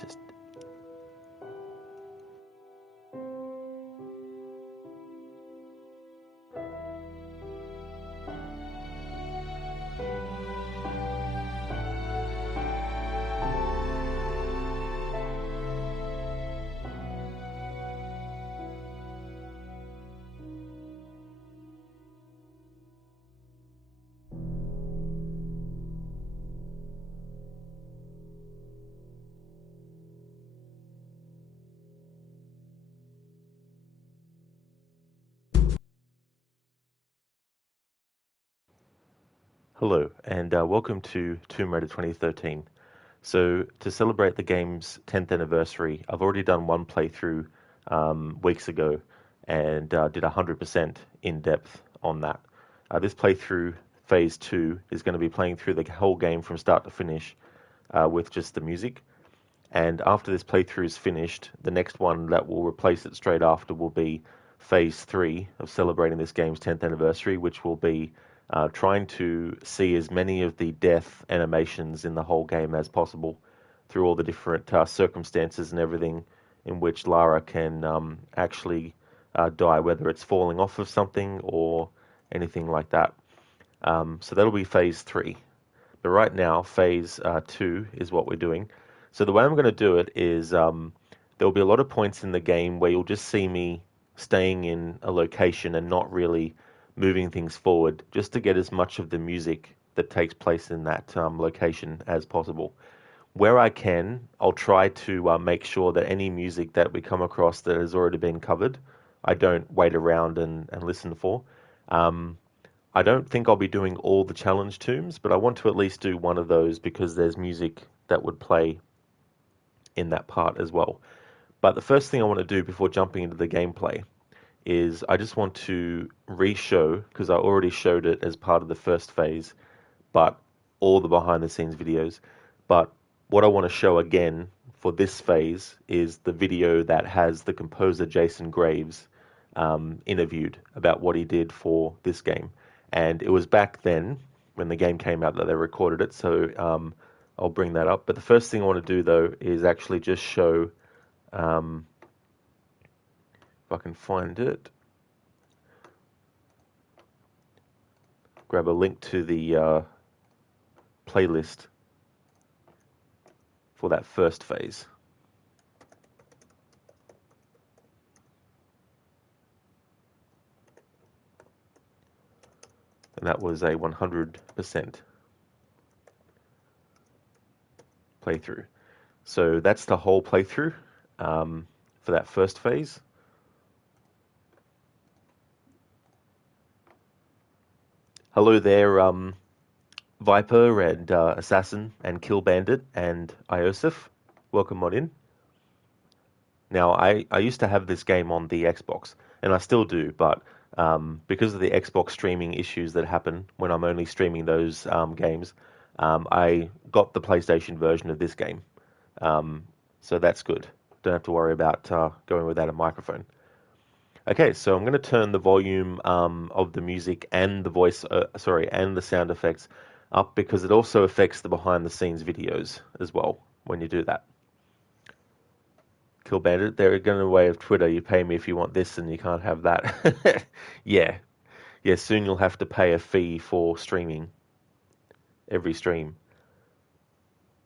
Just Hello, and welcome to Tomb Raider 2013. So, to celebrate the game's 10th anniversary, I've already done one playthrough weeks ago and did 100% in depth on that. This playthrough, Phase 2, is going to be playing through the whole game from start to finish with just the music. And after this playthrough is finished, the next one that will replace it straight after will be Phase 3 of celebrating this game's 10th anniversary, which will be trying to see as many of the death animations in the whole game as possible through all the different circumstances and everything in which Lara can actually die, whether it's falling off of something or anything like that. So that'll be Phase 3. But right now, Phase 2 is what we're doing. So the way I'm going to do it is there'll be a lot of points in the game where you'll just see me staying in a location and not really moving things forward, just to get as much of the music that takes place in that location as possible. Where I can, I'll try to make sure that any music that we come across that has already been covered, I don't wait around and listen for. I don't think I'll be doing all the challenge tombs, but I want to at least do one of those because there's music that would play in that part as well. But the first thing I want to do before jumping into the gameplay is I just want to re-show, because I already showed it as part of the first phase, but all the behind the scenes videos. But what I want to show again for this phase is the video that has the composer Jason Graves interviewed about what he did for this game. And it was back then when the game came out that they recorded it, so I'll bring that up. But the first thing I want to do though is actually just show if I can find it, grab a link to the playlist for that first phase. And that was a 100% playthrough. So that's the whole playthrough for that first phase. Hello there, Viper and Assassin and Kill Bandit and Iosif. Welcome on in. Now, I used to have this game on the Xbox, and I still do, but because of the Xbox streaming issues that happen when I'm only streaming those games, I got the PlayStation version of this game. So that's good. Don't have to worry about going without a microphone. Okay, so I'm going to turn the volume of the music and the voice, and the sound effects up because it also affects the behind the scenes videos as well when you do that. Kill Bandit, they're going the way of Twitter. You pay me if you want this and you can't have that. Yeah. Soon you'll have to pay a fee for streaming every stream.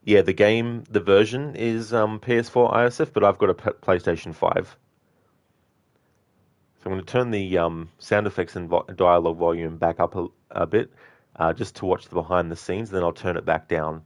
Yeah, the version is PS4 ISF, but I've got a PlayStation 5. So I'm going to turn the sound effects and dialogue volume back up a bit, just to watch the behind the scenes, then I'll turn it back down.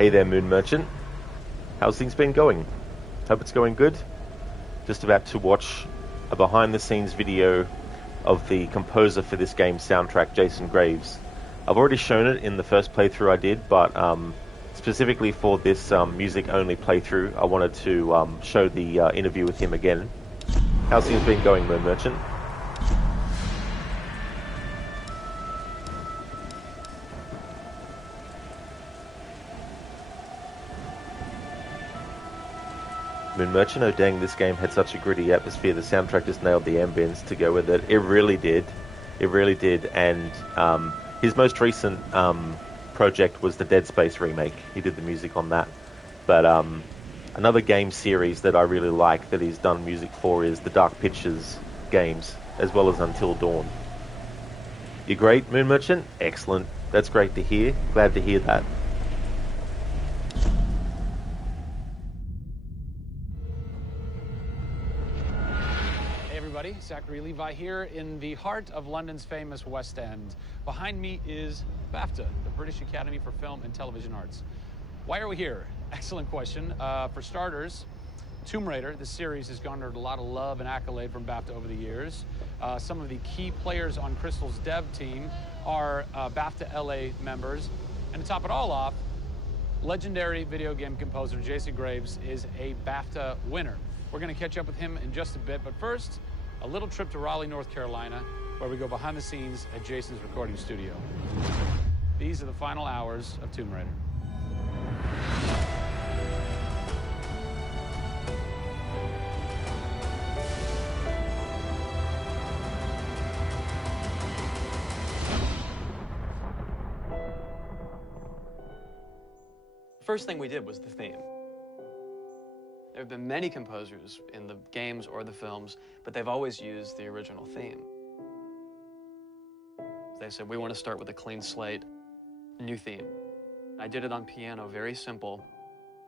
Hey there, Moon Merchant. How's things been going? Hope it's going good. Just about to watch a behind-the-scenes video of the composer for this game's soundtrack, Jason Graves. I've already shown it in the first playthrough I did, but specifically for this music-only playthrough, I wanted to show the interview with him again. How's things been going, Moon Merchant? Moon Merchant, oh dang, this game had such a gritty atmosphere. The soundtrack just nailed the ambience to go with it. It really did. It really did. And his most recent project was the Dead Space remake. He did the music on that. But another game series that I really like that he's done music for is the Dark Pictures games, as well as Until Dawn. You're great, Moon Merchant? Excellent. That's great to hear. Glad to hear that. Zachary Levi here in the heart of London's famous West End. Behind me is BAFTA, the British Academy for Film and Television Arts. Why are we here? Excellent question. For starters, Tomb Raider, the series, has garnered a lot of love and accolade from BAFTA over the years. Some of the key players on Crystal's dev team are BAFTA LA members. And to top it all off, legendary video game composer Jason Graves is a BAFTA winner. We're going to catch up with him in just a bit, but first, a little trip to Raleigh, North Carolina, where we go behind the scenes at Jason's recording studio. These are the final hours of Tomb Raider. The first thing we did was the theme. There have been many composers in the games or the films, but they've always used the original theme. They said, we want to start with a clean slate, new theme. I did it on piano, very simple.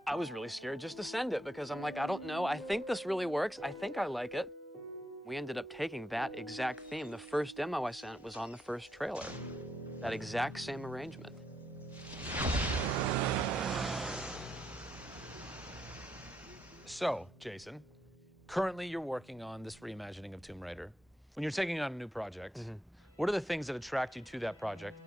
I was really scared just to send it because I'm like, I don't know, I think this really works, I think I like it. We ended up taking that exact theme. The first demo I sent was on the first trailer. That exact same arrangement. So, Jason, currently you're working on this reimagining of Tomb Raider. When you're taking on a new project, what are the things that attract you to that project?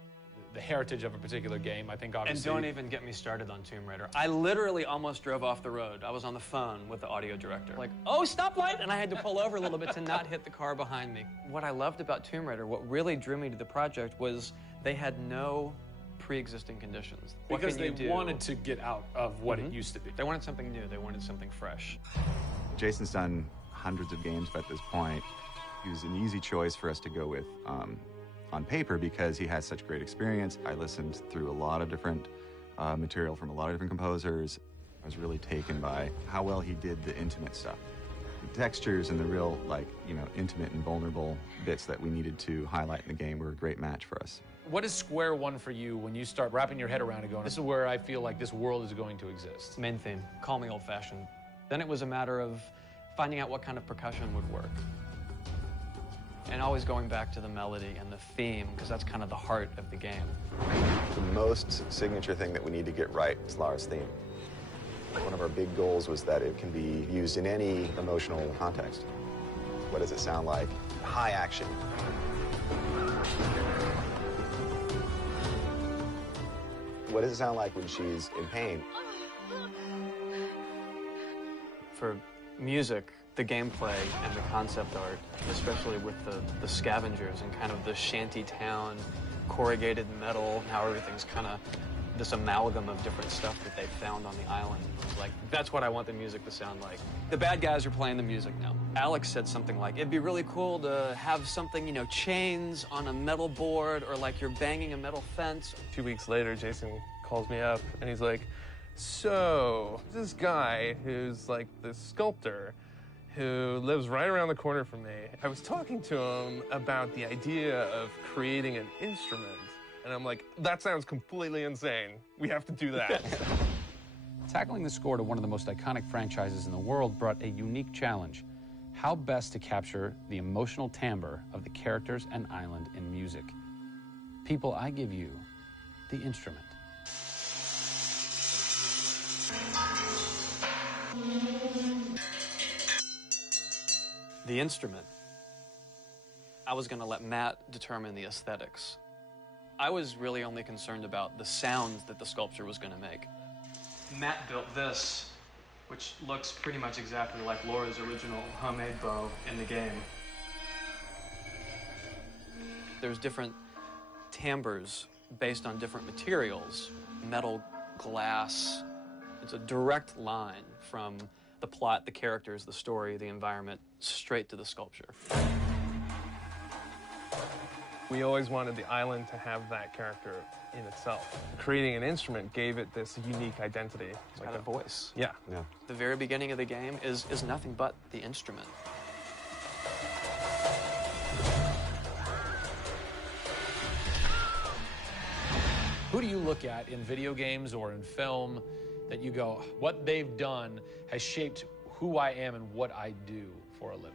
The heritage of a particular game, I think obviously... And don't even get me started on Tomb Raider. I literally almost drove off the road. I was on the phone with the audio director. Like, oh, stoplight! And I had to pull over a little bit to not hit the car behind me. What I loved about Tomb Raider, what really drew me to the project was they had no pre-existing conditions. Because they wanted to get out of what it used to be. They wanted something new. They wanted something fresh. Jason's done hundreds of games at this point. He was an easy choice for us to go with on paper because he has such great experience. I listened through a lot of different material from a lot of different composers. I was really taken by how well he did the intimate stuff. The textures and the real, intimate and vulnerable bits that we needed to highlight in the game were a great match for us. What is square one for you when you start wrapping your head around it going, this is where I feel like this world is going to exist? Main theme. Call me old-fashioned. Then it was a matter of finding out what kind of percussion would work. And always going back to the melody and the theme, because that's kind of the heart of the game. The most signature thing that we need to get right is Lara's theme. One of our big goals was that it can be used in any emotional context. What does it sound like? High action. What does it sound like when she's in pain? For music, the gameplay and the concept art, especially with the scavengers and kind of the shanty town, corrugated metal, how everything's kind of this amalgam of different stuff that they found on the island. It was like, that's what I want the music to sound like. The bad guys are playing the music now. Alex said something like, it'd be really cool to have something, chains on a metal board or like you're banging a metal fence. 2 weeks later, Jason calls me up and he's like, so this guy who's like this sculptor who lives right around the corner from me, I was talking to him about the idea of creating an instrument. And I'm like, that sounds completely insane. We have to do that. Tackling the score to one of the most iconic franchises in the world brought a unique challenge. How best to capture the emotional timbre of the characters and island in music? People, I give you the instrument. The instrument. I was going to let Matt determine the aesthetics. I was really only concerned about the sounds that the sculpture was going to make. Matt built this, which looks pretty much exactly like Laura's original homemade bow in the game. There's different timbres based on different materials, metal, glass. It's a direct line from the plot, the characters, the story, the environment, straight to the sculpture. We always wanted the island to have that character in itself. Creating an instrument gave it this unique identity. It's got a voice. Yeah. Yeah. The very beginning of the game is nothing but the instrument. Who do you look at in video games or in film that you go, what they've done has shaped who I am and what I do for a living?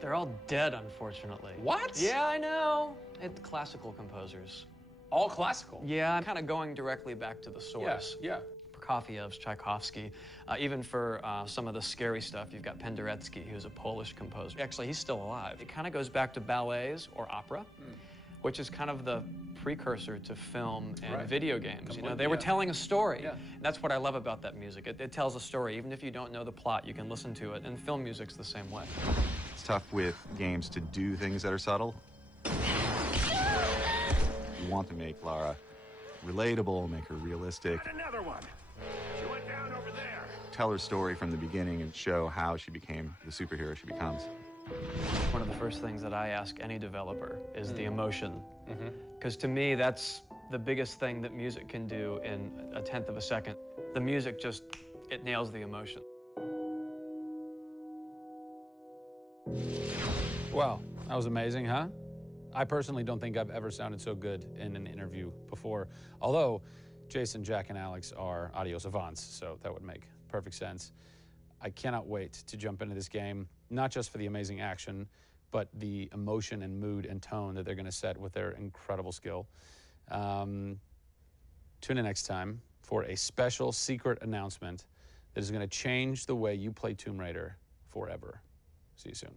They're all dead, unfortunately. What? Yeah, I know. It's classical composers. All classical? Yeah, I'm kind of going directly back to the source. Yeah. Prokofiev's, Tchaikovsky. Even for some of the scary stuff, you've got Penderecki, who's a Polish composer. Actually, he's still alive. It kind of goes back to ballets or opera, which is kind of the precursor to film and video games. You know, they were telling a story. Yeah. And that's what I love about that music. It tells a story. Even if you don't know the plot, you can listen to it. And film music's the same way. It's tough with games to do things that are subtle. You want to make Lara relatable, make her realistic. Another one. She went down over there. Tell her story from the beginning and show how she became the superhero she becomes. One of the first things that I ask any developer is the emotion. Because to me, that's the biggest thing that music can do in a tenth of a second. The music just, it nails the emotion. Wow, that was amazing, huh? I personally don't think I've ever sounded so good in an interview before. Although Jason, Jack, and Alex are audio savants, so that would make perfect sense. I cannot wait to jump into this game, not just for the amazing action, but the emotion and mood and tone that they're going to set with their incredible skill. Tune in next time for a special secret announcement that is going to change the way you play Tomb Raider forever. See you soon.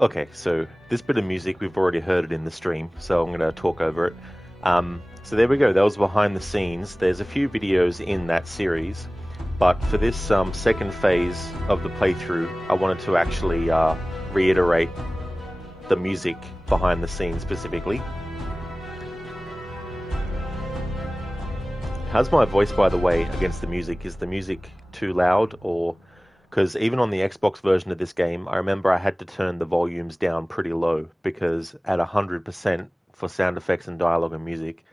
Okay, so this bit of music, we've already heard it in the stream, so I'm going to talk over it. So there we go, that was behind the scenes. There's a few videos in that series, but for this second phase of the playthrough, I wanted to actually reiterate the music behind the scenes specifically. How's my voice, by the way, against the music? Is the music too loud, or... Because even on the Xbox version of this game, I remember I had to turn the volumes down pretty low, because at 100% for sound effects and dialogue and music,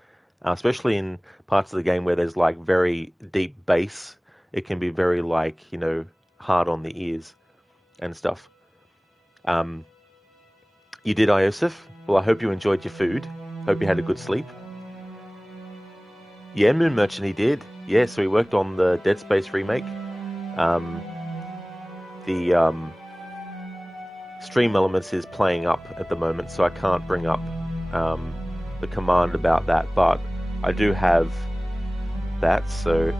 especially in parts of the game where there's like very deep bass, it can be very like, you know, hard on the ears and stuff. You did, Iosif? Well, I hope you enjoyed your food. Hope you had a good sleep. Yeah, Moon Merchant, he did. Yeah, so he worked on the Dead Space remake. The stream elements is playing up at the moment, so I can't bring up the command about that, but I do have that, so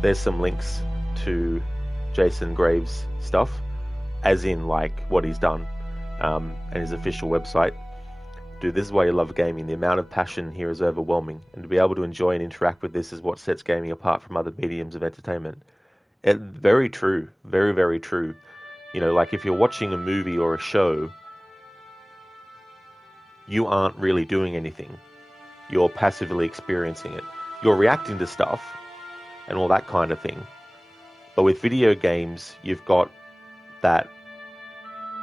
there's some links to Jason Graves' stuff, as in like what he's done, and his official website. Dude, this is why you love gaming. The amount of passion here is overwhelming, and to be able to enjoy and interact with this is what sets gaming apart from other mediums of entertainment. Very true. Very, very true. You know, like if you're watching a movie or a show, you aren't really doing anything. You're passively experiencing it. You're reacting to stuff and all that kind of thing. But with video games, you've got that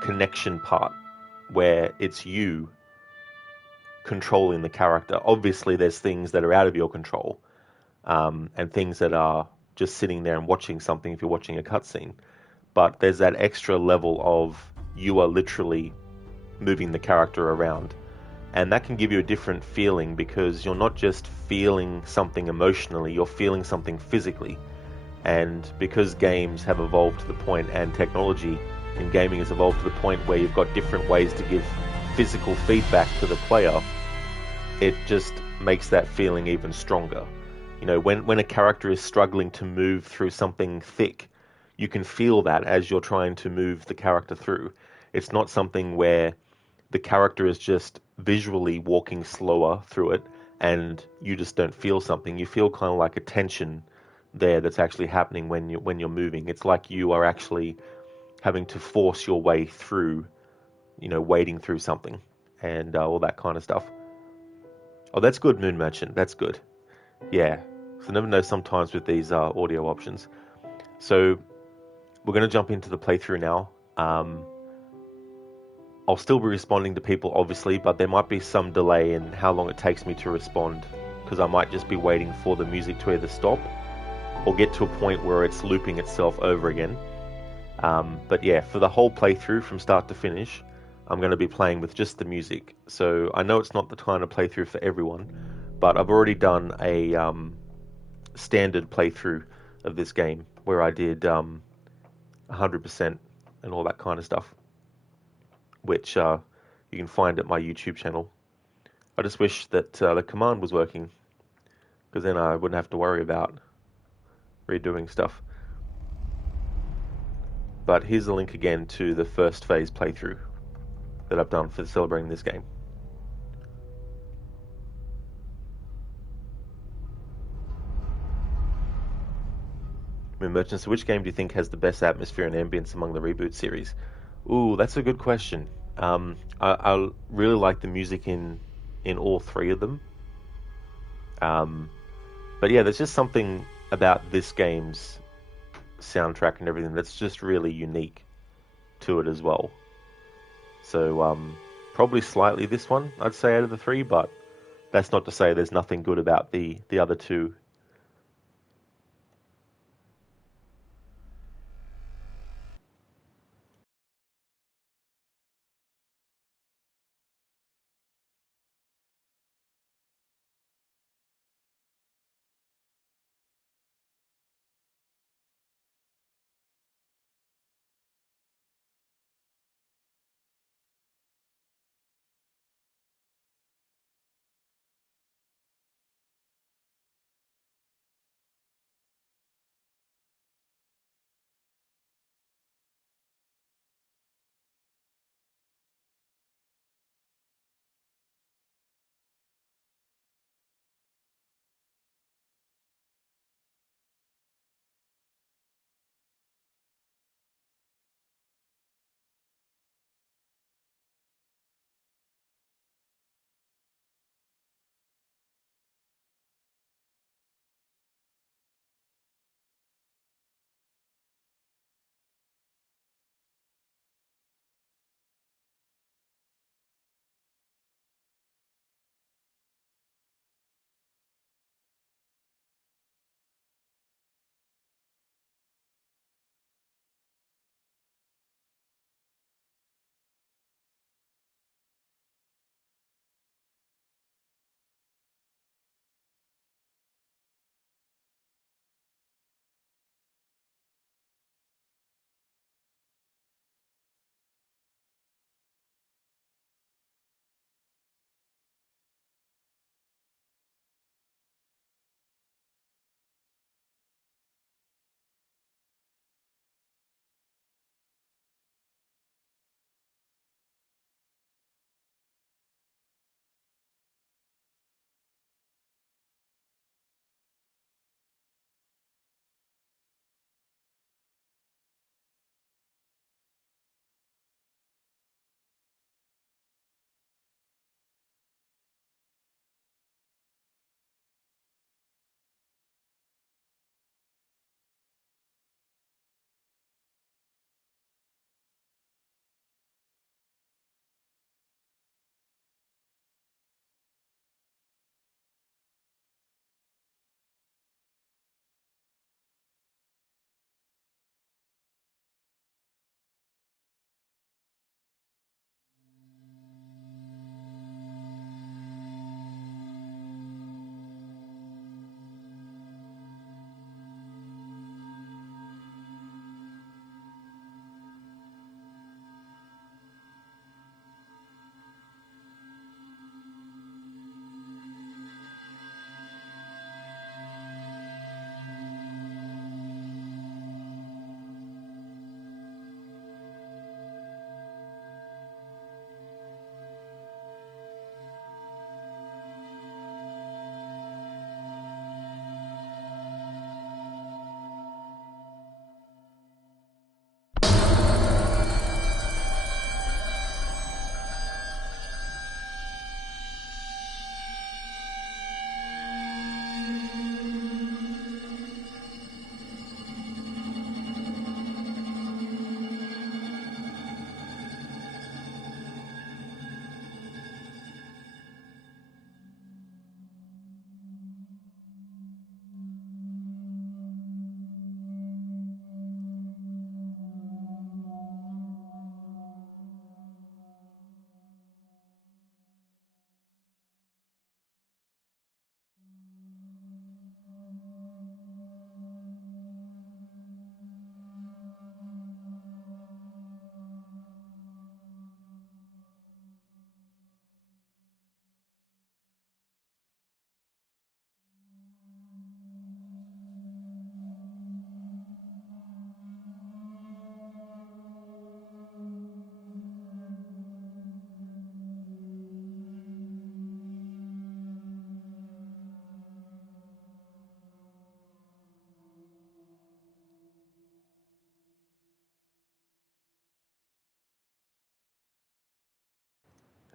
connection part where it's you controlling the character. Obviously, there's things that are out of your control, and things that are just sitting there and watching something if you're watching a cutscene. But there's that extra level of you are literally moving the character around And that can give you a different feeling because you're not just feeling something emotionally, you're feeling something physically. And because games have evolved to the point, and technology in gaming has evolved to the point where you've got different ways to give physical feedback to the player, it just makes that feeling even stronger. You know, when a character is struggling to move through something thick, you can feel that as you're trying to move the character through. It's not something where the character is just visually walking slower through it and you just don't feel something. You feel kind of like a tension there that's actually happening when you're moving. It's like you are actually having to force your way through, wading through something and all that kind of stuff. Oh, that's good, Moon Merchant. That's good. Yeah. So I never know sometimes with these audio options. So we're going to jump into the playthrough now. I'll still be responding to people, obviously, but there might be some delay in how long it takes me to respond, because I might just be waiting for the music to either stop or get to a point where it's looping itself over again. But yeah, for the whole playthrough from start to finish, I'm going to be playing with just the music. So I know it's not the kind of playthrough for everyone, but I've already done a standard playthrough of this game where I did 100% and all that kind of stuff, which you can find at my YouTube channel. I just wish that the command was working, because then I wouldn't have to worry about redoing stuff. But here's a link again to the first phase playthrough that I've done for celebrating this game. Merchant, so which game do you think has the best atmosphere and ambience among the Reboot series? Ooh, that's a good question. I really like the music in all three of them. But yeah, there's just something about this game's soundtrack and everything that's just really unique to it as well. So probably slightly this one, I'd say, out of the three, but that's not to say there's nothing good about the other two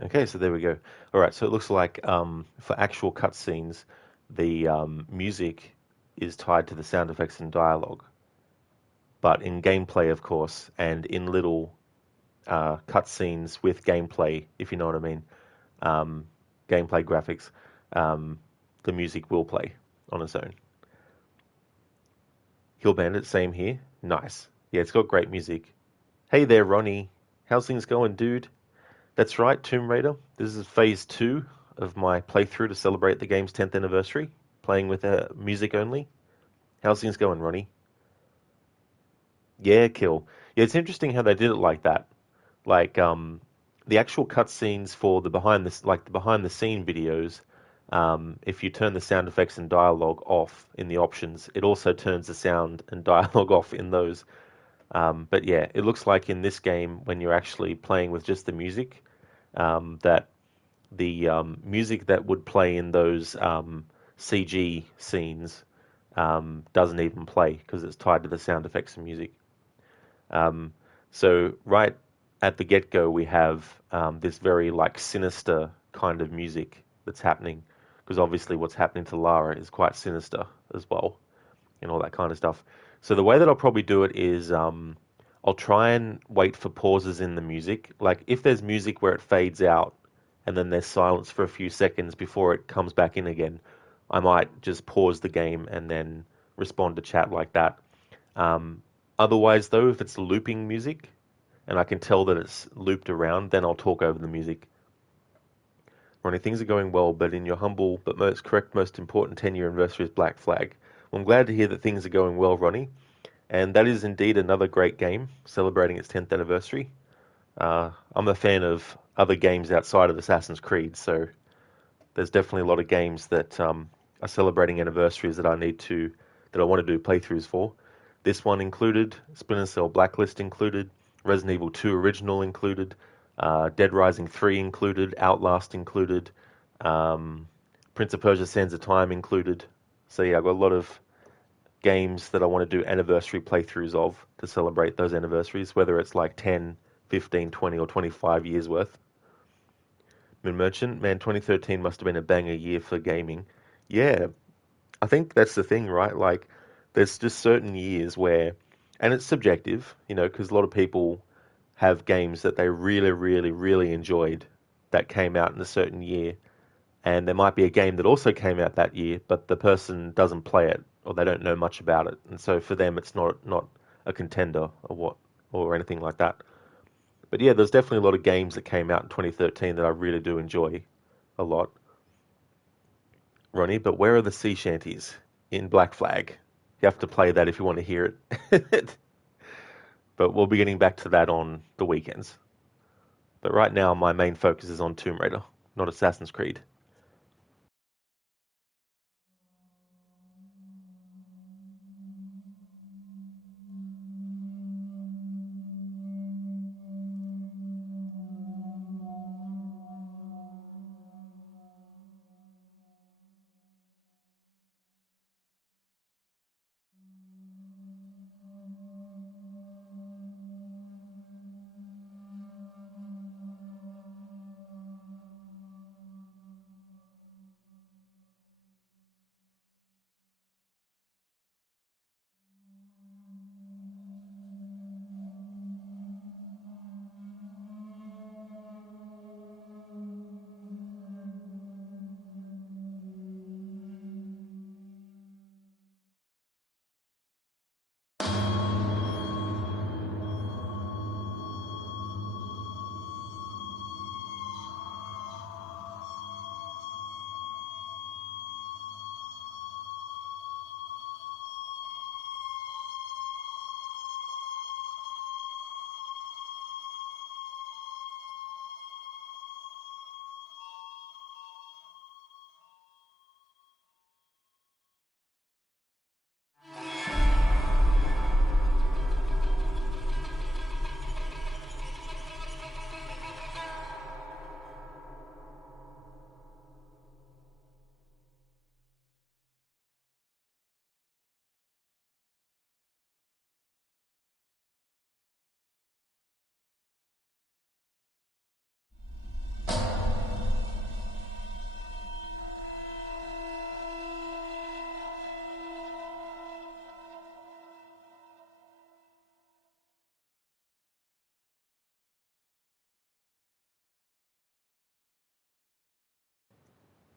Okay, so there we go. All right, so it looks like for actual cutscenes, the music is tied to the sound effects and dialogue. But in gameplay, of course, and in little cutscenes with gameplay, if you know what I mean, gameplay graphics, the music will play on its own. Hill Bandit, same here. Nice. Yeah, it's got great music. Hey there, Ronnie. How's things going, dude? That's right, Tomb Raider. This is phase 2 of my playthrough to celebrate the game's 10th anniversary, playing with music only. How's things going, Ronnie? Yeah, kill. Yeah, it's interesting how they did it like that. Like the actual cutscenes for the behind the scene videos. If you turn the sound effects and dialogue off in the options, it also turns the sound and dialogue off in those. But yeah, it looks like in this game, when you're actually playing with just the music, that the music that would play in those CG scenes doesn't even play because it's tied to the sound effects and music. So right at the get-go, we have this very like sinister kind of music that's happening because obviously what's happening to Lara is quite sinister as well and all that kind of stuff. So the way that I'll probably do it is I'll try and wait for pauses in the music. Like if there's music where it fades out and then there's silence for a few seconds before it comes back in again, I might just pause the game and then respond to chat like that. Otherwise, though, if it's looping music and I can tell that it's looped around, then I'll talk over the music. Ronnie, things are going well, but in your humble but most important 10-year anniversary is Black Flag. Well, I'm glad to hear that things are going well, Ronnie. And that is indeed another great game celebrating its 10th anniversary. I'm a fan of other games outside of Assassin's Creed, so there's definitely a lot of games that are celebrating anniversaries that I want to do playthroughs for. This one included, Splinter Cell Blacklist included, Resident Evil 2 Original included, Dead Rising 3 included, Outlast included, Prince of Persia Sands of Time included. So yeah, I've got a lot of games that I want to do anniversary playthroughs of to celebrate those anniversaries, whether it's like 10, 15, 20, or 25 years worth. Moon Merchant, man, 2013 must have been a banger year for gaming. Yeah, I think that's the thing, right? Like, there's just certain years where, and it's subjective, because a lot of people have games that they really, really, really enjoyed that came out in a certain year. And there might be a game that also came out that year, but the person doesn't play it or they don't know much about it. And so for them, it's not a contender or anything like that. But yeah, there's definitely a lot of games that came out in 2013 that I really do enjoy a lot. Ronnie, but where are the sea shanties in Black Flag? You have to play that if you want to hear it. But we'll be getting back to that on the weekends. But right now, my main focus is on Tomb Raider, not Assassin's Creed.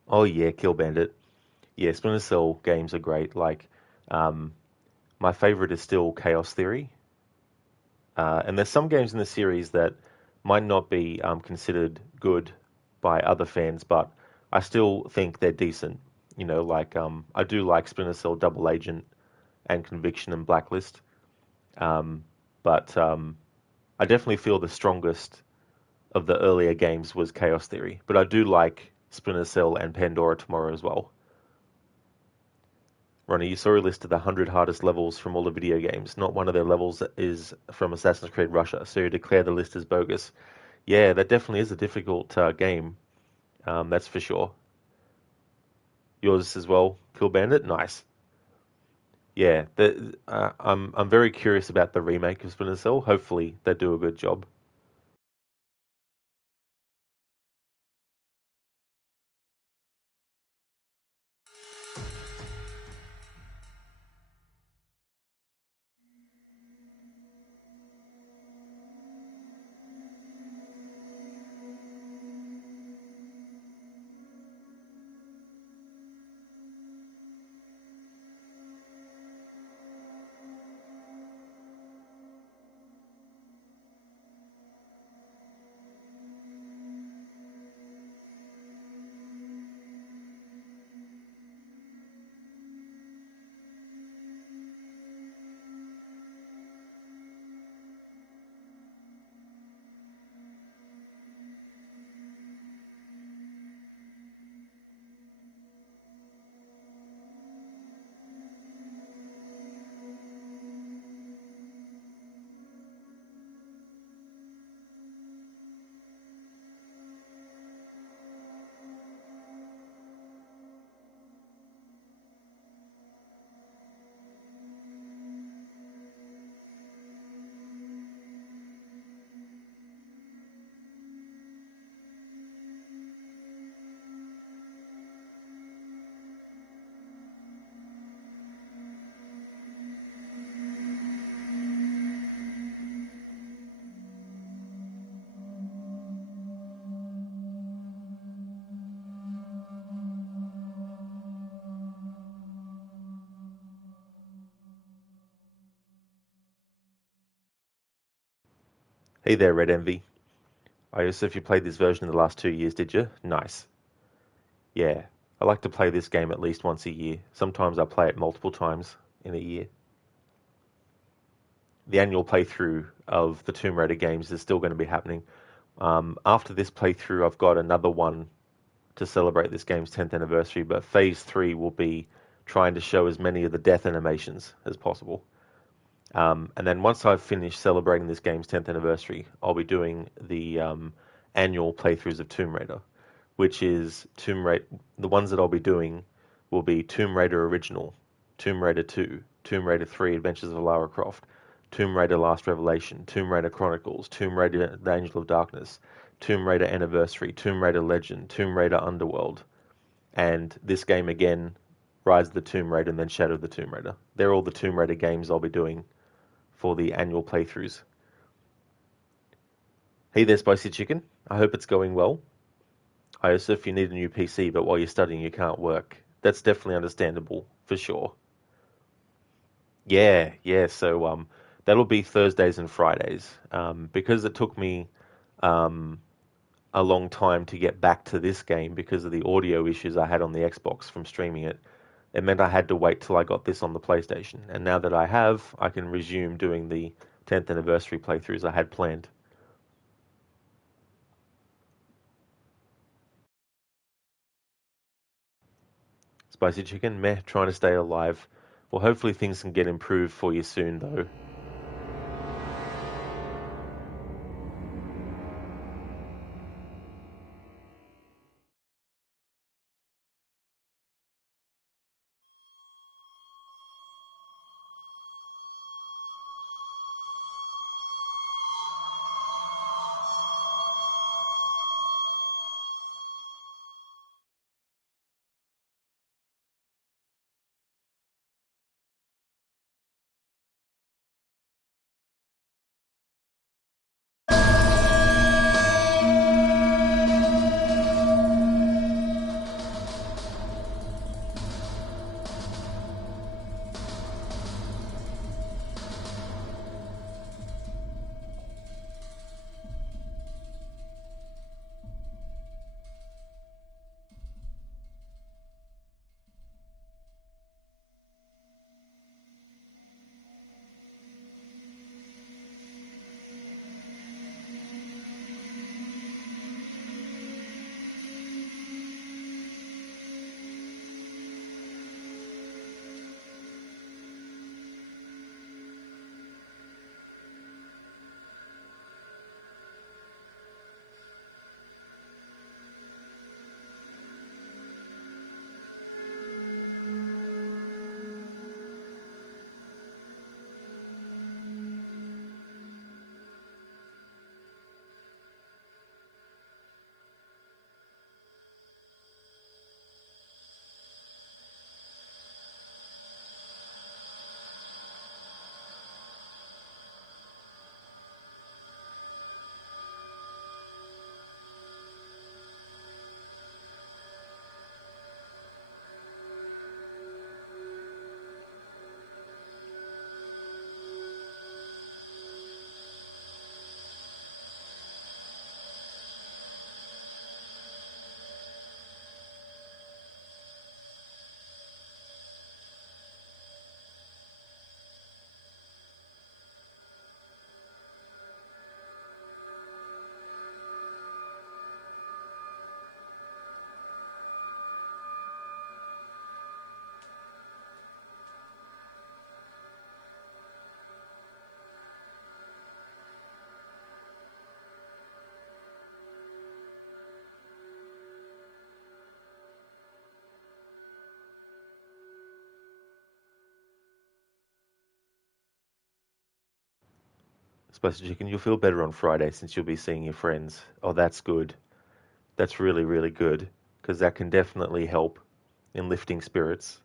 Oh yeah, Kill Bandit. Yeah, Splinter Cell games are great. Like, um, my favorite is still Chaos Theory. And there's some games in the series that might not be considered good by other fans, but I still think they're decent. You know, like I do like Splinter Cell Double Agent and Conviction and Blacklist, um, but I definitely feel the strongest of the earlier games was Chaos Theory. But I do like Splinter Cell and Pandora Tomorrow as well. Ronnie, you saw a list of the 100 hardest levels from all the video games. Not one of their levels is from Assassin's Creed Russia, so you declare the list as bogus. Yeah, that definitely is a difficult game. That's for sure. Yours as well, Kill Bandit. Nice. Yeah, I'm very curious about the remake of Splinter Cell. Hopefully, they do a good job. Hey there, Red Envy. I also, if you played this version in the last 2 years, did you? Nice. Yeah, I like to play this game at least once a year. Sometimes I play it multiple times in a year. The annual playthrough of the Tomb Raider games is still going to be happening. After this playthrough, I've got another one to celebrate this game's 10th anniversary, but Phase 3 will be trying to show as many of the death animations as possible. And then once I've finished celebrating this game's 10th anniversary, I'll be doing the annual playthroughs of Tomb Raider, which is Tomb Raider. The ones that I'll be doing will be Tomb Raider Original, Tomb Raider 2, Tomb Raider 3 Adventures of Lara Croft, Tomb Raider Last Revelation, Tomb Raider Chronicles, Tomb Raider The Angel of Darkness, Tomb Raider Anniversary, Tomb Raider Legend, Tomb Raider Underworld, and this game again, Rise of the Tomb Raider, and then Shadow of the Tomb Raider. They're all the Tomb Raider games I'll be doing for the annual playthroughs. Hey there, Spicy Chicken. I hope it's going well. I also, if you need a new PC, but while you're studying you can't work, that's definitely understandable, for sure. Yeah, so that'll be Thursdays and Fridays. Because it took me um, a long time to get back to this game because of the audio issues I had on the Xbox from streaming it, it meant I had to wait till I got this on the PlayStation. And now that I have, I can resume doing the 10th anniversary playthroughs I had planned. Spicy Chicken, meh, trying to stay alive. Well, hopefully things can get improved for you soon, though. Spicy Chicken, you'll feel better on Friday since you'll be seeing your friends. Oh, that's good. That's really, really good, because that can definitely help in lifting spirits.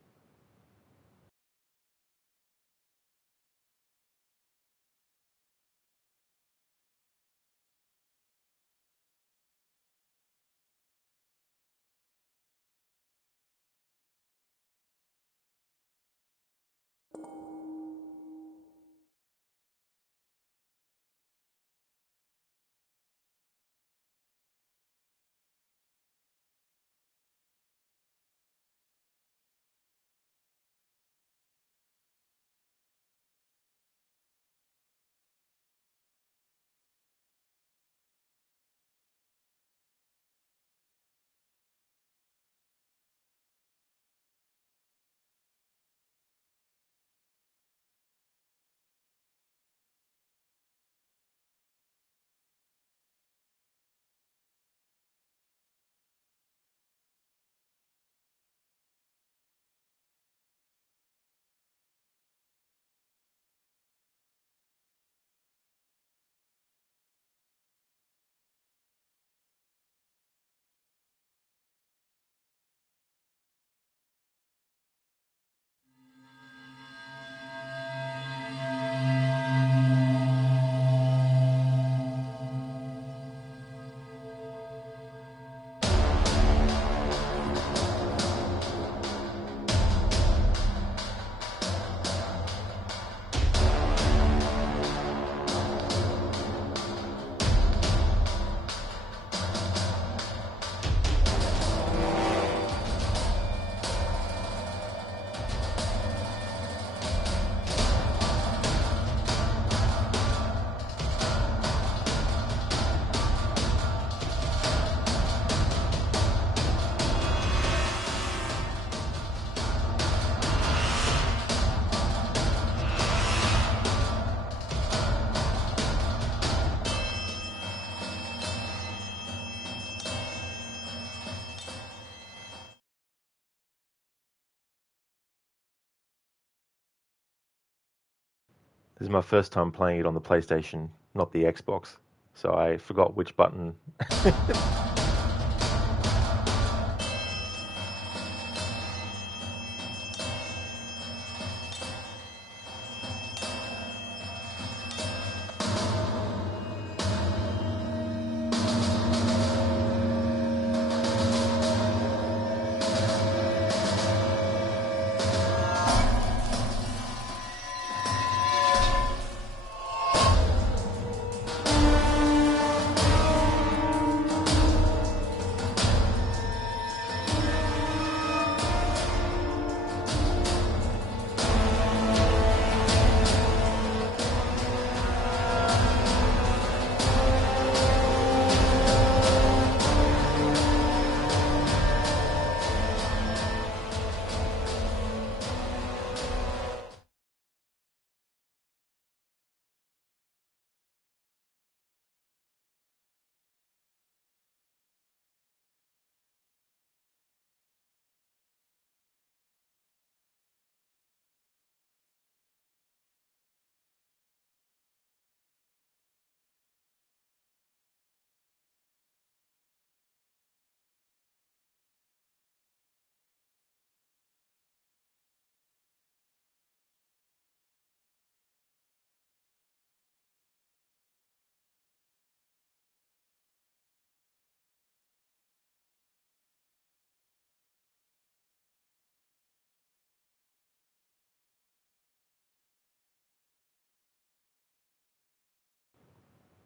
This is my first time playing it on the PlayStation, not the Xbox, so I forgot which button.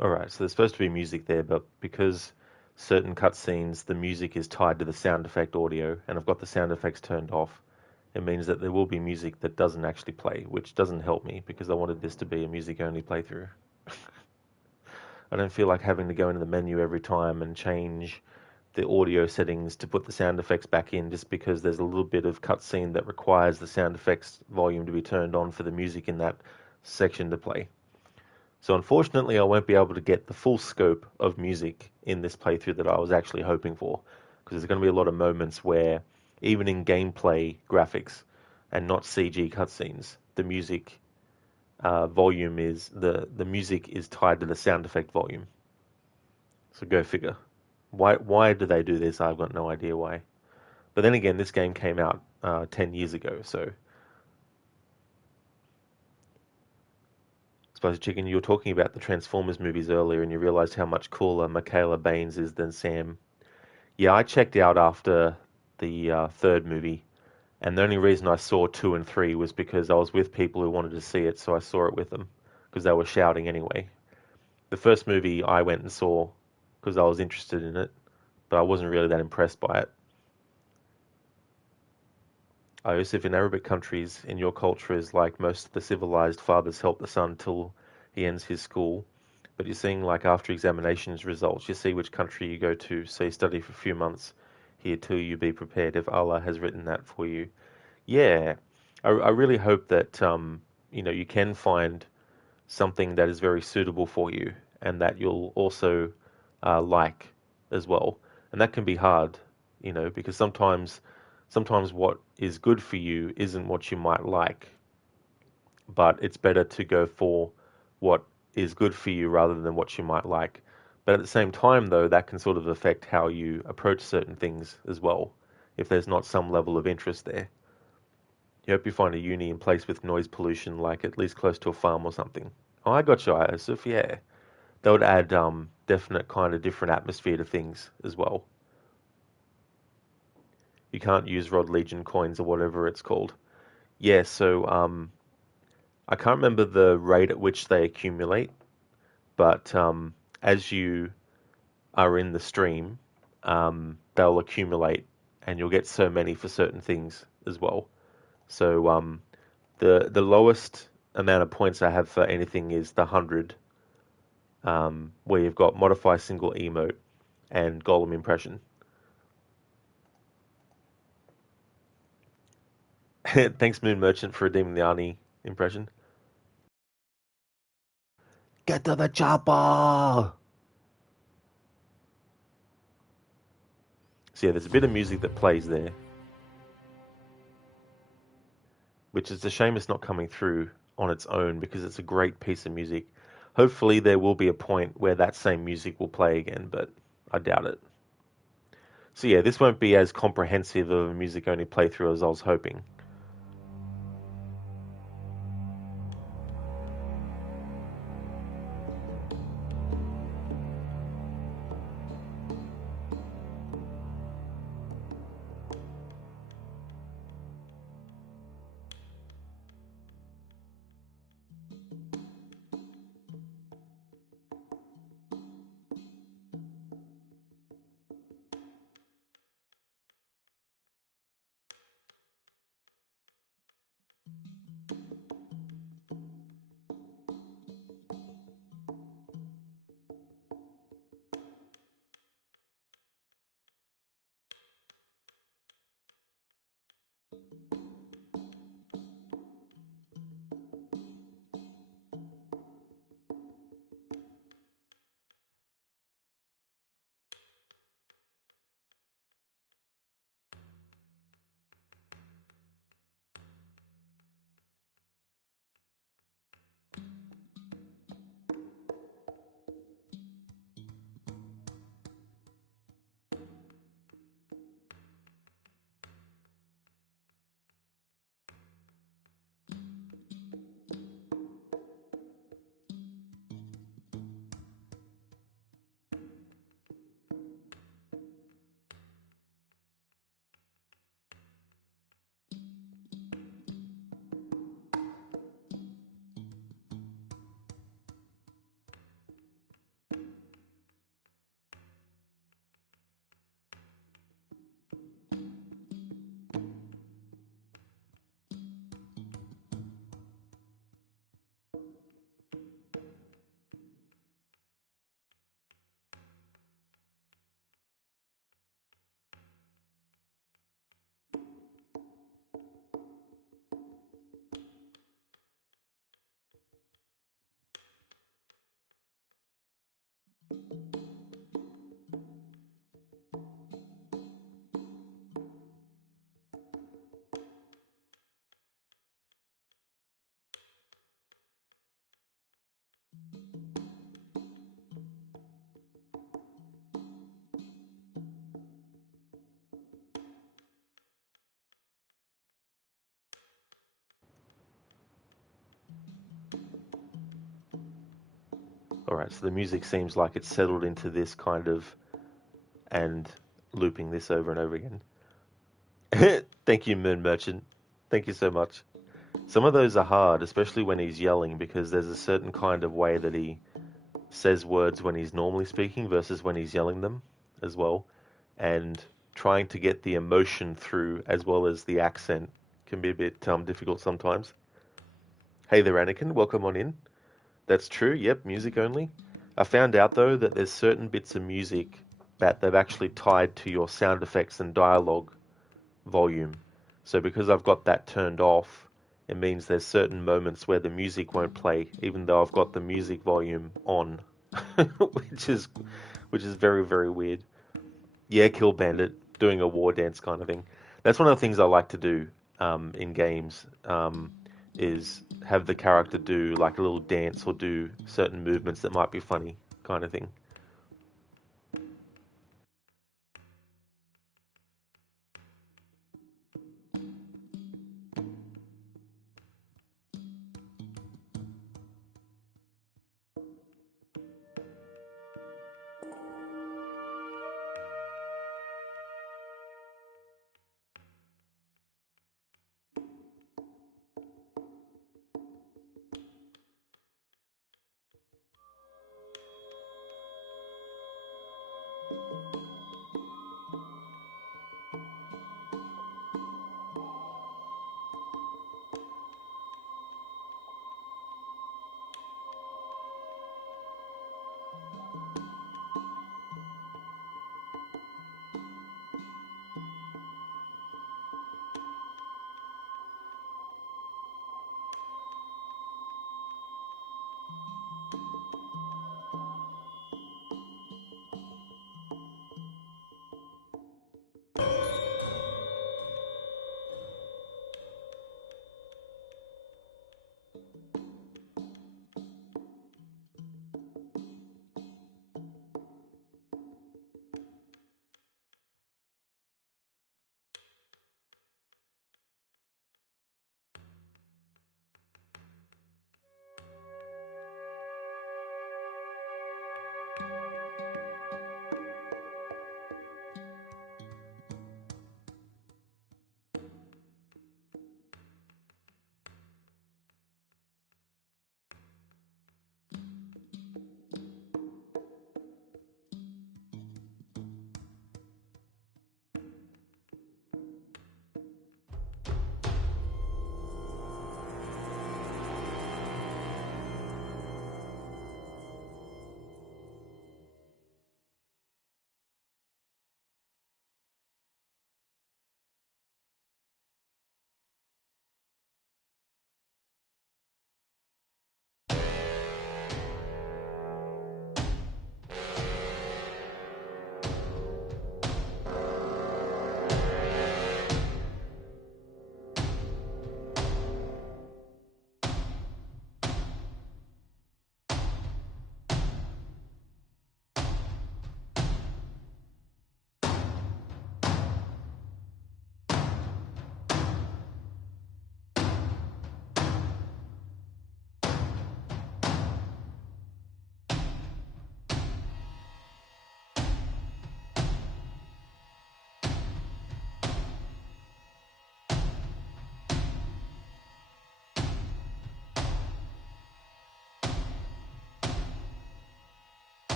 Alright, so there's supposed to be music there, but because certain cutscenes, the music is tied to the sound effect audio, and I've got the sound effects turned off, it means that there will be music that doesn't actually play, which doesn't help me because I wanted this to be a music-only playthrough. I don't feel like having to go into the menu every time and change the audio settings to put the sound effects back in just because there's a little bit of cutscene that requires the sound effects volume to be turned on for the music in that section to play. So unfortunately, I won't be able to get the full scope of music in this playthrough that I was actually hoping for, because there's going to be a lot of moments where, even in gameplay graphics and not CG cutscenes, the music volume is the music is tied to the sound effect volume. So go figure. Why do they do this? I've got no idea why. But then again, this game came out 10 years ago, so Spicy Chicken, you were talking about the Transformers movies earlier, and you realized how much cooler Michaela Baines is than Sam. Yeah, I checked out after the third movie, and the only reason I saw 2 and 3 was because I was with people who wanted to see it, so I saw it with them, because they were shouting anyway. The first movie I went and saw because I was interested in it, but I wasn't really that impressed by it. Yusuf, in Arabic countries, in your culture is like most of the civilized fathers help the son till he ends his school. But you're seeing like after examinations results, you see which country you go to, so you study for a few months here till you be prepared if Allah has written that for you. Yeah, I really hope that you can find something that is very suitable for you and that you'll also like as well. And that can be hard, because sometimes what is good for you isn't what you might like, but it's better to go for what is good for you rather than what you might like. But at the same time, though, that can sort of affect how you approach certain things as well, if there's not some level of interest there. You hope you find a uni in place with noise pollution, like at least close to a farm or something. Oh, I got you, Yusuf, yeah. That would add definite kind of different atmosphere to things as well. You can't use Rod Legion coins or whatever it's called. Yeah, so I can't remember the rate at which they accumulate, but as you are in the stream, they'll accumulate, and you'll get so many for certain things as well. So the lowest amount of points I have for anything is the 100, where you've got modify single emote and golem impression. Thanks, Moon Merchant, for redeeming the Arnie impression. Get to the chopper! So yeah, there's a bit of music that plays there, which is a shame it's not coming through on its own because it's a great piece of music. Hopefully there will be a point where that same music will play again, but I doubt it. So yeah, this won't be as comprehensive of a music-only playthrough as I was hoping. Alright, so the music seems like it's settled into this kind of, and looping this over and over again. Thank you, Moon Merchant. Thank you so much. Some of those are hard, especially when he's yelling, because there's a certain kind of way that he says words when he's normally speaking versus when he's yelling them as well. And trying to get the emotion through as well as the accent can be a bit difficult sometimes. Hey there, Anakin. Welcome on in. That's true. Yep, music only. I found out, though, that there's certain bits of music that they've actually tied to your sound effects and dialogue volume. So because I've got that turned off, it means there's certain moments where the music won't play, even though I've got the music volume on, which is very, very weird. Yeah, Kill Bandit, doing a war dance kind of thing. That's one of the things I like to do in games, is have the character do like a little dance or do certain movements that might be funny kind of thing.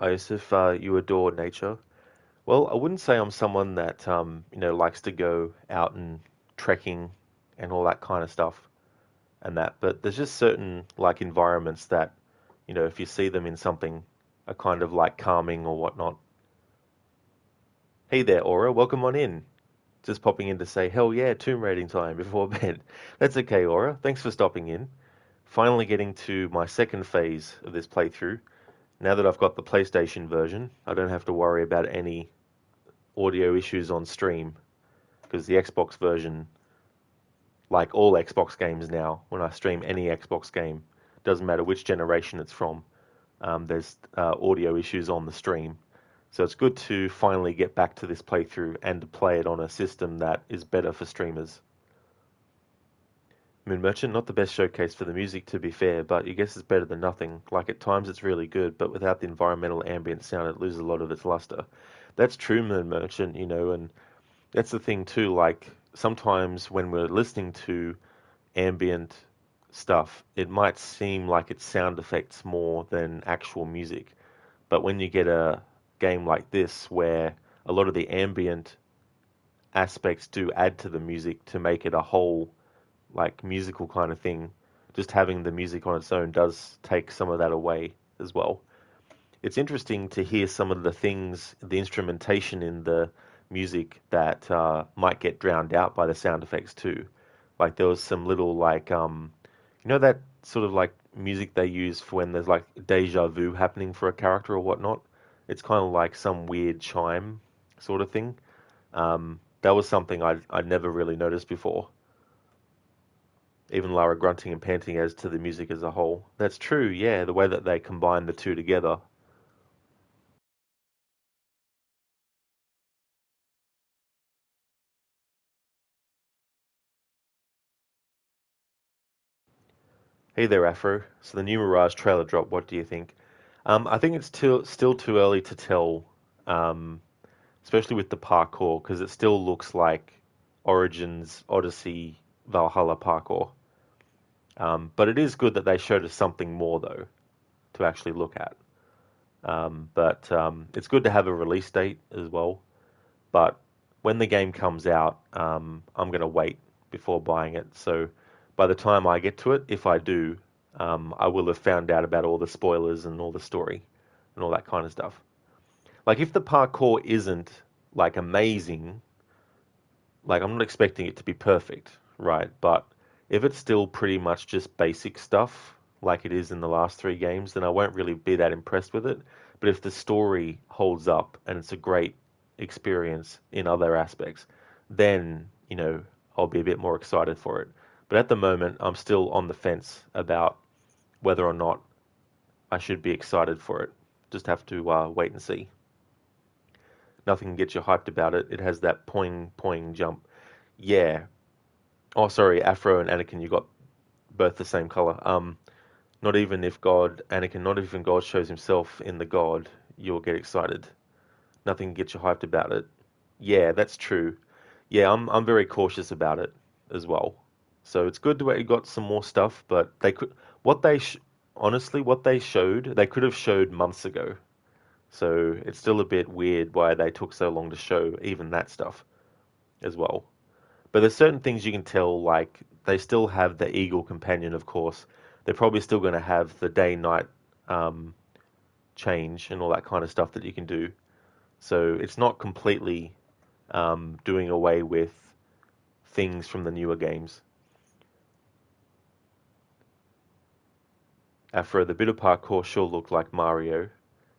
Yusuf, you adore nature. Well, I wouldn't say I'm someone that likes to go out and trekking and all that kind of stuff and that, but there's just certain like environments that, if you see them in something, are kind of like calming or whatnot. Hey there, Aura, welcome on in. Just popping in to say, hell yeah, tomb raiding time before bed. That's okay, Aura. Thanks for stopping in. Finally getting to my second phase of this playthrough. Now that I've got the PlayStation version, I don't have to worry about any audio issues on stream, because the Xbox version, like all Xbox games now, when I stream any Xbox game, doesn't matter which generation it's from, there's audio issues on the stream. So it's good to finally get back to this playthrough and to play it on a system that is better for streamers. Moon Merchant, not the best showcase for the music to be fair, but I guess it's better than nothing. Like at times it's really good, but without the environmental ambient sound it loses a lot of its luster. That's true, Moon Merchant, and that's the thing too, like sometimes when we're listening to ambient stuff, it might seem like it's sound effects more than actual music. But when you get a game like this where a lot of the ambient aspects do add to the music to make it a whole like musical kind of thing, just having the music on its own does take some of that away as well. It's interesting to hear some of the things, the instrumentation in the music that might get drowned out by the sound effects too. Like there was some little like that sort of like music they use for when there's like deja vu happening for a character or whatnot. It's kind of like some weird chime sort of thing. That was something I'd never really noticed before. Even Lara grunting and panting as to the music as a whole. That's true, yeah, the way that they combine the two together. Hey there, Afro. So the new Mirage trailer drop, what do you think? I think it's still too early to tell, especially with the parkour, because it still looks like Origins, Odyssey, Valhalla parkour. But it is good that they showed us something more, though, to actually look at. But it's good to have a release date as well. But when the game comes out, I'm going to wait before buying it. So by the time I get to it, if I do, I will have found out about all the spoilers and all the story and all that kind of stuff. Like if the parkour isn't like amazing, like I'm not expecting it to be perfect, right? But if it's still pretty much just basic stuff, like it is in the last three games, then I won't really be that impressed with it. But if the story holds up and it's a great experience in other aspects, then, I'll be a bit more excited for it. But at the moment, I'm still on the fence about whether or not I should be excited for it. Just have to wait and see. Nothing can get you hyped about it. It has that poing, poing jump. Yeah. Oh, sorry, Afro and Anakin, you got both the same color. Not even if Anakin, not even God shows himself in the God, you'll get excited. Nothing can get you hyped about it. Yeah, that's true. Yeah, I'm very cautious about it as well. So it's good that you got some more stuff, but honestly, what they showed, they could have showed months ago. So it's still a bit weird why they took so long to show even that stuff as well. But there's certain things you can tell, like they still have the Eagle Companion, of course. They're probably still going to have the day-night change and all that kind of stuff that you can do. So it's not completely doing away with things from the newer games. Afro, the bit of parkour sure looked like Mario.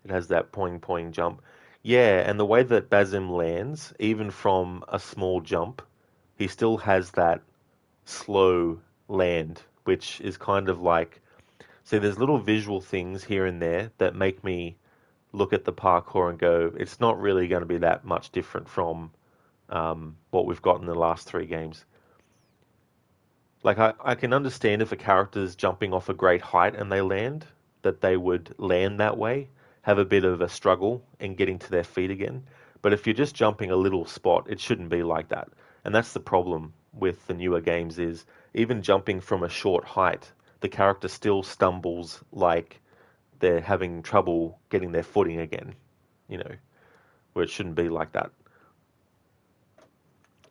It has that poing poing jump. Yeah, and the way that Basim lands, even from a small jump, he still has that slow land, which is kind of like... See, there's little visual things here and there that make me look at the parkour and go, it's not really going to be that much different from what we've got in the last three games. Like, I can understand if a character's jumping off a great height and they land, that they would land that way, have a bit of a struggle in getting to their feet again. But if you're just jumping a little spot, it shouldn't be like that. And that's the problem with the newer games is, even jumping from a short height, the character still stumbles like they're having trouble getting their footing again, where it shouldn't be like that.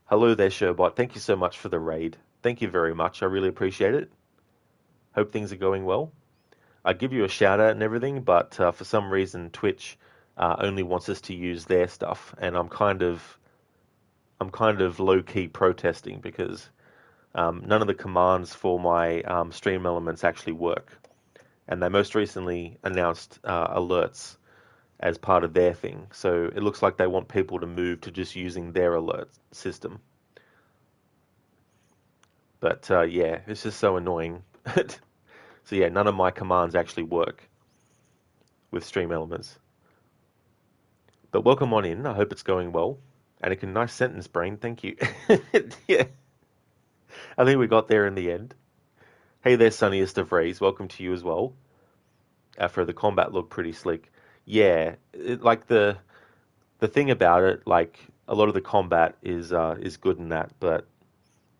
Hello there, Sherbot. Thank you so much for the raid. Thank you very much. I really appreciate it. Hope things are going well. I give you a shout out and everything, but for some reason Twitch only wants us to use their stuff, and I'm kind of low key protesting because none of the commands for my stream elements actually work, and they most recently announced alerts as part of their thing. So it looks like they want people to move to just using their alert system. But yeah, it's just so annoying. So yeah, none of my commands actually work with Stream Elements. But welcome on in. I hope it's going well. And a nice sentence, Brain. Thank you. Yeah, I think we got there in the end. Hey there, Sunniest of Rays. Welcome to you as well. After the combat looked pretty slick. Yeah, like the thing about it, like a lot of the combat is good in that, but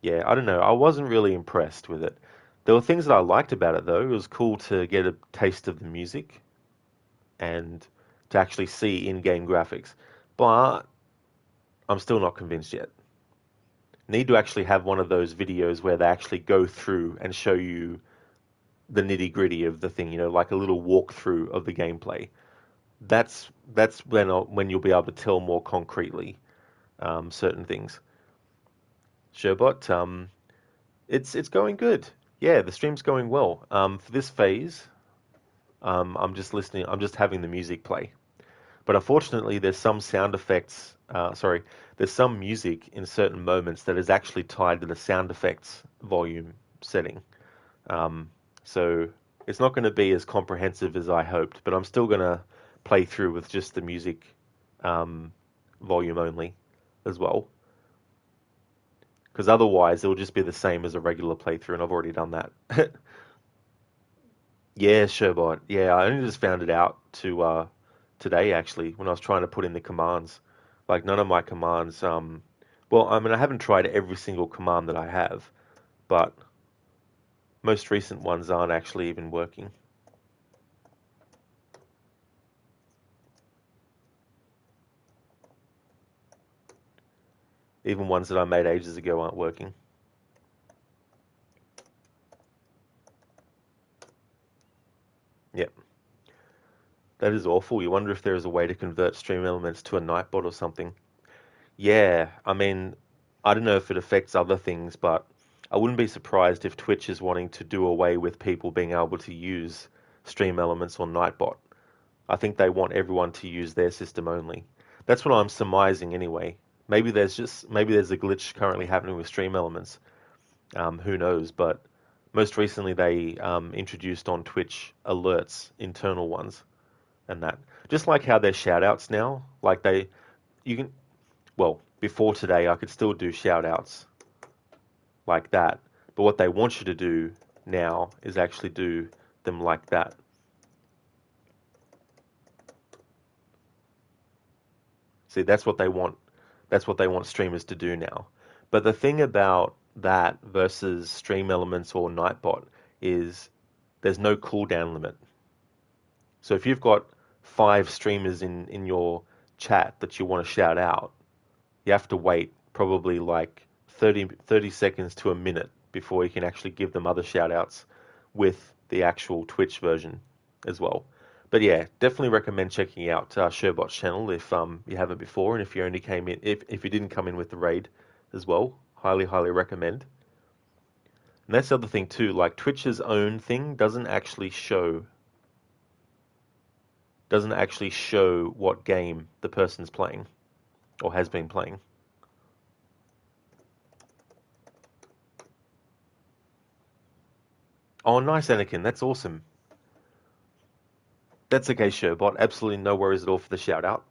yeah, I don't know. I wasn't really impressed with it. There were things that I liked about it though. It was cool to get a taste of the music and to actually see in-game graphics, but I'm still not convinced yet. Need to actually have one of those videos where they actually go through and show you the nitty-gritty of the thing, like a little walkthrough of the gameplay. That's when you'll be able to tell more concretely certain things. Sherbot, it's going good. Yeah, the stream's going well. For this phase, I'm just listening. I'm just having the music play. But unfortunately, there's some sound effects. There's some music in certain moments that is actually tied to the sound effects volume setting. So it's not going to be as comprehensive as I hoped. But I'm still going to play through with just the music volume only as well. Because otherwise, it will just be the same as a regular playthrough, and I've already done that. Yeah, Sherbot. Yeah, I only just found it out today, actually, when I was trying to put in the commands. Like, none of my commands, well, I mean, I haven't tried every single command that I have, but most recent ones aren't actually even working. Even ones that I made ages ago aren't working. Yep. That is awful. You wonder if there is a way to convert Stream Elements to a Nightbot or something. Yeah, I mean, I don't know if it affects other things, but I wouldn't be surprised if Twitch is wanting to do away with people being able to use Stream Elements or Nightbot. I think they want everyone to use their system only. That's what I'm surmising anyway. Maybe there's a glitch currently happening with Stream Elements. Who knows? But most recently they introduced on Twitch alerts, internal ones, and that. Just like how there's shoutouts now. Like before today I could still do shoutouts like that. But what they want you to do now is actually do them like that. See, that's what they want. That's what they want streamers to do now. But the thing about that versus Stream Elements or Nightbot is there's no cooldown limit. So if you've got 5 streamers in your chat that you want to shout out, you have to wait probably like 30 seconds to a minute before you can actually give them other shout outs with the actual Twitch version as well. But yeah, definitely recommend checking out Sherbot's channel if you haven't before, and if you only came in, if you didn't come in with the raid as well, highly recommend. And that's the other thing too, like Twitch's own thing doesn't actually show what game the person's playing or has been playing. Oh, nice, Anakin. That's awesome. That's okay, Sherbot. Absolutely no worries at all for the shout out.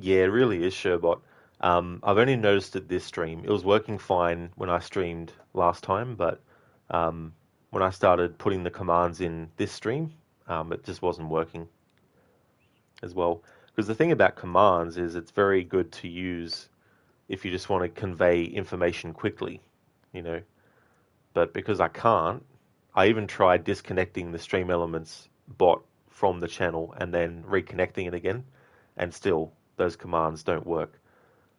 Yeah, it really is Sherbot. I've only noticed it this stream. It was working fine when I streamed last time, but um, when I started putting the commands in this stream, it just wasn't working as well. Because the thing about commands is it's very good to use if you just want to convey information quickly, you know. But because I can't, I even tried disconnecting the Stream Elements bot from the channel and then reconnecting it again, and still those commands don't work.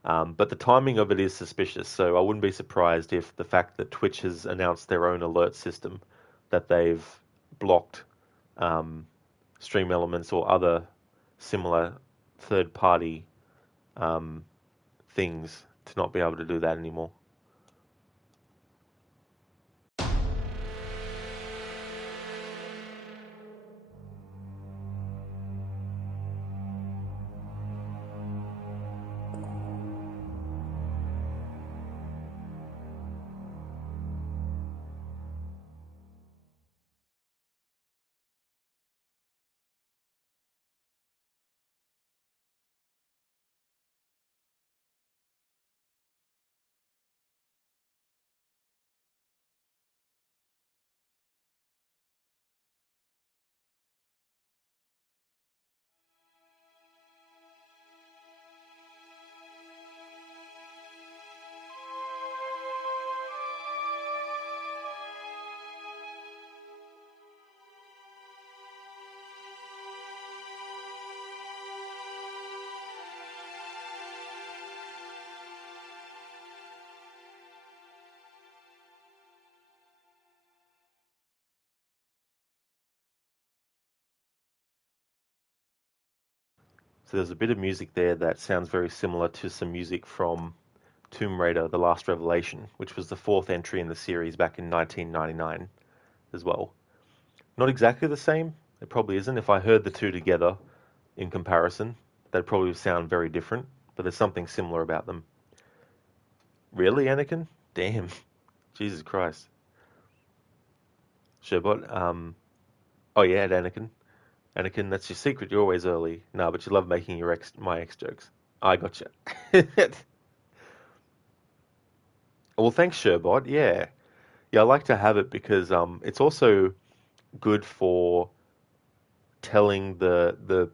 But the timing of it is suspicious, so I wouldn't be surprised if the fact that Twitch has announced their own alert system, that they've blocked Stream Elements or other similar third-party things to not be able to do that anymore. So there's a bit of music there that sounds very similar to some music from Tomb Raider: The Last Revelation, which was the fourth entry in the series back in 1999 as well. Not exactly the same, it probably isn't. If I heard the two together in comparison, they'd probably sound very different, but there's something similar about them. Really, Anakin? Damn. Jesus Christ. Sherbot, oh yeah, Anakin. Anakin, that's your secret. You're always early. No, but you love making my ex jokes. I gotcha. Well, thanks, Sherbot. Yeah, yeah, I like to have it because it's also good for telling the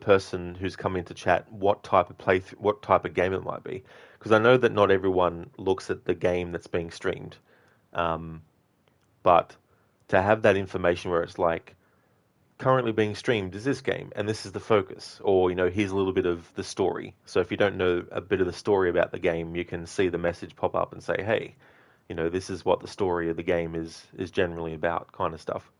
person who's coming to chat what type of what type of game it might be. Because I know that not everyone looks at the game that's being streamed, um, but to have that information where it's like, currently being streamed is this game, and this is the focus, or here's a little bit of the story. So if you don't know a bit of the story about the game, you can see the message pop up and say, hey, this is what the story of the game is generally about, kind of stuff.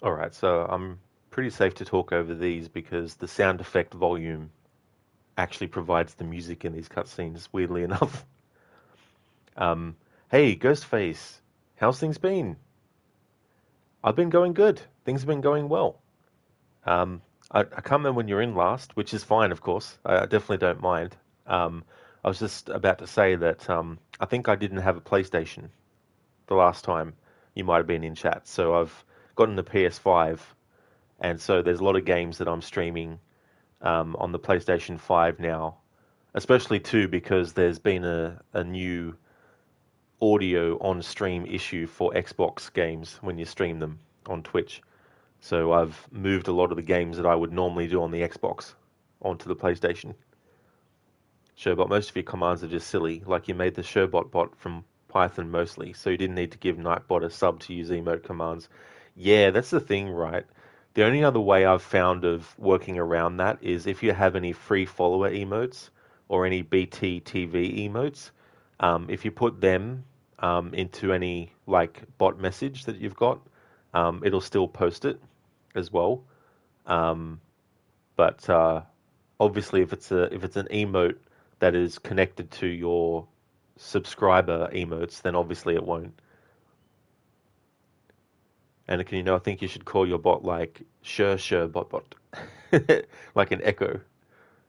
All right, so I'm pretty safe to talk over these because the sound effect volume actually provides the music in these cutscenes, weirdly enough. Hey, Ghostface, how's things been? I've been going good. Things have been going well. I can't remember when you're in last, which is fine, of course. I definitely don't mind. I was just about to say that I think I didn't have a PlayStation the last time you might have been in chat. So I've gotten the PS5, and so there's a lot of games that I'm streaming on the PlayStation 5 now, especially too because there's been a new audio on stream issue for Xbox games when you stream them on Twitch. So I've moved a lot of the games that I would normally do on the Xbox onto the PlayStation. Sherbot, most of your commands are just silly, like you made the Sherbot bot from Python mostly, so you didn't need to give Nightbot a sub to use emote commands. Yeah, that's the thing, right? The only other way I've found of working around that is if you have any free follower emotes or any BTTV emotes, if you put them into any like bot message that you've got, it'll still post it as well. Um, but obviously, if it's an emote that is connected to your subscriber emotes, then obviously it won't. And I think you should call your bot like sure bot bot, like an echo.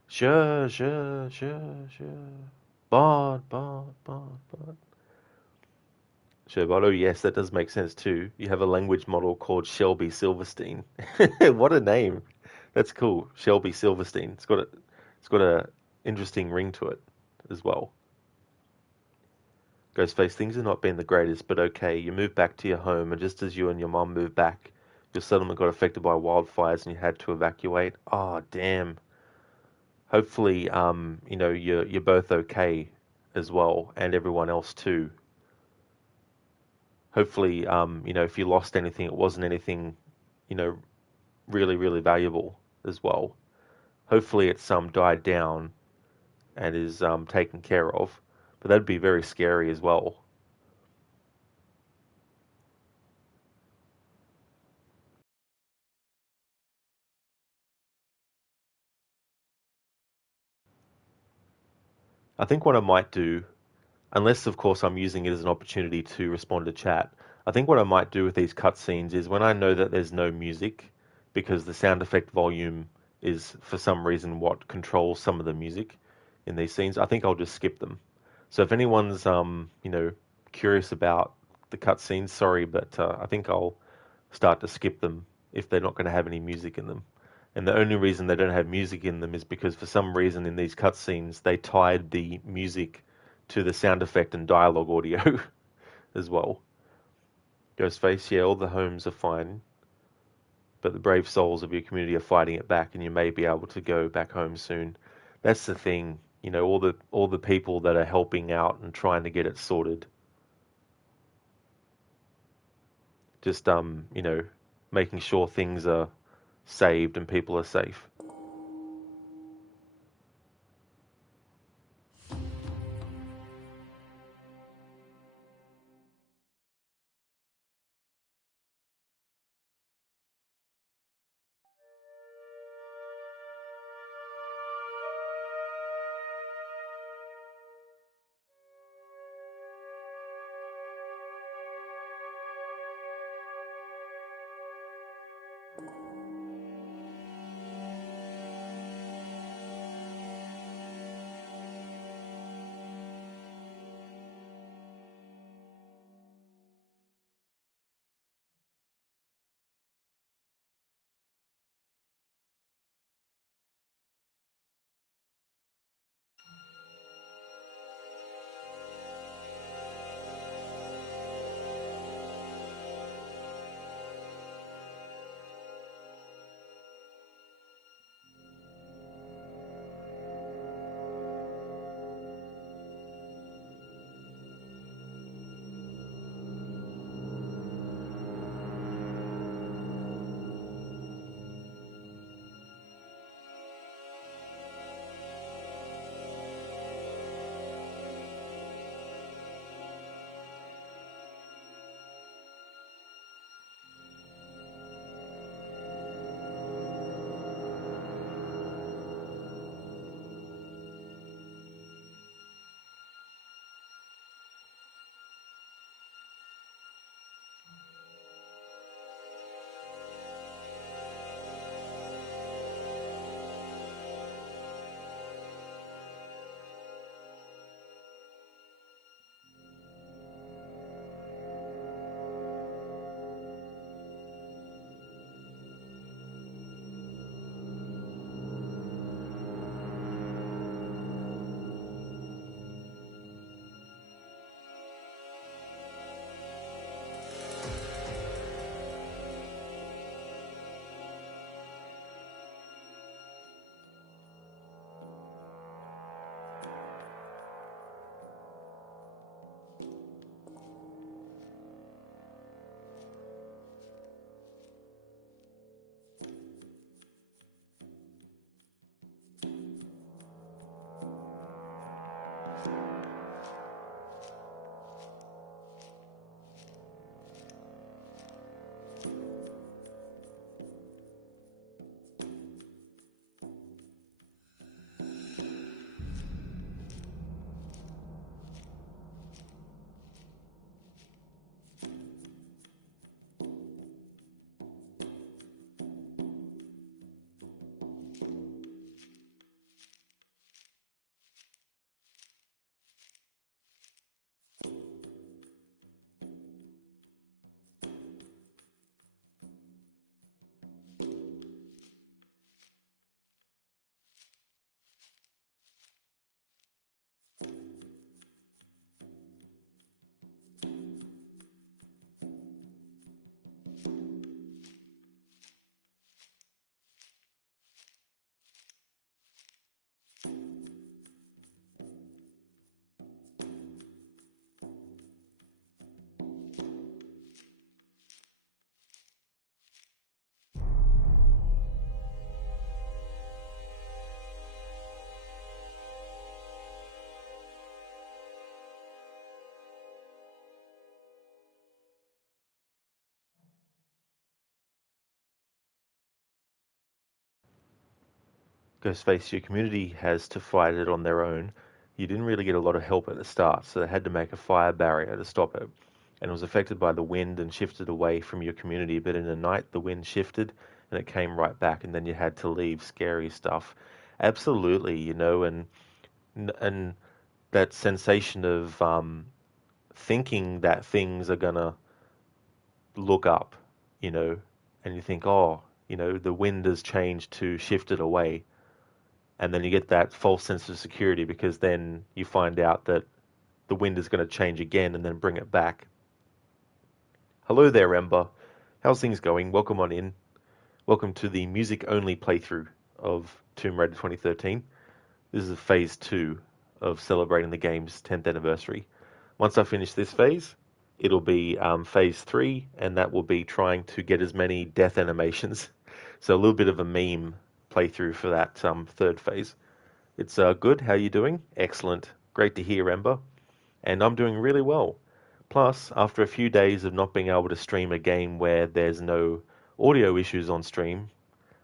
Sure, bot. Sure, bot. Oh yes, that does make sense too. You have a language model called Shelby Silverstein. What a name! That's cool, Shelby Silverstein. It's got a interesting ring to it as well. Ghostface, things have not been the greatest, but okay. You moved back to your home, and just as you and your mom moved back, your settlement got affected by wildfires and you had to evacuate. Oh, damn. Hopefully, you're both okay as well, and everyone else too. Hopefully, if you lost anything, it wasn't anything, you know, really, really valuable as well. Hopefully, it's died down and is taken care of, but that'd be very scary as well. I think what I might do, unless of course I'm using it as an opportunity to respond to chat, I think what I might do with these cutscenes is when I know that there's no music, because the sound effect volume is for some reason what controls some of the music in these scenes, I think I'll just skip them. So if anyone's curious about the cutscenes, sorry, but I think I'll start to skip them if they're not going to have any music in them. And the only reason they don't have music in them is because for some reason in these cutscenes they tied the music to the sound effect and dialogue audio as well. Ghostface, yeah, all the homes are fine, but the brave souls of your community are fighting it back, and you may be able to go back home soon. That's the thing, all the people that are helping out and trying to get it sorted. Just making sure things are saved and people are safe. Ghostface, your community has to fight it on their own. You didn't really get a lot of help at the start, so they had to make a fire barrier to stop it. And it was affected by the wind and shifted away from your community, but in the night the wind shifted and it came right back, and then you had to leave. Scary stuff. Absolutely, and that sensation of thinking that things are gonna look up, and you think, oh, the wind has changed to shifted away, and then you get that false sense of security because then you find out that the wind is going to change again and then bring it back. Hello there, Ember. How's things going? Welcome on in. Welcome to the music-only playthrough of Tomb Raider 2013. This is phase 2 of celebrating the game's 10th anniversary. Once I finish this phase, it'll be phase 3, and that will be trying to get as many death animations. So a little bit of a meme playthrough for that third phase. It's good. How you doing? Excellent. Great to hear, Ember. And I'm doing really well. Plus, after a few days of not being able to stream a game where there's no audio issues on stream,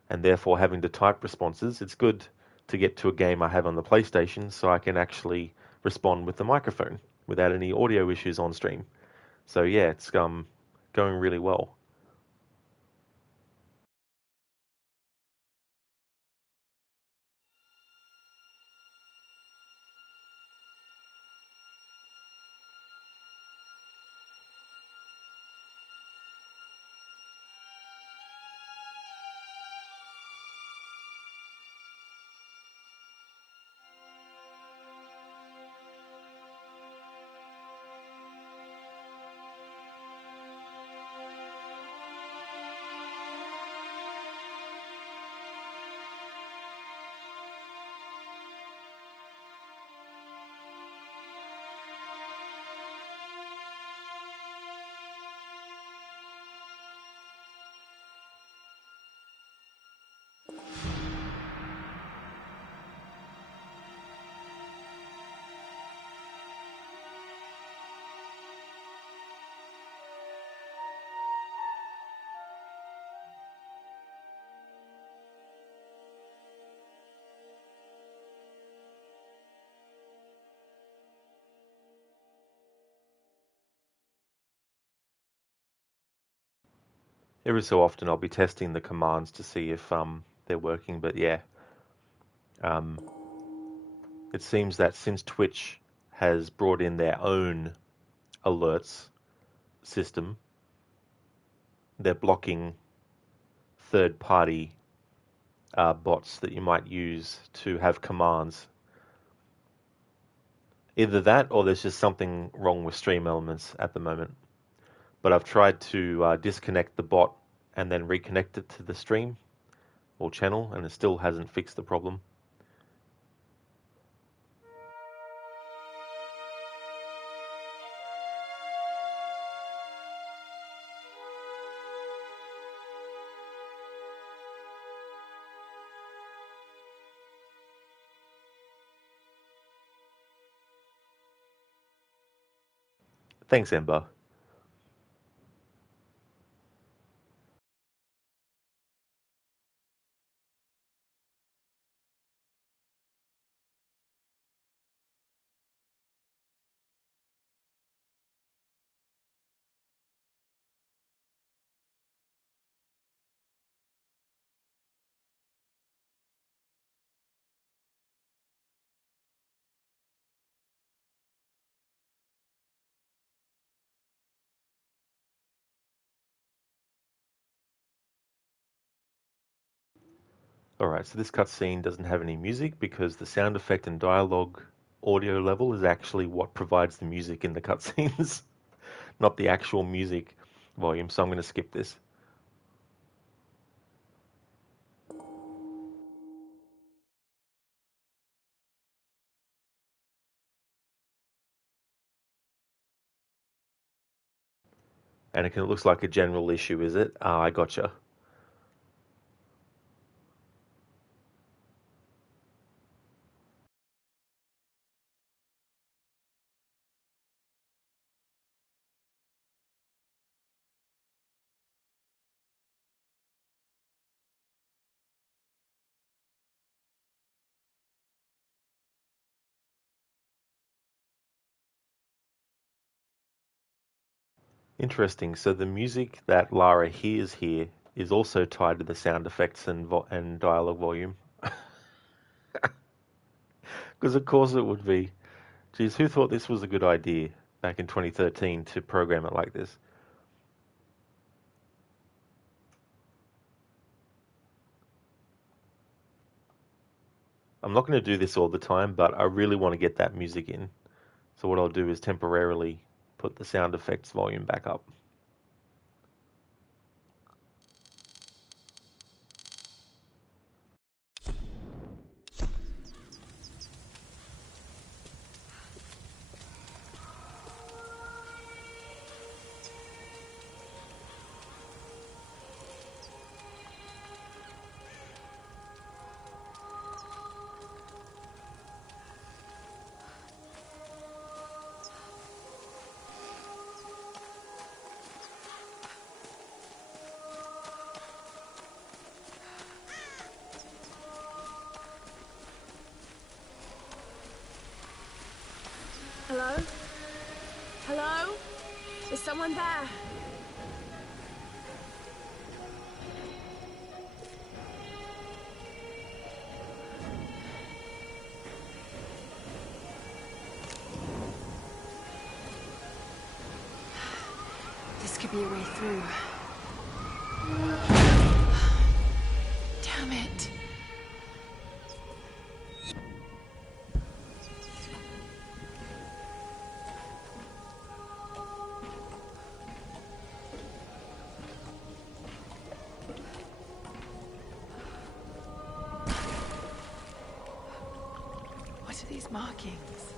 and therefore having to type responses, it's good to get to a game I have on the PlayStation so I can actually respond with the microphone without any audio issues on stream. So yeah, it's going really well. Every so often I'll be testing the commands to see if they're working, but yeah. It seems that since Twitch has brought in their own alerts system, they're blocking third-party bots that you might use to have commands. Either that or there's just something wrong with Stream Elements at the moment. But I've tried to disconnect the bot and then reconnect it to the stream or channel, and it still hasn't fixed the problem. Thanks, Ember. Alright, so this cutscene doesn't have any music because the sound effect and dialogue audio level is actually what provides the music in the cutscenes, not the actual music volume, so I'm going to skip this. And it looks like a general issue, is it? Ah, I gotcha. Interesting. So the music that Lara hears here is also tied to the sound effects and dialogue volume. Because of course it would be. Geez, who thought this was a good idea back in 2013 to program it like this? I'm not going to do this all the time, but I really want to get that music in. So what I'll do is temporarily put the sound effects volume back up. Hello? Hello? Is someone there? This could be a way through. Damn it. What are these markings?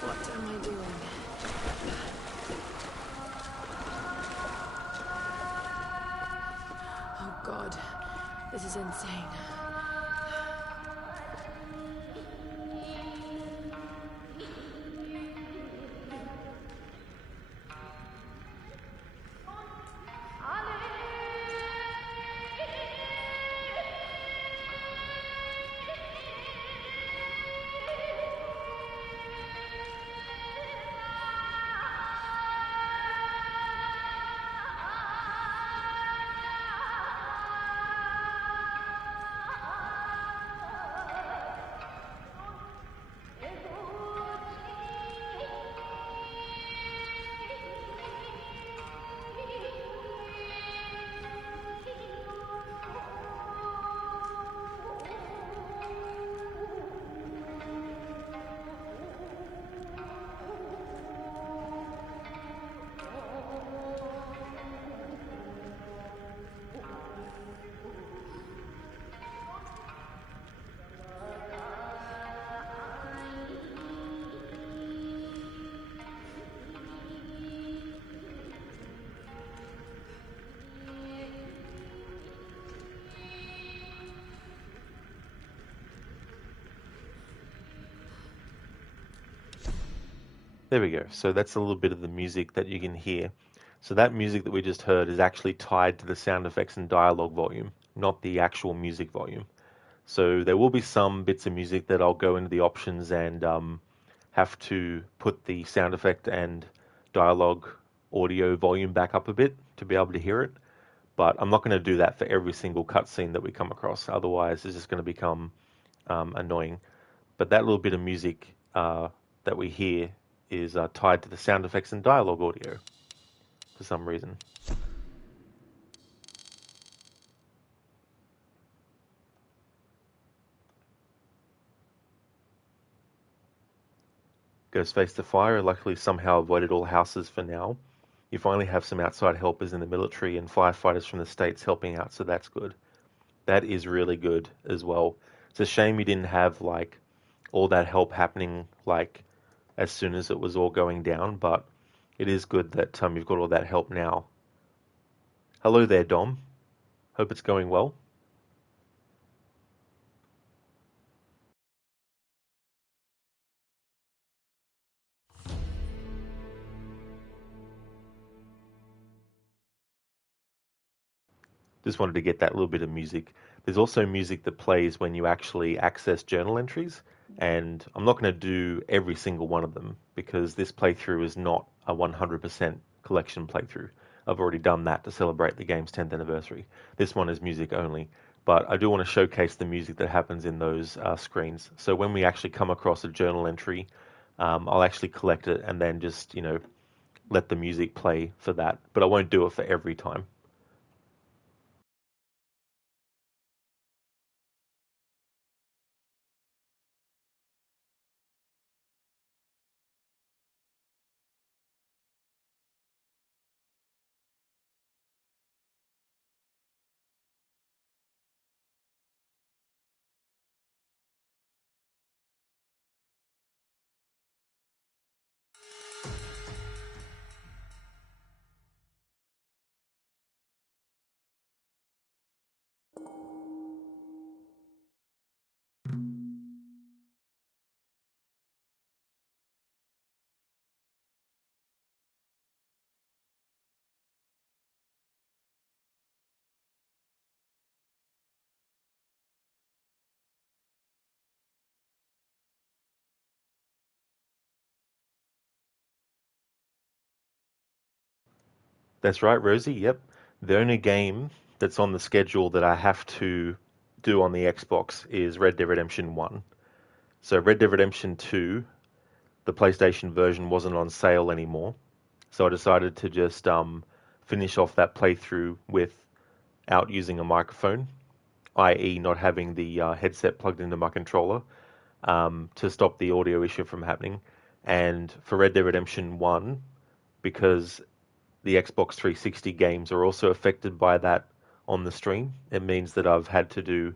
What am I doing? Oh God, this is insane. There we go. So that's a little bit of the music that you can hear. So that music that we just heard is actually tied to the sound effects and dialogue volume, not the actual music volume. So there will be some bits of music that I'll go into the options and have to put the sound effect and dialogue audio volume back up a bit to be able to hear it. But I'm not going to do that for every single cutscene that we come across. Otherwise, it's just going to become annoying. But that little bit of music that we hear is tied to the sound effects and dialogue audio for some reason. Goes face to fire, luckily somehow avoided all houses for now. You finally have some outside helpers in the military and firefighters from the States helping out, so that's good. That is really good as well. It's a shame you didn't have like all that help happening like as soon as it was all going down, but it is good that you've got all that help now. Hello there, Dom. Hope it's going well. Just wanted to get that little bit of music. There's also music that plays when you actually access journal entries, and I'm not going to do every single one of them because this playthrough is not a 100% collection playthrough. I've already done that to celebrate the game's 10th anniversary. This one is music only, but I do want to showcase the music that happens in those screens. So when we actually come across a journal entry, I'll actually collect it and then just, let the music play for that, but I won't do it for every time. That's right, Rosie. Yep. The only game that's on the schedule that I have to do on the Xbox is Red Dead Redemption 1. So Red Dead Redemption 2, the PlayStation version wasn't on sale anymore. So I decided to just finish off that playthrough without using a microphone, i.e. not having the headset plugged into my controller, to stop the audio issue from happening. And for Red Dead Redemption 1, because the Xbox 360 games are also affected by that on the stream, it means that I've had to do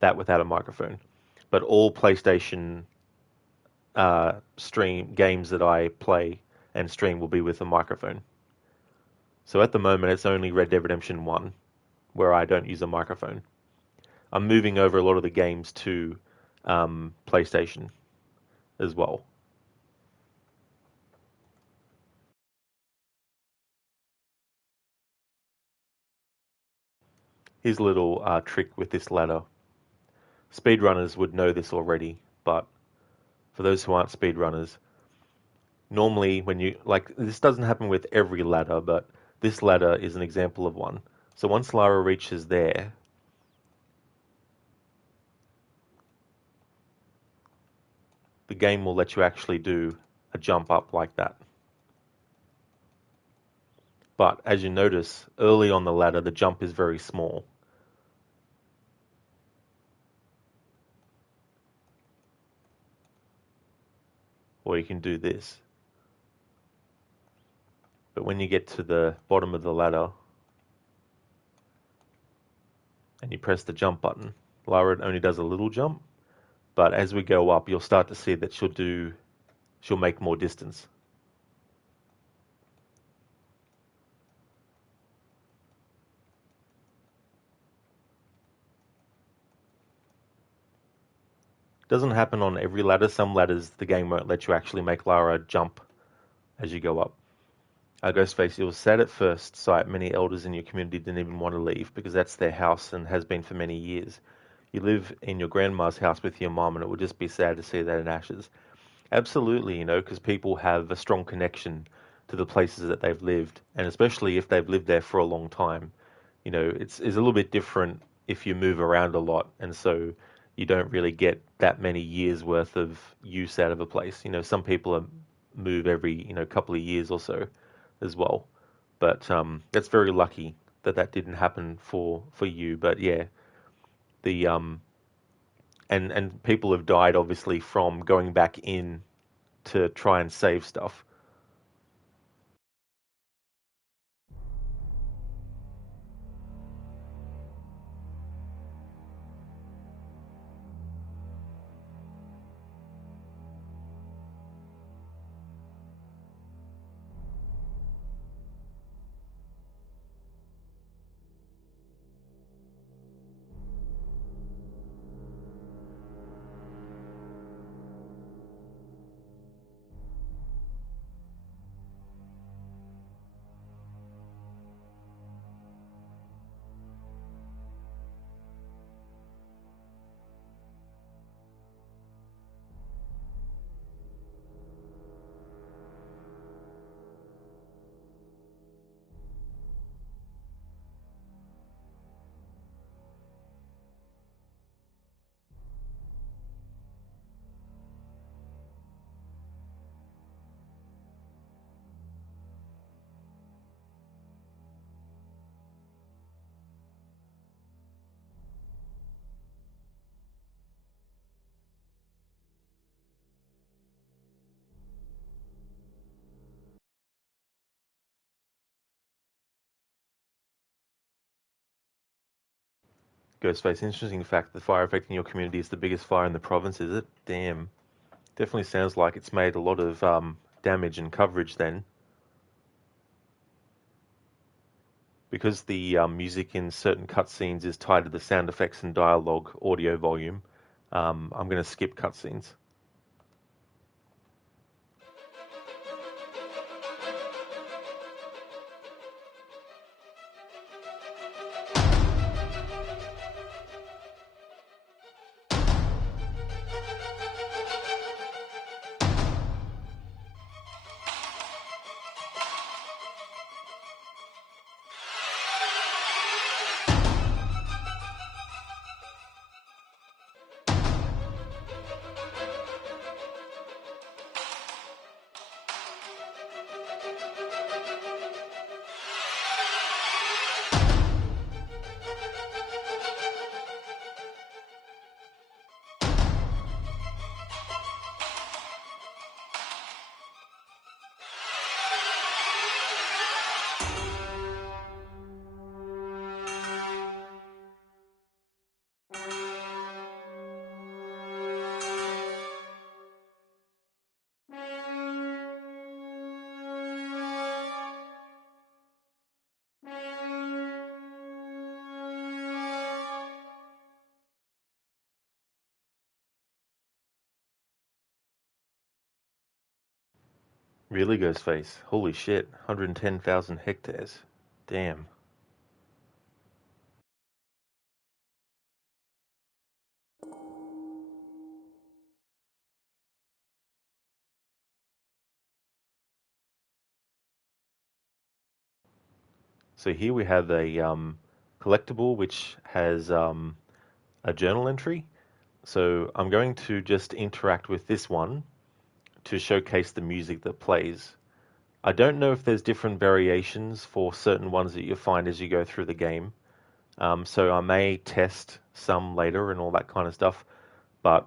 that without a microphone. But all PlayStation stream games that I play and stream will be with a microphone. So at the moment, it's only Red Dead Redemption 1 where I don't use a microphone. I'm moving over a lot of the games to PlayStation as well. Here's a little trick with this ladder. Speedrunners would know this already, but for those who aren't speedrunners, normally when you, like, this doesn't happen with every ladder, but this ladder is an example of one. So once Lara reaches there, the game will let you actually do a jump up like that. But as you notice, early on the ladder, the jump is very small. Or you can do this. But when you get to the bottom of the ladder and you press the jump button, Lara only does a little jump. But as we go up, you'll start to see that she'll make more distance. Doesn't happen on every ladder. Some ladders, the game won't let you actually make Lara jump as you go up. Ghostface, it was sad at first sight many elders in your community didn't even want to leave because that's their house and has been for many years. You live in your grandma's house with your mom and it would just be sad to see that in ashes. Absolutely, because people have a strong connection to the places that they've lived, and especially if they've lived there for a long time. It's a little bit different if you move around a lot, and so you don't really get that many years worth of use out of a place. Some people move every couple of years or so as well, but that's very lucky that didn't happen for you. But yeah, the and people have died obviously from going back in to try and save stuff. Ghostface, interesting fact, the fire affecting your community is the biggest fire in the province, is it? Damn. Definitely sounds like it's made a lot of damage and coverage then. Because the music in certain cutscenes is tied to the sound effects and dialogue audio volume, I'm going to skip cutscenes. Really, Ghostface? Holy shit, 110,000 hectares. Damn. So here we have a collectible which has a journal entry. So I'm going to just interact with this one to showcase the music that plays. I don't know if there's different variations for certain ones that you find as you go through the game. So I may test some later and all that kind of stuff. But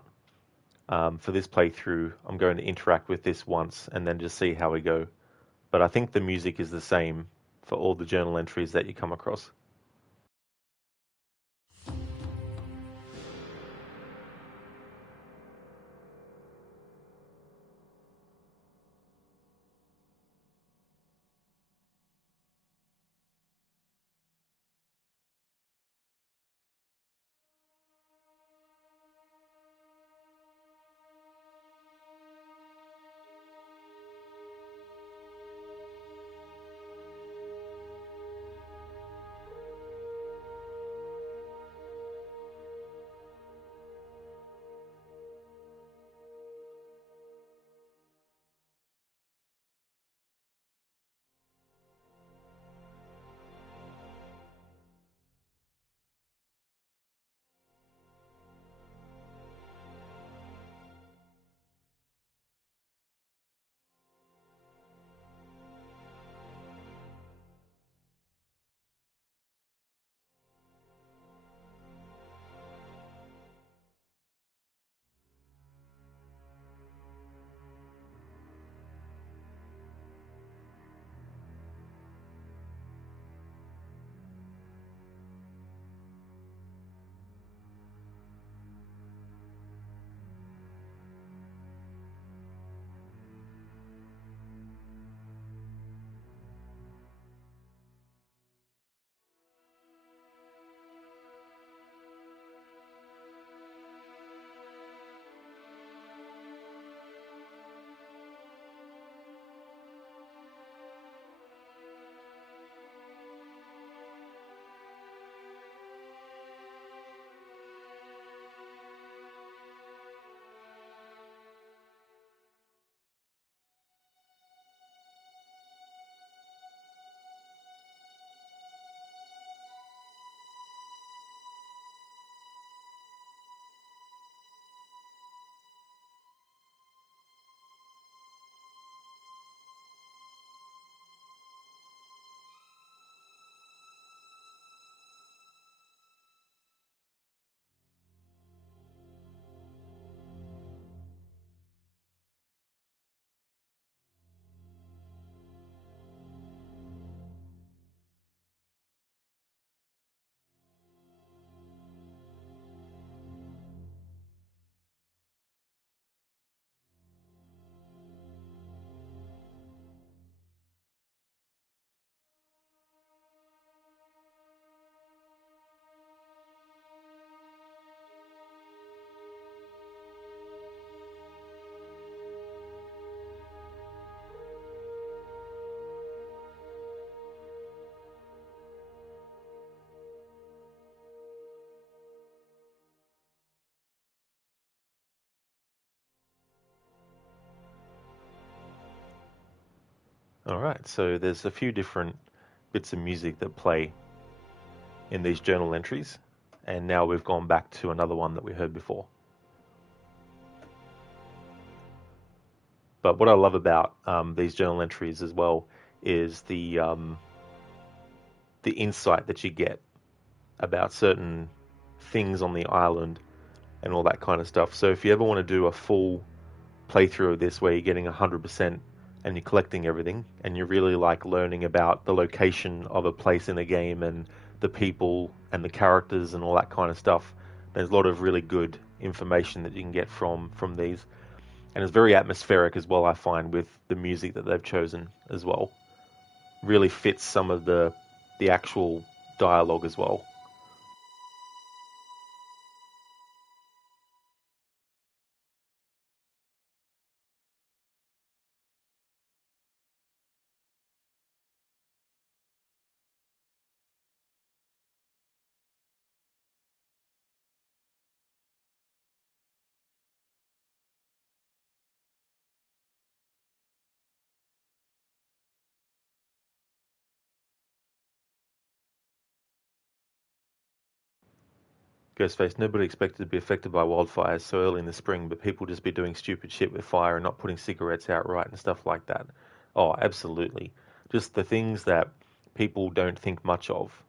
for this playthrough, I'm going to interact with this once and then just see how we go. But I think the music is the same for all the journal entries that you come across. Alright, so there's a few different bits of music that play in these journal entries, and now we've gone back to another one that we heard before. But what I love about these journal entries as well is the insight that you get about certain things on the island and all that kind of stuff. So if you ever want to do a full playthrough of this where you're getting 100% and you're collecting everything and you really like learning about the location of a place in a game and the people and the characters and all that kind of stuff, there's a lot of really good information that you can get from these. And it's very atmospheric as well, I find, with the music that they've chosen as well. Really fits some of the actual dialogue as well. Ghostface, nobody expected to be affected by wildfires so early in the spring, but people just be doing stupid shit with fire and not putting cigarettes out right and stuff like that. Oh, absolutely. Just the things that people don't think much of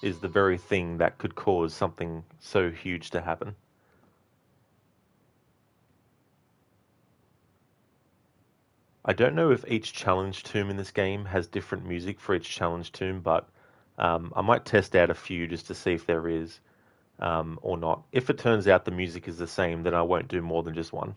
is the very thing that could cause something so huge to happen. I don't know if each challenge tomb in this game has different music for each challenge tomb, but I might test out a few just to see if there is. Or not. If it turns out the music is the same, then I won't do more than just one.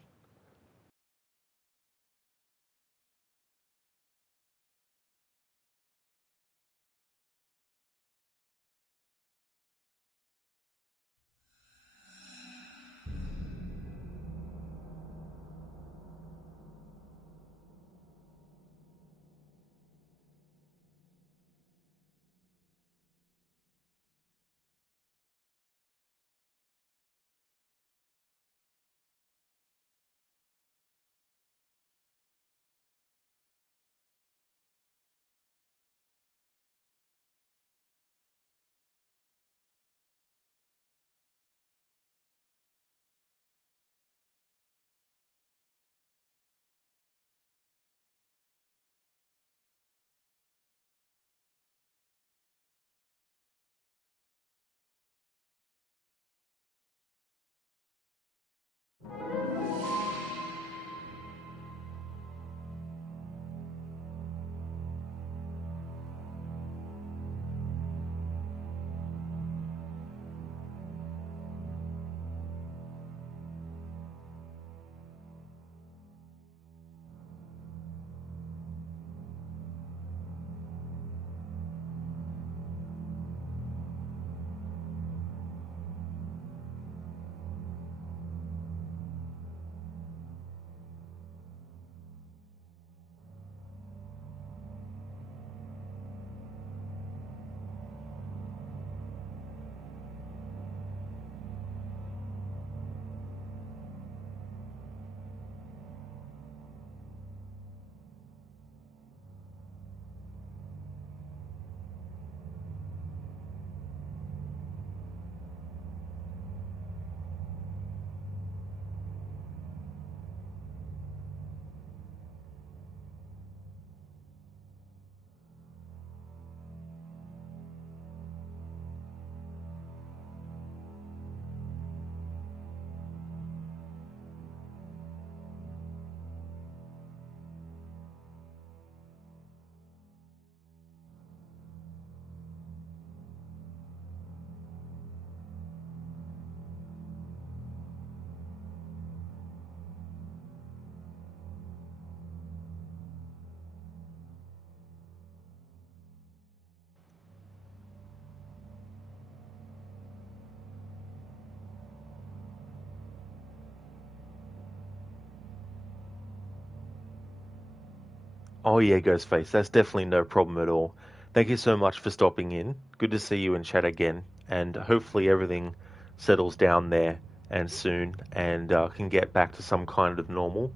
Oh yeah, Ghostface, that's definitely no problem at all. Thank you so much for stopping in. Good to see you in chat again, and hopefully everything settles down there and soon, and can get back to some kind of normal.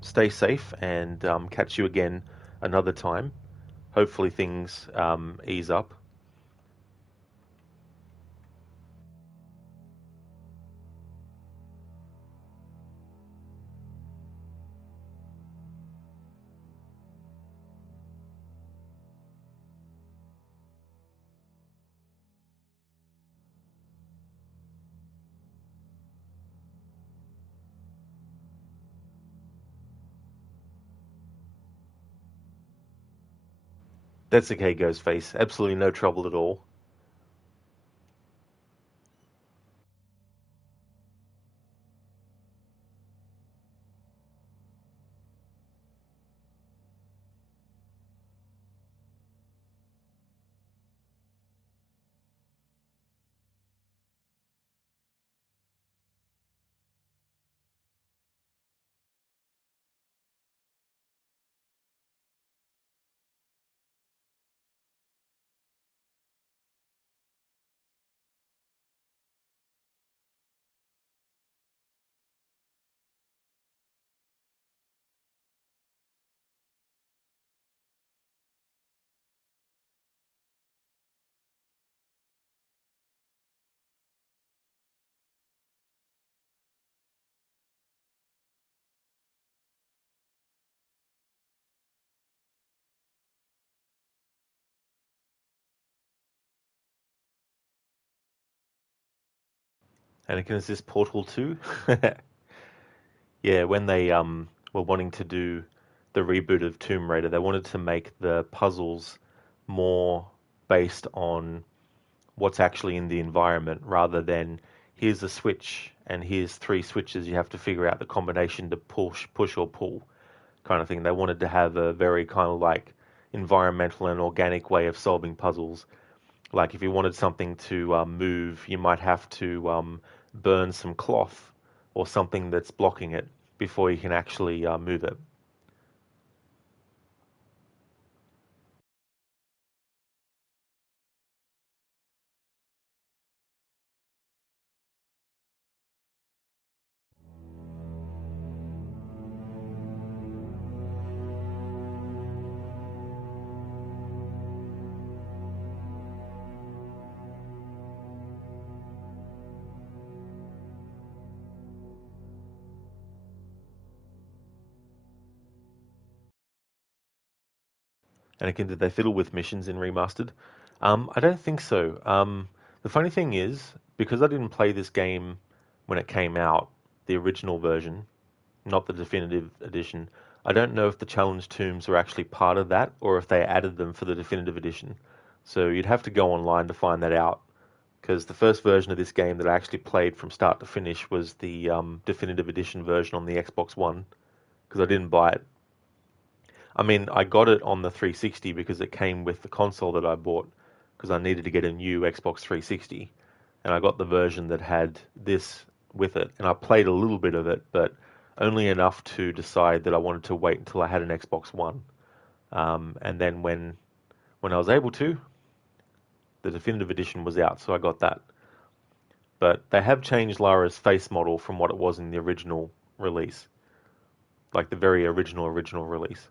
Stay safe, and catch you again another time. Hopefully things ease up. That's okay, Ghostface. Absolutely no trouble at all. Anakin, is this Portal 2? Yeah, when they were wanting to do the reboot of Tomb Raider, they wanted to make the puzzles more based on what's actually in the environment rather than here's a switch and here's three switches you have to figure out the combination to push or pull kind of thing. They wanted to have a very kind of like environmental and organic way of solving puzzles. Like if you wanted something to move, you might have to burn some cloth or something that's blocking it before you can actually move it. And again, did they fiddle with missions in Remastered? I don't think so. The funny thing is, because I didn't play this game when it came out, the original version, not the definitive edition, I don't know if the challenge tombs were actually part of that or if they added them for the definitive edition. So you'd have to go online to find that out. Because the first version of this game that I actually played from start to finish was the definitive edition version on the Xbox One, because I didn't buy it. I mean, I got it on the 360 because it came with the console that I bought, because I needed to get a new Xbox 360, and I got the version that had this with it, and I played a little bit of it, but only enough to decide that I wanted to wait until I had an Xbox One. And then when I was able to, the definitive edition was out, so I got that. But they have changed Lara's face model from what it was in the original release, like the very original release.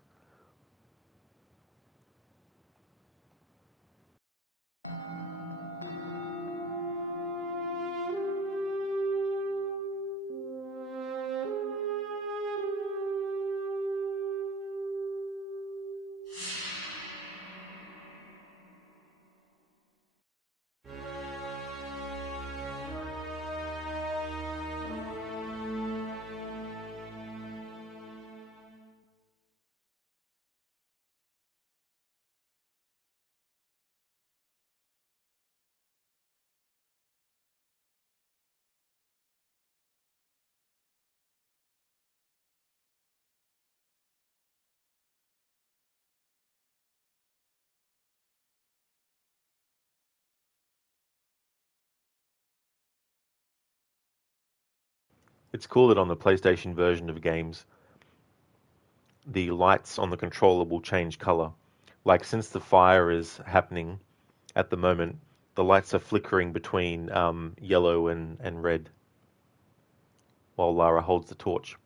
It's cool that on the PlayStation version of games, the lights on the controller will change color. Like since the fire is happening at the moment, the lights are flickering between yellow and red while Lara holds the torch.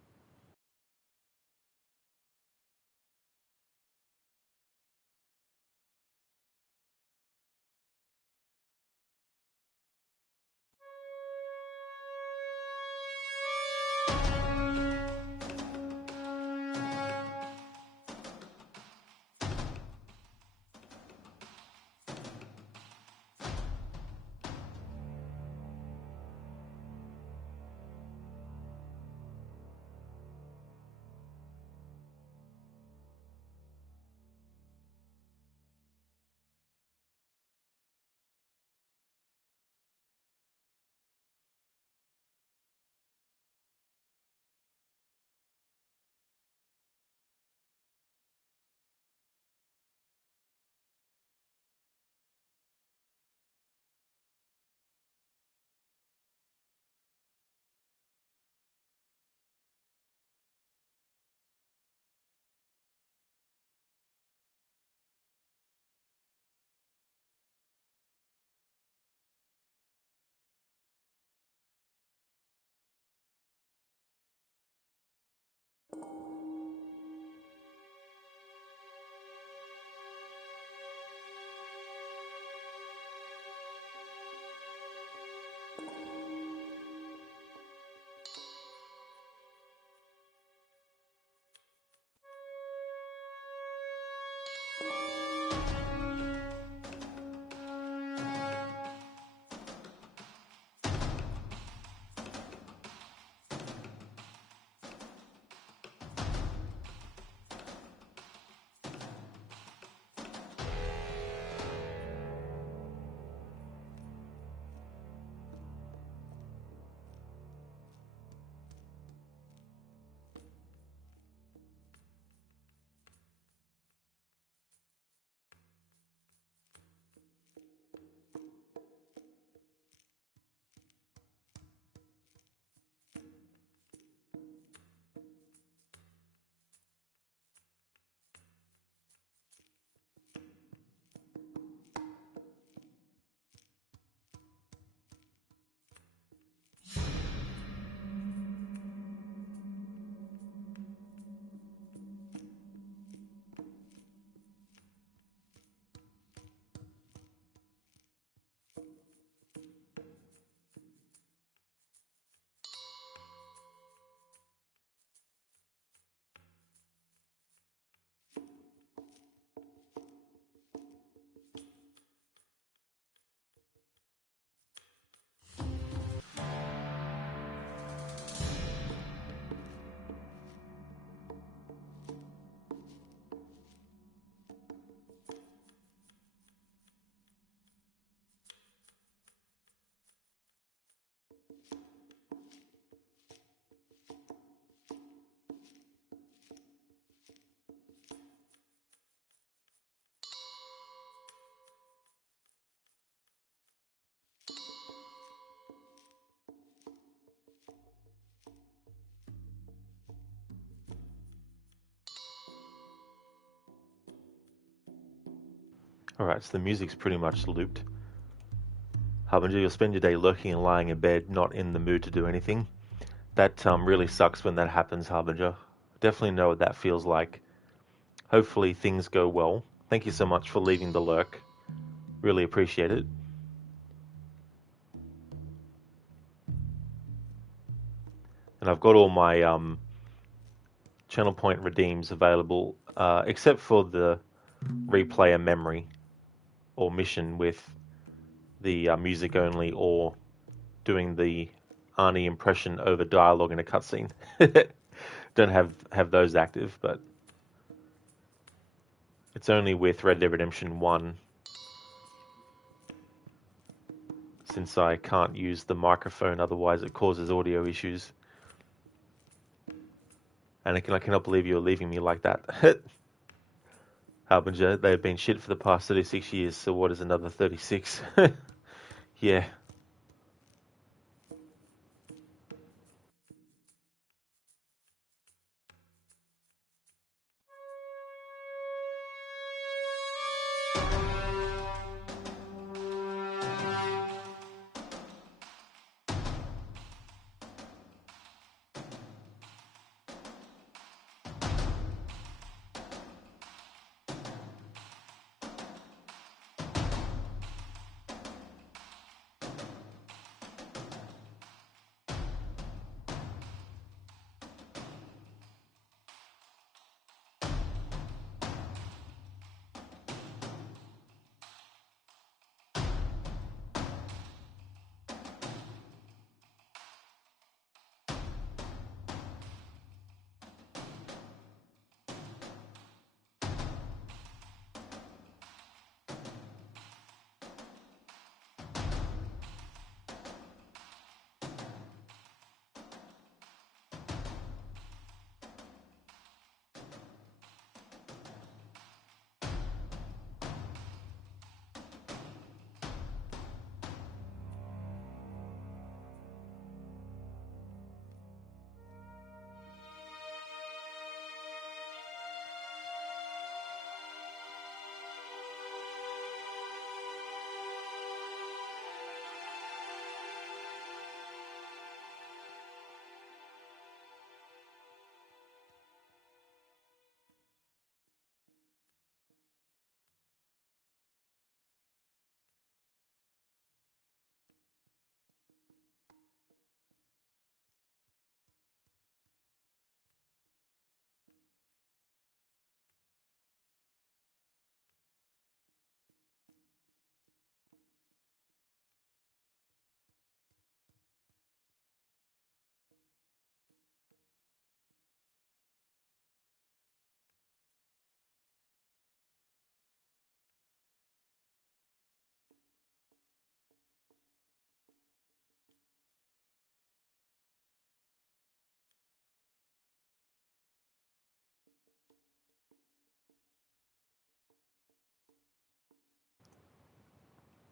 Alright, so the music's pretty much looped. Harbinger, you'll spend your day lurking and lying in bed, not in the mood to do anything. That really sucks when that happens, Harbinger. Definitely know what that feels like. Hopefully things go well. Thank you so much for leaving the lurk. Really appreciate it. And I've got all my channel point redeems available, except for the replayer memory or mission with the music only, or doing the Arnie impression over dialogue in a cutscene. Don't have those active, but it's only with Red Dead Redemption 1, since I can't use the microphone, otherwise it causes audio issues. And I cannot believe you're leaving me like that. Harbinger, they've been shit for the past 36 years, so what is another 36? Yeah.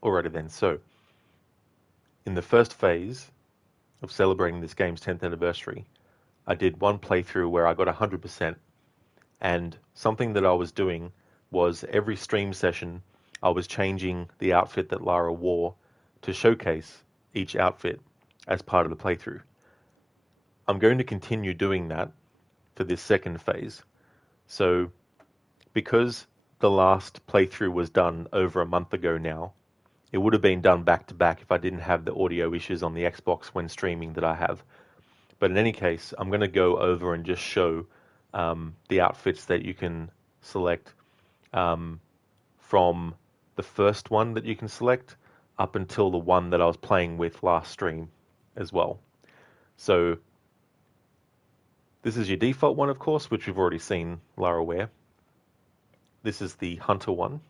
Alrighty then, so in the first phase of celebrating this game's 10th anniversary, I did one playthrough where I got 100%, and something that I was doing was every stream session I was changing the outfit that Lara wore to showcase each outfit as part of the playthrough. I'm going to continue doing that for this second phase. So because the last playthrough was done over a month ago now, it would have been done back to back if I didn't have the audio issues on the Xbox when streaming that I have. But in any case, I'm going to go over and just show the outfits that you can select from the first one that you can select up until the one that I was playing with last stream as well. So this is your default one, of course, which we've already seen Lara wear. This is the Hunter one.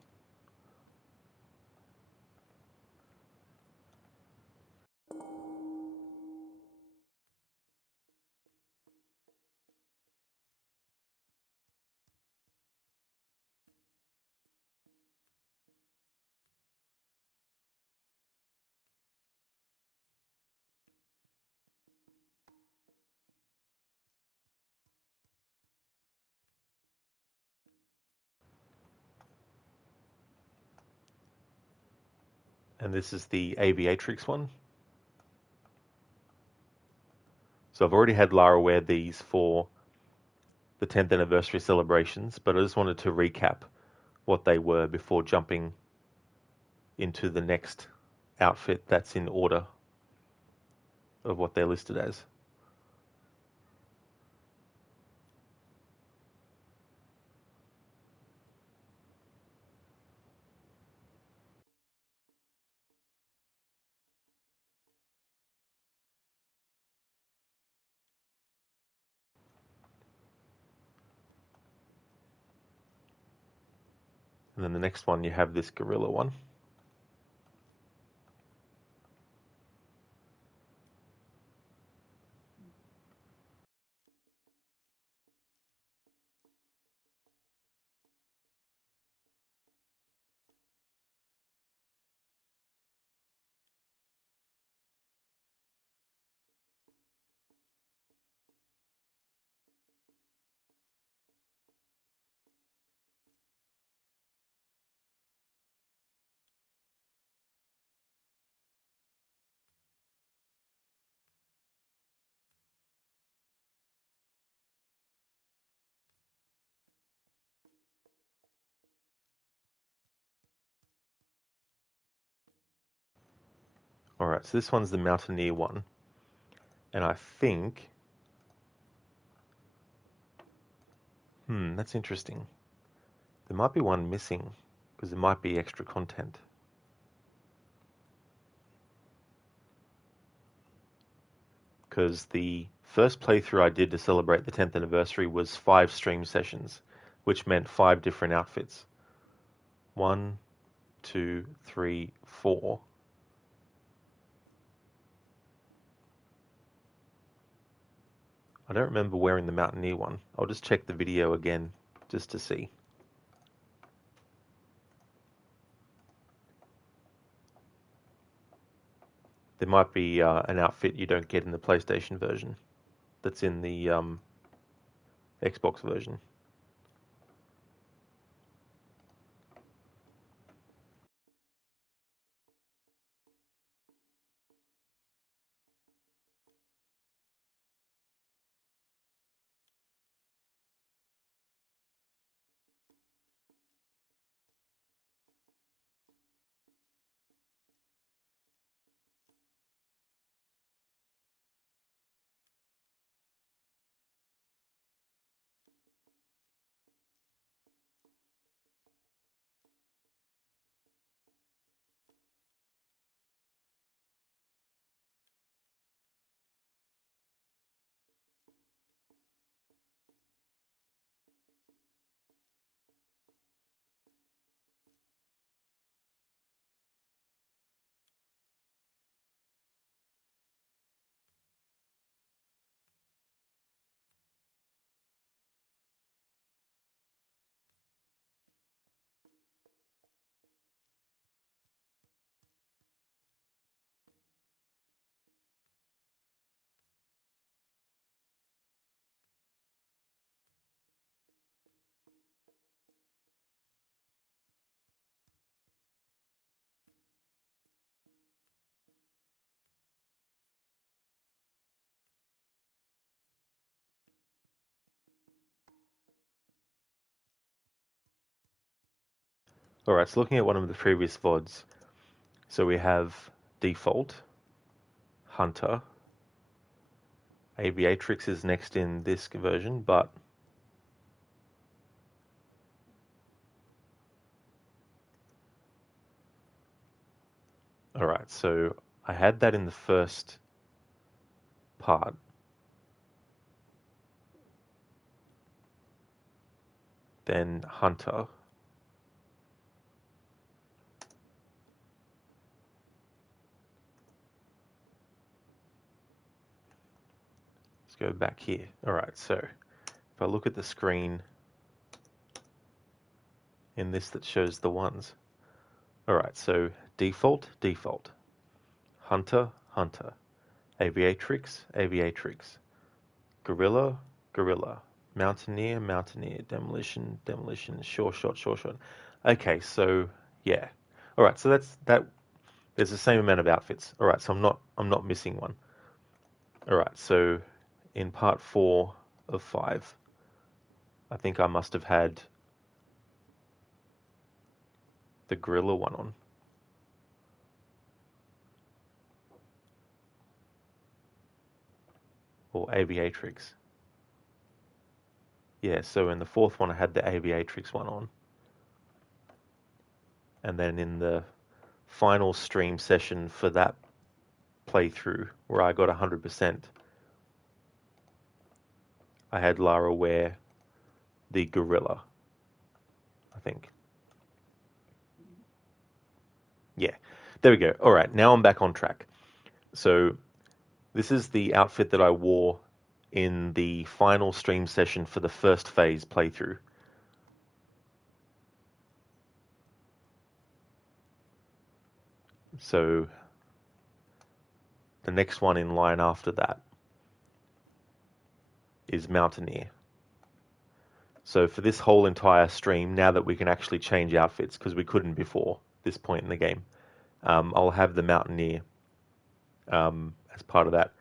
And this is the Aviatrix one. So I've already had Lara wear these for the 10th anniversary celebrations, but I just wanted to recap what they were before jumping into the next outfit that's in order of what they're listed as. And then the next one, you have this gorilla one. Alright, so this one's the Mountaineer one. And I think... that's interesting. There might be one missing, because there might be extra content. Because the first playthrough I did to celebrate the 10th anniversary was 5 stream sessions, which meant 5 different outfits. 1, 2, 3, 4. I don't remember wearing the Mountaineer one. I'll just check the video again just to see. There might be an outfit you don't get in the PlayStation version that's in the Xbox version. Alright, so looking at one of the previous VODs, so we have Default, Hunter, Aviatrix is next in this version, but alright, so I had that in the first part. Then Hunter. Let's go back here. Alright, so if I look at the screen in this that shows the ones. Alright, so Default, Default. Hunter, Hunter. Aviatrix, Aviatrix. Gorilla, Gorilla. Mountaineer, Mountaineer. Demolition, Demolition. Sure Shot, Sure Shot. Okay, so yeah. Alright, so that there's the same amount of outfits. Alright, so I'm not missing one. Alright, so in part 4 of 5, I think I must have had the Gorilla one on. Or Aviatrix. Yeah, so in the 4th one I had the Aviatrix one on. And then in the final stream session for that playthrough, where I got 100%, I had Lara wear the Gorilla, I think. Yeah, there we go. All right, now I'm back on track. So this is the outfit that I wore in the final stream session for the first phase playthrough. So the next one in line after that is Mountaineer. So for this whole entire stream, now that we can actually change outfits, because we couldn't before this point in the game, I'll have the Mountaineer as part of that.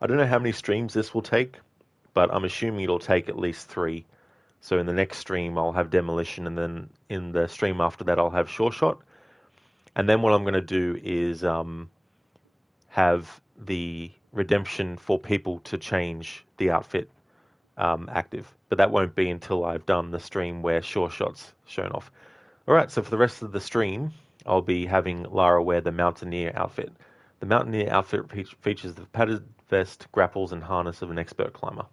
I don't know how many streams this will take, but I'm assuming it'll take at least 3. So in the next stream, I'll have Demolition, and then in the stream after that, I'll have Sure Shot. And then what I'm going to do is have the redemption for people to change the outfit active. But that won't be until I've done the stream where Sure Shot's shown off. Alright, so for the rest of the stream, I'll be having Lara wear the Mountaineer outfit. The Mountaineer outfit features the padded vest, grapples, and harness of an expert climber.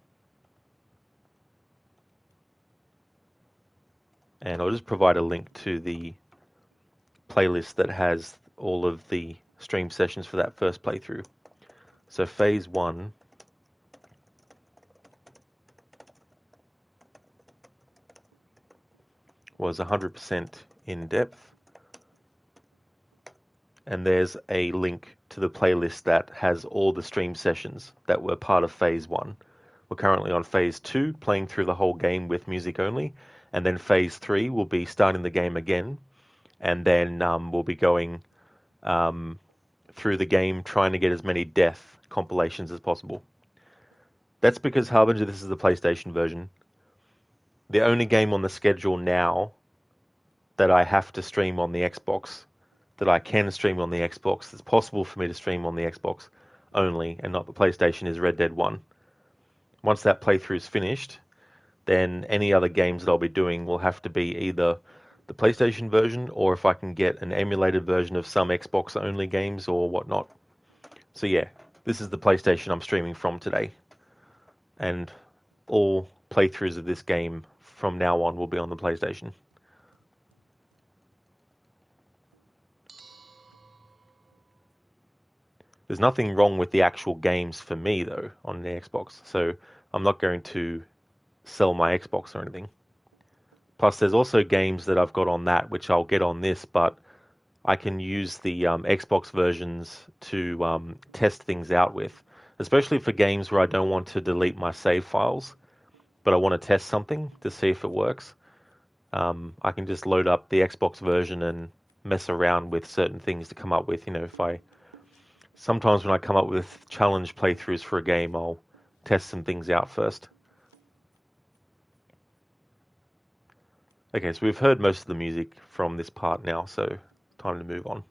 And I'll just provide a link to the playlist that has all of the stream sessions for that first playthrough. So phase 1 was 100% in depth, and there's a link to the playlist that has all the stream sessions that were part of phase 1. We're currently on phase 2, playing through the whole game with music only, and then phase 3 will be starting the game again, and then we'll be going through the game trying to get as many death compilations as possible. That's because Harbinger, this is the PlayStation version. The only game on the schedule now that I have to stream on the Xbox, that I can stream on the Xbox, that's possible for me to stream on the Xbox only and not the PlayStation, is Red Dead 1. Once that playthrough is finished, then any other games that I'll be doing will have to be either the PlayStation version, or if I can get an emulated version of some Xbox only games or whatnot. So yeah, this is the PlayStation I'm streaming from today. And all playthroughs of this game from now on will be on the PlayStation. There's nothing wrong with the actual games for me though on the Xbox, so I'm not going to sell my Xbox or anything. Plus there's also games that I've got on that which I'll get on this, but I can use the Xbox versions to test things out with, especially for games where I don't want to delete my save files, but I want to test something to see if it works. I can just load up the Xbox version and mess around with certain things to come up with, sometimes when I come up with challenge playthroughs for a game, I'll test some things out first. Okay, so we've heard most of the music from this part now, so time to move on.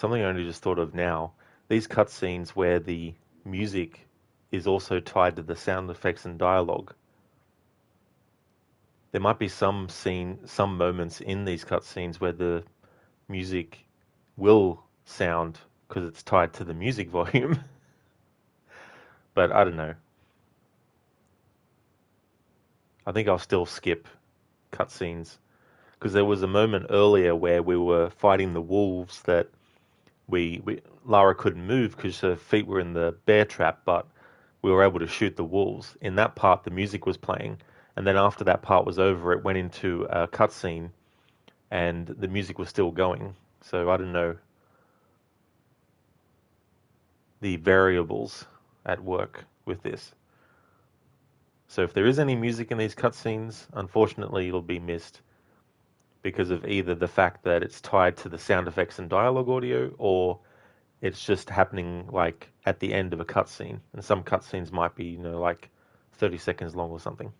something I only just thought of now. These cutscenes where the music is also tied to the sound effects and dialogue. There might be some moments in these cutscenes where the music will sound because it's tied to the music volume. But I don't know. I think I'll still skip cutscenes because there was a moment earlier where we were fighting the wolves that Lara couldn't move because her feet were in the bear trap, but we were able to shoot the wolves. In that part, the music was playing, and then after that part was over, it went into a cutscene, and the music was still going. So I don't know the variables at work with this. So if there is any music in these cutscenes, unfortunately, it'll be missed because of either the fact that it's tied to the sound effects and dialogue audio, or it's just happening like at the end of a cutscene. And some cutscenes might be, like 30 seconds long or something.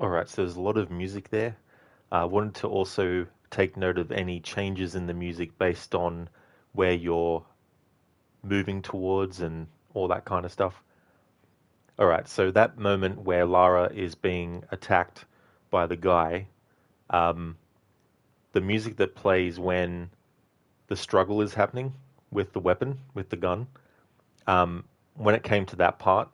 All right, so there's a lot of music there. I wanted to also take note of any changes in the music based on where you're moving towards and all that kind of stuff. All right, so that moment where Lara is being attacked by the guy, um, the music that plays when the struggle is happening with the weapon, with the gun, um, when it came to that part,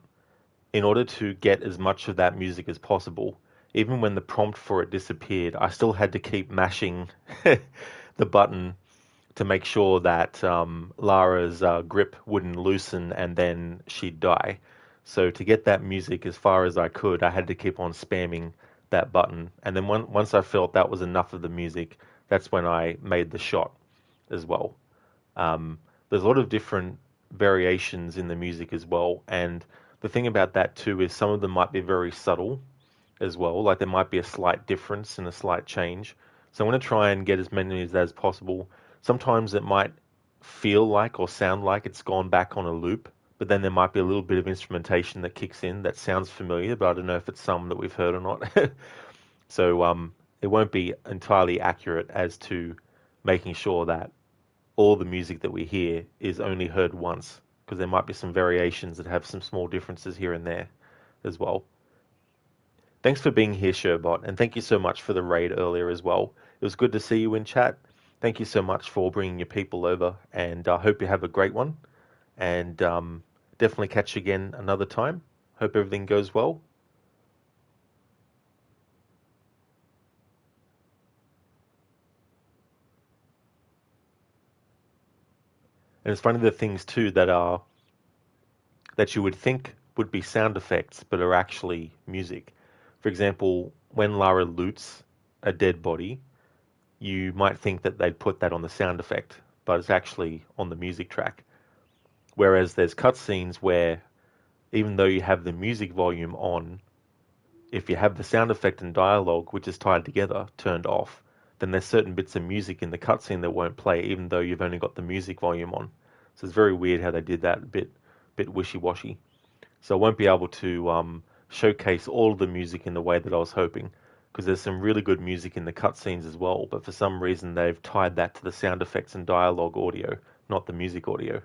in order to get as much of that music as possible, even when the prompt for it disappeared, I still had to keep mashing the button to make sure that Lara's grip wouldn't loosen and then she'd die. So to get that music as far as I could, I had to keep on spamming that button. And then once I felt that was enough of the music, that's when I made the shot as well. There's a lot of different variations in the music as well. And the thing about that too is some of them might be very subtle as well. Like there might be a slight difference and a slight change. So I'm going to try and get as many of that as possible. Sometimes it might feel like or sound like it's gone back on a loop, but then there might be a little bit of instrumentation that kicks in that sounds familiar, but I don't know if it's some that we've heard or not. So it won't be entirely accurate as to making sure that all the music that we hear is only heard once, because there might be some variations that have some small differences here and there as well. Thanks for being here, Sherbot, and thank you so much for the raid earlier as well. It was good to see you in chat. Thank you so much for bringing your people over, and I hope you have a great one. And definitely catch you again another time. Hope everything goes well. And it's one of the things too that you would think would be sound effects, but are actually music. For example, when Lara loots a dead body, you might think that they'd put that on the sound effect, but it's actually on the music track. Whereas there's cutscenes where, even though you have the music volume on, if you have the sound effect and dialogue, which is tied together, turned off, then there's certain bits of music in the cutscene that won't play, even though you've only got the music volume on. So it's very weird how they did that, a bit wishy-washy. So I won't be able to showcase all of the music in the way that I was hoping, because there's some really good music in the cutscenes as well, but for some reason they've tied that to the sound effects and dialogue audio, not the music audio.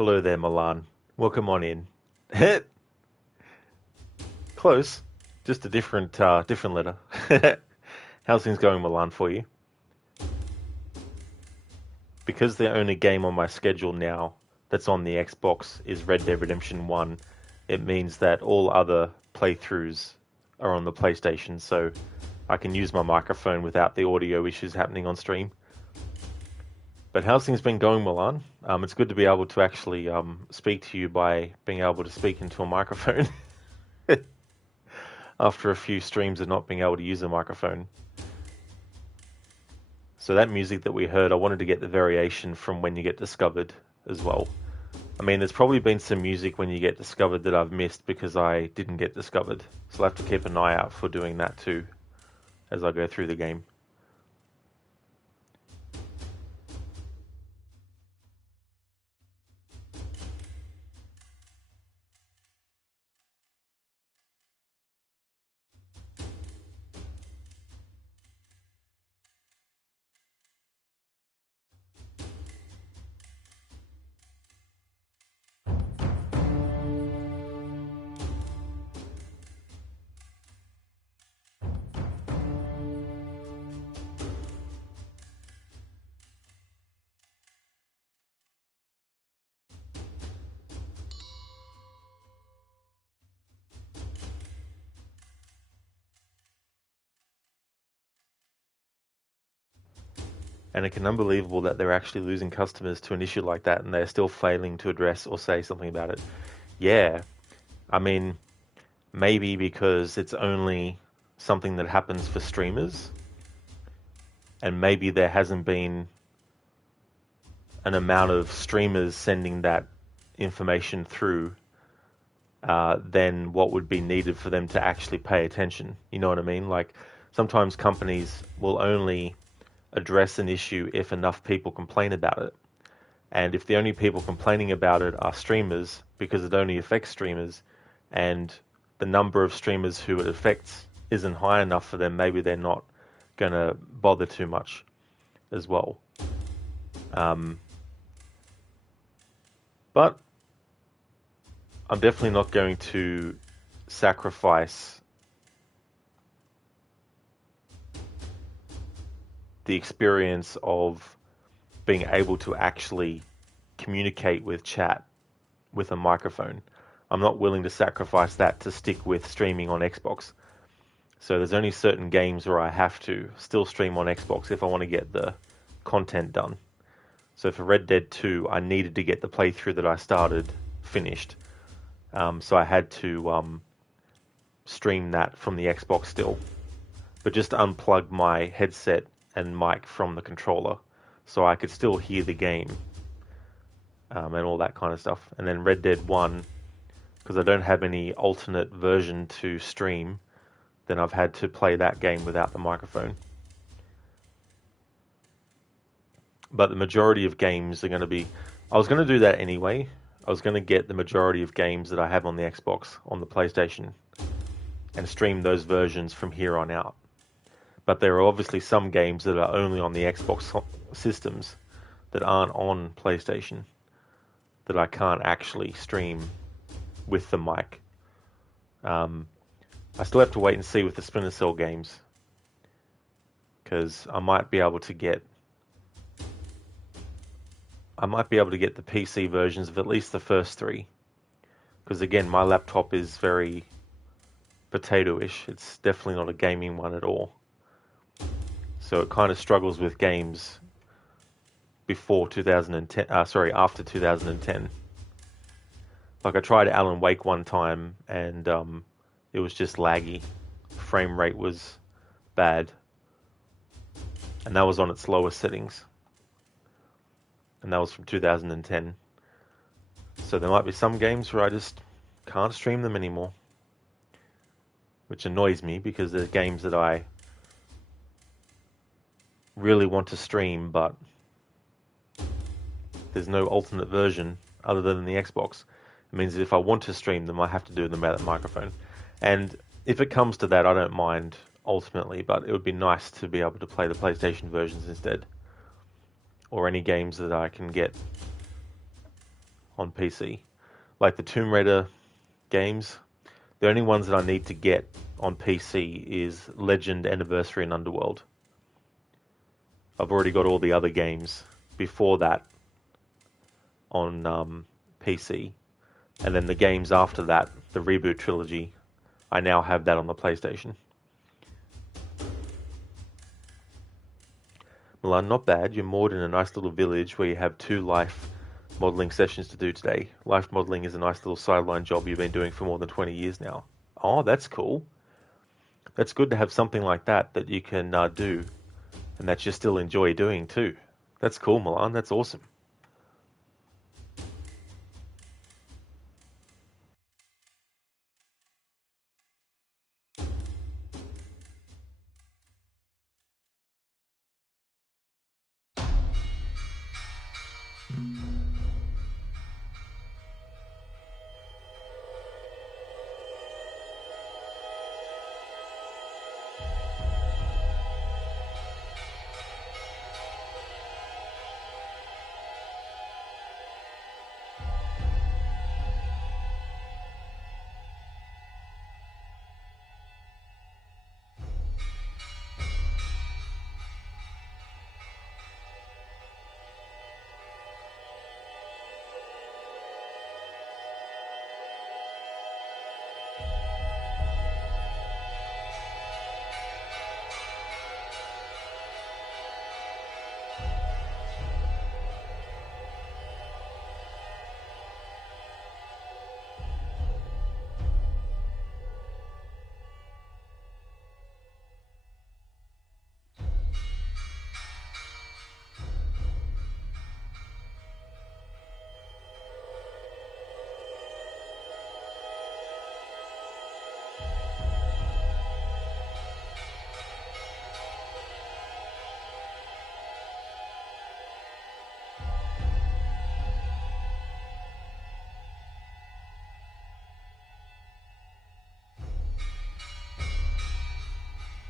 Hello there, Milan. Welcome on in. Close. Just a different letter. How's things going, Milan, for you? Because the only game on my schedule now that's on the Xbox is Red Dead Redemption 1, it means that all other playthroughs are on the PlayStation, so I can use my microphone without the audio issues happening on stream. But how's things been going, Milan? It's good to be able to actually speak to you by being able to speak into a microphone. After a few streams of not being able to use a microphone. So that music that we heard, I wanted to get the variation from When You Get Discovered as well. I mean, there's probably been some music When You Get Discovered that I've missed because I didn't get discovered. So I'll have to keep an eye out for doing that too as I go through the game. And it's unbelievable that they're actually losing customers to an issue like that and they're still failing to address or say something about it. Yeah, I mean, maybe because it's only something that happens for streamers, and maybe there hasn't been an amount of streamers sending that information through than what would be needed for them to actually pay attention. You know what I mean? Like, sometimes companies will only address an issue if enough people complain about it. And if the only people complaining about it are streamers, because it only affects streamers, and the number of streamers who it affects isn't high enough for them, maybe they're not going to bother too much as well. But I'm definitely not going to sacrifice the experience of being able to actually communicate with chat with a microphone. I'm not willing to sacrifice that to stick with streaming on Xbox. So there's only certain games where I have to still stream on Xbox if I want to get the content done. So for Red Dead 2, I needed to get the playthrough that I started finished. So I had to stream that from the Xbox still. But just unplug my headset and mic from the controller so I could still hear the game and all that kind of stuff. And then Red Dead 1, because I don't have any alternate version to stream, then I've had to play that game without the microphone. But the majority of games are going to be... I was going to do that anyway. I was going to get the majority of games that I have on the Xbox on the PlayStation and stream those versions from here on out. But there are obviously some games that are only on the Xbox systems that aren't on PlayStation that I can't actually stream with the mic. I still have to wait and see with the Splinter Cell games, because I might be able to get the PC versions of at least the first three, because again, my laptop is very potato-ish. It's definitely not a gaming one at all. So it kind of struggles with games after 2010. Like, I tried Alan Wake one time and it was just laggy. Frame rate was bad. And that was on its lowest settings. And that was from 2010. So there might be some games where I just can't stream them anymore. Which annoys me, because they're games that I really want to stream, but there's no alternate version other than the Xbox. It means that if I want to stream them, I have to do them without the microphone. And if it comes to that, I don't mind ultimately, but it would be nice to be able to play the PlayStation versions instead. Or any games that I can get on PC. Like the Tomb Raider games, the only ones that I need to get on PC is Legend, Anniversary, and Underworld. I've already got all the other games before that on PC. And then the games after that, the Reboot trilogy, I now have that on the PlayStation. Milan, not bad. You're moored in a nice little village where you have 2 life modelling sessions to do today. Life modelling is a nice little sideline job you've been doing for more than 20 years now. Oh, that's cool. That's good to have something like that you can do and that you still enjoy doing too. That's cool, Milan. That's awesome.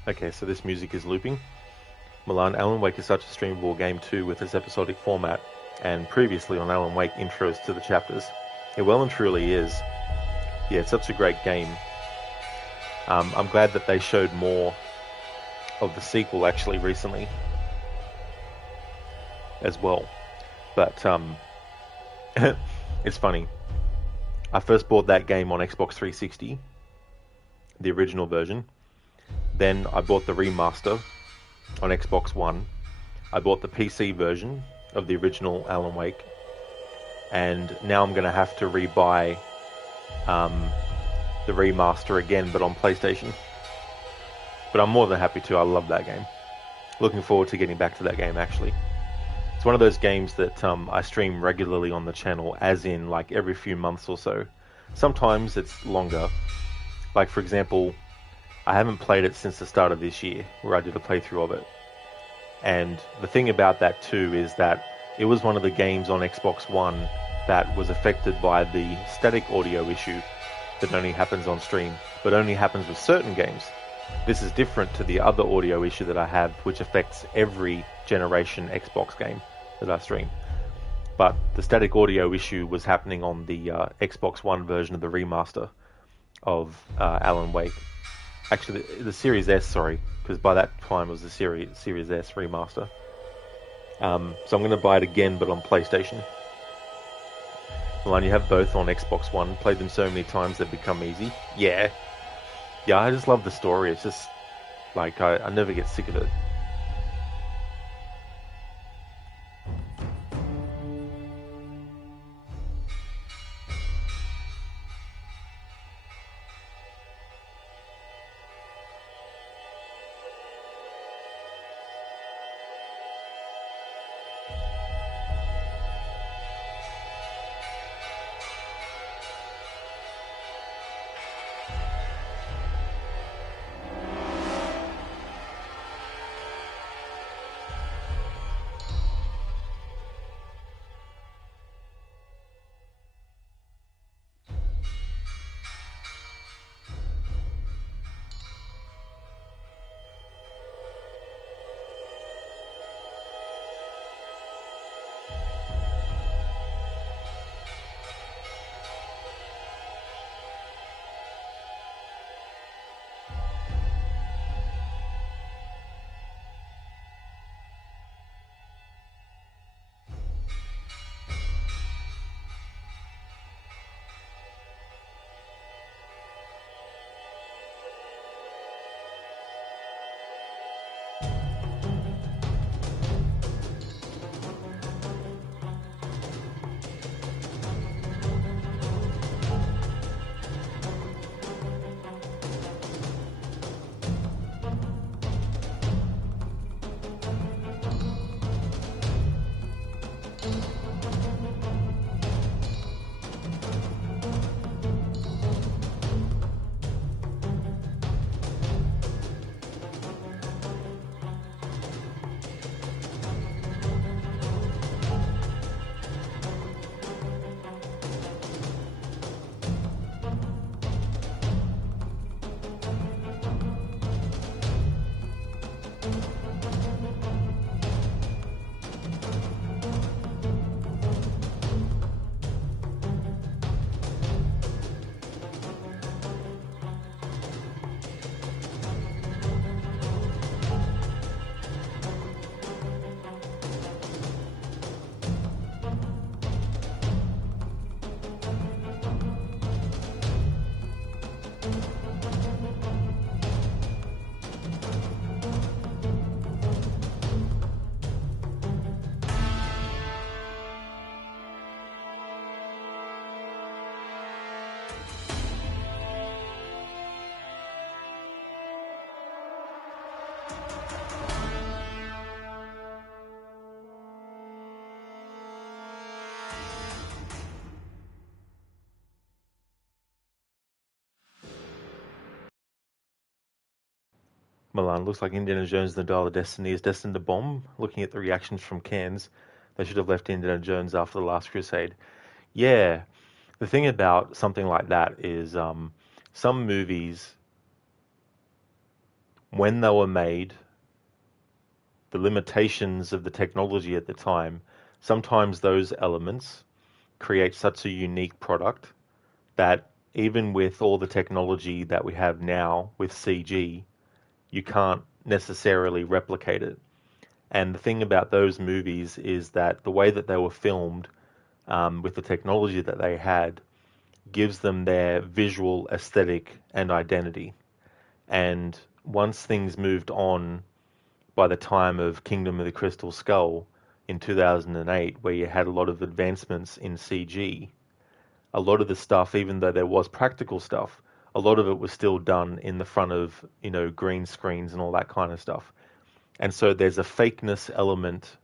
Okay, so this music is looping. Milan, Alan Wake is such a streamable game too with its episodic format, and previously on Alan Wake intros to the chapters. It well and truly is. Yeah, it's such a great game. I'm glad that they showed more of the sequel actually recently as well. But it's funny. I first bought that game on Xbox 360, the original version. Then I bought the remaster on Xbox One. I bought the PC version of the original Alan Wake. And now I'm going to have to rebuy the remaster again, but on PlayStation. But I'm more than happy to. I love that game. Looking forward to getting back to that game, actually. It's one of those games that I stream regularly on the channel, as in like every few months or so. Sometimes it's longer. Like, for example, I haven't played it since the start of this year, where I did a playthrough of it. And the thing about that too is that it was one of the games on Xbox One that was affected by the static audio issue that only happens on stream, but only happens with certain games. This is different to the other audio issue that I have, which affects every generation Xbox game that I stream. But the static audio issue was happening on the Xbox One version of the remaster of Alan Wake. Actually, the Series S, sorry, because by that time it was the Series S remaster. So I'm going to buy it again, but on PlayStation. Milan, you have both on Xbox One. Played them so many times they've become easy. Yeah, I just love the story. It's just, like, I never get sick of it. Milan, looks like Indiana Jones and the Dial of Destiny is destined to bomb. Looking at the reactions from Cairns, they should have left Indiana Jones after The Last Crusade. Yeah, the thing about something like that is some movies, when they were made, the limitations of the technology at the time, sometimes those elements create such a unique product that even with all the technology that we have now with CG, you can't necessarily replicate it. And the thing about those movies is that the way that they were filmed, with the technology that they had, gives them their visual aesthetic and identity. And once things moved on, by the time of Kingdom of the Crystal Skull in 2008, where you had a lot of advancements in CG, a lot of the stuff, even though there was practical stuff, a lot of it was still done in the front of, green screens and all that kind of stuff. And so there's a fakeness element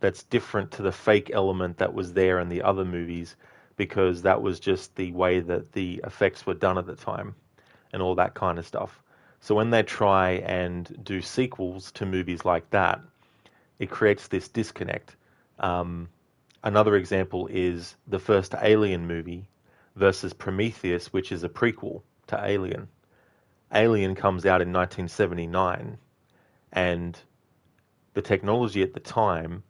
that's different to the fake element that was there in the other movies, because that was just the way that the effects were done at the time and all that kind of stuff. So when they try and do sequels to movies like that, it creates this disconnect. Another example is the first Alien movie versus Prometheus, which is a prequel to Alien. Alien comes out in 1979, and the technology at the time,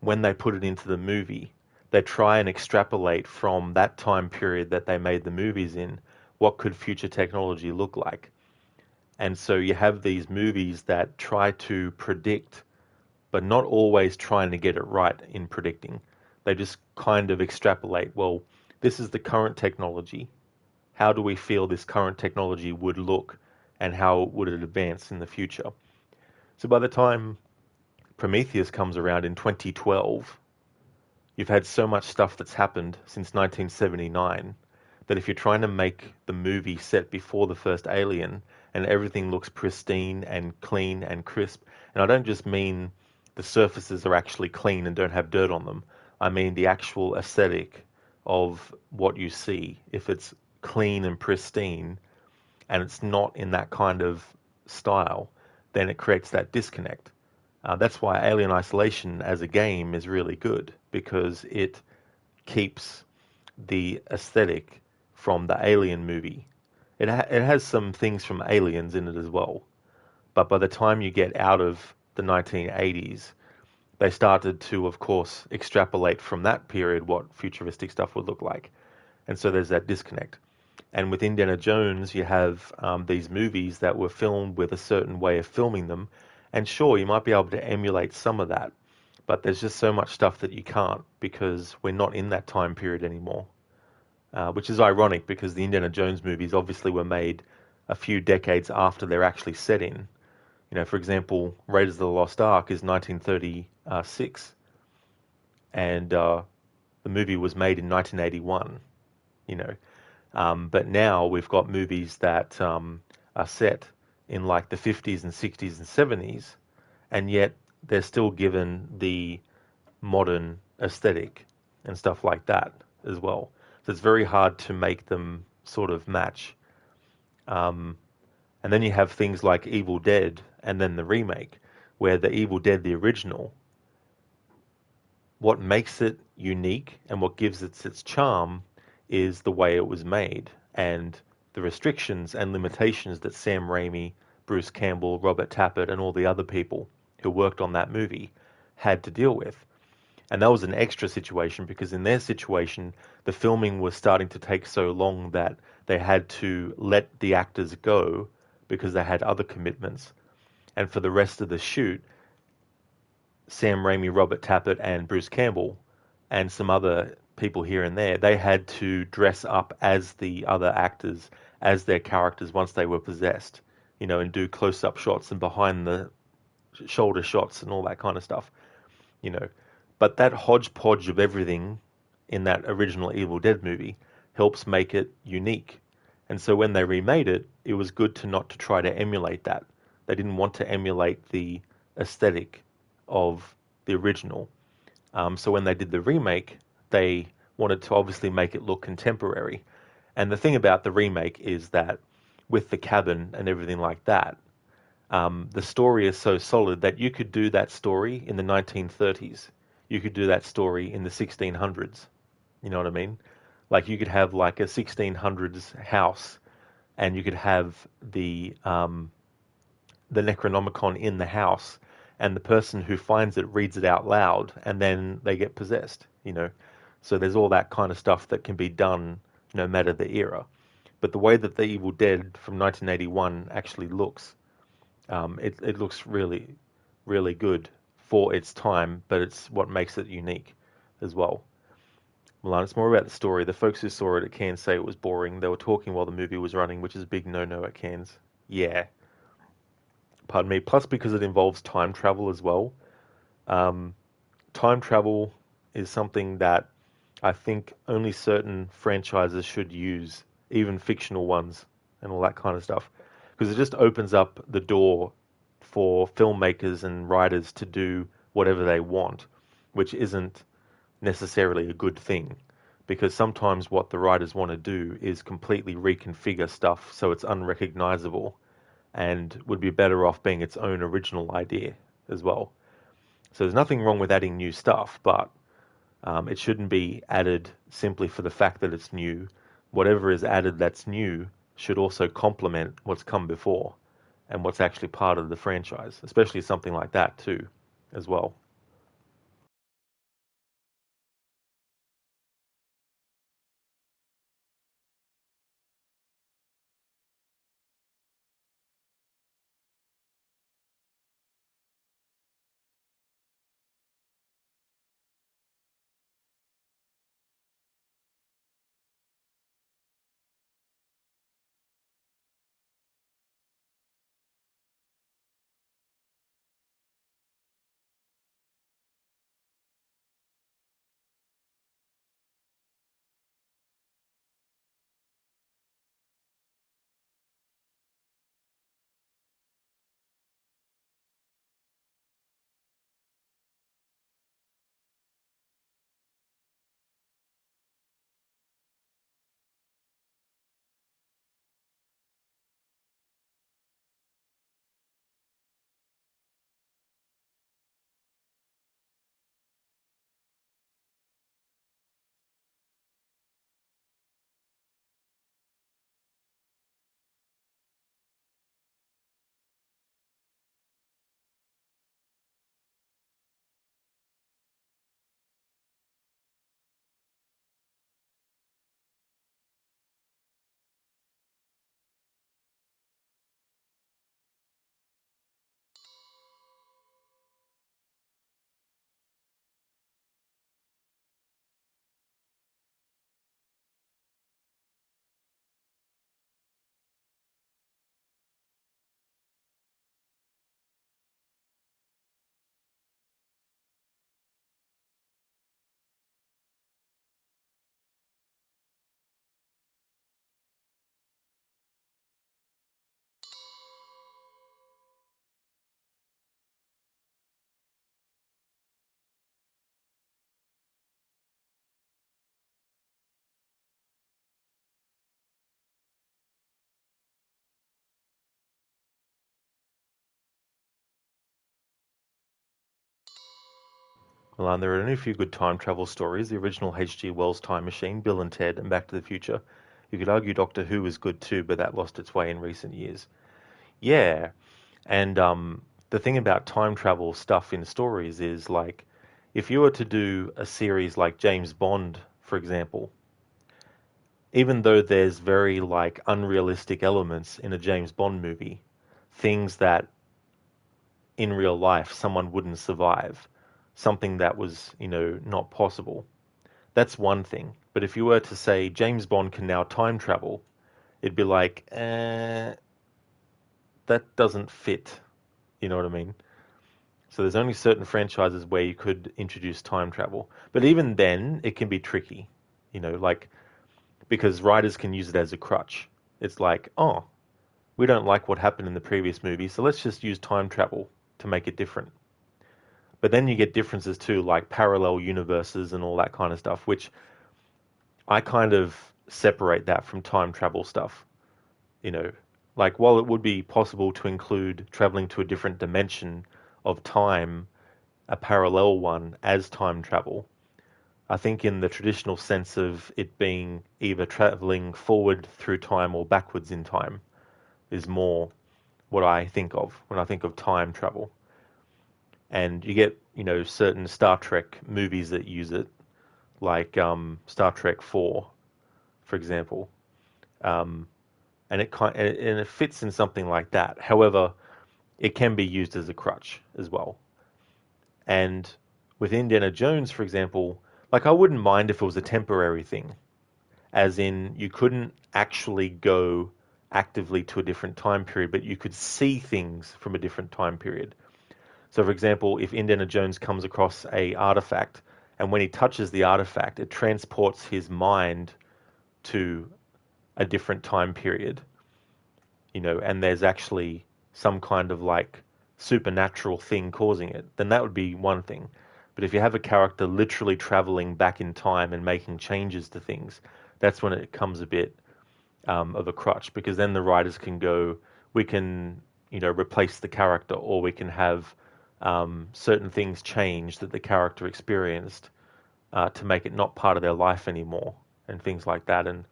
when they put it into the movie, they try and extrapolate from that time period that they made the movies in, what could future technology look like. And so you have these movies that try to predict, but not always trying to get it right in predicting. They just kind of extrapolate, well, this is the current technology. How do we feel this current technology would look, and how would it advance in the future? So by the time Prometheus comes around in 2012, you've had so much stuff that's happened since 1979 that if you're trying to make the movie set before the first Alien and everything looks pristine and clean and crisp, and I don't just mean the surfaces are actually clean and don't have dirt on them, I mean the actual aesthetic of what you see. If it's clean and pristine and it's not in that kind of style, then it creates that disconnect. That's why Alien Isolation as a game is really good, because it keeps the aesthetic from the Alien movie. It has some things from Aliens in it as well, but by the time you get out of the 1980s, they started to, of course, extrapolate from that period what futuristic stuff would look like. And so there's that disconnect. And with Indiana Jones, you have these movies that were filmed with a certain way of filming them. And sure, you might be able to emulate some of that, but there's just so much stuff that you can't, because we're not in that time period anymore. Which is ironic, because the Indiana Jones movies obviously were made a few decades after they're actually set in. For example, Raiders of the Lost Ark is 1936, and the movie was made in 1981. But now we've got movies that are set in like the 50s and 60s and 70s, and yet they're still given the modern aesthetic and stuff like that as well. So it's very hard to make them sort of match. And then you have things like Evil Dead and then the remake, where the Evil Dead, the original, what makes it unique and what gives it its charm is the way it was made, and the restrictions and limitations that Sam Raimi, Bruce Campbell, Robert Tappert, and all the other people who worked on that movie had to deal with. And that was an extra situation, because in their situation, the filming was starting to take so long that they had to let the actors go because they had other commitments. And for the rest of the shoot, Sam Raimi, Robert Tappert, and Bruce Campbell, and some other people here and there, they had to dress up as the other actors, as their characters once they were possessed, and do close-up shots and behind the shoulder shots and all that kind of stuff, But that hodgepodge of everything in that original Evil Dead movie helps make it unique. And so when they remade it, it was good not to try to emulate that. They didn't want to emulate the aesthetic of the original. So when they did the remake, they wanted to obviously make it look contemporary. And the thing about the remake is that with the cabin and everything like that, the story is so solid that you could do that story in the 1930s. You could do that story in the 1600s. You know what I mean? Like you could have like a 1600s house, and you could have the Necronomicon in the house, and the person who finds it reads it out loud, and then they get possessed. So there's all that kind of stuff that can be done no matter the era. But the way that The Evil Dead from 1981 actually looks, it looks really, really good for its time, but it's what makes it unique as well. Milan, it's more about the story. The folks who saw it at Cannes say it was boring. They were talking while the movie was running, which is a big no-no at Cannes. Yeah. Pardon me. Plus, because it involves time travel as well. Time travel is something that I think only certain franchises should use, even fictional ones and all that kind of stuff, because it just opens up the door for filmmakers and writers to do whatever they want, which isn't necessarily a good thing, because sometimes what the writers want to do is completely reconfigure stuff so it's unrecognizable and would be better off being its own original idea as well. So there's nothing wrong with adding new stuff, but it shouldn't be added simply for the fact that it's new. Whatever is added that's new should also complement what's come before and what's actually part of the franchise, especially something like that too, as well. Well, there are only a few good time travel stories. The original H.G. Wells Time Machine, Bill and Ted, and Back to the Future. You could argue Doctor Who is good too, but that lost its way in recent years. Yeah, and the thing about time travel stuff in stories is like, if you were to do a series like James Bond, for example, even though there's very like unrealistic elements in a James Bond movie, things that in real life someone wouldn't survive, something that was, not possible. That's one thing. But if you were to say James Bond can now time travel, it'd be like, that doesn't fit. You know what I mean? So there's only certain franchises where you could introduce time travel. But even then, it can be tricky, like, because writers can use it as a crutch. It's like, oh, we don't like what happened in the previous movie, so let's just use time travel to make it different. But then you get differences too, like parallel universes and all that kind of stuff, which I kind of separate that from time travel stuff. Like, while it would be possible to include traveling to a different dimension of time, a parallel one, as time travel, I think in the traditional sense of it being either traveling forward through time or backwards in time is more what I think of when I think of time travel. And you get, certain Star Trek movies that use it, like Star Trek 4, for example. Um, and it fits in something like that. However, it can be used as a crutch as well. And with Indiana Jones, for example, like, I wouldn't mind if it was a temporary thing, as in you couldn't actually go actively to a different time period, but you could see things from a different time period. So, for example, if Indiana Jones comes across a artifact, and when he touches the artifact, it transports his mind to a different time period, and there's actually some kind of like supernatural thing causing it, then that would be one thing. But if you have a character literally traveling back in time and making changes to things, that's when it becomes a bit of a crutch, because then the writers can go, we can, replace the character, or we can have certain things change that the character experienced to make it not part of their life anymore, and things like that. And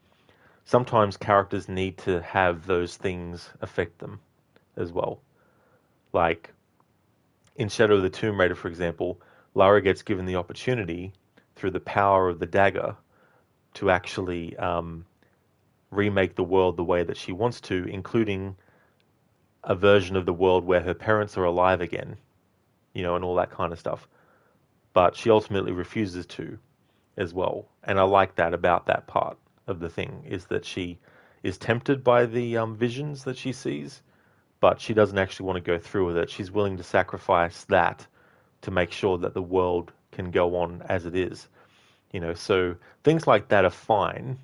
sometimes characters need to have those things affect them as well. Like in Shadow of the Tomb Raider, for example, Lara gets given the opportunity through the power of the dagger to actually remake the world the way that she wants to, including a version of the world where her parents are alive again, and all that kind of stuff. But she ultimately refuses to as well. And I like that about that part of the thing, is that she is tempted by the visions that she sees, but she doesn't actually want to go through with it. She's willing to sacrifice that to make sure that the world can go on as it is. So things like that are fine.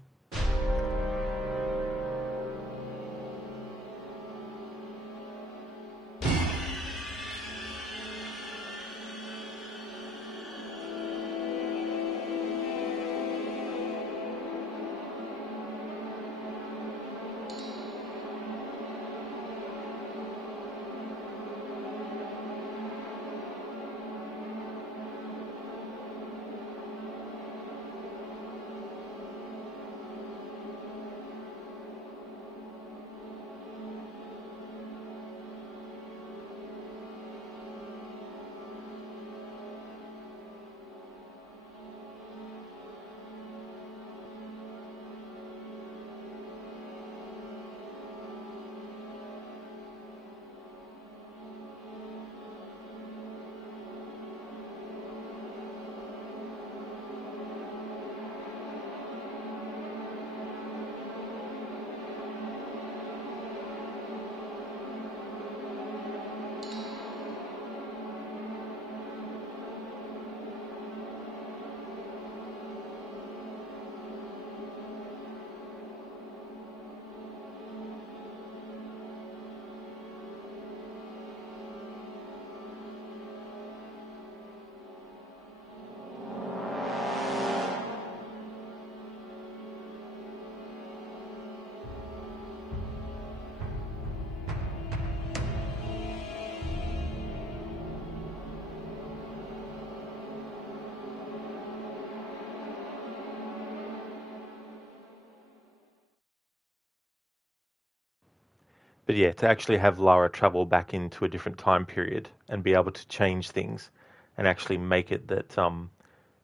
But yeah, to actually have Lara travel back into a different time period and be able to change things and actually make it that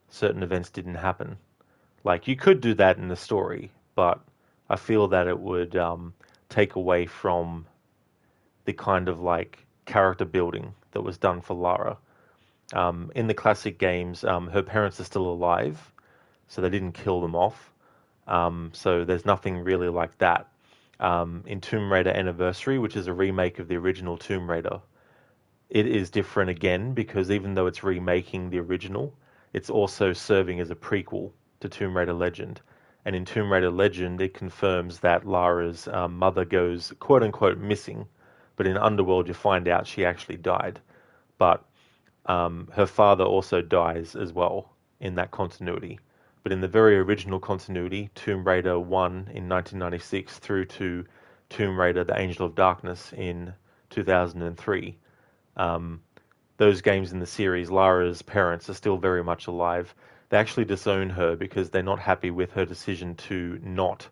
certain events didn't happen. Like, you could do that in the story, but I feel that it would take away from the kind of like character building that was done for Lara. In the classic games, her parents are still alive, so they didn't kill them off. So there's nothing really like that. In Tomb Raider Anniversary, which is a remake of the original Tomb Raider, it is different again, because even though it's remaking the original, it's also serving as a prequel to Tomb Raider Legend. And in Tomb Raider Legend, it confirms that Lara's mother goes quote-unquote missing, but in Underworld you find out she actually died. But her father also dies as well in that continuity. But in the very original continuity, Tomb Raider 1 in 1996 through to Tomb Raider, The Angel of Darkness in 2003. Those games in the series, Lara's parents are still very much alive. They actually disown her because they're not happy with her decision to not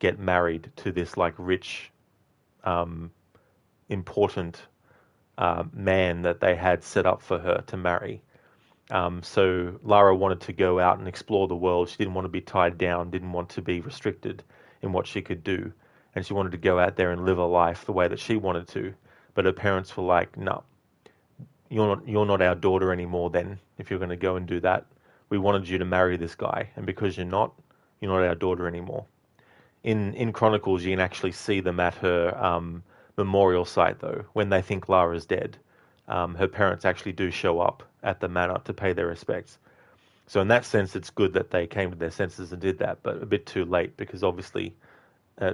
get married to this like rich, important man that they had set up for her to marry. So Lara wanted to go out and explore the world. She didn't want to be tied down, didn't want to be restricted in what she could do. And she wanted to go out there and live a life the way that she wanted to. But her parents were like, no, you're not our daughter anymore then, if you're going to go and do that. We wanted you to marry this guy. And because you're not our daughter anymore. In Chronicles, you can actually see them at her memorial site, though, when they think Lara's dead. Her parents actually do show up at the manor to pay their respects. So in that sense, it's good that they came to their senses and did that, but a bit too late because obviously,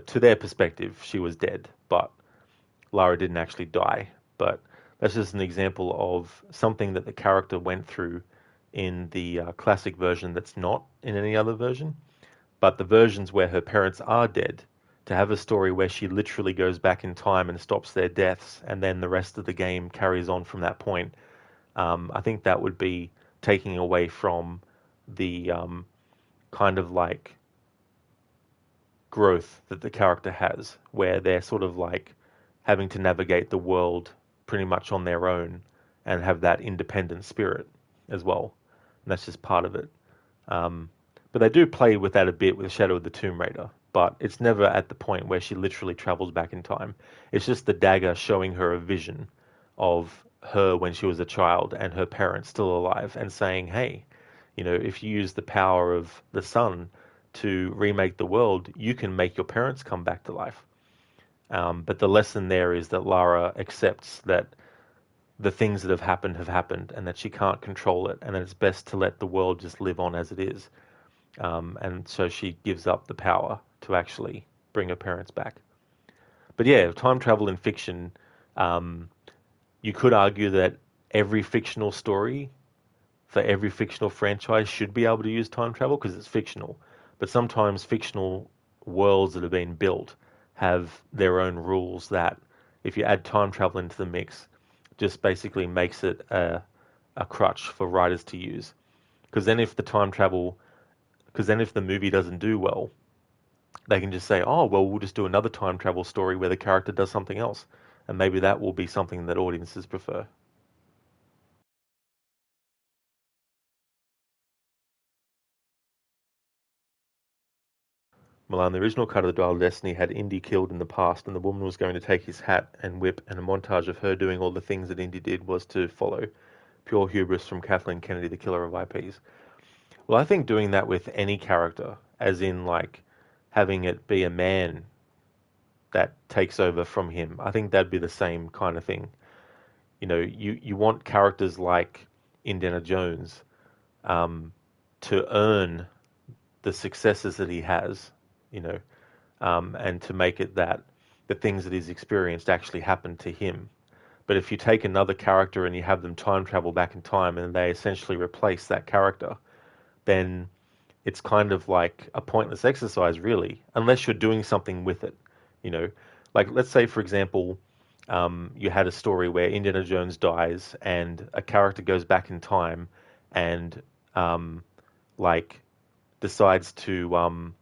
to their perspective, she was dead, but Lara didn't actually die. But that's just an example of something that the character went through in the classic version that's not in any other version. But the versions where her parents are dead, to have a story where she literally goes back in time and stops their deaths, and then the rest of the game carries on from that point, I think that would be taking away from the kind of like growth that the character has, where they're sort of like having to navigate the world pretty much on their own and have that independent spirit as well. And that's just part of it. But they do play with that a bit with Shadow of the Tomb Raider, but it's never at the point where she literally travels back in time. It's just the dagger showing her a vision of her when she was a child and her parents still alive and saying, hey, if you use the power of the sun to remake the world, you can make your parents come back to life. But the lesson there is that Lara accepts that the things that have happened and that she can't control it and that it's best to let the world just live on as it is. And so she gives up the power to actually bring her parents back. But yeah, time travel in fiction, you could argue that every fictional story for every fictional franchise should be able to use time travel because it's fictional. But sometimes fictional worlds that have been built have their own rules that if you add time travel into the mix, just basically makes it a crutch for writers to use. Because then if the movie doesn't do well, they can just say, oh, well, we'll just do another time travel story where the character does something else. And maybe that will be something that audiences prefer. Milan, the original cut of The Dial of Destiny had Indy killed in the past, and the woman was going to take his hat and whip, and a montage of her doing all the things that Indy did was to follow. Pure hubris from Kathleen Kennedy, the killer of IPs. Well, I think doing that with any character, as in like having it be a man that takes over from him, I think that'd be the same kind of thing. You want characters like Indiana Jones to earn the successes that he has, and to make it that the things that he's experienced actually happen to him. But if you take another character and you have them time travel back in time and they essentially replace that character, then it's kind of like a pointless exercise, really, unless you're doing something with it. Like let's say, for example, you had a story where Indiana Jones dies and a character goes back in time and decides to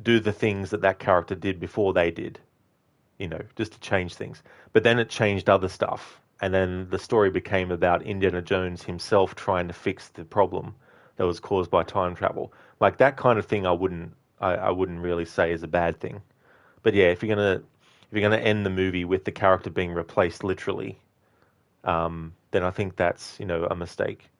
do the things that character did before they did, just to change things. But then it changed other stuff, and then the story became about Indiana Jones himself trying to fix the problem that was caused by time travel. Like that kind of thing, I wouldn't really say is a bad thing. But yeah, if you're gonna end the movie with the character being replaced literally, then I think that's a mistake.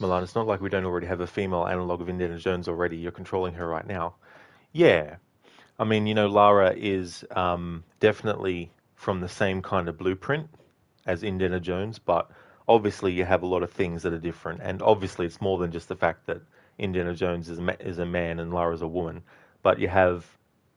Milan, it's not like we don't already have a female analog of Indiana Jones already. You're controlling her right now. Yeah. I mean, Lara is definitely from the same kind of blueprint as Indiana Jones, but obviously you have a lot of things that are different. And obviously it's more than just the fact that Indiana Jones is a man and Lara's a woman, but you have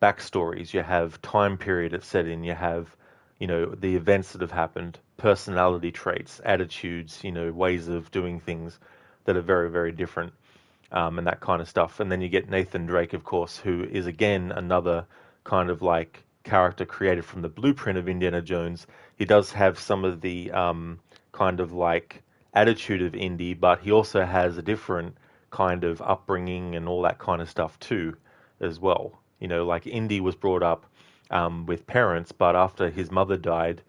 backstories, you have time period it's set in, you have, the events that have happened, personality traits, attitudes, ways of doing things that are very, very different, and that kind of stuff. And then you get Nathan Drake, of course, who is again another kind of like character created from the blueprint of Indiana Jones. He does have some of the kind of like attitude of Indy, but he also has a different kind of upbringing and all that kind of stuff too, as well. Like Indy was brought up with parents, but after his mother died,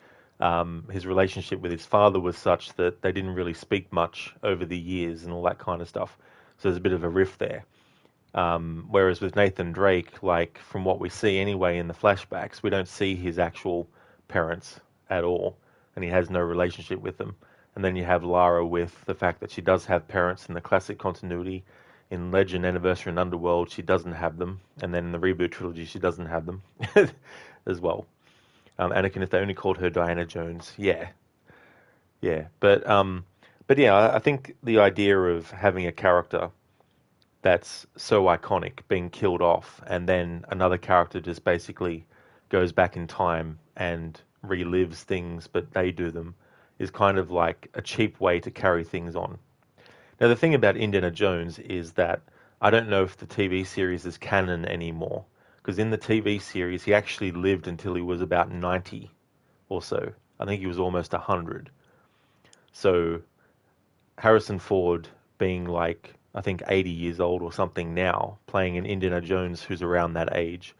his relationship with his father was such that they didn't really speak much over the years and all that kind of stuff. So there's a bit of a rift there. Whereas with Nathan Drake, like from what we see anyway in the flashbacks, we don't see his actual parents at all, and he has no relationship with them. And then you have Lara with the fact that she does have parents in the classic continuity. In Legend, Anniversary, and Underworld, she doesn't have them, and then in the reboot trilogy, she doesn't have them as well. Anakin, if they only called her Diana Jones, yeah, yeah, but yeah, I think the idea of having a character that's so iconic being killed off, and then another character just basically goes back in time and relives things, but they do them, is kind of like a cheap way to carry things on. Now, the thing about Indiana Jones is that I don't know if the TV series is canon anymore, because in the TV series he actually lived until he was about 90 or so. I think he was almost 100. So Harrison Ford being like, I think 80 years old or something now, playing an Indiana Jones who's around that age,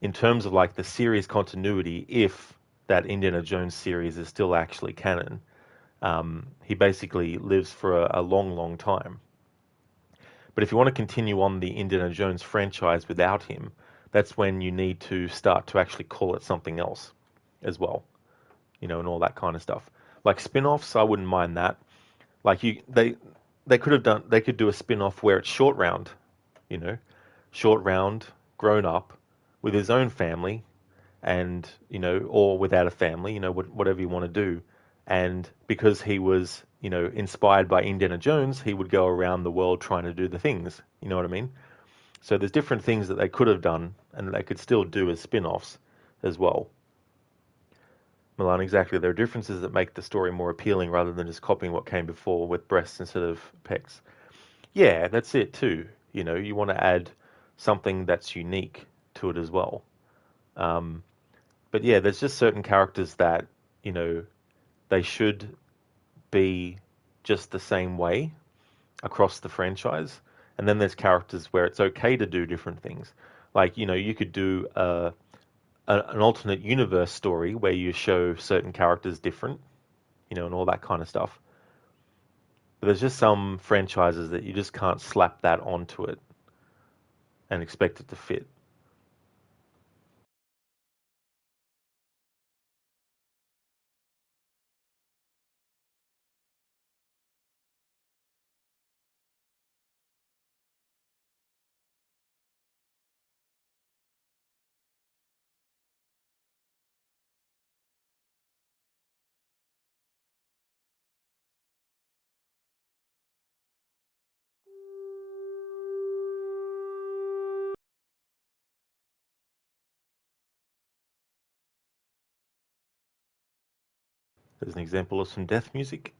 in terms of like the series continuity, if that Indiana Jones series is still actually canon, he basically lives for a long, long time. But if you want to continue on the Indiana Jones franchise without him, that's when you need to start to actually call it something else as well, and all that kind of stuff. Like spin-offs, I wouldn't mind that. Like they could do a spin-off where it's Short Round, you know, Short Round grown up with his own family, and or without a family, whatever you want to do. And because he was, inspired by Indiana Jones, he would go around the world trying to do the things. You know what I mean? So there's different things that they could have done and that they could still do as spin-offs as well. Milan, exactly. There are differences that make the story more appealing rather than just copying what came before with breasts instead of pecs. Yeah, that's it too. You want to add something that's unique to it as well. But yeah, there's just certain characters that, they should be just the same way across the franchise. And then there's characters where it's okay to do different things. Like, you could do an alternate universe story where you show certain characters different, and all that kind of stuff. But there's just some franchises that you just can't slap that onto it and expect it to fit. There's an example of some death music.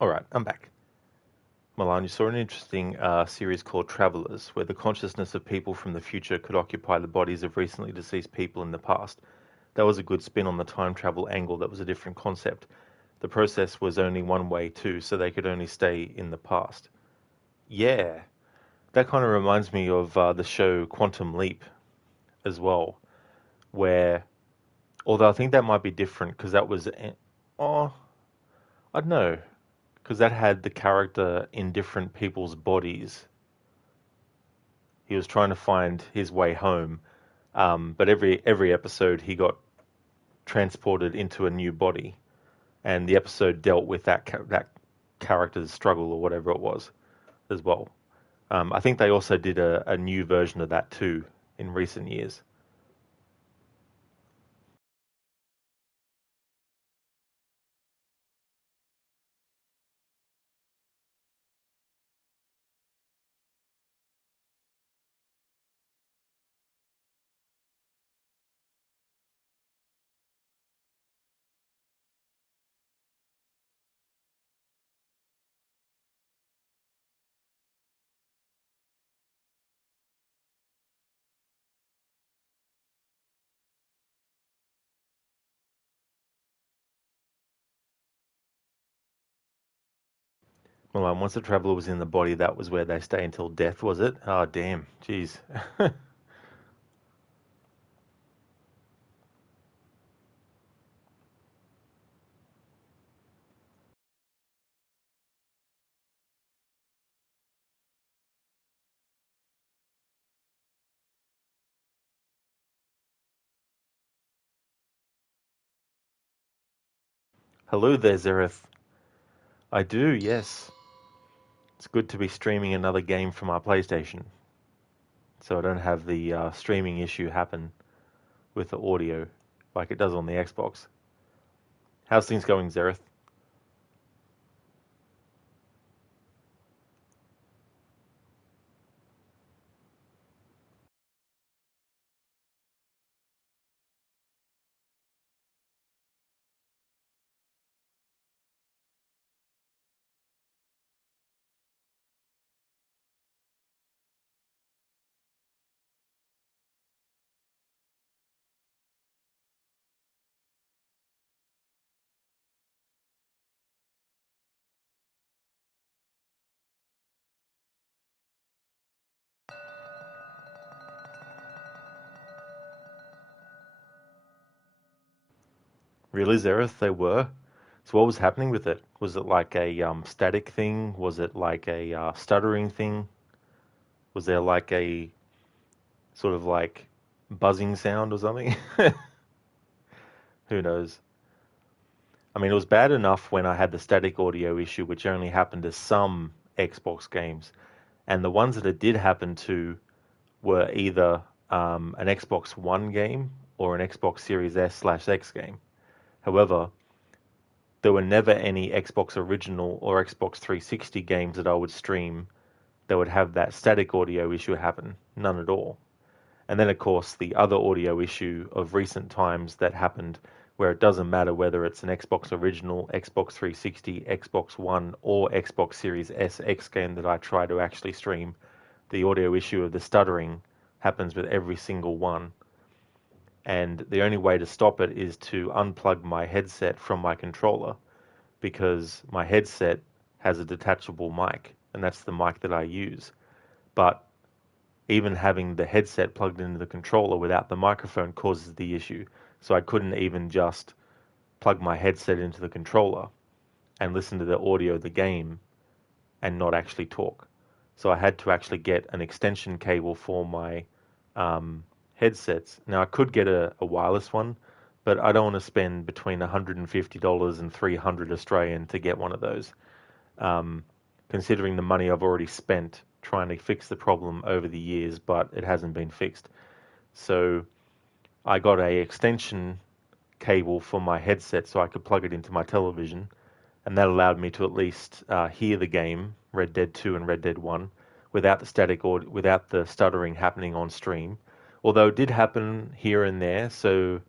All right, I'm back. Milan, you saw an interesting series called Travelers, where the consciousness of people from the future could occupy the bodies of recently deceased people in the past. That was a good spin on the time travel angle. That was a different concept. The process was only one way too, so they could only stay in the past. Yeah, that kind of reminds me of the show Quantum Leap as well, where, although I think that might be different because that was, oh, I don't know, because that had the character in different people's bodies. He was trying to find his way home, but every episode he got transported into a new body, and the episode dealt with that character's struggle or whatever it was as well. I think they also did a new version of that too in recent years. Well, once the traveler was in the body, that was where they stay until death, was it? Oh, damn. Jeez. Hello there, Zereth. I do, yes. It's good to be streaming another game from our PlayStation, so I don't have the streaming issue happen with the audio like it does on the Xbox. How's things going, Zereth? Really, Zereth? They were? So what was happening with it? Was it like a static thing? Was it like a stuttering thing? Was there like a sort of like buzzing sound or something? Who knows? I mean, it was bad enough when I had the static audio issue, which only happened to some Xbox games. And the ones that it did happen to were either an Xbox One game or an Xbox Series S/X game. However, there were never any Xbox Original or Xbox 360 games that I would stream that would have that static audio issue happen. None at all. And then, of course, the other audio issue of recent times that happened where it doesn't matter whether it's an Xbox Original, Xbox 360, Xbox One, or Xbox Series SX game that I try to actually stream, the audio issue of the stuttering happens with every single one. And the only way to stop it is to unplug my headset from my controller, because my headset has a detachable mic, and that's the mic that I use. But even having the headset plugged into the controller without the microphone causes the issue. So I couldn't even just plug my headset into the controller and listen to the audio of the game and not actually talk. So I had to actually get an extension cable for my headsets. Now I could get a wireless one, but I don't want to spend between $150 and 300 Australian to get one of those. Considering the money I've already spent trying to fix the problem over the years, but it hasn't been fixed. So I got a extension cable for my headset so I could plug it into my television, and that allowed me to at least hear the game, Red Dead 2 and Red Dead 1, without the static or without the stuttering happening on stream. Although it did happen here and there, so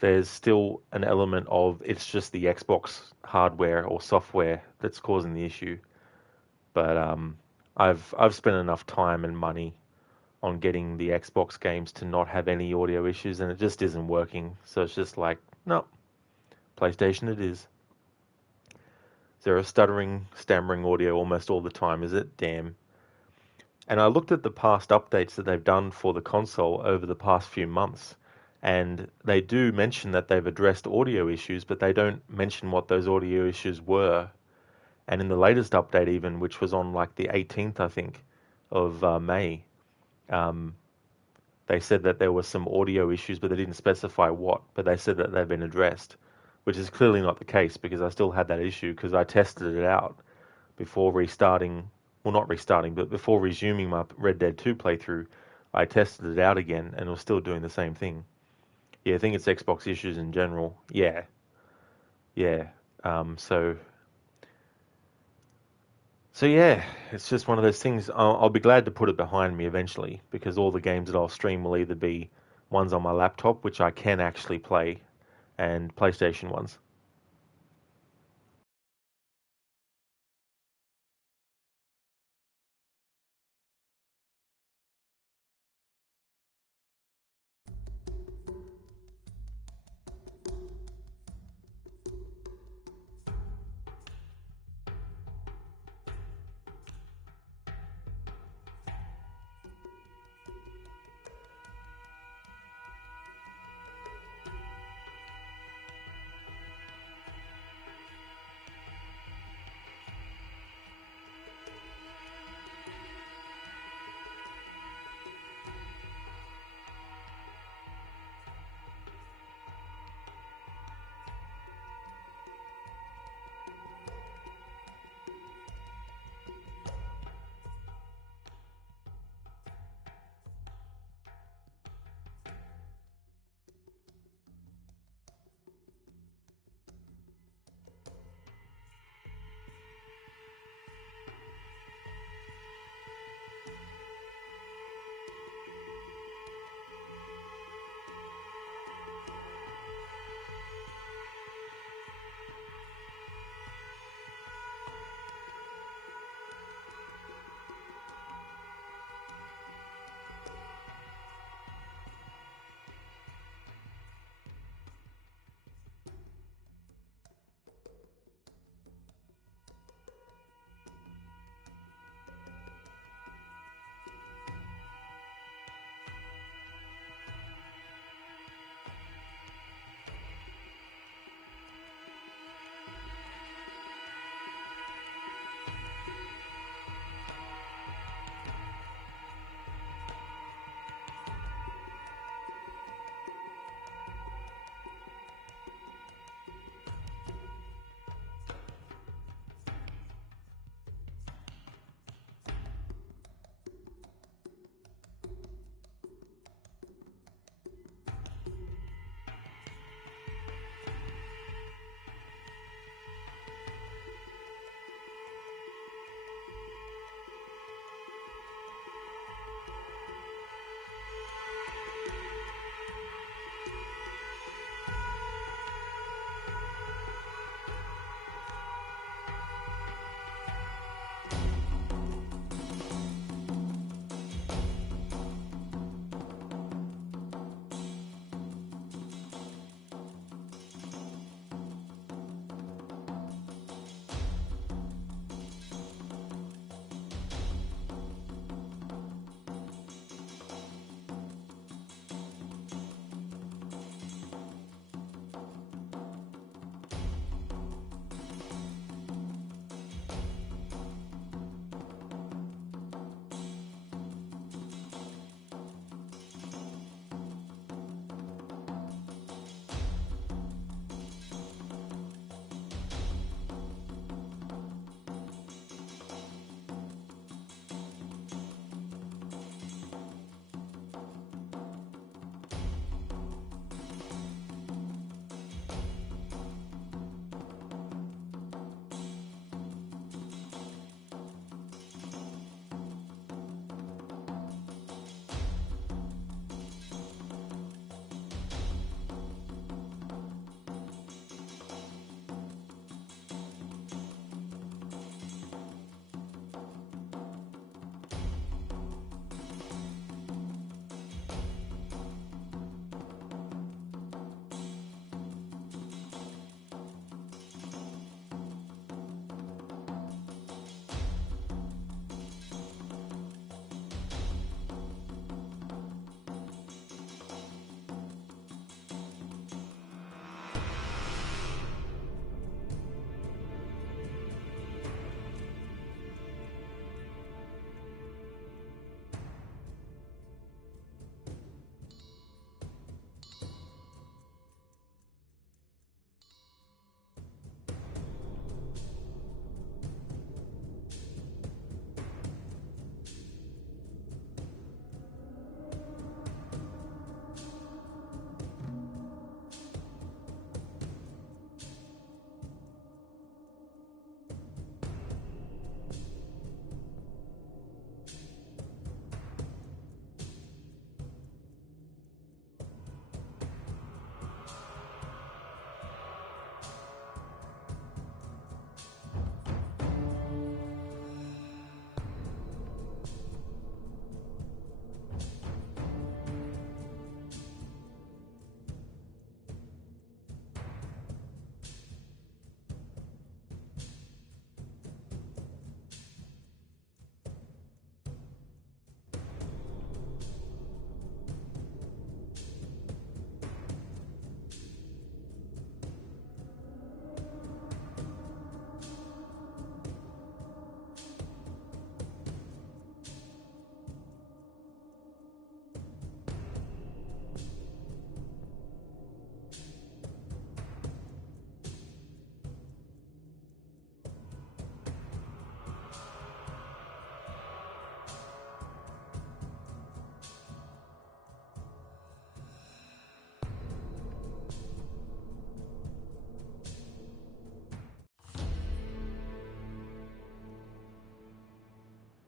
there's still an element of it's just the Xbox hardware or software that's causing the issue. But I've spent enough time and money on getting the Xbox games to not have any audio issues, and it just isn't working. So it's just like, no, PlayStation it is. There are stuttering, stammering audio almost all the time, is it? Damn. And I looked at the past updates that they've done for the console over the past few months, and they do mention that they've addressed audio issues, but they don't mention what those audio issues were. And in the latest update even, which was on like the 18th, I think, of May, they said that there were some audio issues, but they didn't specify what, but they said that they've been addressed, which is clearly not the case because I still had that issue because I tested it out before restarting, well not restarting, but before resuming my Red Dead 2 playthrough. I tested it out again and it was still doing the same thing. Yeah, I think it's Xbox issues in general. Yeah. So yeah, it's just one of those things. I'll be glad to put it behind me eventually because all the games that I'll stream will either be ones on my laptop, which I can actually play, and PlayStation ones.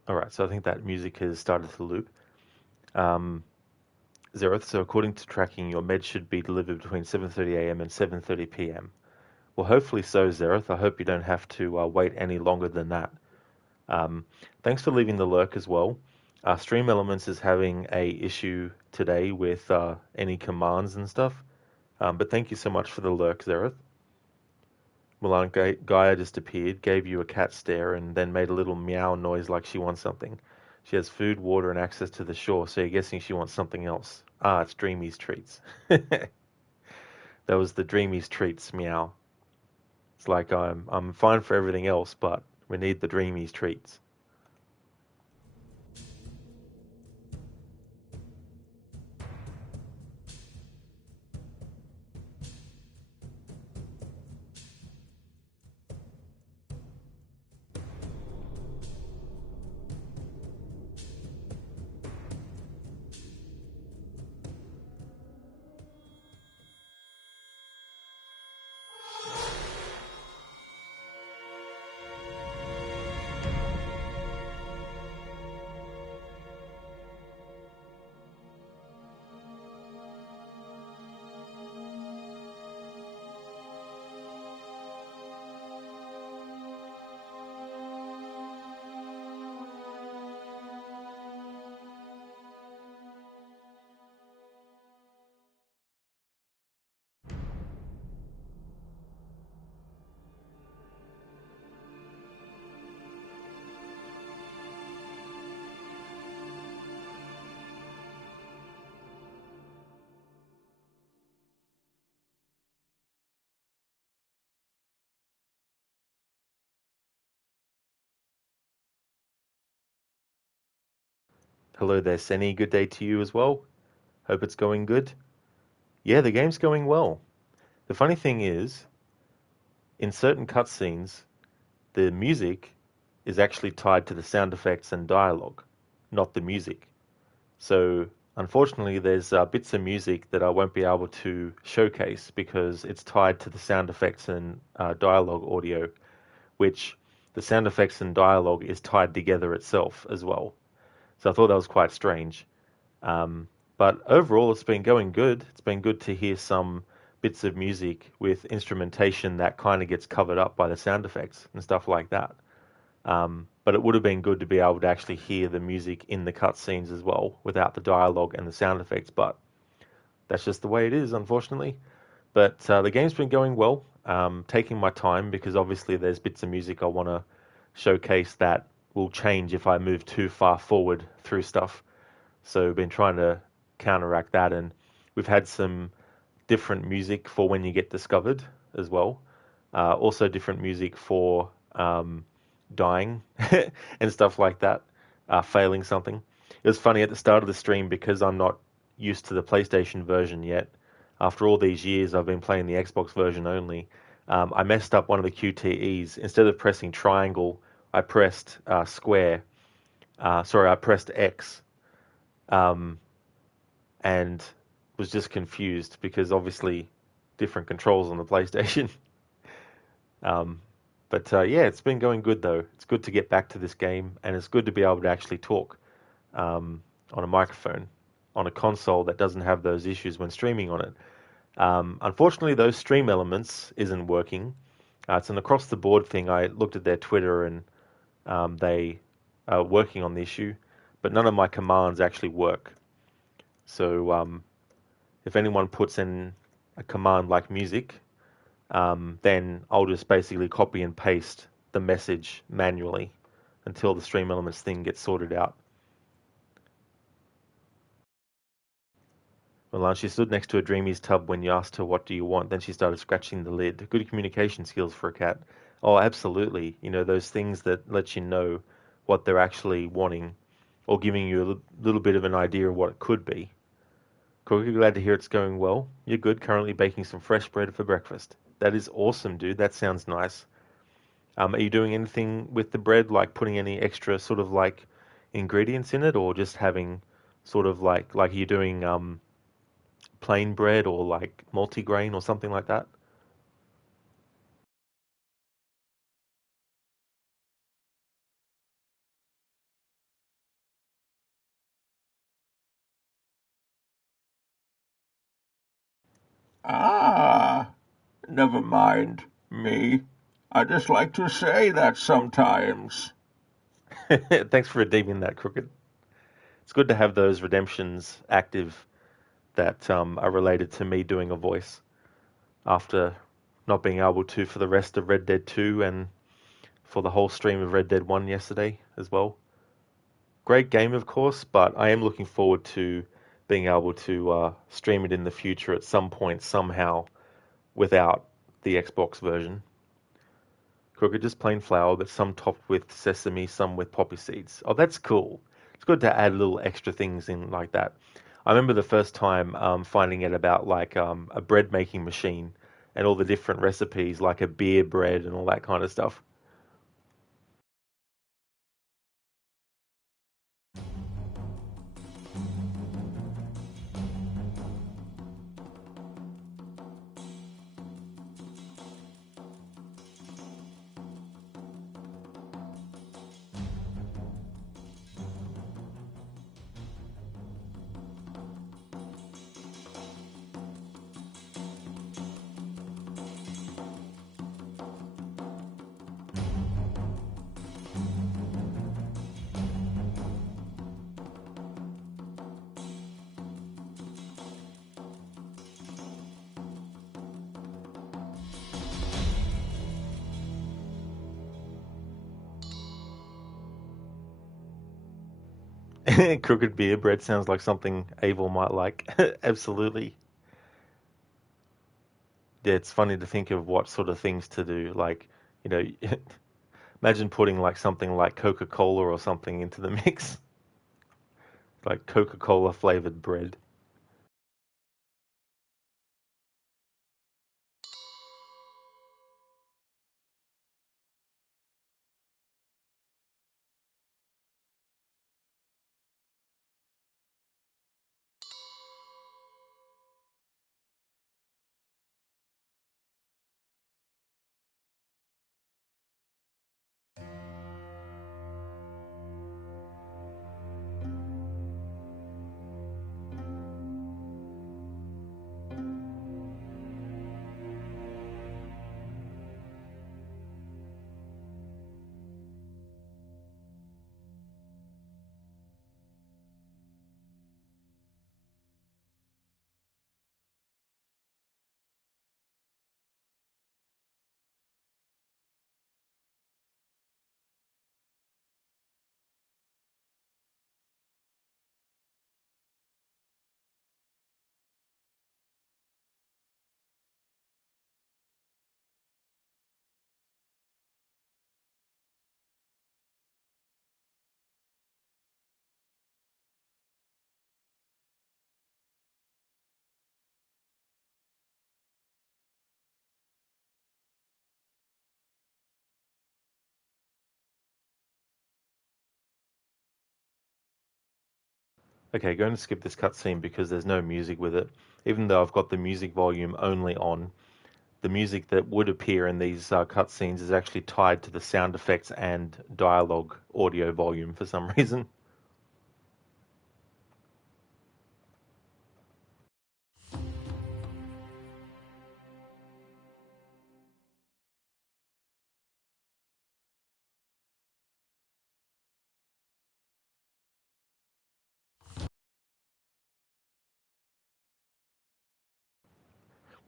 Alright, so I think that music has started to loop. Um, Zereth, so according to tracking, your meds should be delivered between 7:30 a.m. and 7:30 p.m. Well, hopefully so, Zereth. I hope you don't have to wait any longer than that. Thanks for leaving the lurk as well. Stream Elements is having a issue today with any commands and stuff. But thank you so much for the lurk, Zereth. Mulan Gaia just appeared, gave you a cat stare, and then made a little meow noise like she wants something. She has food, water, and access to the shore, so you're guessing she wants something else. Ah, it's Dreamy's treats. That was the Dreamy's treats meow. It's like I'm fine for everything else, but we need the Dreamy's treats. Hello there, Senny. Good day to you as well. Hope it's going good. Yeah, the game's going well. The funny thing is, in certain cutscenes, the music is actually tied to the sound effects and dialogue, not the music. So, unfortunately, there's bits of music that I won't be able to showcase because it's tied to the sound effects and dialogue audio, which the sound effects and dialogue is tied together itself as well. So I thought that was quite strange. But overall, it's been going good. It's been good to hear some bits of music with instrumentation that kind of gets covered up by the sound effects and stuff like that. But it would have been good to be able to actually hear the music in the cutscenes as well without the dialogue and the sound effects. But that's just the way it is, unfortunately. But the game's been going well. Taking my time because obviously there's bits of music I want to showcase that will change if I move too far forward through stuff. So been trying to counteract that, and we've had some different music for when you get discovered as well. Also different music for dying and stuff like that, failing something. It was funny at the start of the stream because I'm not used to the PlayStation version yet. After all these years, I've been playing the Xbox version only. I messed up one of the QTEs. Instead of pressing triangle, I pressed square. I pressed X. And was just confused because obviously different controls on the PlayStation. Yeah, it's been going good though. It's good to get back to this game, and it's good to be able to actually talk on a microphone on a console that doesn't have those issues when streaming on it. Unfortunately, those stream elements isn't working. It's an across-the-board thing. I looked at their Twitter, and they are working on the issue, but none of my commands actually work. So if anyone puts in a command like music, then I'll just basically copy and paste the message manually until the Stream Elements thing gets sorted out. Well, she stood next to a Dreamy's tub when you asked her, "What do you want?" Then she started scratching the lid. Good communication skills for a cat. Oh, absolutely. You know, those things that let you know what they're actually wanting or giving you a little bit of an idea of what it could be. Cookie, glad to hear it's going well. You're good. Currently baking some fresh bread for breakfast. That is awesome, dude. That sounds nice. Are you doing anything with the bread, like putting any extra sort of like ingredients in it, or just having sort of like you're doing plain bread or like multigrain or something like that? Ah, never mind me. I just like to say that sometimes. Thanks for redeeming that, Crooked. It's good to have those redemptions active that are related to me doing a voice after not being able to for the rest of Red Dead 2 and for the whole stream of Red Dead 1 yesterday as well. Great game, of course, but I am looking forward to being able to stream it in the future at some point, somehow, without the Xbox version. Crooked, just plain flour, but some topped with sesame, some with poppy seeds. Oh, that's cool. It's good to add little extra things in like that. I remember the first time finding out about like a bread making machine and all the different recipes, like a beer bread and all that kind of stuff. Crooked beer bread sounds like something Abel might like. Absolutely. Yeah, it's funny to think of what sort of things to do. Like, you know, imagine putting like something like Coca-Cola or something into the mix, like Coca-Cola flavored bread. Okay, going to skip this cutscene because there's no music with it. Even though I've got the music volume only on, the music that would appear in these cutscenes is actually tied to the sound effects and dialogue audio volume for some reason.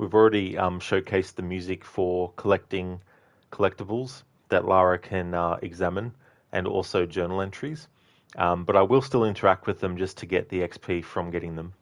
We've already showcased the music for collecting collectibles that Lara can examine and also journal entries. But I will still interact with them just to get the XP from getting them.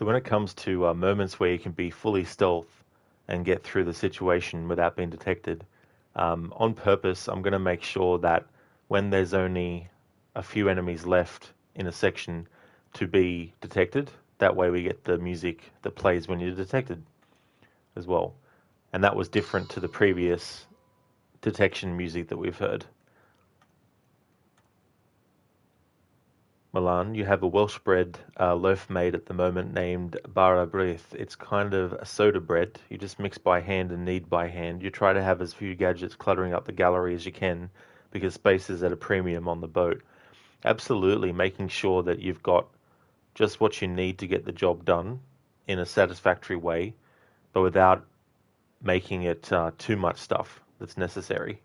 So when it comes to moments where you can be fully stealth and get through the situation without being detected, on purpose, I'm going to make sure that when there's only a few enemies left in a section to be detected, that way we get the music that plays when you're detected as well. And that was different to the previous detection music that we've heard. Milan, you have a Welsh bread loaf made at the moment named Bara Brith. It's kind of a soda bread. You just mix by hand and knead by hand. You try to have as few gadgets cluttering up the gallery as you can because space is at a premium on the boat. Absolutely making sure that you've got just what you need to get the job done in a satisfactory way, but without making it too much stuff that's necessary.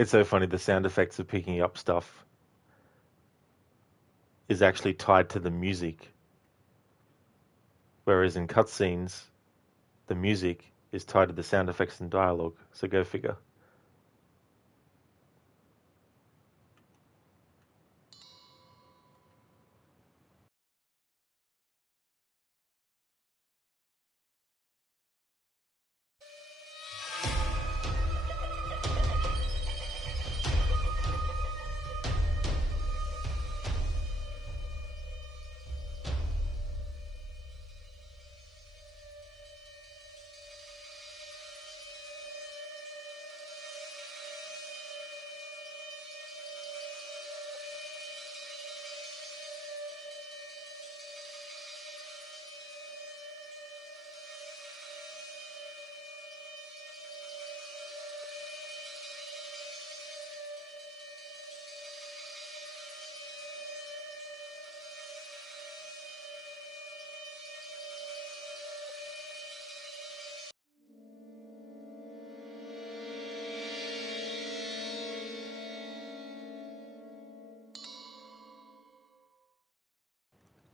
It's so funny, the sound effects of picking up stuff is actually tied to the music. Whereas in cutscenes, the music is tied to the sound effects and dialogue. So go figure.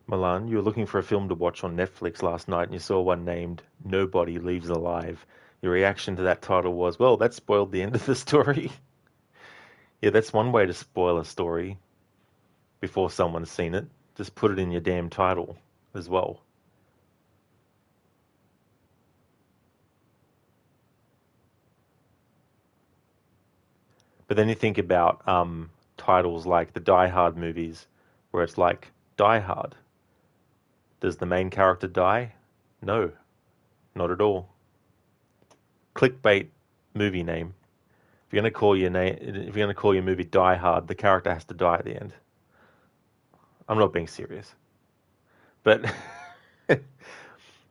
Milan, you were looking for a film to watch on Netflix last night and you saw one named Nobody Leaves Alive. Your reaction to that title was, well, that spoiled the end of the story. Yeah, that's one way to spoil a story before someone's seen it. Just put it in your damn title as well. But then you think about titles like the Die Hard movies, where it's like, Die Hard. Does the main character die? No, not at all. Clickbait movie name. If you're gonna call your movie Die Hard, the character has to die at the end. I'm not being serious, but it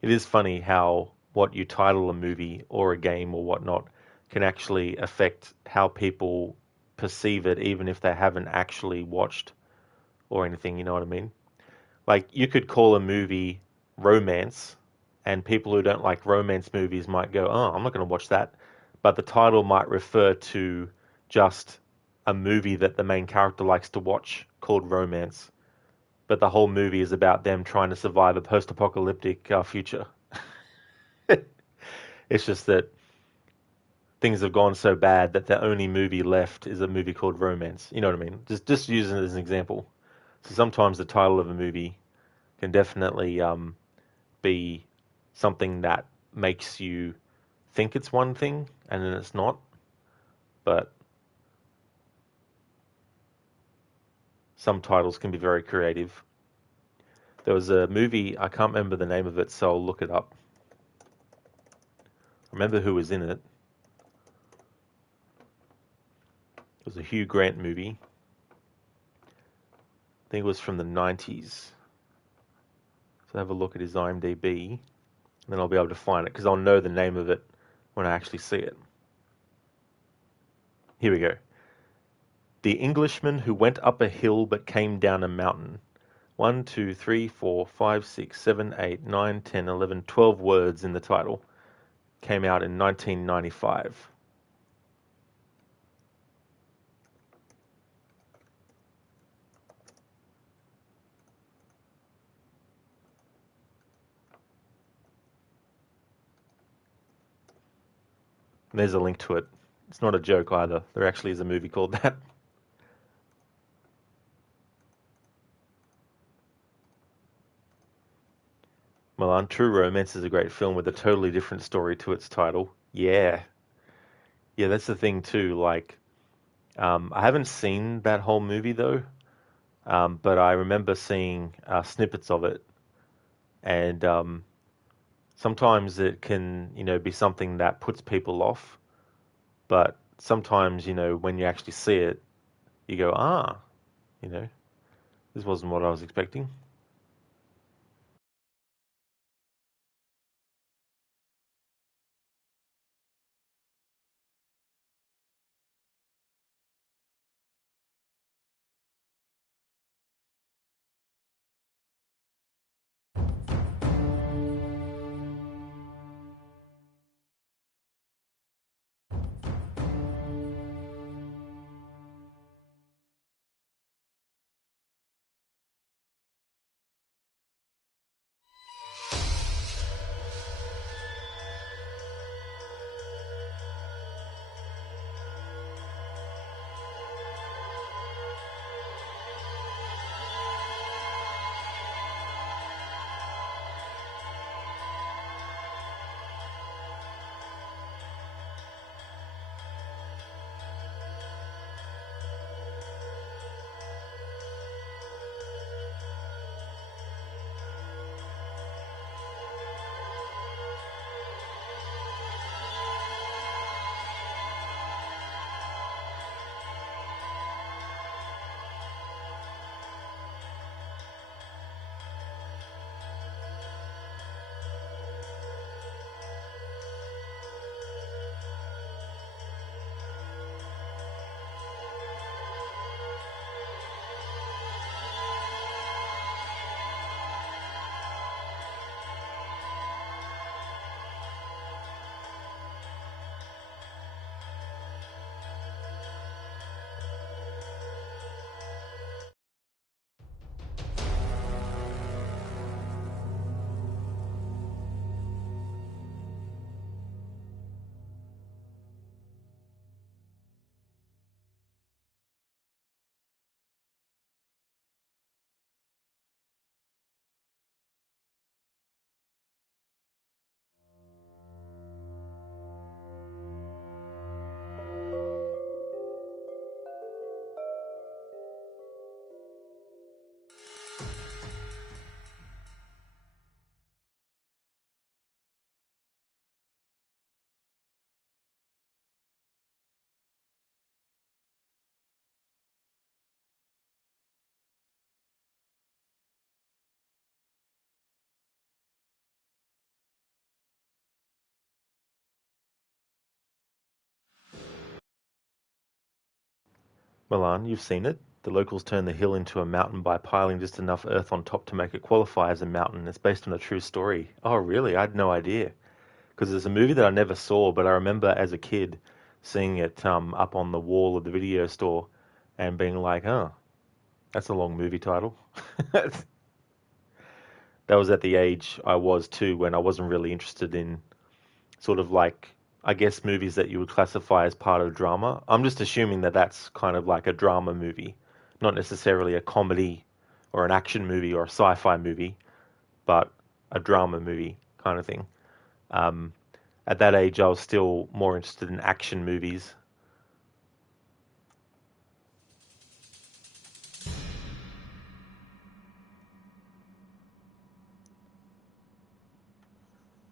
is funny how what you title a movie or a game or whatnot can actually affect how people perceive it, even if they haven't actually watched or anything. You know what I mean? Like, you could call a movie romance, and people who don't like romance movies might go, oh, I'm not going to watch that. But the title might refer to just a movie that the main character likes to watch called Romance. But the whole movie is about them trying to survive a post-apocalyptic future. It's just that things have gone so bad that the only movie left is a movie called Romance. You know what I mean? Just using it as an example. So sometimes the title of a movie can definitely be something that makes you think it's one thing and then it's not. But some titles can be very creative. There was a movie, I can't remember the name of it, so I'll look it up. I remember who was in it. It was a Hugh Grant movie. I think it was from the 90s. So have a look at his IMDb, and then I'll be able to find it, because I'll know the name of it when I actually see it. Here we go. The Englishman Who Went Up a Hill But Came Down a Mountain. 1, 2, 3, 4, 5, 6, 7, 8, 9, 10, 11, 12 words in the title. Came out in 1995. And there's a link to it. It's not a joke either. There actually is a movie called that. Milan, True Romance is a great film with a totally different story to its title. Yeah. Yeah, that's the thing too. Like, I haven't seen that whole movie though, but I remember seeing snippets of it. And sometimes it can, be something that puts people off. But sometimes, when you actually see it, you go, this wasn't what I was expecting. Milan, you've seen it. The locals turn the hill into a mountain by piling just enough earth on top to make it qualify as a mountain. It's based on a true story. Oh, really? I had no idea. Because it's a movie that I never saw, but I remember as a kid seeing it up on the wall of the video store and being like, oh, that's a long movie title. That was at the age I was too, when I wasn't really interested in sort of like, I guess, movies that you would classify as part of drama. I'm just assuming that that's kind of like a drama movie, not necessarily a comedy or an action movie or a sci-fi movie, but a drama movie kind of thing. At that age, I was still more interested in action movies.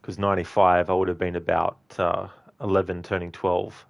Because 95, I would have been about 11, turning 12.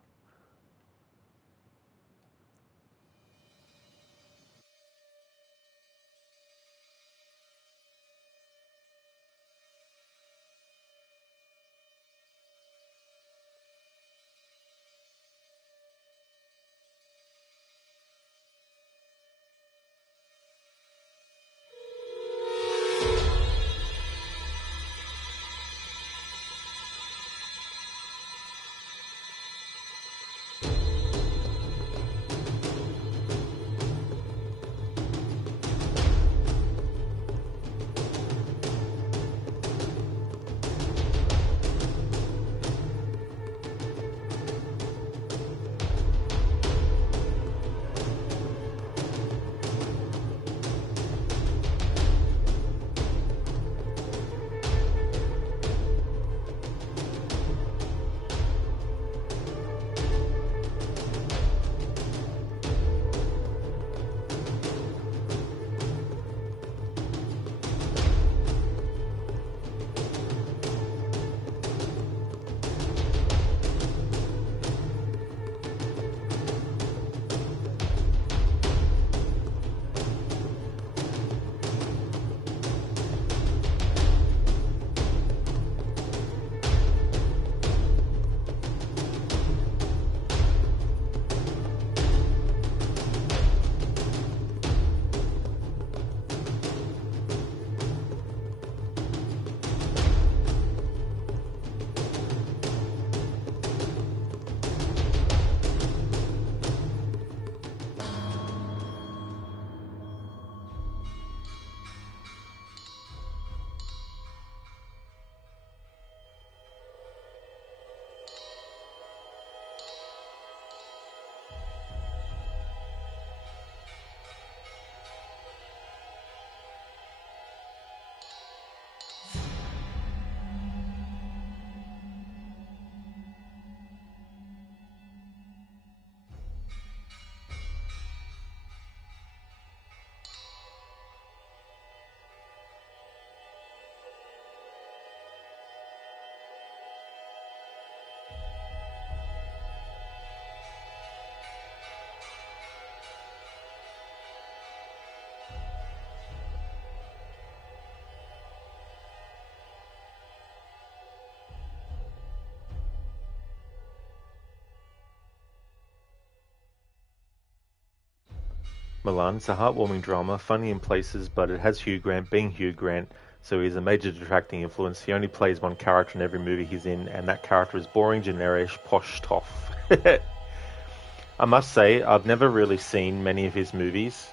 Milan, it's a heartwarming drama, funny in places, but it has Hugh Grant being Hugh Grant, so he's a major detracting influence. He only plays one character in every movie he's in, and that character is boring, generic, posh toff. I must say, I've never really seen many of his movies.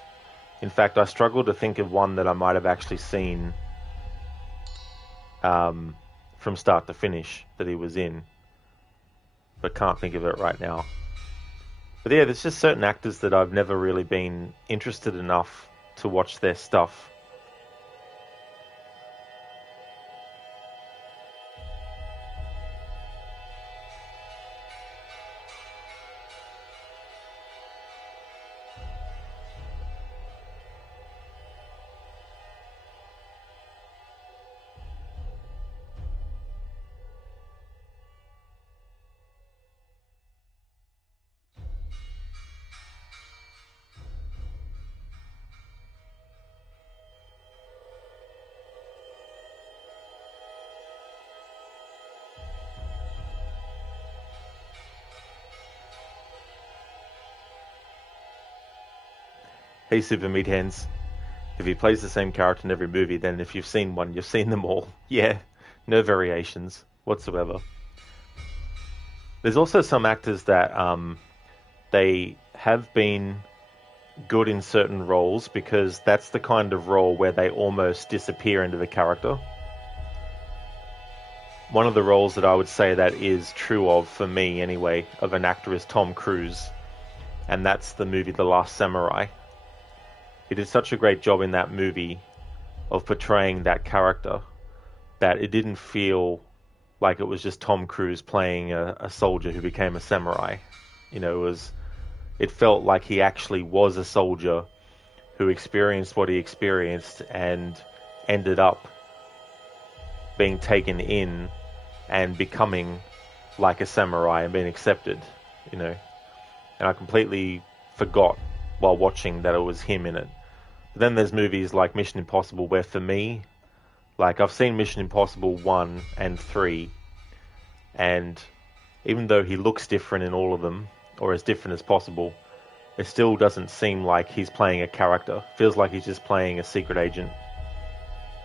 In fact, I struggle to think of one that I might have actually seen from start to finish that he was in, but can't think of it right now. But yeah, there's just certain actors that I've never really been interested enough to watch their stuff. Hey, Super Meatheads. If he plays the same character in every movie, then if you've seen one, you've seen them all. Yeah, no variations whatsoever. There's also some actors that they have been good in certain roles because that's the kind of role where they almost disappear into the character. One of the roles that I would say that is true of, for me anyway, of an actor is Tom Cruise. And that's the movie The Last Samurai. He did such a great job in that movie of portraying that character that it didn't feel like it was just Tom Cruise playing a soldier who became a samurai. You know, it felt like he actually was a soldier who experienced what he experienced and ended up being taken in and becoming like a samurai and being accepted, you know. And I completely forgot while watching that it was him in it. But then there's movies like Mission Impossible where, for me, like, I've seen Mission Impossible 1 and 3, and even though he looks different in all of them, or as different as possible, it still doesn't seem like he's playing a character. It feels like he's just playing a secret agent.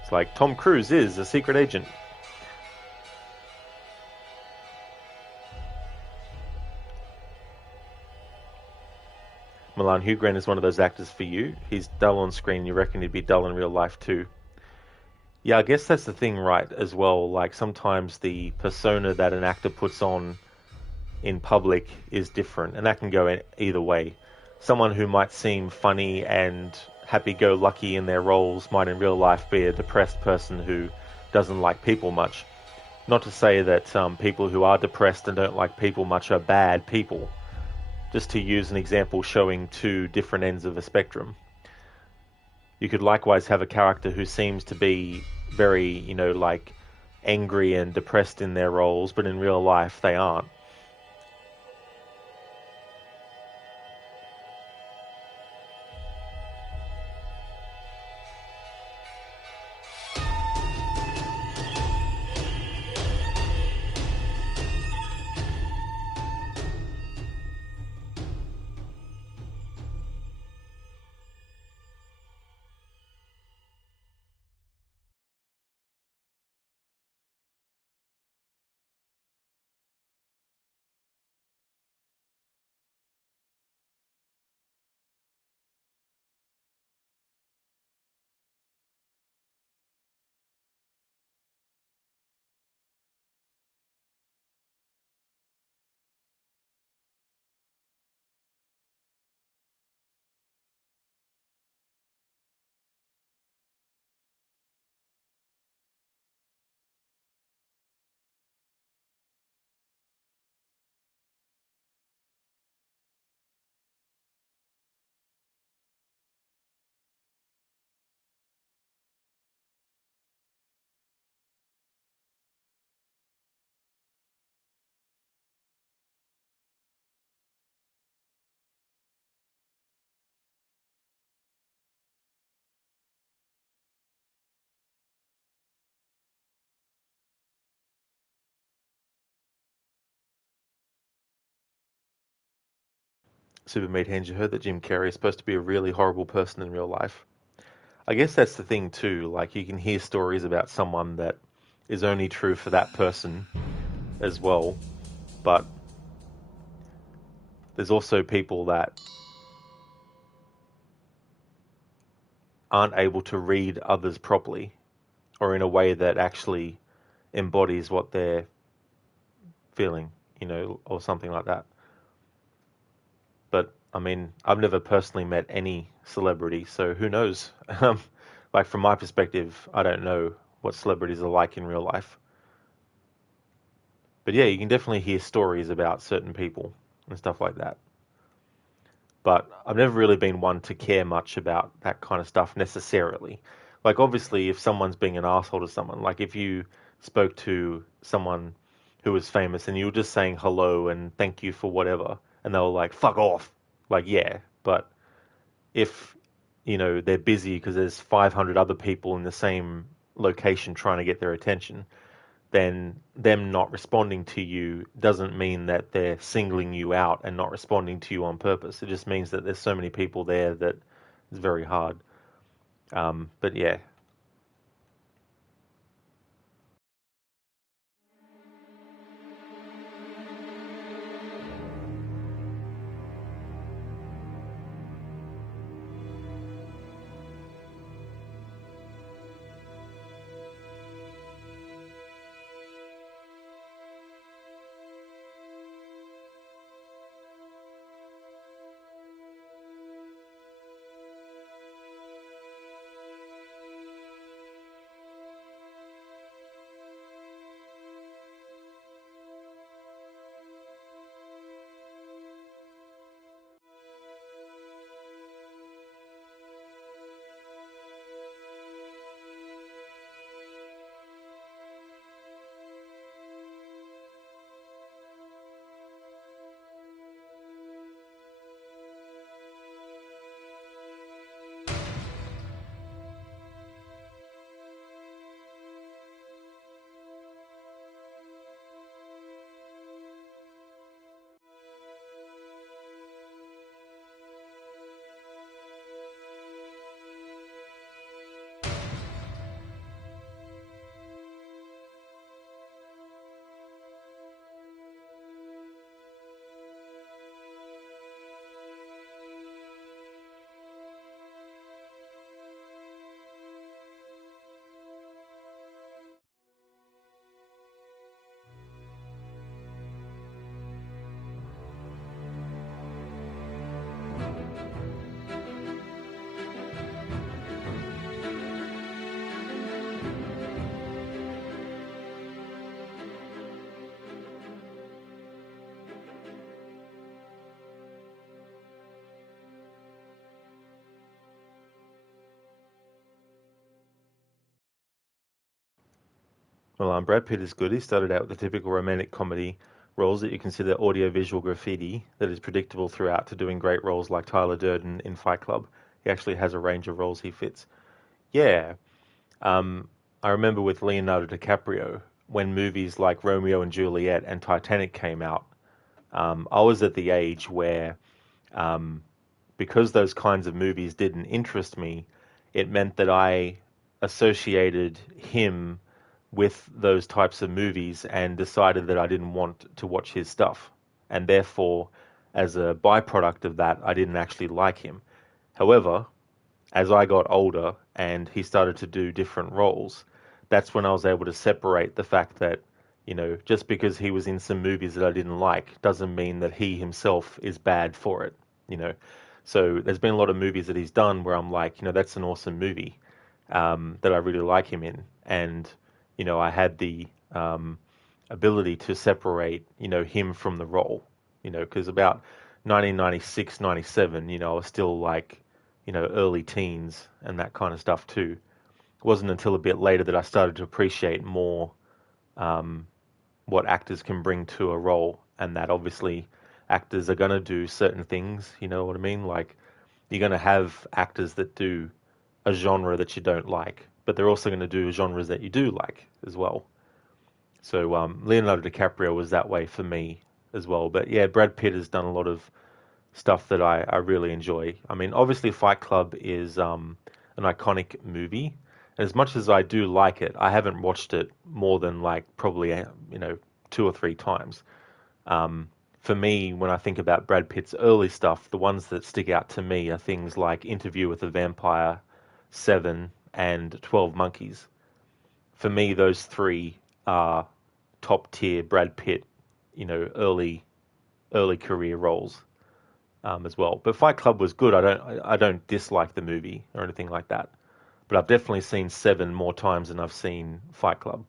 It's like, Tom Cruise is a secret agent. Milan, Hugh Grant is one of those actors for you. He's dull on screen. You reckon he'd be dull in real life too? Yeah, I guess that's the thing, right, as well. Like, sometimes the persona that an actor puts on in public is different, and that can go either way. Someone who might seem funny and happy-go-lucky in their roles might in real life be a depressed person who doesn't like people much. Not to say that people who are depressed and don't like people much are bad people. Just to use an example showing two different ends of a spectrum. You could likewise have a character who seems to be very, you know, like, angry and depressed in their roles, but in real life they aren't. Super Meathead, you heard that Jim Carrey is supposed to be a really horrible person in real life. I guess that's the thing too, like, you can hear stories about someone that is only true for that person as well, but there's also people that aren't able to read others properly, or in a way that actually embodies what they're feeling, you know, or something like that. But, I mean, I've never personally met any celebrity, so who knows? Like, from my perspective, I don't know what celebrities are like in real life. But yeah, you can definitely hear stories about certain people and stuff like that. But I've never really been one to care much about that kind of stuff necessarily. Like, obviously, if someone's being an asshole to someone, like if you spoke to someone who was famous and you were just saying hello and thank you for whatever, and they were like, fuck off. Like, yeah, but if, you know, they're busy because there's 500 other people in the same location trying to get their attention, then them not responding to you doesn't mean that they're singling you out and not responding to you on purpose. It just means that there's so many people there that It's very hard. But yeah. Well, Brad Pitt is good. He started out with the typical romantic comedy roles that you consider audio-visual graffiti that is predictable throughout, to doing great roles like Tyler Durden in Fight Club. He actually has a range of roles he fits. Yeah, I remember with Leonardo DiCaprio, when movies like Romeo and Juliet and Titanic came out, I was at the age where, um, because those kinds of movies didn't interest me, it meant that I associated him with those types of movies and decided that I didn't want to watch his stuff. And therefore, as a byproduct of that, I didn't actually like him. However, as I got older and he started to do different roles, that's when I was able to separate the fact that, just because he was in some movies that I didn't like doesn't mean that he himself is bad for it, you know. So there's been a lot of movies that he's done where I'm like, that's an awesome movie, that I really like him in. And, I had the ability to separate, him from the role, because about 1996, 97, I was still like, early teens and that kind of stuff too. It wasn't until a bit later that I started to appreciate more, um, what actors can bring to a role, and that obviously actors are going to do certain things, you know what I mean? Like, you're going to have actors that do a genre that you don't like, but they're also going to do genres that you do like as well. So Leonardo DiCaprio was that way for me as well. But yeah, Brad Pitt has done a lot of stuff that I really enjoy. I mean, obviously, Fight Club is an iconic movie. And as much as I do like it, I haven't watched it more than like probably, 2 or 3 times. For me, when I think about Brad Pitt's early stuff, the ones that stick out to me are things like Interview with the Vampire, Seven, and 12 Monkeys. For me, those three are top tier Brad Pitt, early career roles, as well. But Fight Club was good. I don't dislike the movie or anything like that. But I've definitely seen Seven more times than I've seen Fight Club.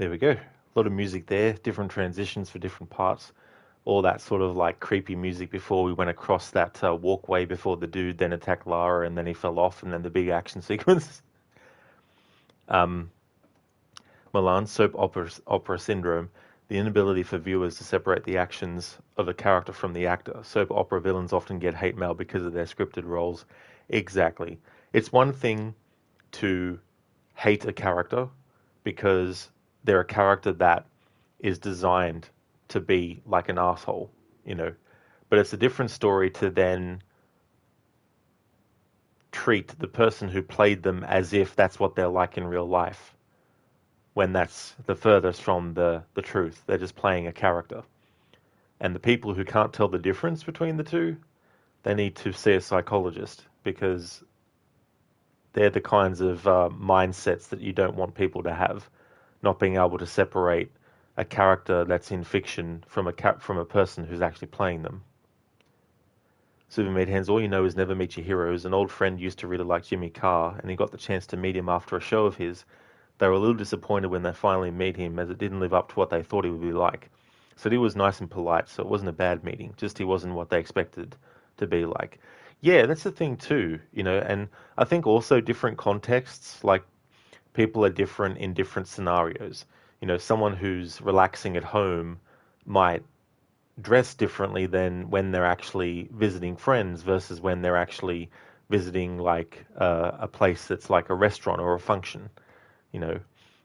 There we go. A lot of music there, different transitions for different parts. All that sort of like creepy music before we went across that walkway before the dude then attacked Lara and then he fell off and then the big action sequence. Milan, soap opera syndrome, the inability for viewers to separate the actions of a character from the actor. Soap opera villains often get hate mail because of their scripted roles. Exactly. It's one thing to hate a character because they're a character that is designed to be like an asshole, you know. But it's a different story to then treat the person who played them as if that's what they're like in real life, when that's the furthest from the truth. They're just playing a character. And the people who can't tell the difference between the two, they need to see a psychologist, because they're the kinds of mindsets that you don't want people to have, not being able to separate a character that's in fiction from a person who's actually playing them. Super Meatheads, all you know is never meet your heroes. An old friend used to really like Jimmy Carr, and he got the chance to meet him after a show of his. They were a little disappointed when they finally meet him, as it didn't live up to what they thought he would be like. Said he was nice and polite, so it wasn't a bad meeting, just he wasn't what they expected to be like. Yeah, that's the thing too, you know, and I think also different contexts, like people are different in different scenarios. You know, someone who's relaxing at home might dress differently than when they're actually visiting friends versus when they're actually visiting like a place that's like a restaurant or a function, you know,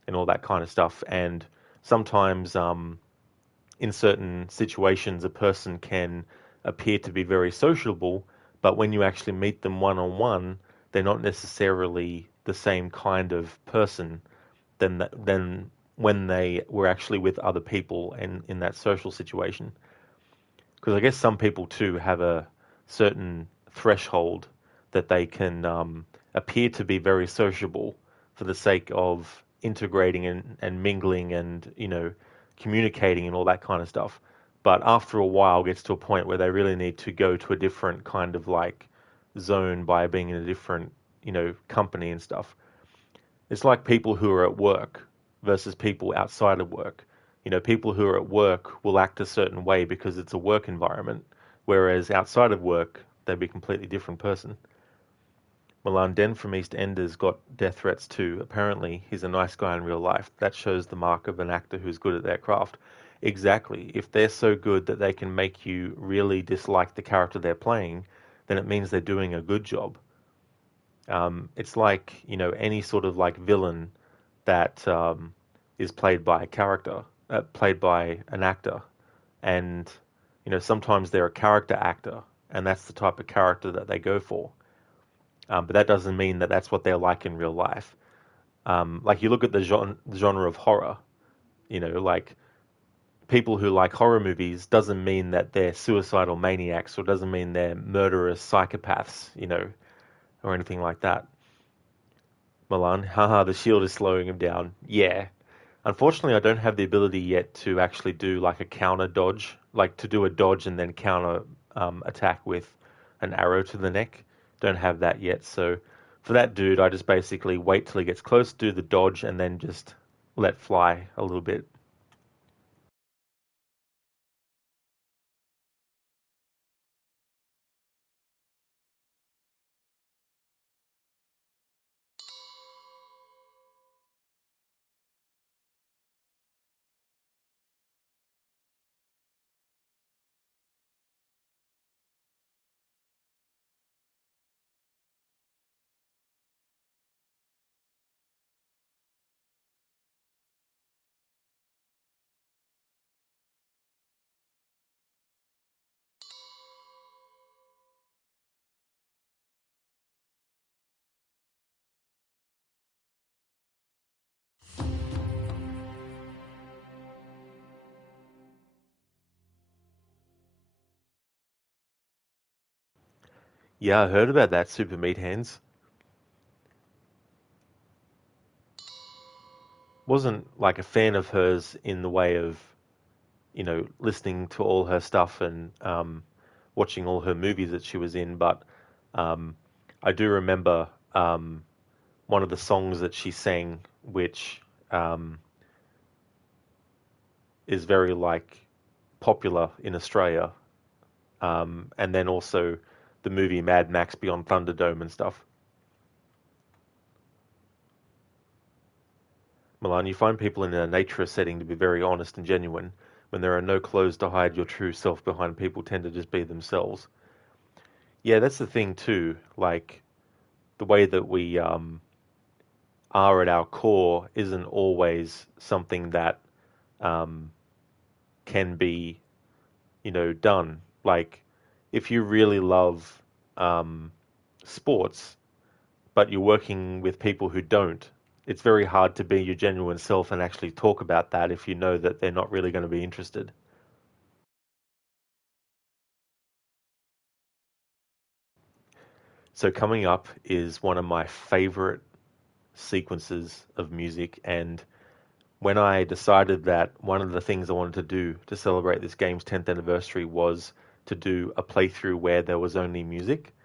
and all that kind of stuff. And sometimes in certain situations, a person can appear to be very sociable, but when you actually meet them one-on-one, they're not necessarily the same kind of person than when they were actually with other people and in that social situation. Because I guess some people too have a certain threshold that they can appear to be very sociable for the sake of integrating and mingling and, you know, communicating and all that kind of stuff. But after a while gets to a point where they really need to go to a different kind of like zone by being in a different, you know, company and stuff. It's like people who are at work versus people outside of work. You know, people who are at work will act a certain way because it's a work environment, whereas outside of work, they'd be a completely different person. Milan Den from EastEnders got death threats too. Apparently, he's a nice guy in real life. That shows the mark of an actor who's good at their craft. Exactly. If they're so good that they can make you really dislike the character they're playing, then it means they're doing a good job. It's like, you know, any sort of like villain that is played by a character, played by an actor. And, you know, sometimes they're a character actor, and that's the type of character that they go for. But that doesn't mean that that's what they're like in real life. Like you look at the genre of horror, you know, like people who like horror movies doesn't mean that they're suicidal maniacs or doesn't mean they're murderous psychopaths, you know, or anything like that. Milan, haha, the shield is slowing him down. Yeah. Unfortunately, I don't have the ability yet to actually do like a counter dodge, like to do a dodge and then counter attack with an arrow to the neck. Don't have that yet. So for that dude, I just basically wait till he gets close, do the dodge, and then just let fly a little bit. Yeah, I heard about that, Super Meat Hands. Wasn't like a fan of hers in the way of, you know, listening to all her stuff and watching all her movies that she was in, but um, I do remember one of the songs that she sang, which is very like popular in Australia, and then also the movie Mad Max Beyond Thunderdome and stuff. Milan, you find people in a nature setting to be very honest and genuine. When there are no clothes to hide your true self behind, people tend to just be themselves. Yeah, that's the thing too. Like the way that we are at our core isn't always something that can be, done. Like if you really love sports, but you're working with people who don't, it's very hard to be your genuine self and actually talk about that if you know that they're not really going to be interested. So coming up is one of my favorite sequences of music, and when I decided that one of the things I wanted to do to celebrate this game's 10th anniversary was to do a playthrough where there was only music,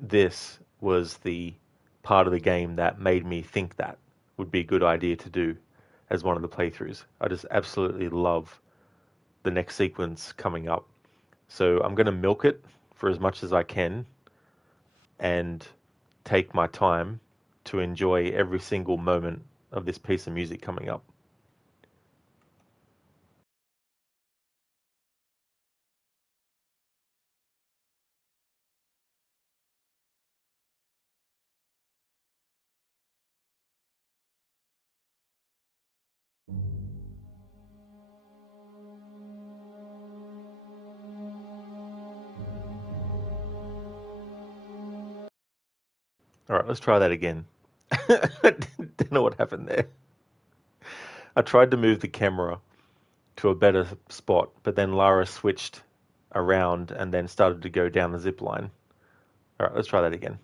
this was the part of the game that made me think that would be a good idea to do as one of the playthroughs. I just absolutely love the next sequence coming up. So I'm going to milk it for as much as I can and take my time to enjoy every single moment of this piece of music coming up. All right, let's try that again. I don't know what happened there. I tried to move the camera to a better spot, but then Lara switched around and then started to go down the zip line. All right, let's try that again.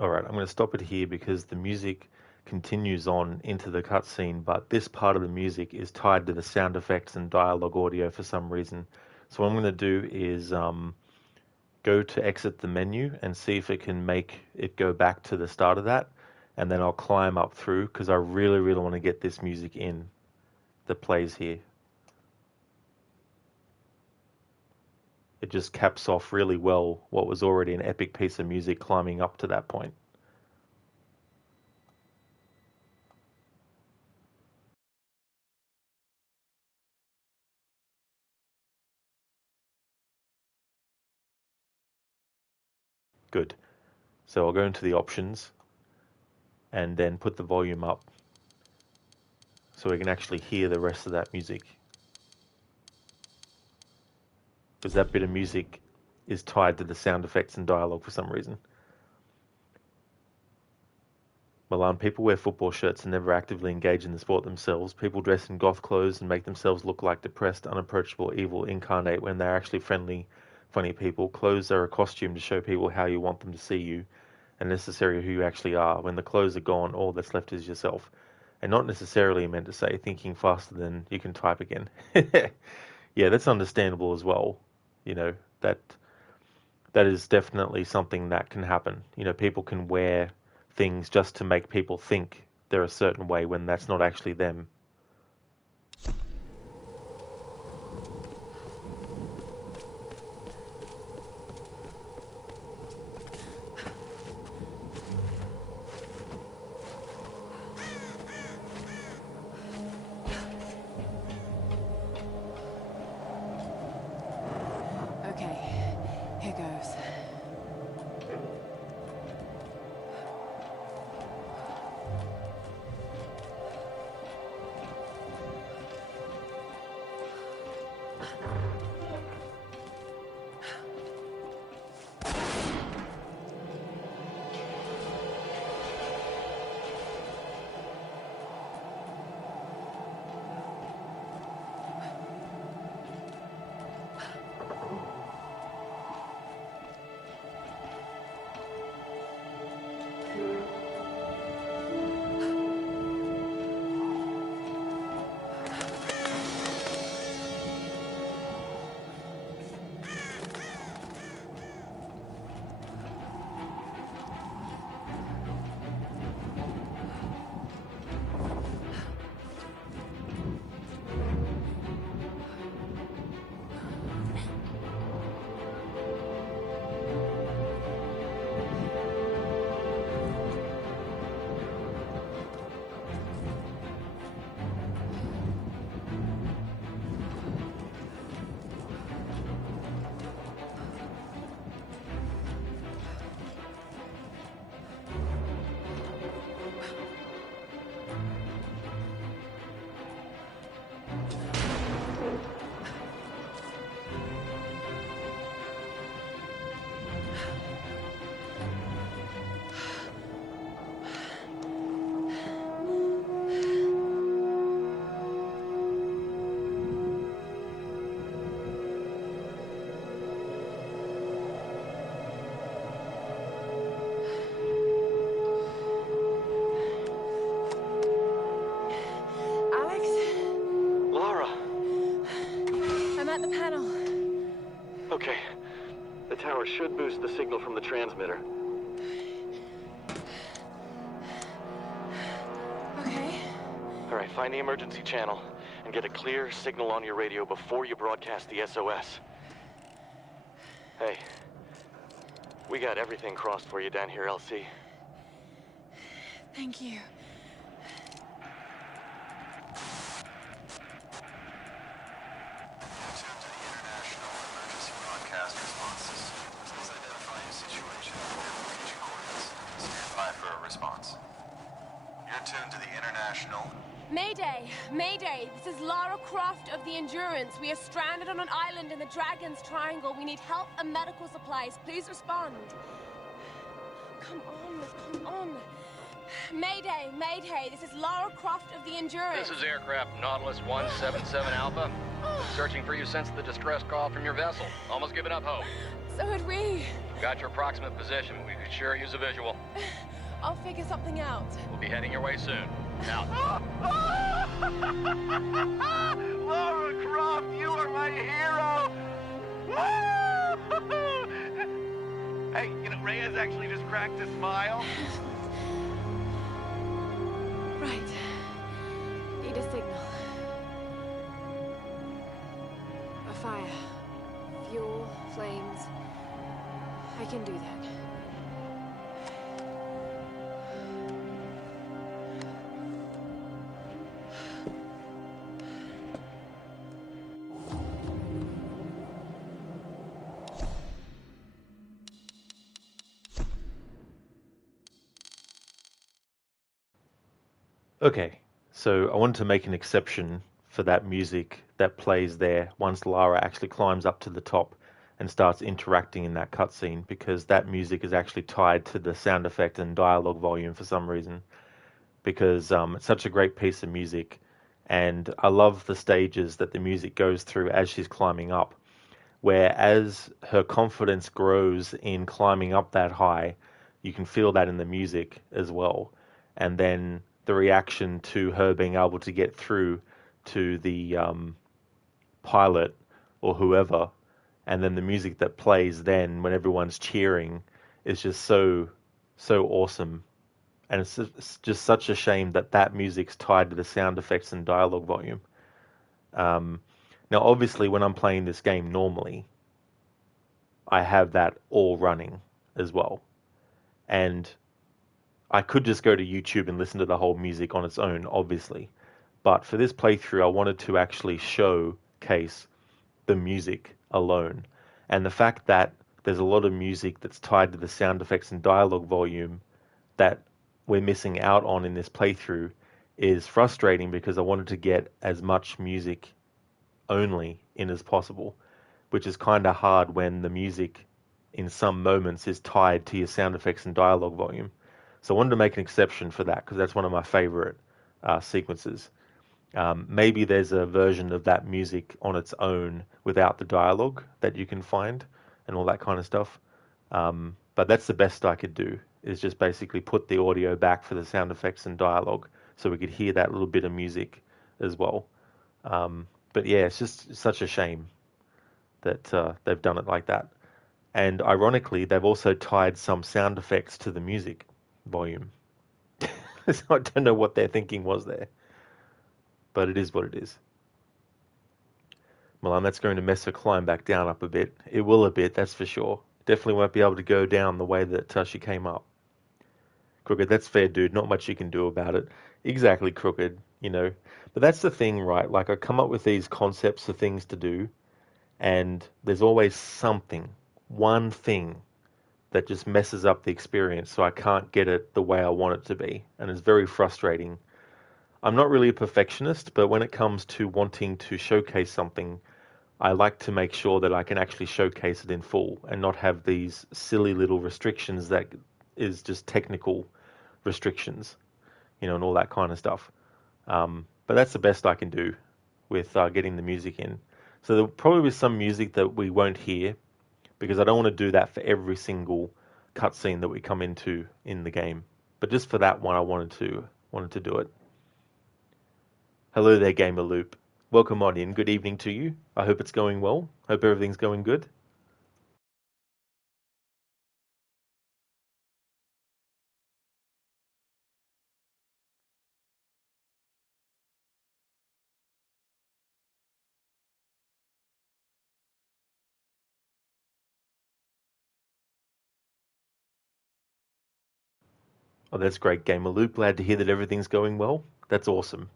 All right, I'm going to stop it here because the music continues on into the cutscene, but this part of the music is tied to the sound effects and dialogue audio for some reason. So what I'm going to do is go to exit the menu and see if it can make it go back to the start of that, and then I'll climb up through because I really, really want to get this music in that plays here. It just caps off really well what was already an epic piece of music climbing up to that point. Good. So I'll go into the options and then put the volume up so we can actually hear the rest of that music. Because that bit of music is tied to the sound effects and dialogue for some reason. Milan, people wear football shirts and never actively engage in the sport themselves. People dress in goth clothes and make themselves look like depressed, unapproachable, evil incarnate when they're actually friendly, funny people. Clothes are a costume to show people how you want them to see you, and necessary who you actually are. When the clothes are gone, all that's left is yourself. And not necessarily meant to say thinking faster than you can type again. Yeah, that's understandable as well. You know, that is definitely something that can happen. You know, people can wear things just to make people think they're a certain way when that's not actually them. Okay, here goes. at the panel. Okay. The tower should boost the signal from the transmitter. Okay. All right, find the emergency channel and get a clear signal on your radio before you broadcast the SOS. Hey, we got everything crossed for you down here, LC. Thank you. Response. You're tuned to the International. Mayday! Mayday! This is Lara Croft of the Endurance. We are stranded on an island in the Dragon's Triangle. We need help and medical supplies. Please respond. Come on. Mayday! Mayday! This is Lara Croft of the Endurance. This is aircraft Nautilus 177 Alpha. Searching for you since the distress call from your vessel. Almost given up hope. So had we. Got your approximate position. We could sure use a visual. I'll figure something out. We'll be heading your way soon. Out. Lara Croft, you are my hero! Hey, you know, Reyes actually just cracked a smile. Right. Need a signal. A fire. Fuel, flames. I can do that. Okay, so I wanted to make an exception for that music that plays there once Lara actually climbs up to the top and starts interacting in that cutscene, because that music is actually tied to the sound effect and dialogue volume for some reason, because it's such a great piece of music, and I love the stages that the music goes through as she's climbing up, where as her confidence grows in climbing up that high, you can feel that in the music as well, and then the reaction to her being able to get through to the pilot or whoever, and then the music that plays then when everyone's cheering is just so awesome. And it's just such a shame that that music's tied to the sound effects and dialogue volume. Now, obviously, when I'm playing this game normally, I have that all running as well. And I could just go to YouTube and listen to the whole music on its own, obviously. But for this playthrough, I wanted to actually showcase the music alone. And the fact that there's a lot of music that's tied to the sound effects and dialogue volume that we're missing out on in this playthrough is frustrating, because I wanted to get as much music only in as possible, which is kind of hard when the music in some moments is tied to your sound effects and dialogue volume. So I wanted to make an exception for that, because that's one of my favorite sequences. Maybe there's a version of that music on its own without the dialogue that you can find and all that kind of stuff. But that's the best I could do, is just basically put the audio back for the sound effects and dialogue so we could hear that little bit of music as well. But yeah, it's just such a shame that they've done it like that. And ironically, they've also tied some sound effects to the music volume. So I don't know what their thinking was there, but it is what it is. Well, that's going to mess her climb back down up a bit. It will a bit, that's for sure. Definitely won't be able to go down the way that she came up. Crooked, that's fair, dude. Not much you can do about it. Exactly, Crooked, you know. But that's the thing, right? Like, I come up with these concepts of things to do, and there's always something, one thing, that just messes up the experience, so I can't get it the way I want it to be. And it's very frustrating. I'm not really a perfectionist, but when it comes to wanting to showcase something, I like to make sure that I can actually showcase it in full and not have these silly little restrictions that is just technical restrictions, you know, and all that kind of stuff. But that's the best I can do with getting the music in. So there'll probably be some music that we won't hear, because I don't want to do that for every single cutscene that we come into in the game. But just for that one, I wanted to do it. Hello there, Gamer Loop. Welcome on in. Good evening to you. I hope it's going well. Hope everything's going good. Oh, that's great, Gamer Loop. Glad to hear that everything's going well. That's awesome.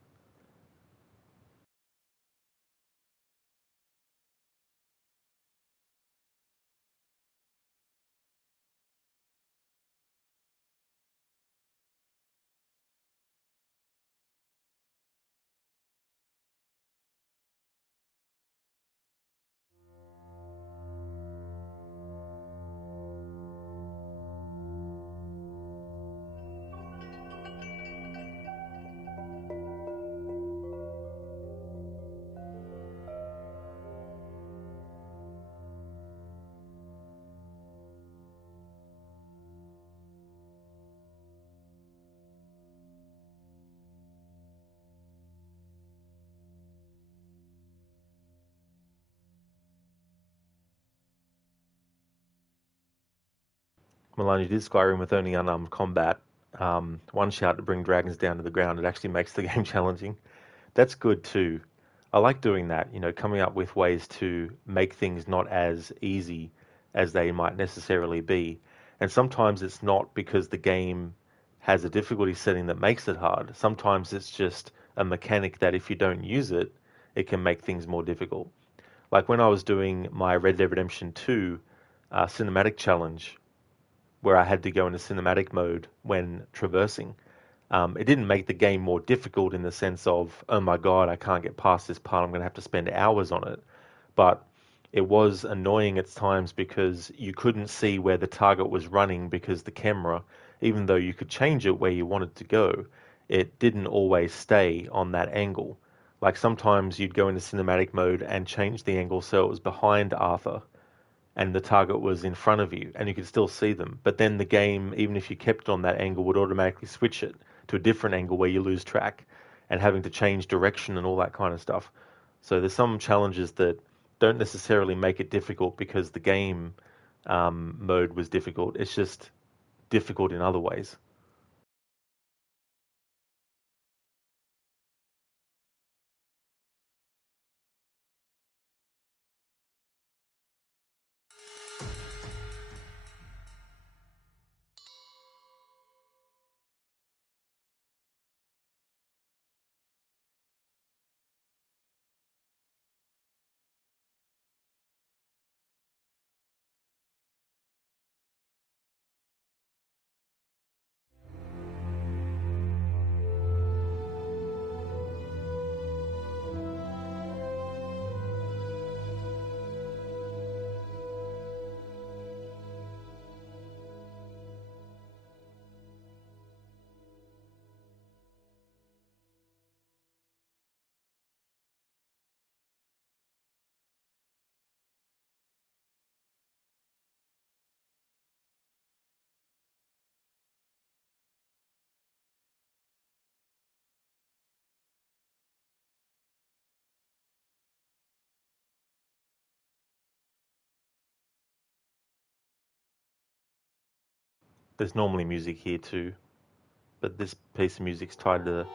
Milan, you did Skyrim with only unarmed combat. One shot to bring dragons down to the ground. It actually makes the game challenging. That's good too. I like doing that, coming up with ways to make things not as easy as they might necessarily be. And sometimes it's not because the game has a difficulty setting that makes it hard. Sometimes it's just a mechanic that if you don't use it, it can make things more difficult. Like when I was doing my Red Dead Redemption 2 cinematic challenge, where I had to go into cinematic mode when traversing. It didn't make the game more difficult in the sense of, oh my god, I can't get past this part, I'm going to have to spend hours on it. But it was annoying at times because you couldn't see where the target was running because the camera, even though you could change it where you wanted to go, it didn't always stay on that angle. Like sometimes you'd go into cinematic mode and change the angle so it was behind Arthur and the target was in front of you and you could still see them. But then the game, even if you kept on that angle, would automatically switch it to a different angle where you lose track and having to change direction and all that kind of stuff. So there's some challenges that don't necessarily make it difficult because the game mode was difficult. It's just difficult in other ways. There's normally music here too, but this piece of music's tied to the...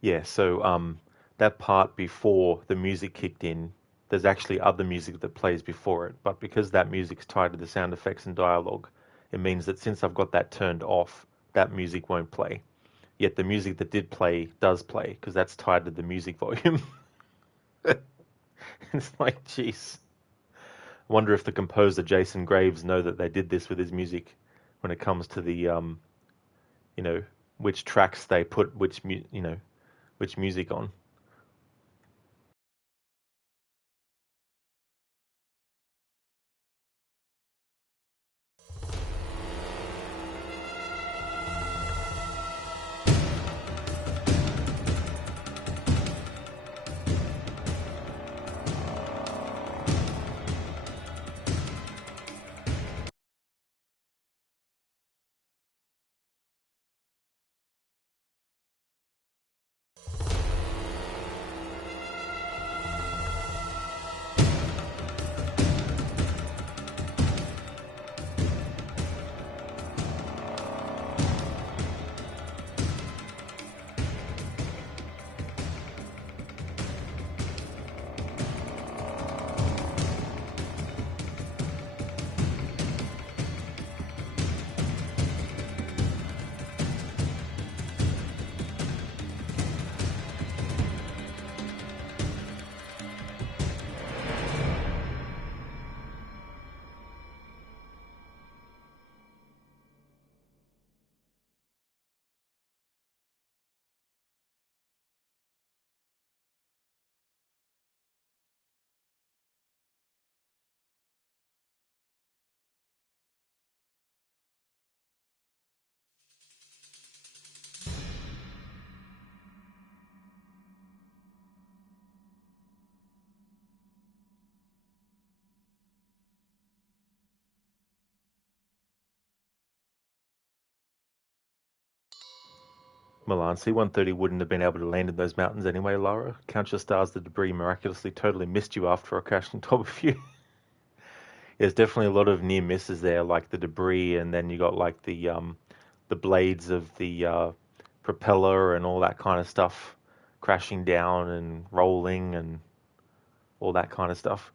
Yeah, so that part before the music kicked in, there's actually other music that plays before it. But because that music's tied to the sound effects and dialogue, it means that since I've got that turned off, that music won't play. Yet the music that did play does play, because that's tied to the music volume. It's like, jeez. I wonder if the composer Jason Graves know that they did this with his music when it comes to the, you know, which tracks they put which music on. Milan, C-130 wouldn't have been able to land in those mountains anyway, Lara. Count your stars, the debris miraculously totally missed you after I crashed on top of you. There's definitely a lot of near misses there, like the debris, and then you got like the blades of the propeller and all that kind of stuff crashing down and rolling and all that kind of stuff.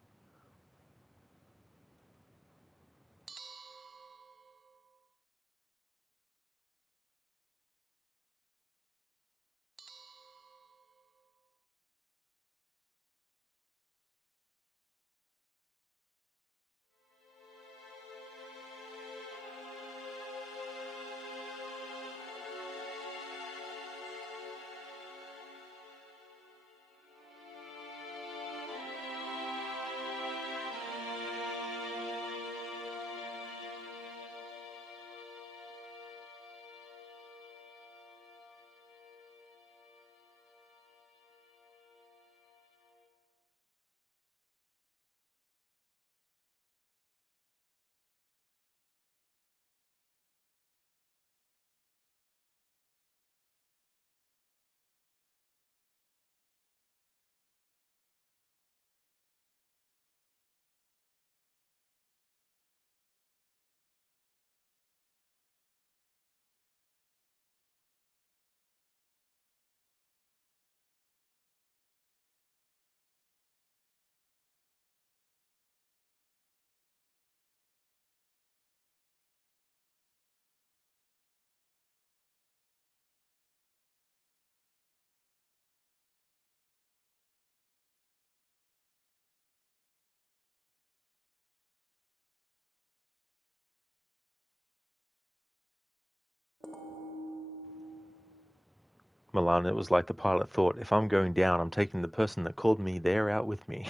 Milan, it was like the pilot thought, if I'm going down, I'm taking the person that called me there out with me.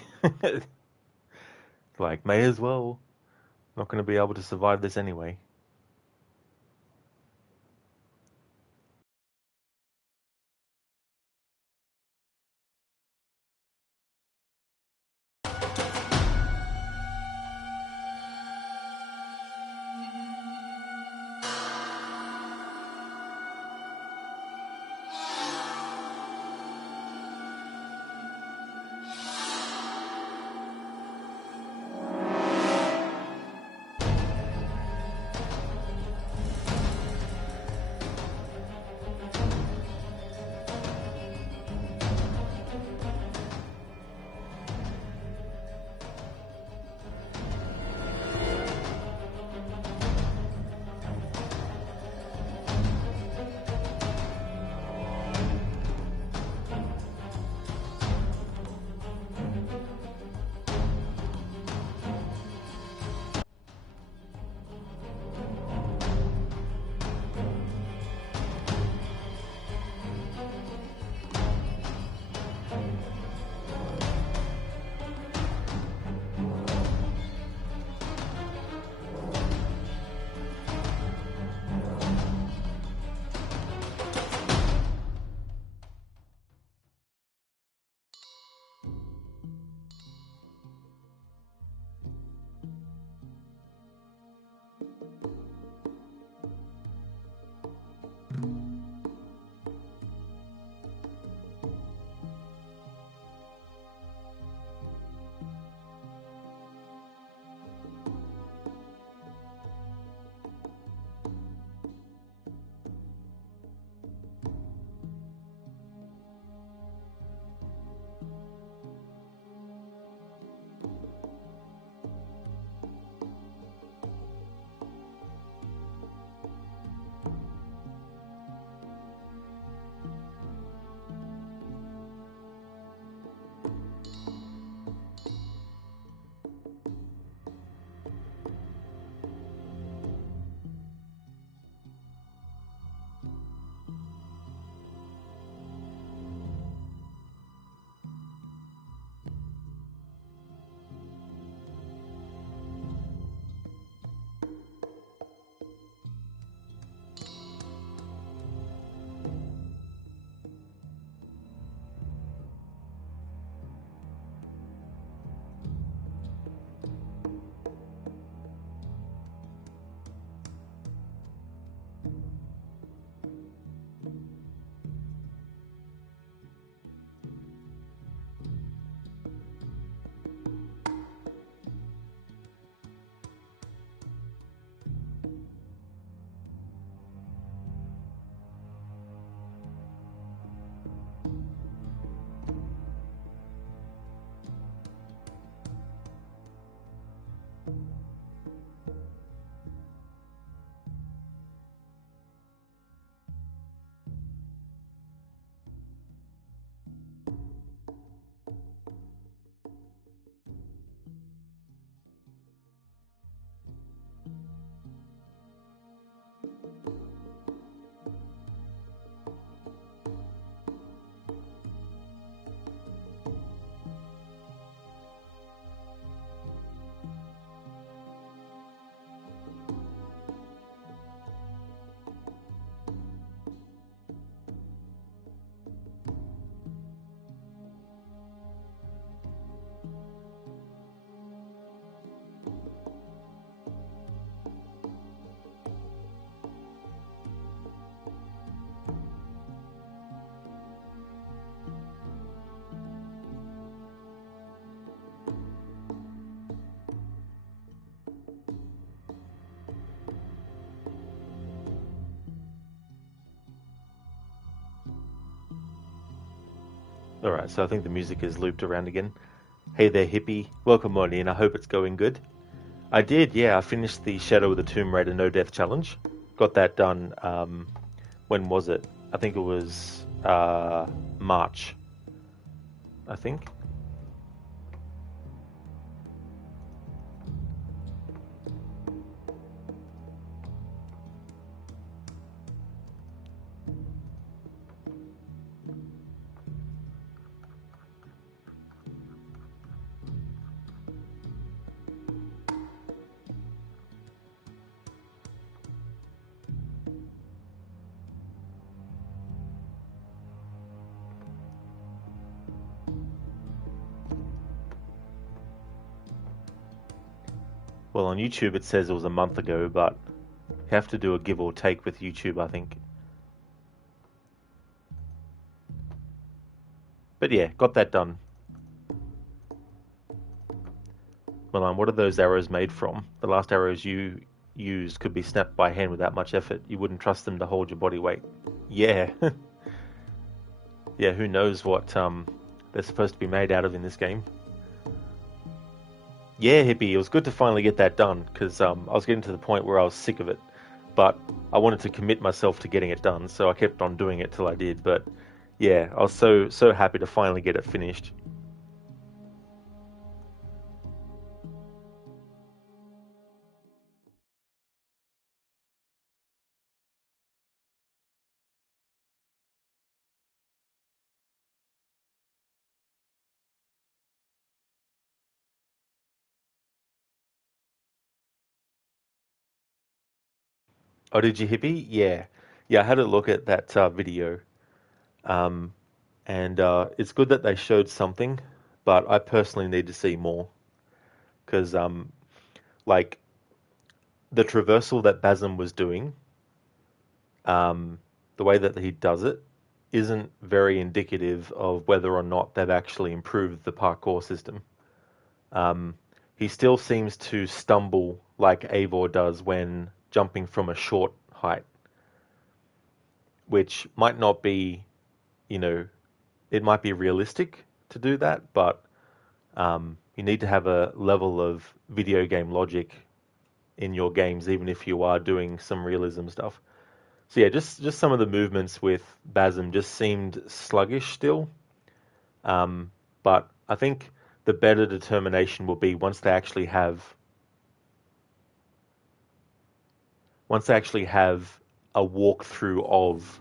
Like, may as well. Not going to be able to survive this anyway. Alright, so I think the music is looped around again. Hey there, hippie. Welcome on in. I hope it's going good. I did, yeah. I finished the Shadow of the Tomb Raider No Death Challenge. Got that done, when was it? I think it was March, I think. Well, on YouTube it says it was a month ago, but you have to do a give or take with YouTube, I think. But yeah, got that done. Milan, what are those arrows made from? The last arrows you used could be snapped by hand without much effort. You wouldn't trust them to hold your body weight. Yeah. Yeah, who knows what they're supposed to be made out of in this game. Yeah, hippie, it was good to finally get that done, because I was getting to the point where I was sick of it. But I wanted to commit myself to getting it done, so I kept on doing it till I did. But yeah, I was so happy to finally get it finished. Oh, did you, hippie? Yeah. Yeah, I had a look at that video. And it's good that they showed something, but I personally need to see more. Because, like, the traversal that Basim was doing, the way that he does it, isn't very indicative of whether or not they've actually improved the parkour system. He still seems to stumble like Eivor does when jumping from a short height, which might not be, you know, it might be realistic to do that, but you need to have a level of video game logic in your games, even if you are doing some realism stuff. So yeah, just some of the movements with Basim just seemed sluggish still. But I think the better determination will be once they actually have a walkthrough of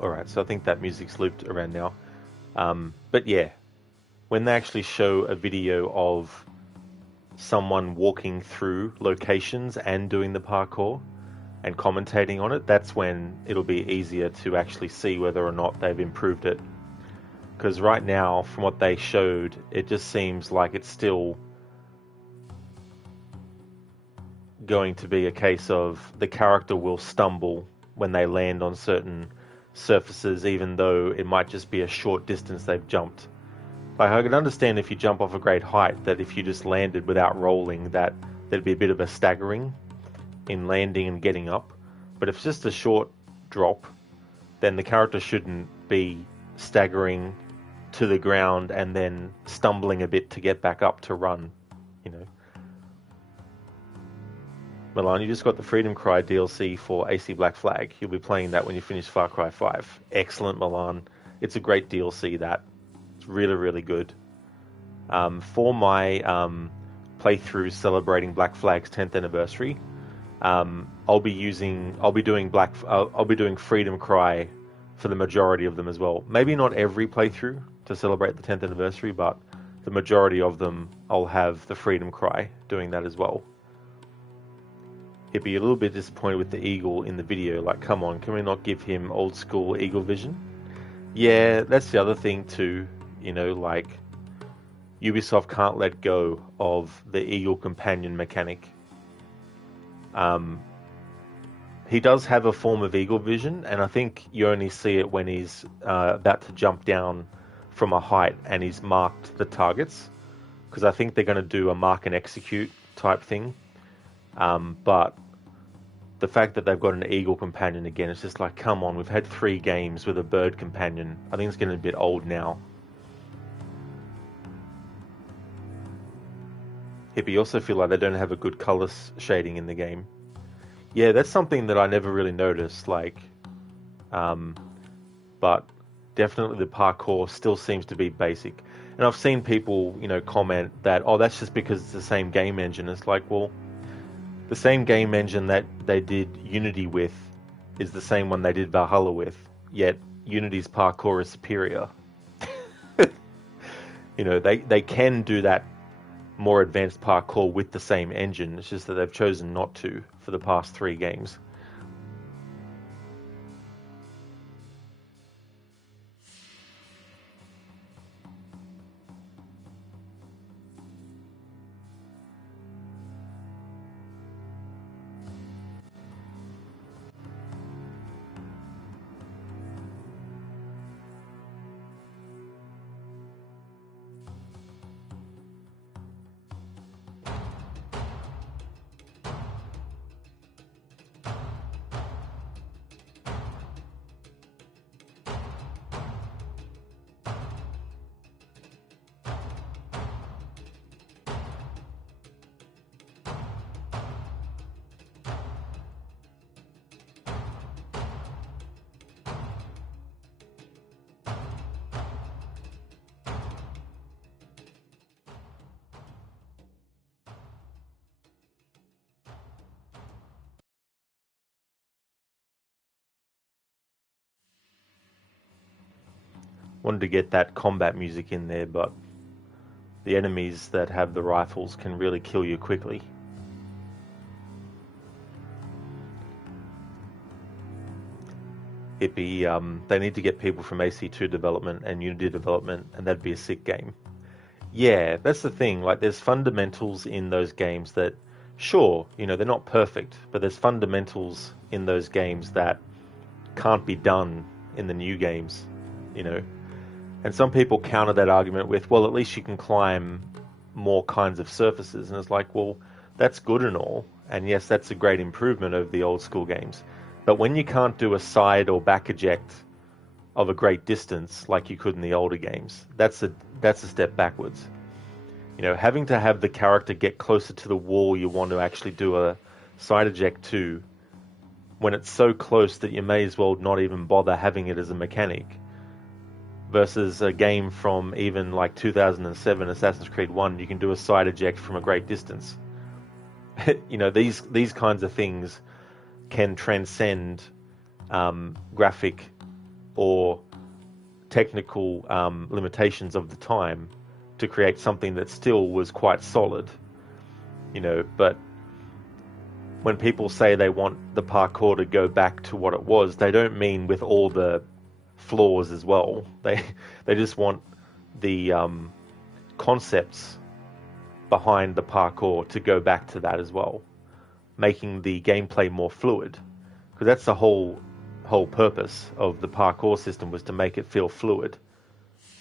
Alright, so I think that music's looped around now. But yeah, when they actually show a video of someone walking through locations and doing the parkour and commentating on it, that's when it'll be easier to actually see whether or not they've improved it. Because right now, from what they showed, it just seems like it's still going to be a case of the character will stumble when they land on certain surfaces, even though it might just be a short distance they've jumped. Like, I can understand if you jump off a great height, that if you just landed without rolling, that there'd be a bit of a staggering in landing and getting up. But if it's just a short drop, then the character shouldn't be staggering to the ground and then stumbling a bit to get back up to run, you know. Milan, you just got the Freedom Cry DLC for AC Black Flag. You'll be playing that when you finish Far Cry 5. Excellent, Milan. It's a great DLC, that. It's really, really good. For my playthrough celebrating Black Flag's 10th anniversary, I'll be doing Freedom Cry for the majority of them as well. Maybe not every playthrough to celebrate the 10th anniversary, but the majority of them I'll have the Freedom Cry doing that as well. He'd be a little bit disappointed with the eagle in the video. Like, come on, can we not give him old school eagle vision? Yeah, that's the other thing too. You know, like, Ubisoft can't let go of the eagle companion mechanic. He does have a form of eagle vision, and I think you only see it when he's about to jump down from a height and he's marked the targets. Because I think they're going to do a mark and execute type thing. But the fact that they've got an eagle companion again, it's just like, come on, we've had 3 games with a bird companion. I think it's getting a bit old now. Hippie, also feel like they don't have a good color shading in the game. Yeah, that's something that I never really noticed, like, but definitely the parkour still seems to be basic. And I've seen people, you know, comment that, oh, that's just because it's the same game engine. It's like, well, the same game engine that they did Unity with is the same one they did Valhalla with, yet Unity's parkour is superior. You know, they can do that more advanced parkour with the same engine. It's just that they've chosen not to for the past 3 games. Wanted to get that combat music in there, but the enemies that have the rifles can really kill you quickly. They need to get people from AC2 development and Unity development, and that'd be a sick game. Yeah, that's the thing. Like, there's fundamentals in those games that, sure, you know, they're not perfect, but there's fundamentals in those games that can't be done in the new games, you know. And some people counter that argument with, well, at least you can climb more kinds of surfaces. And it's like, well, that's good and all. And yes, that's a great improvement of the old school games. But when you can't do a side or back eject of a great distance like you could in the older games, that's a step backwards. You know, having to have the character get closer to the wall you want to actually do a side eject to, when it's so close that you may as well not even bother having it as a mechanic. Versus a game from even like 2007, Assassin's Creed 1, you can do a side eject from a great distance. You know, these kinds of things can transcend graphic or technical limitations of the time to create something that still was quite solid, but when people say they want the parkour to go back to what it was, they don't mean with all the flaws as well. They just want the concepts behind the parkour to go back to that as well, making the gameplay more fluid, because that's the whole purpose of the parkour system, was to make it feel fluid,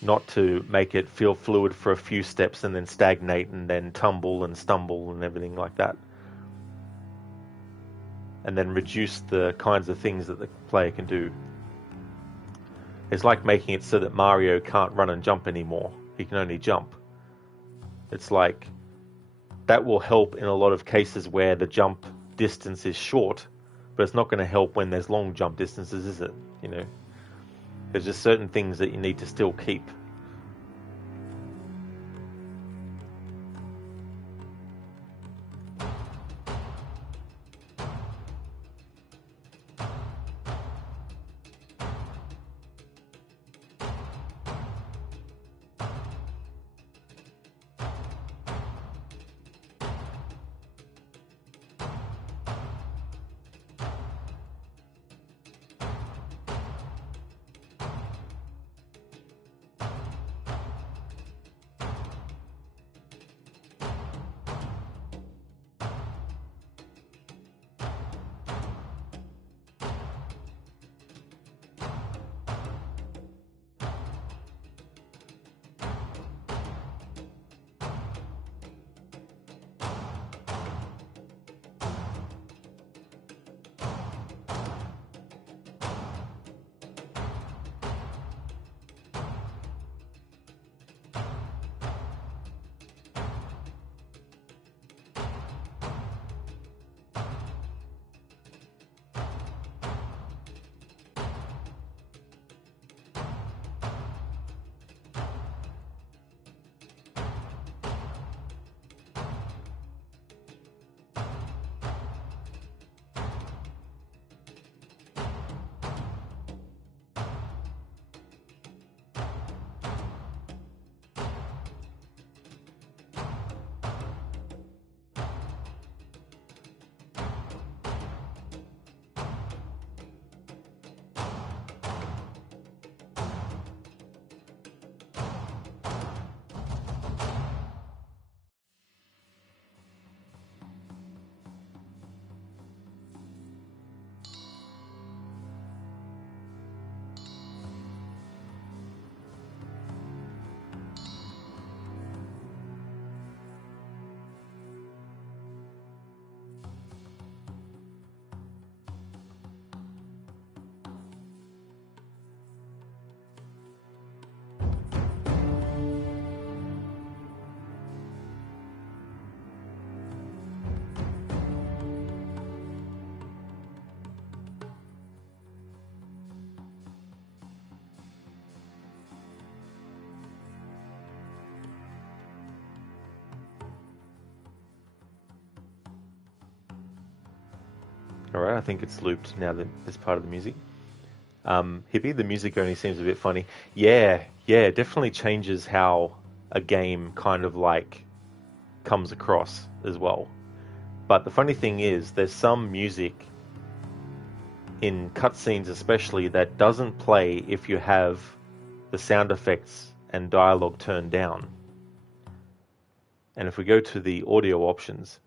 not to make it feel fluid for a few steps and then stagnate and then tumble and stumble and everything like that, and then reduce the kinds of things that the player can do. It's like making it so that Mario can't run and jump anymore. He can only jump. It's like that will help in a lot of cases where the jump distance is short, but it's not going to help when there's long jump distances, is it? There's just certain things that you need to still keep. Alright, I think it's looped now that this part of the music. Hippie, the music only seems a bit funny. Yeah, it definitely changes how a game kind of like comes across as well. But the funny thing is, there's some music in cutscenes especially that doesn't play if you have the sound effects and dialogue turned down. And if we go to the audio options,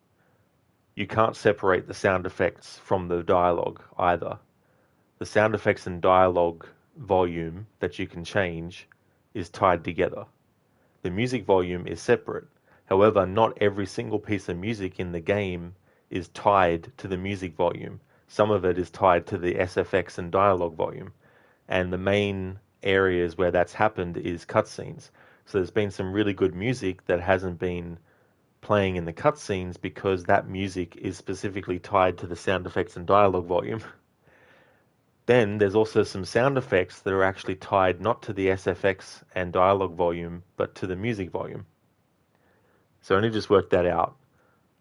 you can't separate the sound effects from the dialogue either. The sound effects and dialogue volume that you can change is tied together. The music volume is separate. However, not every single piece of music in the game is tied to the music volume. Some of it is tied to the SFX and dialogue volume. And the main areas where that's happened is cutscenes. So there's been some really good music that hasn't been playing in the cutscenes because that music is specifically tied to the sound effects and dialogue volume. Then there's also some sound effects that are actually tied not to the SFX and dialogue volume, but to the music volume. So I only just worked that out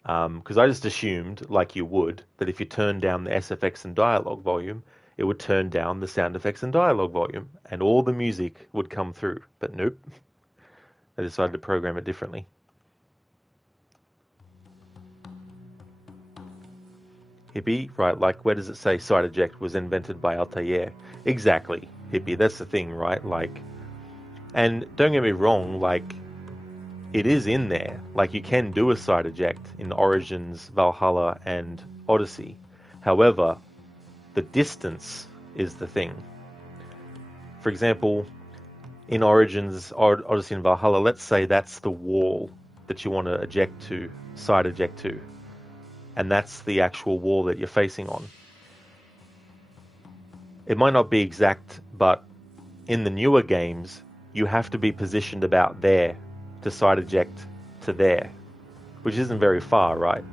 because I just assumed, like you would, that if you turn down the SFX and dialogue volume, it would turn down the sound effects and dialogue volume, and all the music would come through. But nope, they decided to program it differently. Hippie, right, like where does it say side eject was invented by Altair? Exactly, Hippie, that's the thing, right? Like, and don't get me wrong, like, it is in there. Like, you can do a side eject in Origins, Valhalla, and Odyssey. However, the distance is the thing. For example, in Origins, Odyssey, and Valhalla, let's say that's the wall that you want to eject to, side eject to. And that's the actual wall that you're facing on. It might not be exact, but in the newer games, you have to be positioned about there to side eject to there, which isn't very far, right?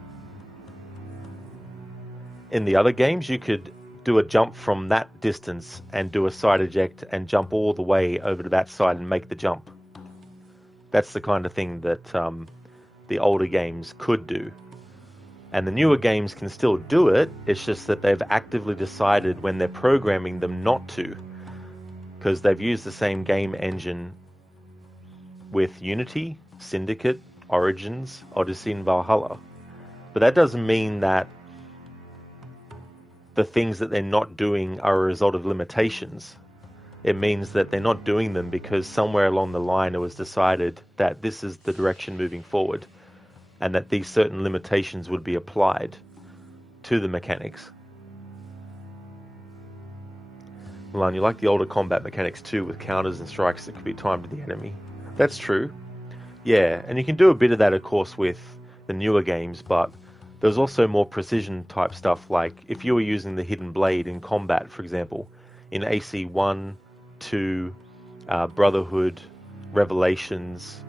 In the other games, you could do a jump from that distance and do a side eject and jump all the way over to that side and make the jump. That's the kind of thing that the older games could do. And the newer games can still do it, it's just that they've actively decided when they're programming them not to, because they've used the same game engine with Unity, Syndicate, Origins, Odyssey, and Valhalla. But that doesn't mean that the things that they're not doing are a result of limitations. It means that they're not doing them because somewhere along the line it was decided that this is the direction moving forward, and that these certain limitations would be applied to the mechanics. Milan, you like the older combat mechanics too, with counters and strikes that could be timed to the enemy. That's true. Yeah, and you can do a bit of that, of course, with the newer games, but there's also more precision type stuff, like if you were using the hidden blade in combat, for example, in AC1, 2, Brotherhood, Revelations,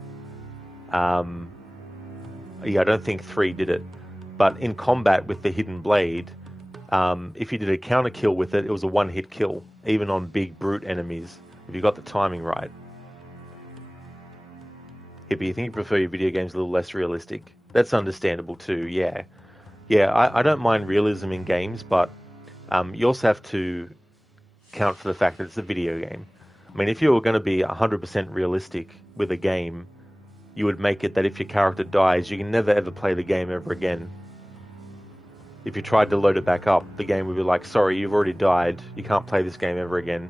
I don't think 3 did it, but in combat with the hidden blade, if you did a counter kill with it, it was a one-hit kill, even on big brute enemies, if you got the timing right. Hippie, you think you prefer your video games a little less realistic? That's understandable too, yeah. Yeah, I don't mind realism in games, but you also have to count for the fact that it's a video game. I mean, if you were going to be 100% realistic with a game, you would make it that if your character dies, you can never ever play the game ever again. If you tried to load it back up, the game would be like, sorry, you've already died, you can't play this game ever again.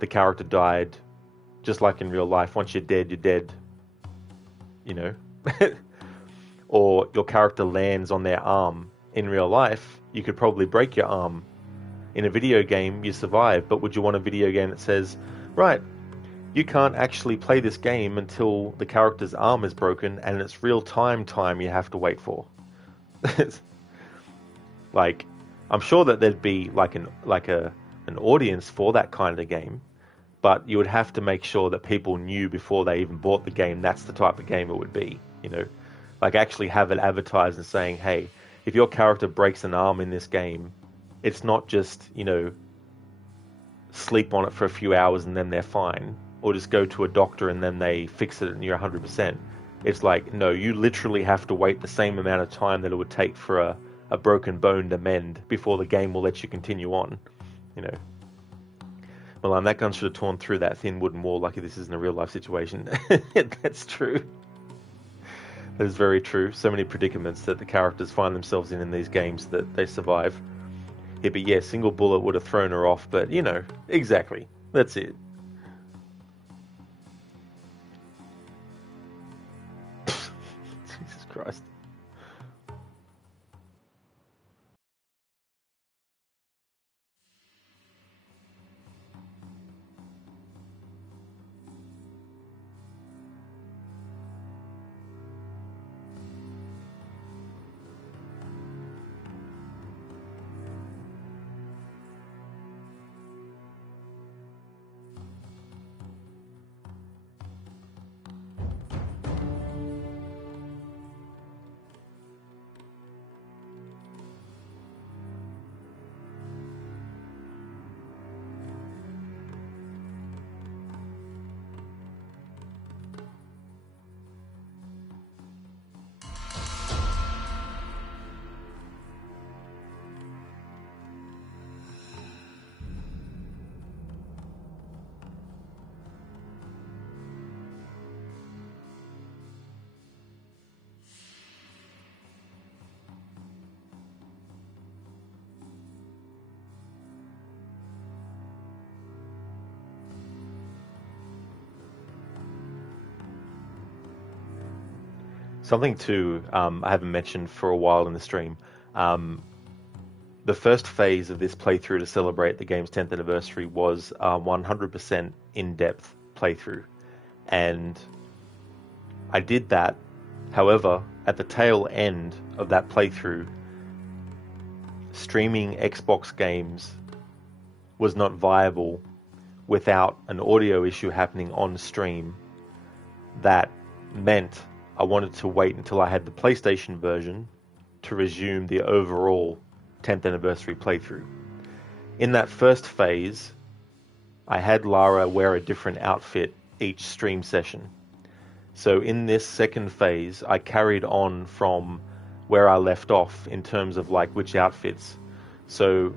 The character died, just like in real life. Once you're dead, you're dead. You know? Or your character lands on their arm. In real life, you could probably break your arm. In a video game, you survive, but would you want a video game that says, right, you can't actually play this game until the character's arm is broken, and it's real-time you have to wait for? Like, I'm sure that there'd be like an audience for that kind of game, but you would have to make sure that people knew before they even bought the game that's the type of game it would be, you know? Like, actually have it advertised and saying, hey, if your character breaks an arm in this game, it's not just, you know, sleep on it for a few hours and then they're fine, or just go to a doctor and then they fix it and you're 100%. It's like, no, you literally have to wait the same amount of time that it would take for a broken bone to mend before the game will let you continue on, you know. Well, that gun should have torn through that thin wooden wall. Lucky this isn't a real life situation. That's true. That is very true. So many predicaments that the characters find themselves in these games that they survive. Yeah, but yeah, single bullet would have thrown her off, but you know, exactly. That's it. Jesus Christ. Something too, I haven't mentioned for a while in the stream. The first phase of this playthrough to celebrate the game's 10th anniversary was a 100% in-depth playthrough. And I did that. However, at the tail end of that playthrough, streaming Xbox games was not viable without an audio issue happening on stream. That meant I wanted to wait until I had the PlayStation version to resume the overall 10th anniversary playthrough. In that first phase, I had Lara wear a different outfit each stream session. So in this second phase, I carried on from where I left off in terms of like which outfits. So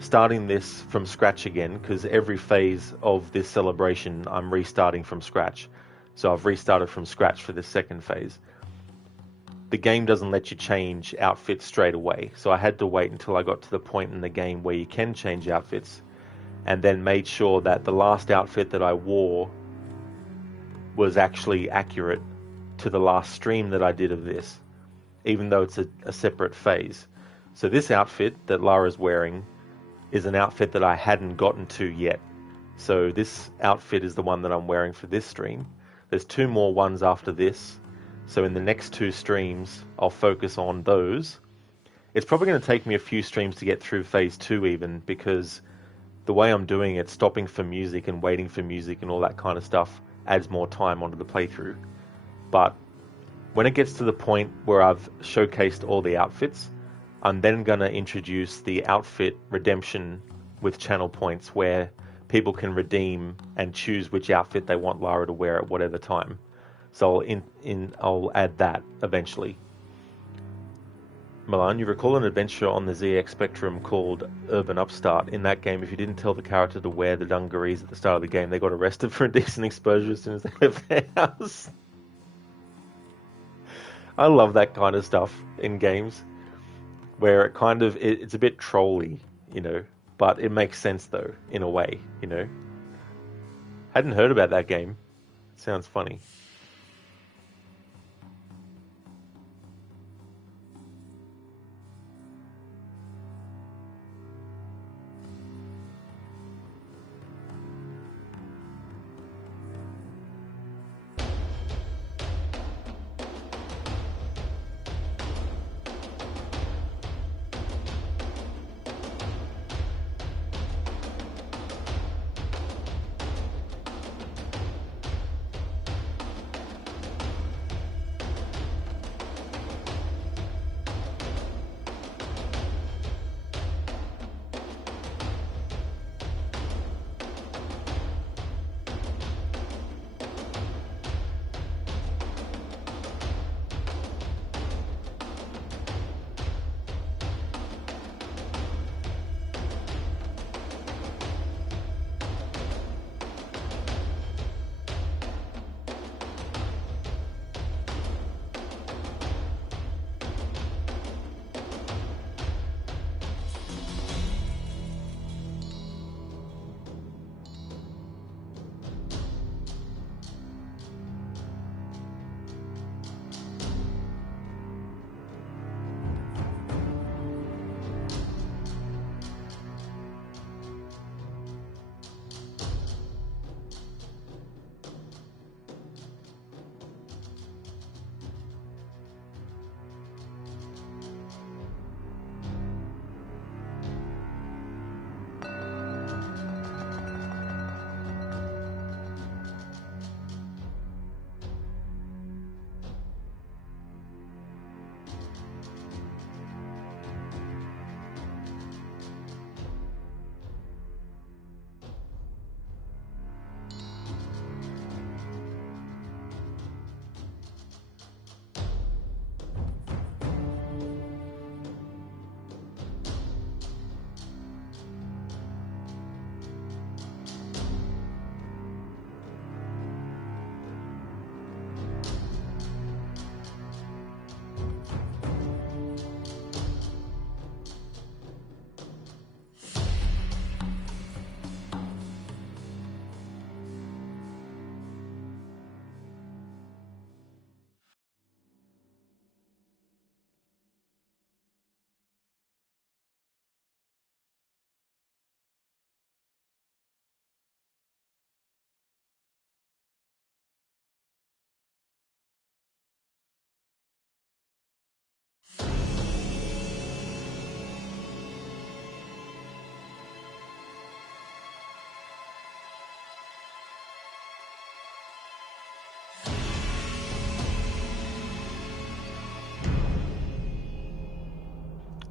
starting this from scratch again, because every phase of this celebration, I'm restarting from scratch. So I've restarted from scratch for this second phase. The game doesn't let you change outfits straight away. So I had to wait until I got to the point in the game where you can change outfits, and then made sure that the last outfit that I wore was actually accurate to the last stream that I did of this, even though it's a separate phase. So this outfit that Lara's wearing is an outfit that I hadn't gotten to yet. So this outfit is the one that I'm wearing for this stream. There's 2 more ones after this. So in the next 2 streams, I'll focus on those. It's probably going to take me a few streams to get through phase 2 even, because the way I'm doing it, stopping for music and waiting for music and all that kind of stuff, adds more time onto the playthrough. But when it gets to the point where I've showcased all the outfits, I'm then going to introduce the outfit redemption with channel points, where people can redeem and choose which outfit they want Lara to wear at whatever time. So I'll add that eventually. Milan, you recall an adventure on the ZX Spectrum called Urban Upstart. In that game, if you didn't tell the character to wear the dungarees at the start of the game, they got arrested for indecent exposure as soon as they left their house. I love that kind of stuff in games, where it kind of, it's a bit trolly, you know, but it makes sense though, in a way, you know. Hadn't heard about that game. Sounds funny.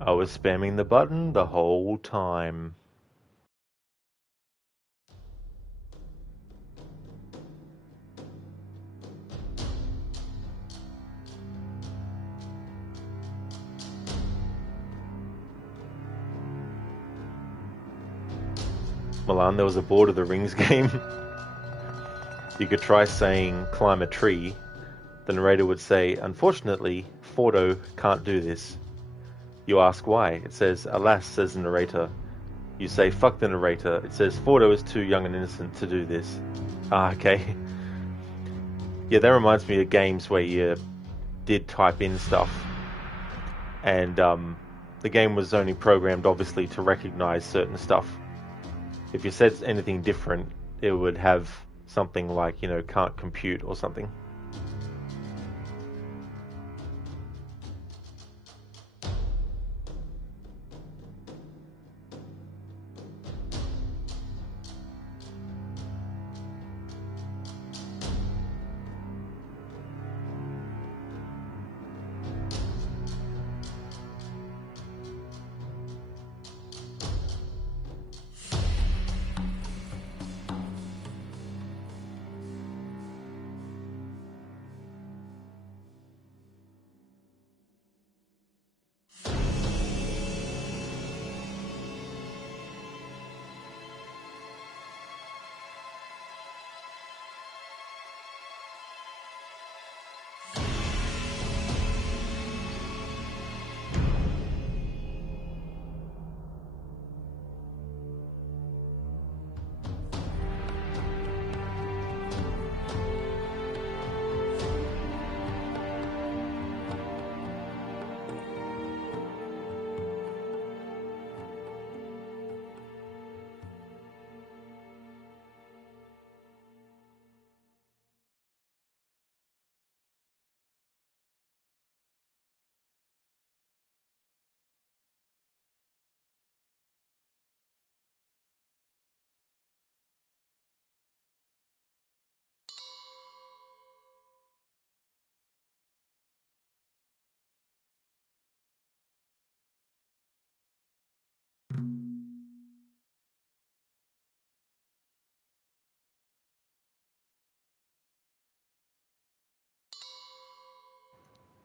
I was spamming the button the whole time. Milan, there was a Lord of the Rings game. You could try saying climb a tree. The narrator would say, unfortunately, Fordo can't do this. You ask why. It says, alas, says the narrator. You say, fuck the narrator. It says, Fordo is too young and innocent to do this. Ah, okay. Yeah, that reminds me of games where you did type in stuff. And the game was only programmed, obviously, to recognize certain stuff. If you said anything different, it would have something like, can't compute or something.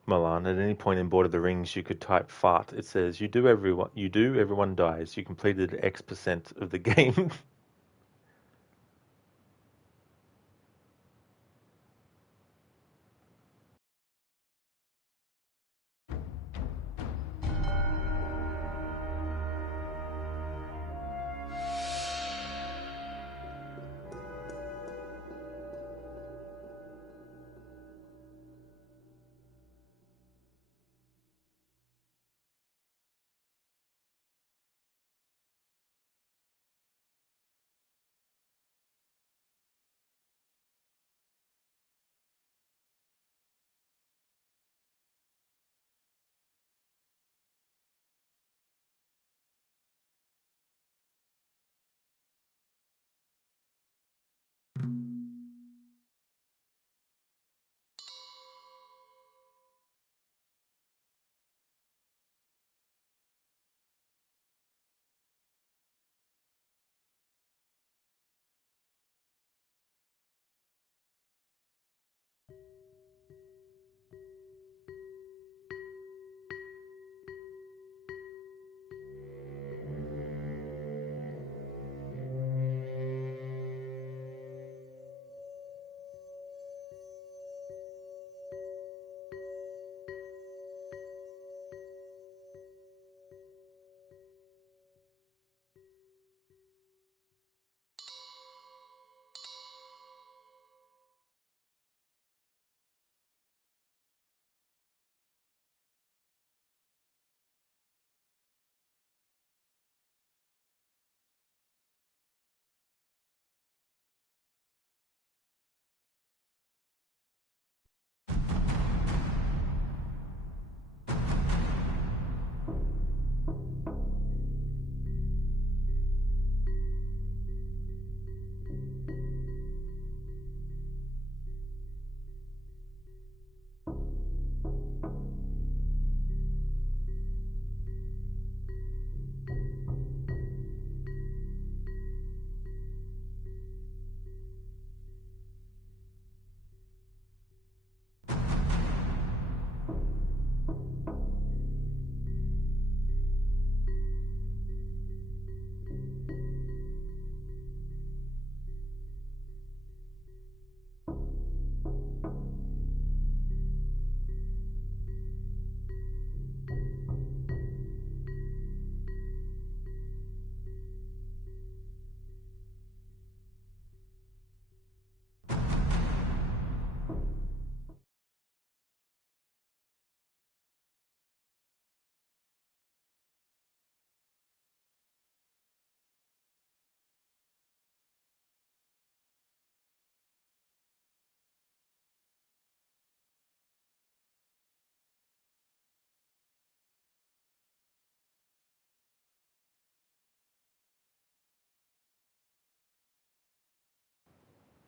Milan, at any point in Lord of the Rings, you could type fart. It says, everyone dies. You completed X% of the game.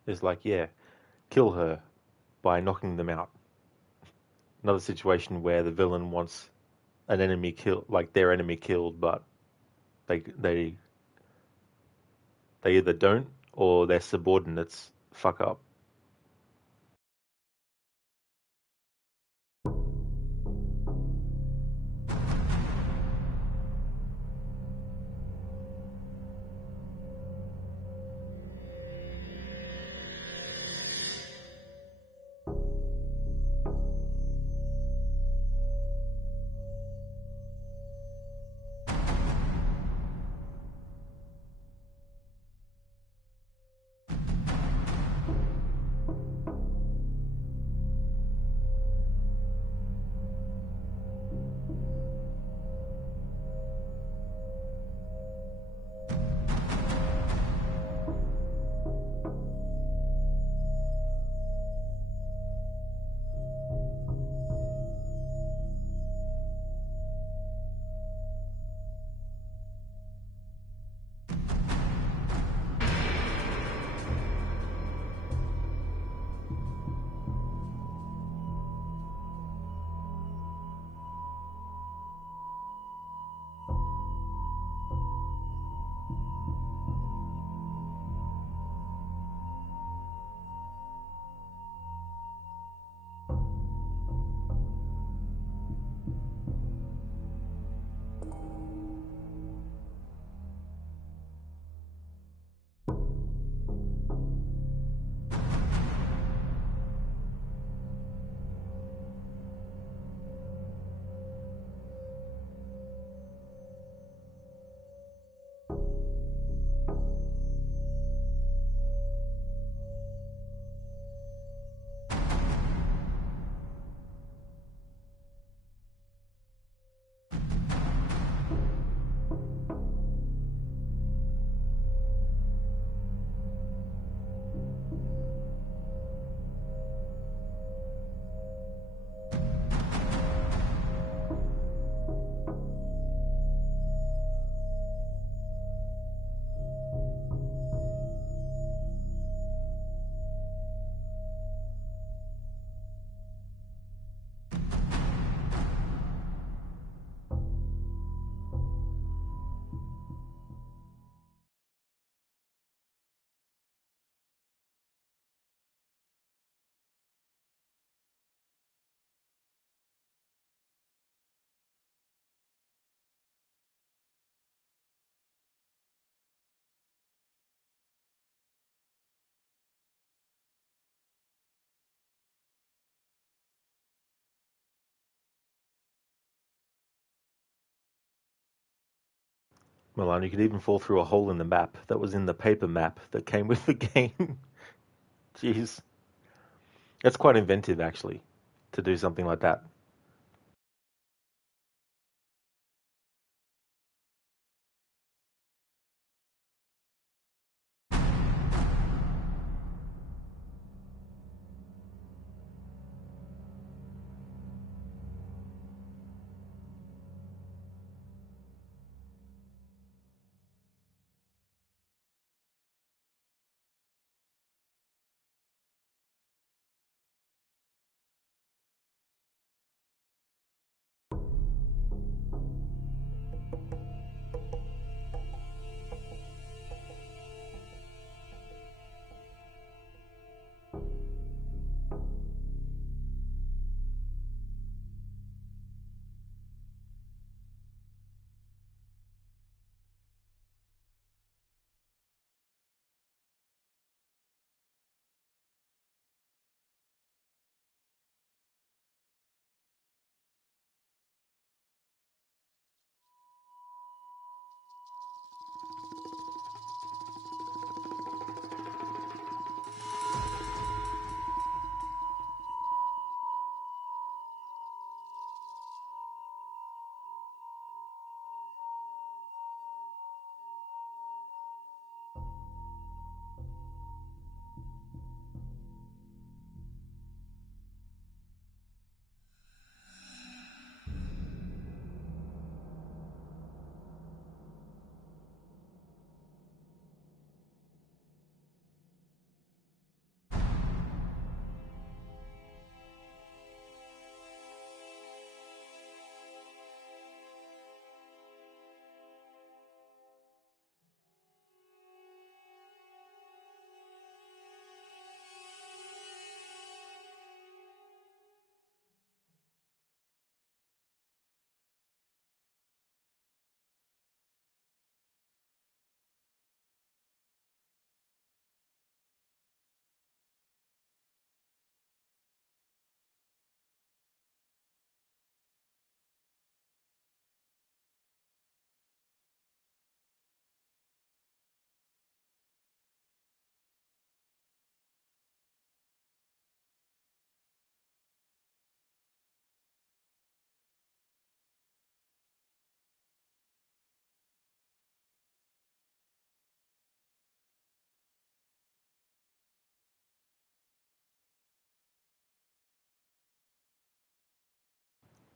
is like, yeah, kill her by knocking them out. Another situation where the villain wants an enemy killed, like their enemy killed, but they either don't or their subordinates fuck up. Milan, you could even fall through a hole in the map that was in the paper map that came with the game. Jeez. That's quite inventive, actually, to do something like that.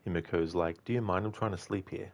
Himiko's like, do you mind? I'm trying to sleep here.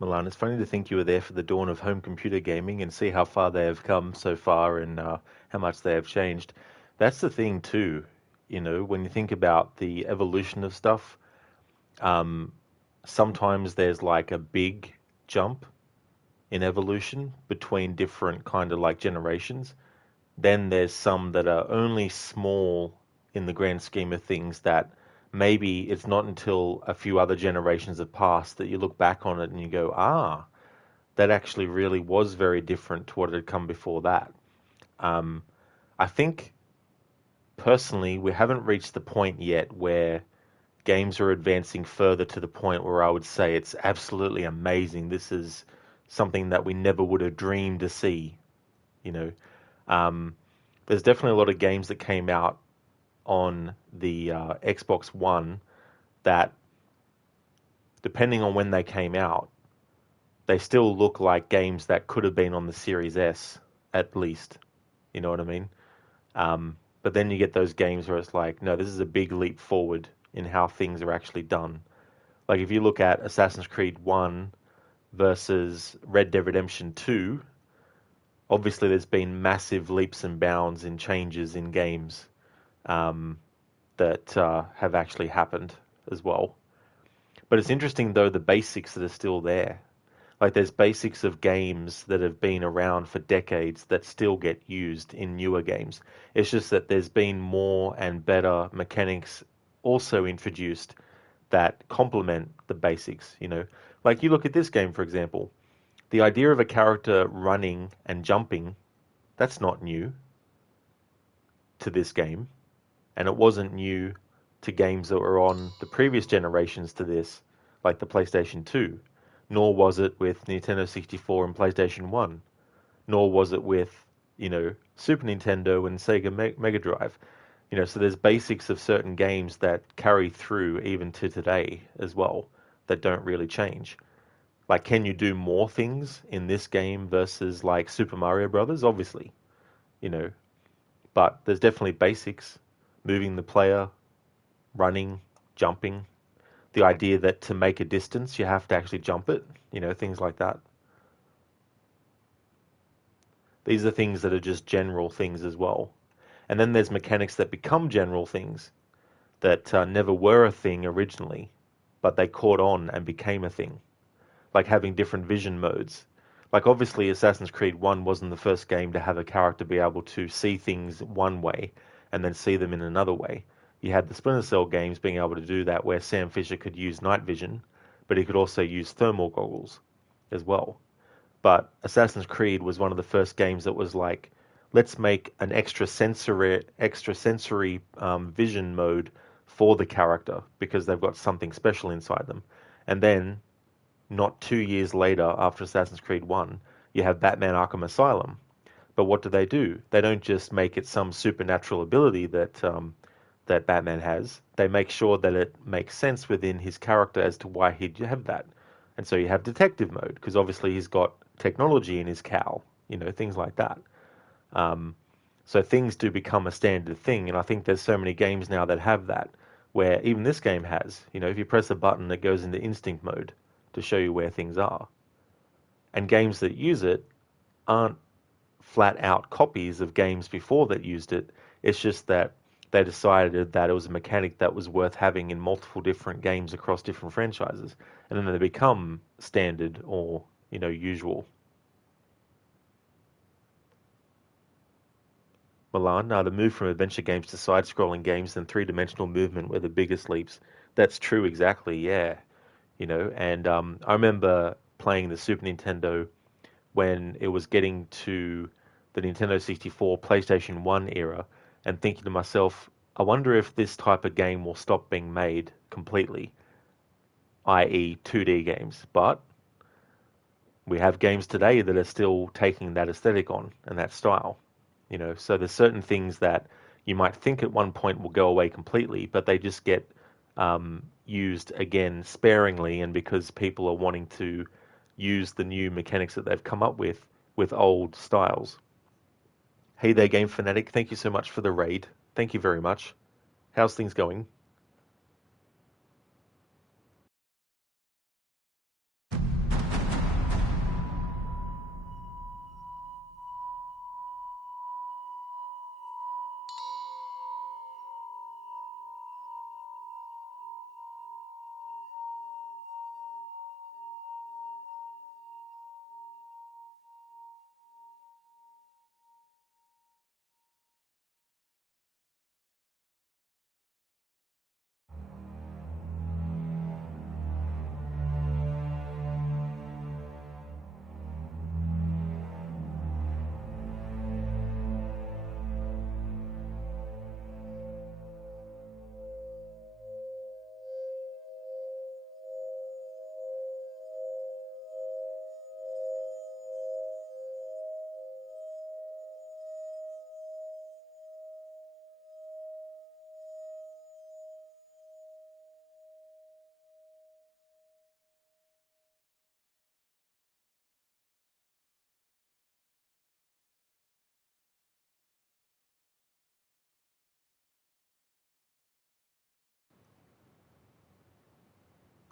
Milan, it's funny to think you were there for the dawn of home computer gaming and see how far they have come so far and how much they have changed. That's the thing too, when you think about the evolution of stuff, sometimes there's like a big jump in evolution between different kind of like generations. Then there's some that are only small in the grand scheme of things that maybe it's not until a few other generations have passed that you look back on it and you go, that actually really was very different to what had come before that. I think personally we haven't reached the point yet where games are advancing further to the point where I would say it's absolutely amazing. This is something that we never would have dreamed to see, you know. There's definitely a lot of games that came out on the Xbox One that, depending on when they came out, they still look like games that could have been on the Series S, at least. You know what I mean? But then you get those games where it's like, no, this is a big leap forward in how things are actually done. Like if you look at Assassin's Creed 1 versus Red Dead Redemption 2, obviously there's been massive leaps and bounds in changes in games that have actually happened as well. But it's interesting though, the basics that are still there. Like there's basics of games that have been around for decades that still get used in newer games. It's just that there's been more and better mechanics also introduced that complement the basics, Like you look at this game, for example, the idea of a character running and jumping That's not new to this game, and it wasn't new to games that were on the previous generations to this, like the PlayStation 2, nor was it with Nintendo 64 and PlayStation 1, nor was it with, Super Nintendo and Sega Mega Drive. So there's basics of certain games that carry through even to today as well that don't really change. Like, can you do more things in this game versus like Super Mario Brothers? Obviously, but there's definitely basics: moving the player, running, jumping. The idea that to make a distance you have to actually jump it, things like that. These are things that are just general things as well. And then there's mechanics that become general things that never were a thing originally, but they caught on and became a thing. Like having different vision modes. Like obviously Assassin's Creed 1 wasn't the first game to have a character be able to see things one way and then see them in another way. You had the Splinter Cell games being able to do that, where Sam Fisher could use night vision, but he could also use thermal goggles as well. But Assassin's Creed was one of the first games that was like, let's make an extrasensory vision mode for the character because they've got something special inside them. And then, not 2 years later, after Assassin's Creed 1, you have Batman Arkham Asylum. But what do? They don't just make it some supernatural ability that that Batman has. They make sure that it makes sense within his character as to why he'd have that. And so you have detective mode, because obviously he's got technology in his cowl, things like that. So things do become a standard thing, and I think there's so many games now that have that, where even this game has, if you press a button, it goes into instinct mode to show you where things are. And games that use it aren't flat out copies of games before that used it. It's just that they decided that it was a mechanic that was worth having in multiple different games across different franchises, and then they become standard or, usual. Milan, the move from adventure games to side-scrolling games and three-dimensional movement were the biggest leaps. That's true, exactly, yeah. And I remember playing the Super Nintendo when it was getting to the Nintendo 64, PlayStation 1 era, and thinking to myself, I wonder if this type of game will stop being made completely, i.e. 2D games. But we have games today that are still taking that aesthetic on and that style. So there's certain things that you might think at one point will go away completely, but they just get used again sparingly, and because people are wanting to use the new mechanics that they've come up with old styles. Hey there, Game Fanatic. Thank you so much for the raid. Thank you very much. How's things going?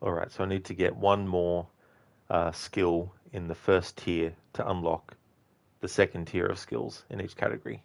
Alright, so I need to get one more skill in the first tier to unlock the second tier of skills in each category.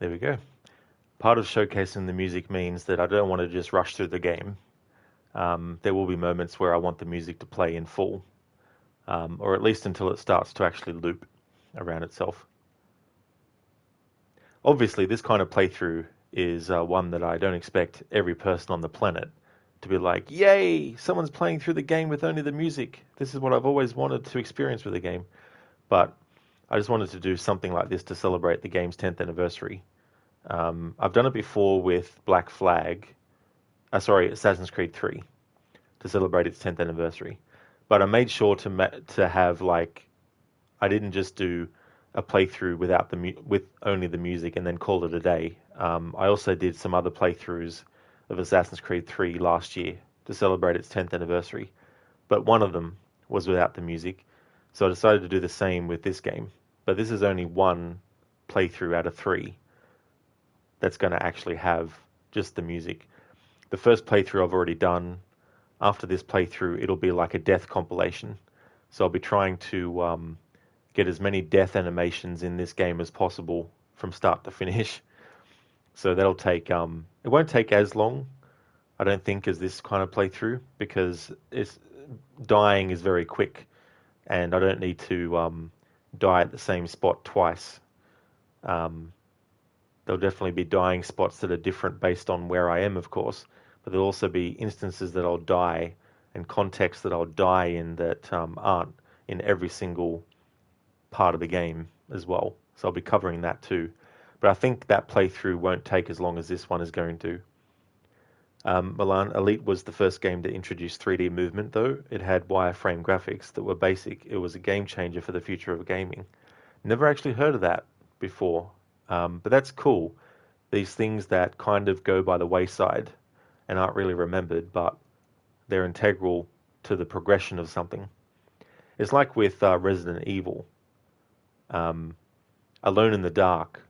There we go. Part of showcasing the music means that I don't want to just rush through the game. There will be moments where I want the music to play in full, or at least until it starts to actually loop around itself. Obviously, this kind of playthrough is one that I don't expect every person on the planet to be like, yay, someone's playing through the game with only the music. This is what I've always wanted to experience with a game. But I just wanted to do something like this to celebrate the game's 10th anniversary. I've done it before with Black Flag, Assassin's Creed 3, to celebrate its 10th anniversary. But I made sure to have, like, I didn't just do a playthrough with only the music and then call it a day. I also did some other playthroughs of Assassin's Creed 3 last year to celebrate its 10th anniversary, but one of them was without the music, so I decided to do the same with this game. But this is only one playthrough out of 3 that's going to actually have just the music. The first playthrough I've already done. After this playthrough, it'll be like a death compilation. So I'll be trying to get as many death animations in this game as possible from start to finish. So that'll take, it won't take as long, I don't think, as this kind of playthrough, because dying is very quick, and I don't need to die at the same spot twice. There'll definitely be dying spots that are different based on where I am, of course, but there'll also be instances that I'll die and contexts that I'll die in that aren't in every single part of the game as well. So I'll be covering that too. But I think that playthrough won't take as long as this one is going to. Milan Elite was the first game to introduce 3D movement, though. It had wireframe graphics that were basic. It was a game changer for the future of gaming. Never actually heard of that before, but that's cool. These things that kind of go by the wayside and aren't really remembered, but they're integral to the progression of something. It's like with Resident Evil. Alone in the Dark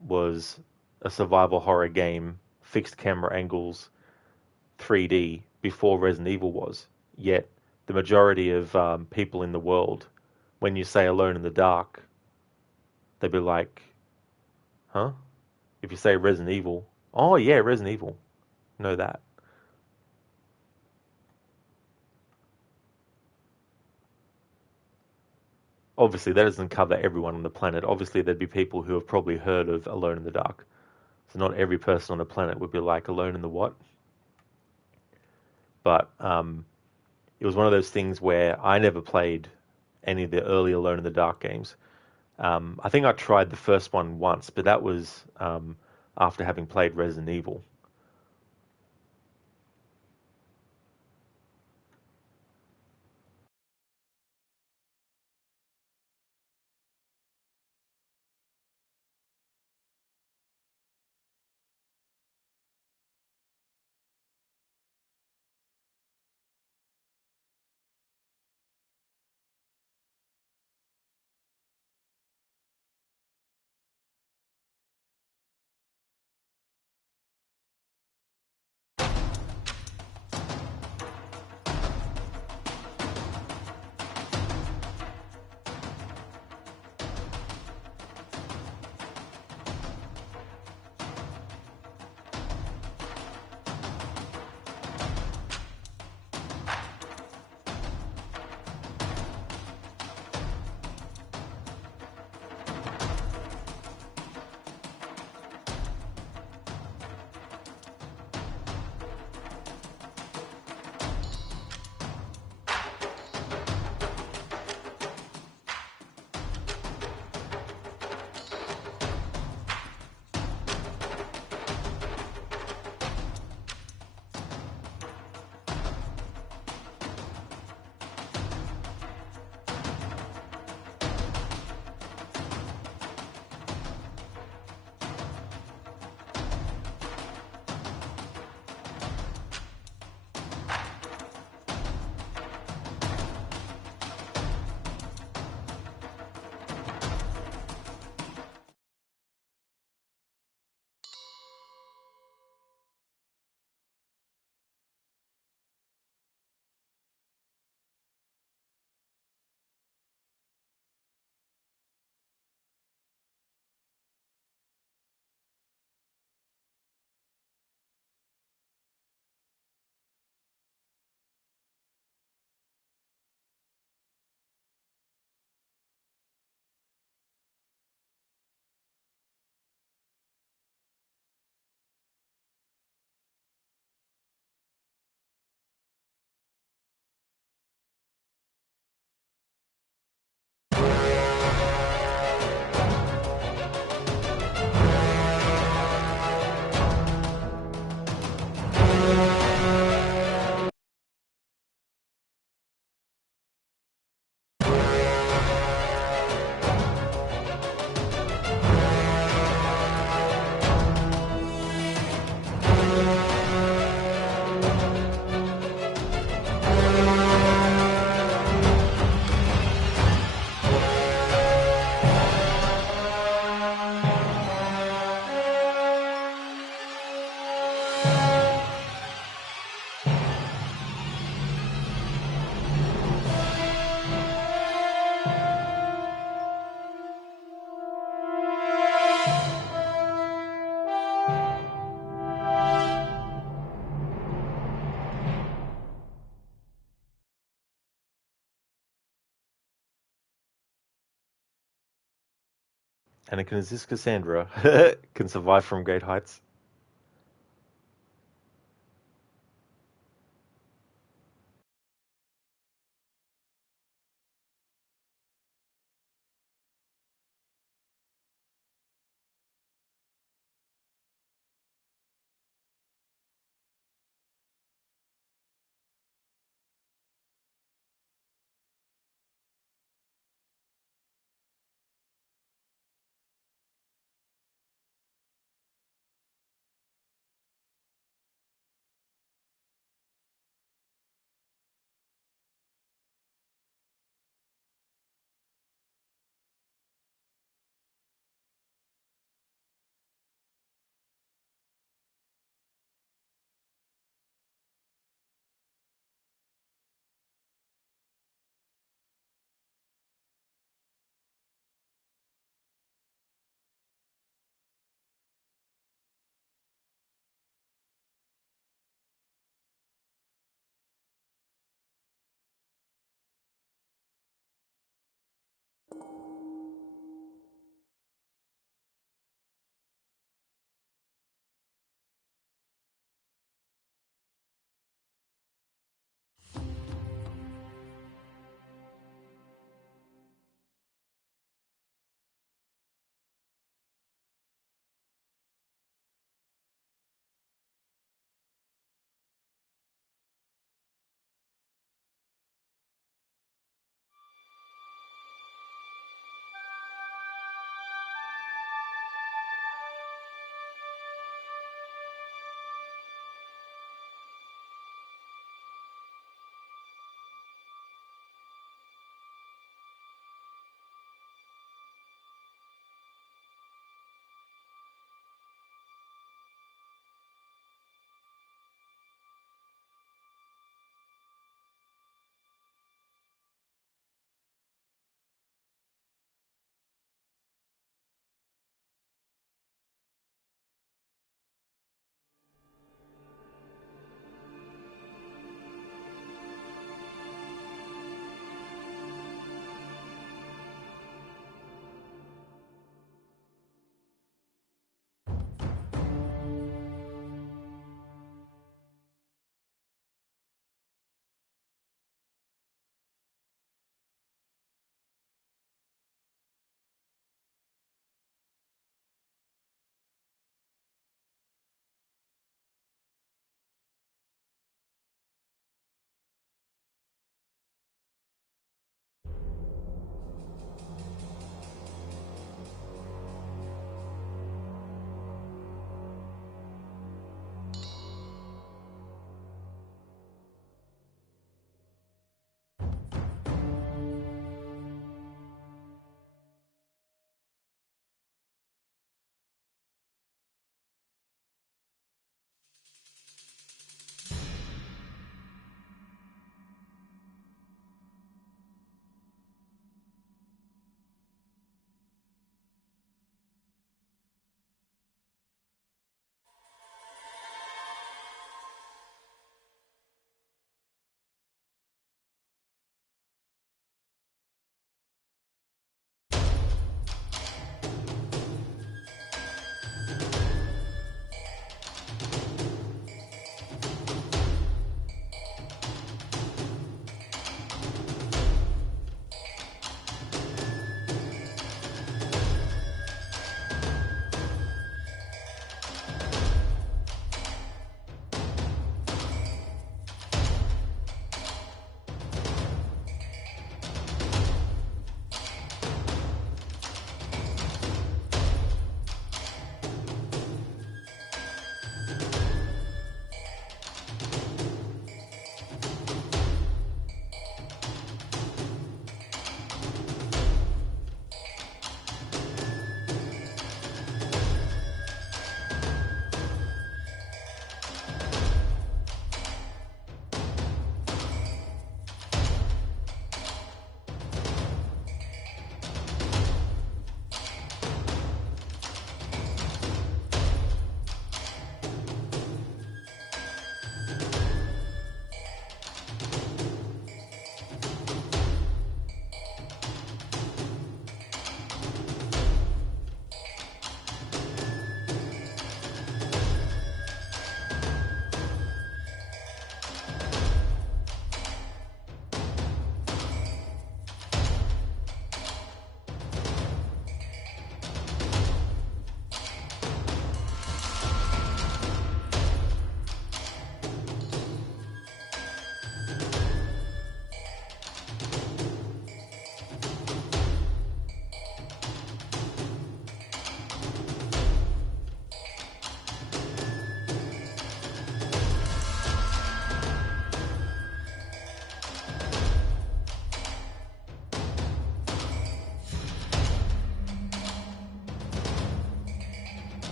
was a survival horror game, fixed camera angles, 3D, before Resident Evil was. Yet the majority of people in the world, when you say Alone in the Dark, they'd be like, huh? If you say Resident Evil, oh yeah, Resident Evil. Know that. Obviously, that doesn't cover everyone on the planet. Obviously, there'd be people who have probably heard of Alone in the Dark. So not every person on the planet would be like, Alone in the what? But it was one of those things where I never played any of the early Alone in the Dark games. I think I tried the first one once, but that was after having played Resident Evil. Anakin, is this Cassandra? Can survive from great heights?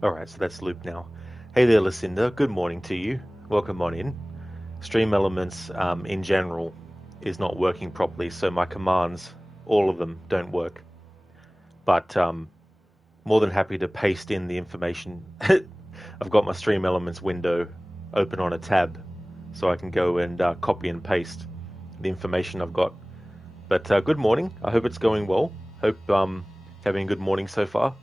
Alright, so that's loop now. Hey there, Lucinda. Good morning to you. Welcome on in. Stream Elements, in general, is not working properly, so my commands, all of them, don't work. But more than happy to paste in the information. I've got my Stream Elements window open on a tab, so I can go and copy and paste the information I've got. But good morning. I hope it's going well. Hope having a good morning so far.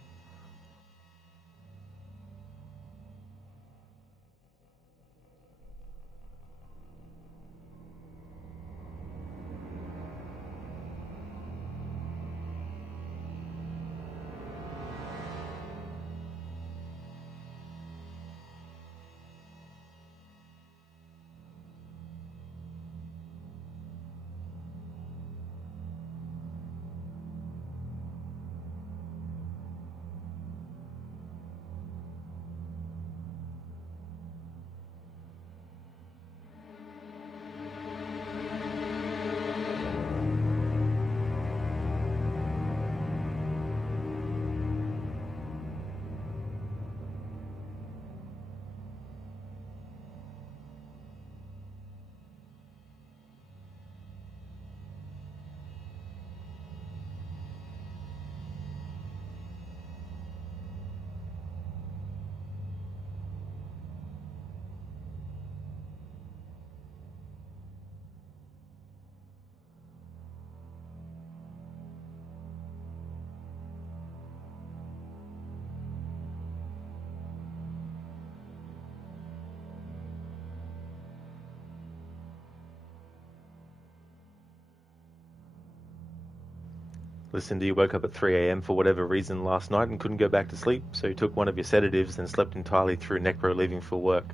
Lucinda, you woke up at 3 a.m. for whatever reason last night and couldn't go back to sleep, so you took one of your sedatives and slept entirely through Necro leaving for work.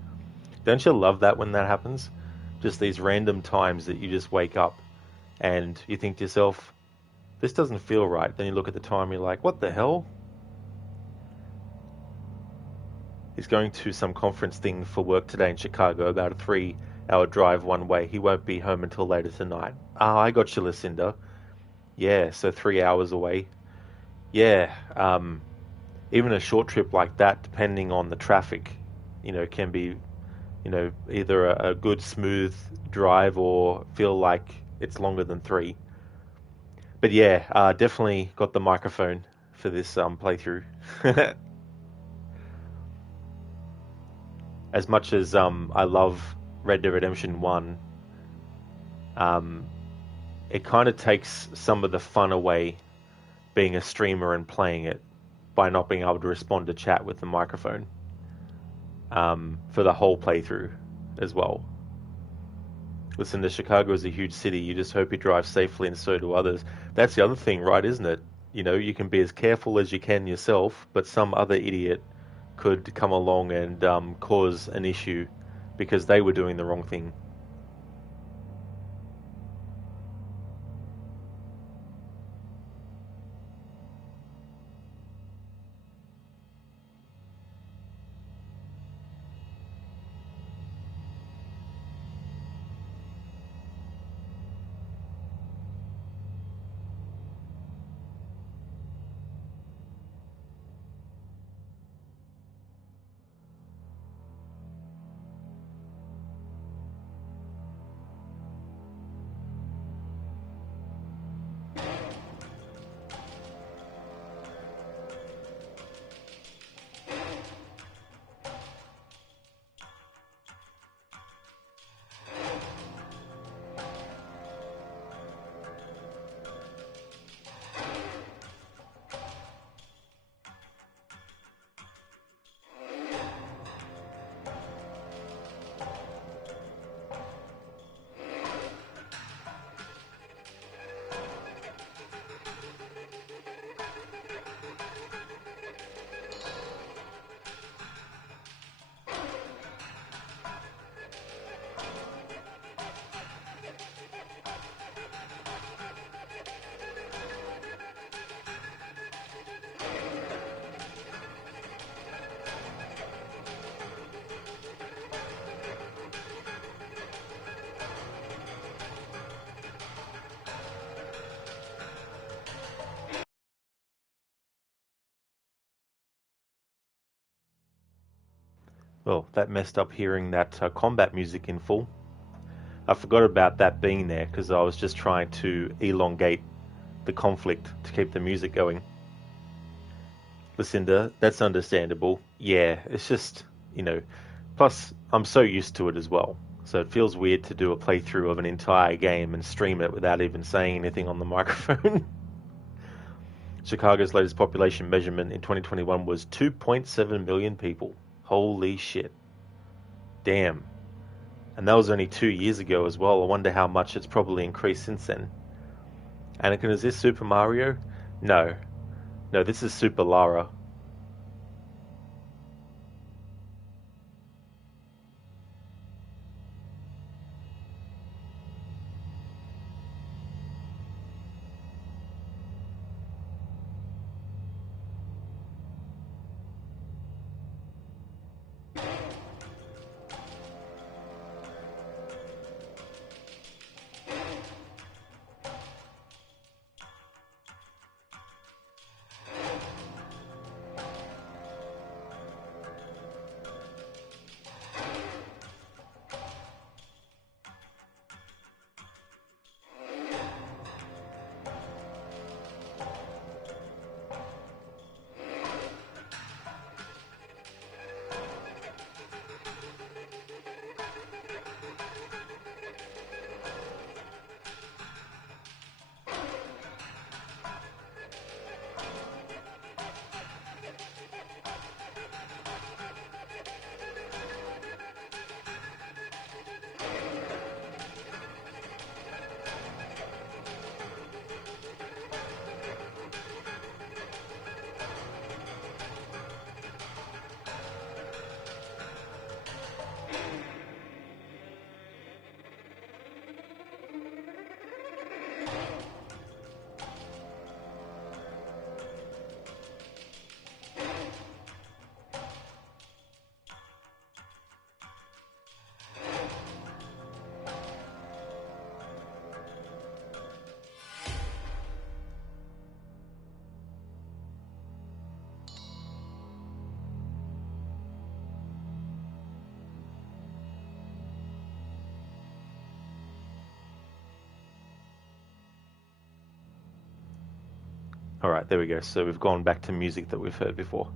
Don't you love that when that happens? Just these random times that you just wake up and you think to yourself, this doesn't feel right. Then you look at the time and you're like, what the hell? He's going to some conference thing for work today in Chicago, about a 3-hour drive one way. He won't be home until later tonight. Ah, I got you, Lucinda. Yeah, so 3 hours away. Yeah, even a short trip like that, depending on the traffic, can be, either a good smooth drive or feel like it's longer than 3. But yeah, definitely got the microphone for this playthrough. As much as I love Red Dead Redemption 1, it kind of takes some of the fun away being a streamer and playing it by not being able to respond to chat with the microphone for the whole playthrough as well. Listen, Chicago is a huge city. You just hope you drive safely and so do others. That's the other thing, right, isn't it? You can be as careful as you can yourself, but some other idiot could come along and cause an issue because they were doing the wrong thing. Well, that messed up hearing that combat music in full. I forgot about that being there because I was just trying to elongate the conflict to keep the music going. Lucinda, that's understandable. Yeah, it's just, plus I'm so used to it as well. So it feels weird to do a playthrough of an entire game and stream it without even saying anything on the microphone. Chicago's latest population measurement in 2021 was 2.7 million people. Holy shit. Damn. And that was only 2 years ago as well. I wonder how much it's probably increased since then. Anakin, is this Super Mario? No. No, this is Super Lara. Alright, there we go. So we've gone back to music that we've heard before.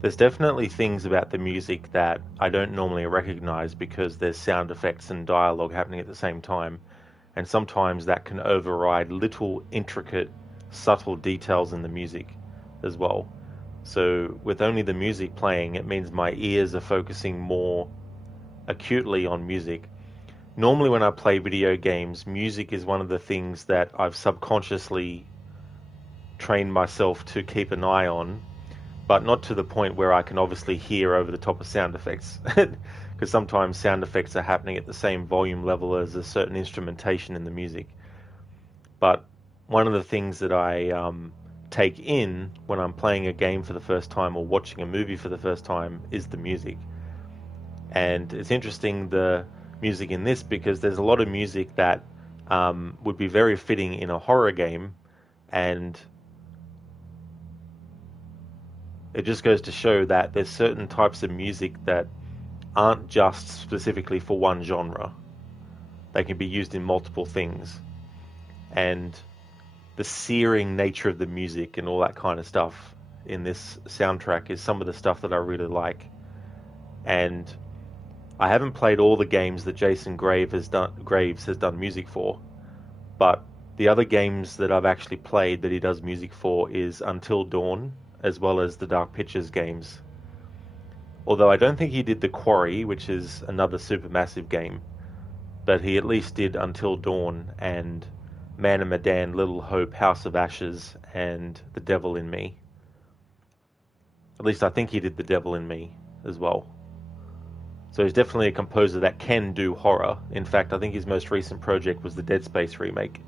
There's definitely things about the music that I don't normally recognize because there's sound effects and dialogue happening at the same time. And sometimes that can override little intricate, subtle details in the music as well. So with only the music playing, it means my ears are focusing more acutely on music. Normally when I play video games, music is one of the things that I've subconsciously trained myself to keep an eye on, but not to the point where I can obviously hear over the top of sound effects. Because sometimes sound effects are happening at the same volume level as a certain instrumentation in the music. But one of the things that I take in when I'm playing a game for the first time or watching a movie for the first time is the music. And it's interesting, the music in this, because there's a lot of music that would be very fitting in a horror game, and it just goes to show that there's certain types of music that aren't just specifically for one genre. They can be used in multiple things. And the searing nature of the music and all that kind of stuff in this soundtrack is some of the stuff that I really like. And I haven't played all the games that Jason Graves has done music for, but the other games that I've actually played that he does music for is Until Dawn, as well as the Dark Pictures games. Although I don't think he did The Quarry, which is another supermassive game, but he at least did Until Dawn and Man of Medan, Little Hope, House of Ashes, and The Devil in Me. At least I think he did The Devil in Me as well. So he's definitely a composer that can do horror. In fact, I think his most recent project was the Dead Space remake.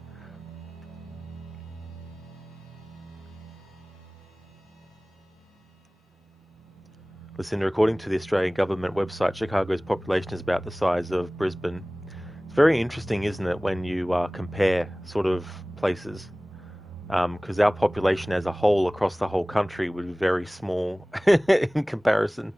Listen, according to the Australian government website, Chicago's population is about the size of Brisbane. It's very interesting, isn't it, when you compare sort of places. because our population as a whole across the whole country would be very small in comparison.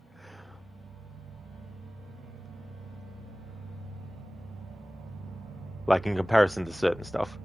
Like in comparison to certain stuff.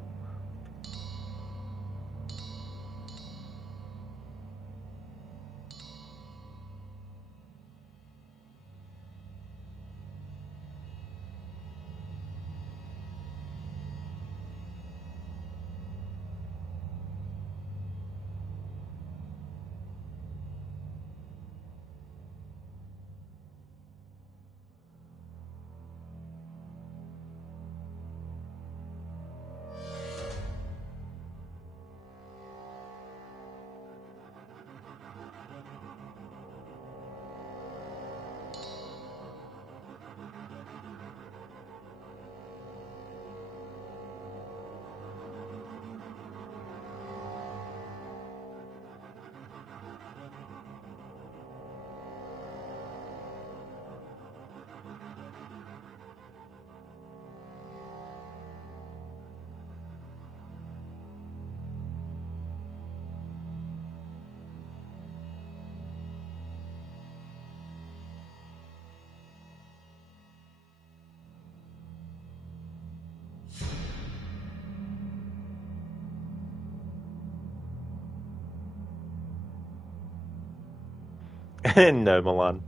No, Milan.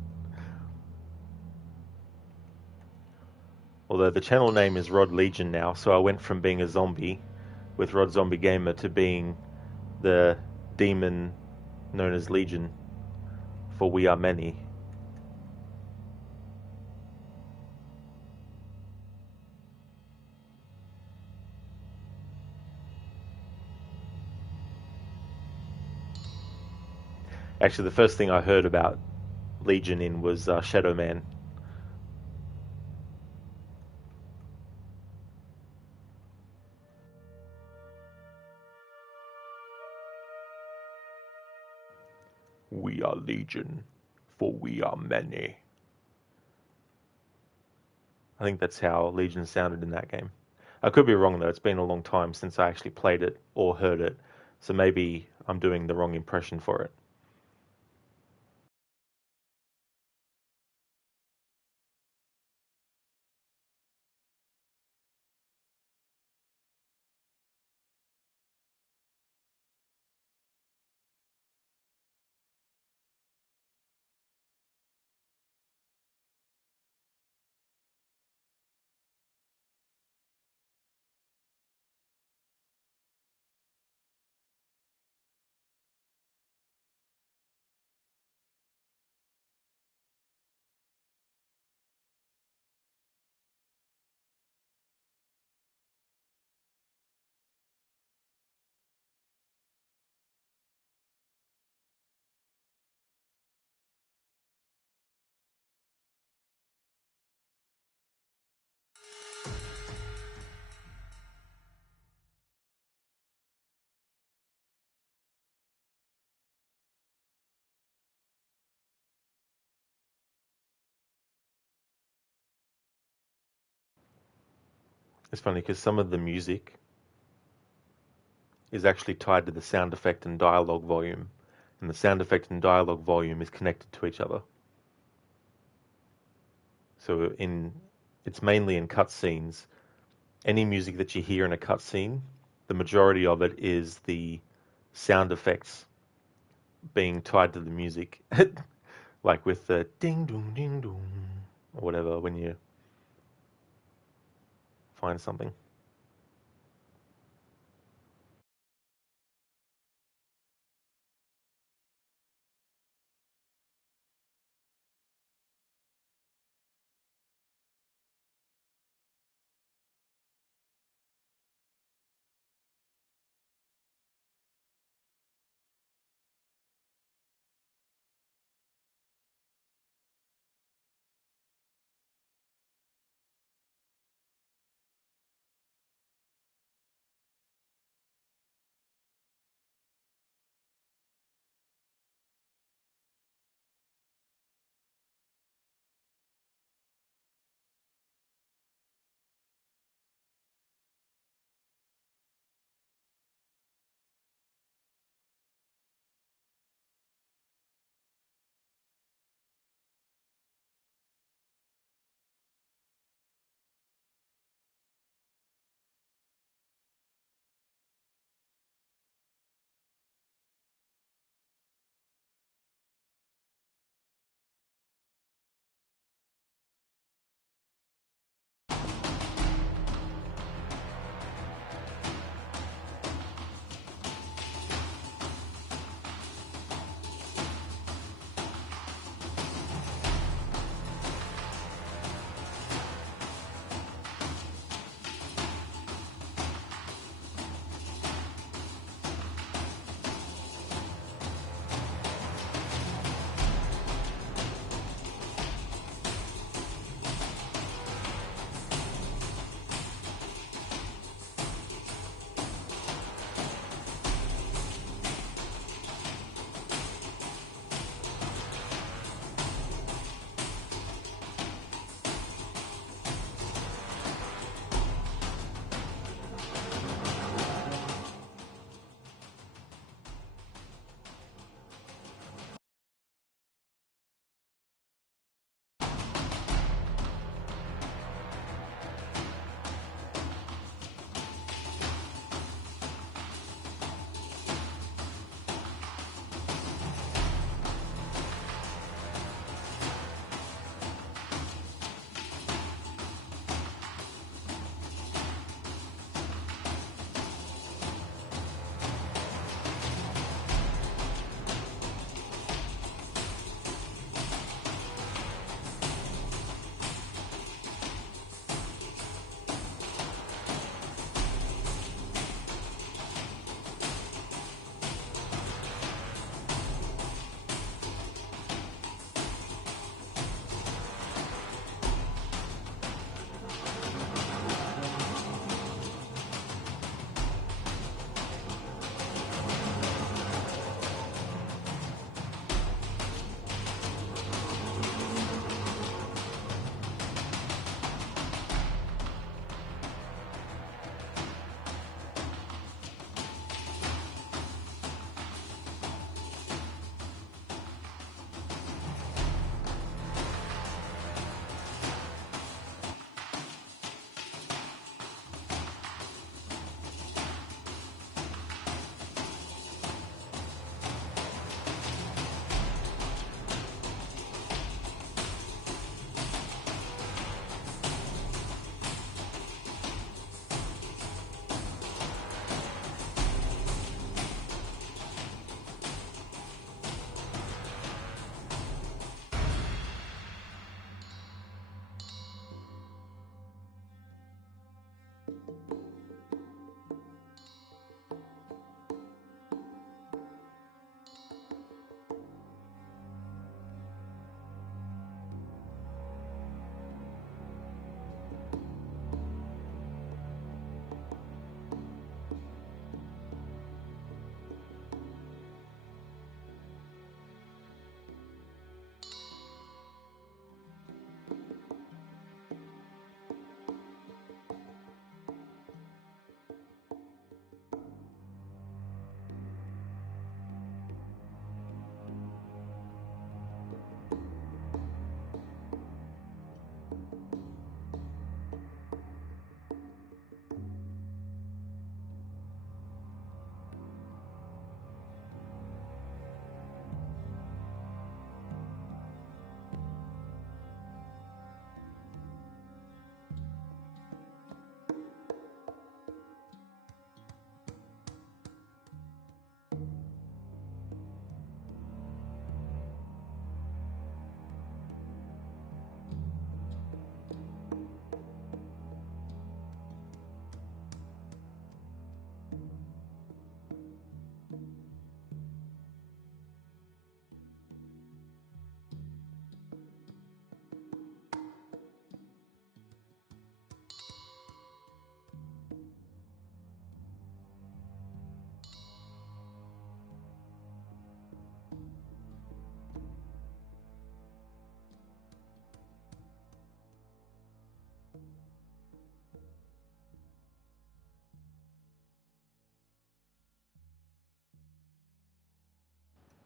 Although the channel name is Rod Legion now, so I went from being a zombie with Rod Zombie Gamer to being the demon known as Legion for We Are Many. Actually, the first thing I heard about Legion in was Shadow Man. We are Legion, for we are many. I think that's how Legion sounded in that game. I could be wrong though, it's been a long time since I actually played it or heard it, so maybe I'm doing the wrong impression for it. It's funny because some of the music is actually tied to the sound effect and dialogue volume, and the sound effect and dialogue volume is connected to each other. So it's mainly in cutscenes. Any music that you hear in a cutscene, the majority of it is the sound effects being tied to the music, like with the ding dong or whatever when you find something.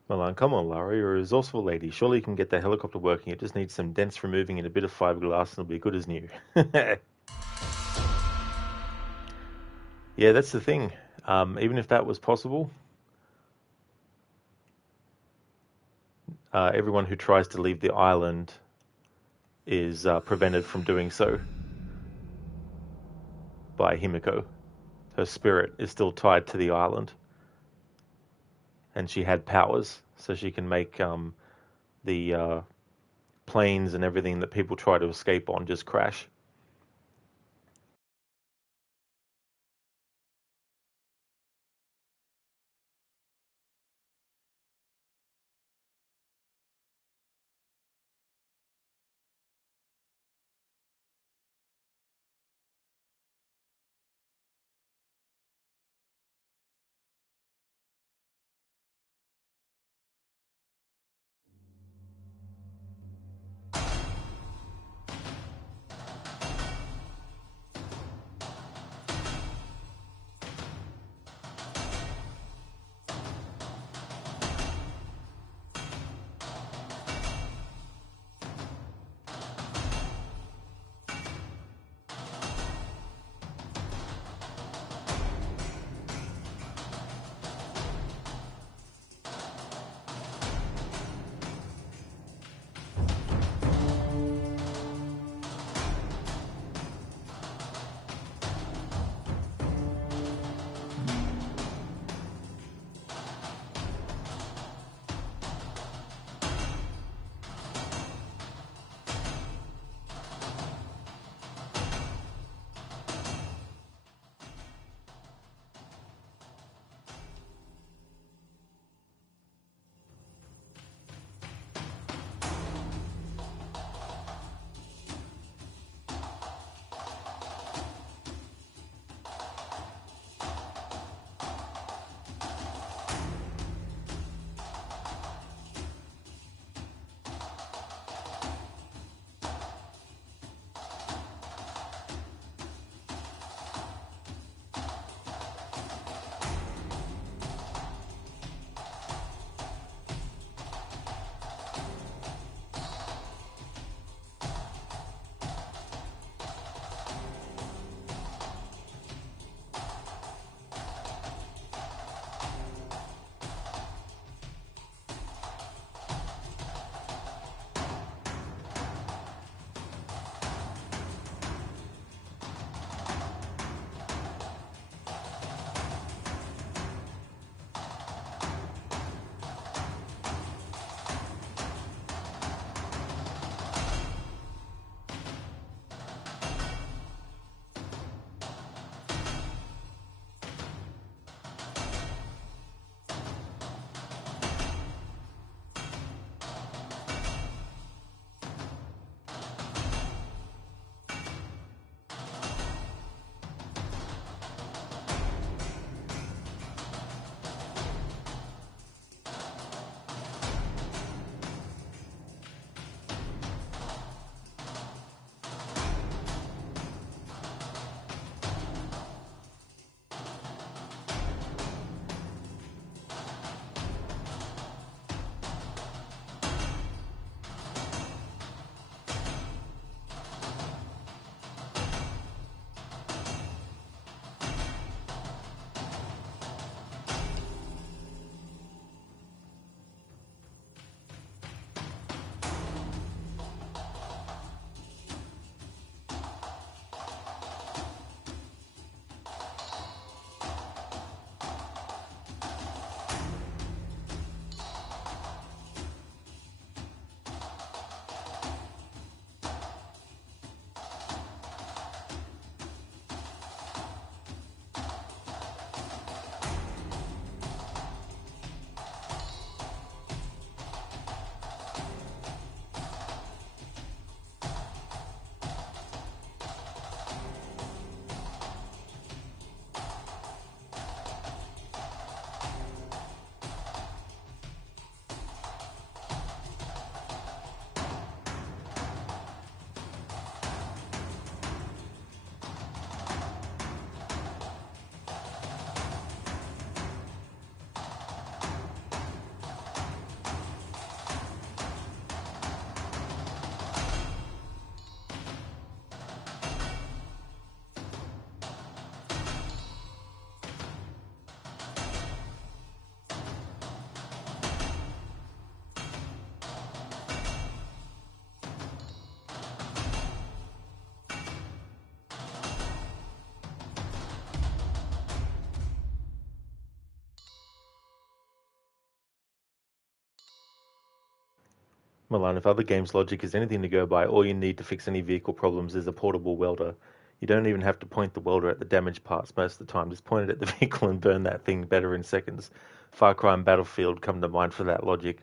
Milan, come on, Lara, you're a resourceful lady. Surely you can get the helicopter working. It just needs some dents removing and a bit of fiberglass and it'll be good as new. Yeah, that's the thing. Even if that was possible, everyone who tries to leave the island is prevented from doing so by Himiko. Her spirit is still tied to the island. And she had powers, so she can make the planes and everything that people try to escape on just crash. Milan, if other games' logic is anything to go by, all you need to fix any vehicle problems is a portable welder. You don't even have to point the welder at the damaged parts most of the time. Just point it at the vehicle and burn that thing better in seconds. Far Cry and Battlefield come to mind for that logic.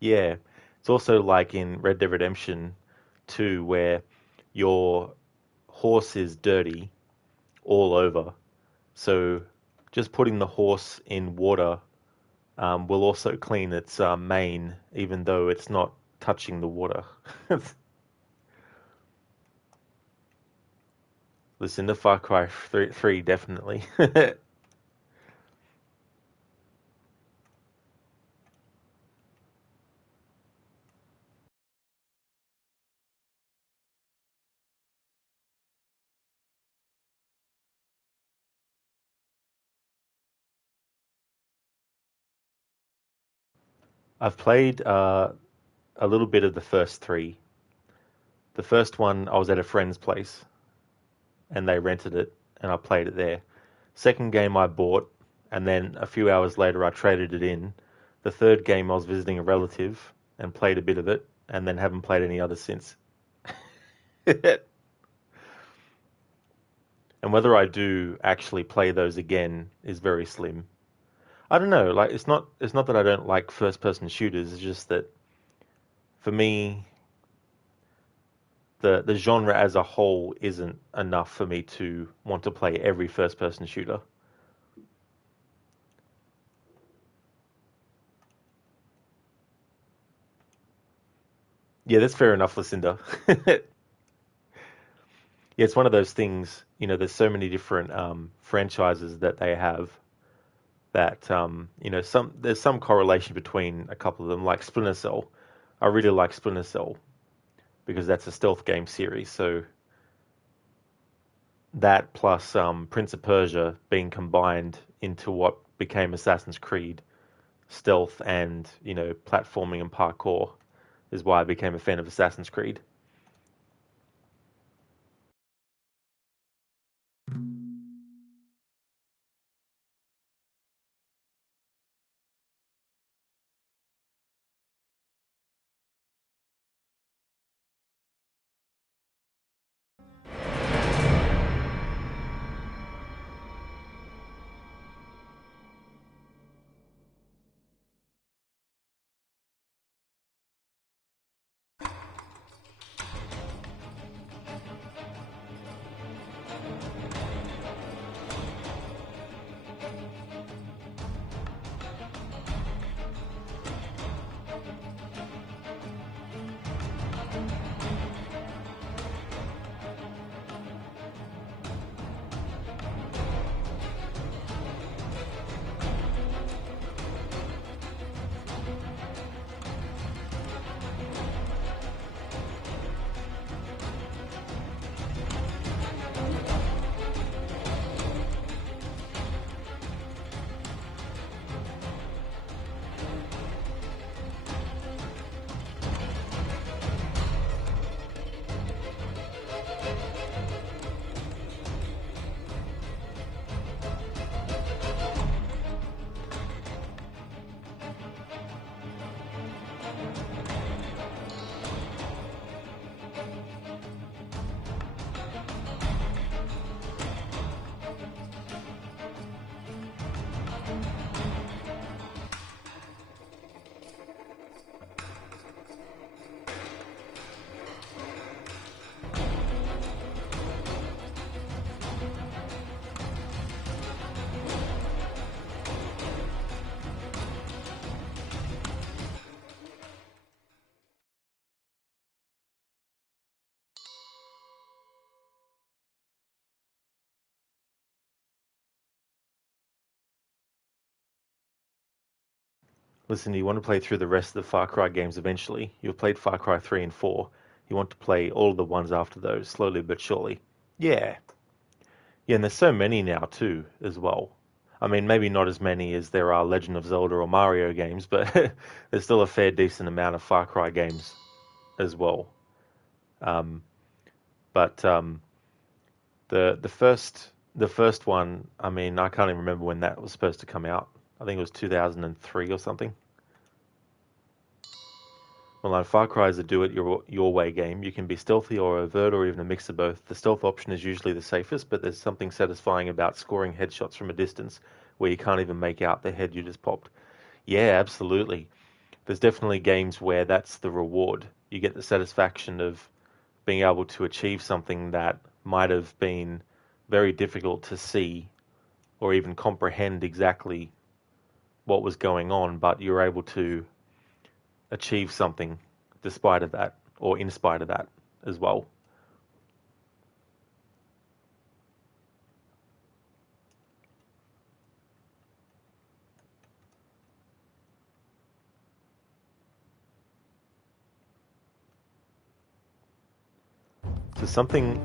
Yeah, it's also like in Red Dead Redemption 2, where your horse is dirty all over. So just putting the horse in water will also clean its mane, even though it's not touching the water. Listen to Far Cry 3 definitely. I've played a little bit of the first 3. The first one, I was at a friend's place, and they rented it, and I played it there. Second game I bought, and then a few hours later I traded it in. The third game I was visiting a relative and played a bit of it, and then haven't played any others since. And whether I do actually play those again is very slim. I don't know, like it's not that I don't like first person shooters, it's just that for me the genre as a whole isn't enough for me to want to play every first person shooter. Yeah, that's fair enough, Lucinda. Yeah, it's one of those things, there's so many different franchises that they have that, there's some correlation between a couple of them, like Splinter Cell. I really like Splinter Cell because that's a stealth game series, so that plus Prince of Persia being combined into what became Assassin's Creed, stealth and, platforming and parkour is why I became a fan of Assassin's Creed. Listen, you want to play through the rest of the Far Cry games eventually. You've played Far Cry 3 and 4. You want to play all of the ones after those, slowly but surely. Yeah. Yeah, and there's so many now, too, as well. I mean, maybe not as many as there are Legend of Zelda or Mario games, but there's still a fair decent amount of Far Cry games as well. The first one, I mean, I can't even remember when that was supposed to come out. I think it was 2003 or something. Well, on Far Cry is a do-it-your way game. You can be stealthy or overt or even a mix of both. The stealth option is usually the safest, but there's something satisfying about scoring headshots from a distance where you can't even make out the head you just popped. Yeah, absolutely. There's definitely games where that's the reward. You get the satisfaction of being able to achieve something that might have been very difficult to see or even comprehend exactly what was going on, but you're able to achieve something despite of that, or in spite of that as well. So something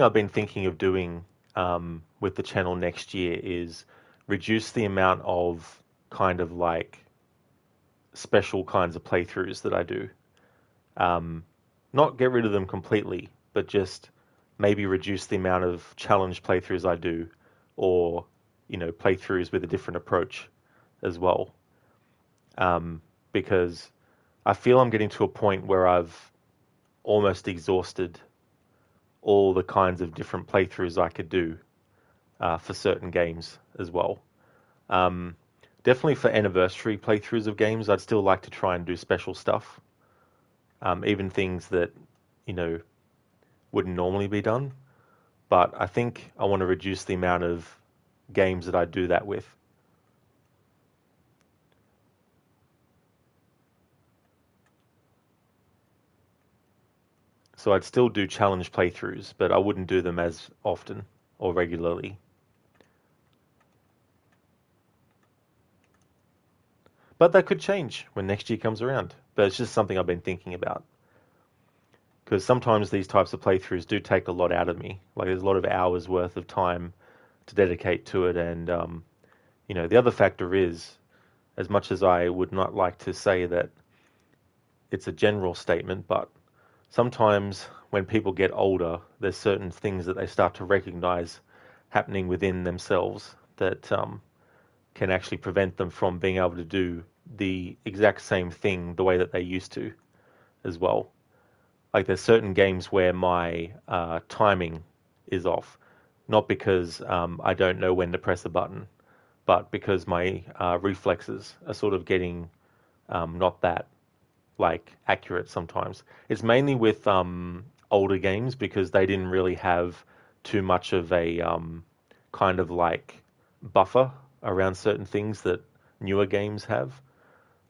I've been thinking of doing with the channel next year is reduce the amount of kind of like special kinds of playthroughs that I do. Not get rid of them completely, but just maybe reduce the amount of challenge playthroughs I do, or, you know, playthroughs with a different approach as well. Because I feel I'm getting to a point where I've almost exhausted all the kinds of different playthroughs I could do for certain games as well. Definitely for anniversary playthroughs of games, I'd still like to try and do special stuff. Even things that, you know, wouldn't normally be done. But I think I want to reduce the amount of games that I do that with. So I'd still do challenge playthroughs, but I wouldn't do them as often or regularly. But that could change when next year comes around. But it's just something I've been thinking about. Because sometimes these types of playthroughs do take a lot out of me. Like there's a lot of hours worth of time to dedicate to it. And, you know, the other factor is, as much as I would not like to say that it's a general statement, but sometimes when people get older, there's certain things that they start to recognize happening within themselves that can actually prevent them from being able to do the exact same thing the way that they used to as well. Like there's certain games where my timing is off, not because I don't know when to press a button, but because my reflexes are sort of getting not that like accurate sometimes. It's mainly with older games because they didn't really have too much of a kind of like buffer around certain things that newer games have.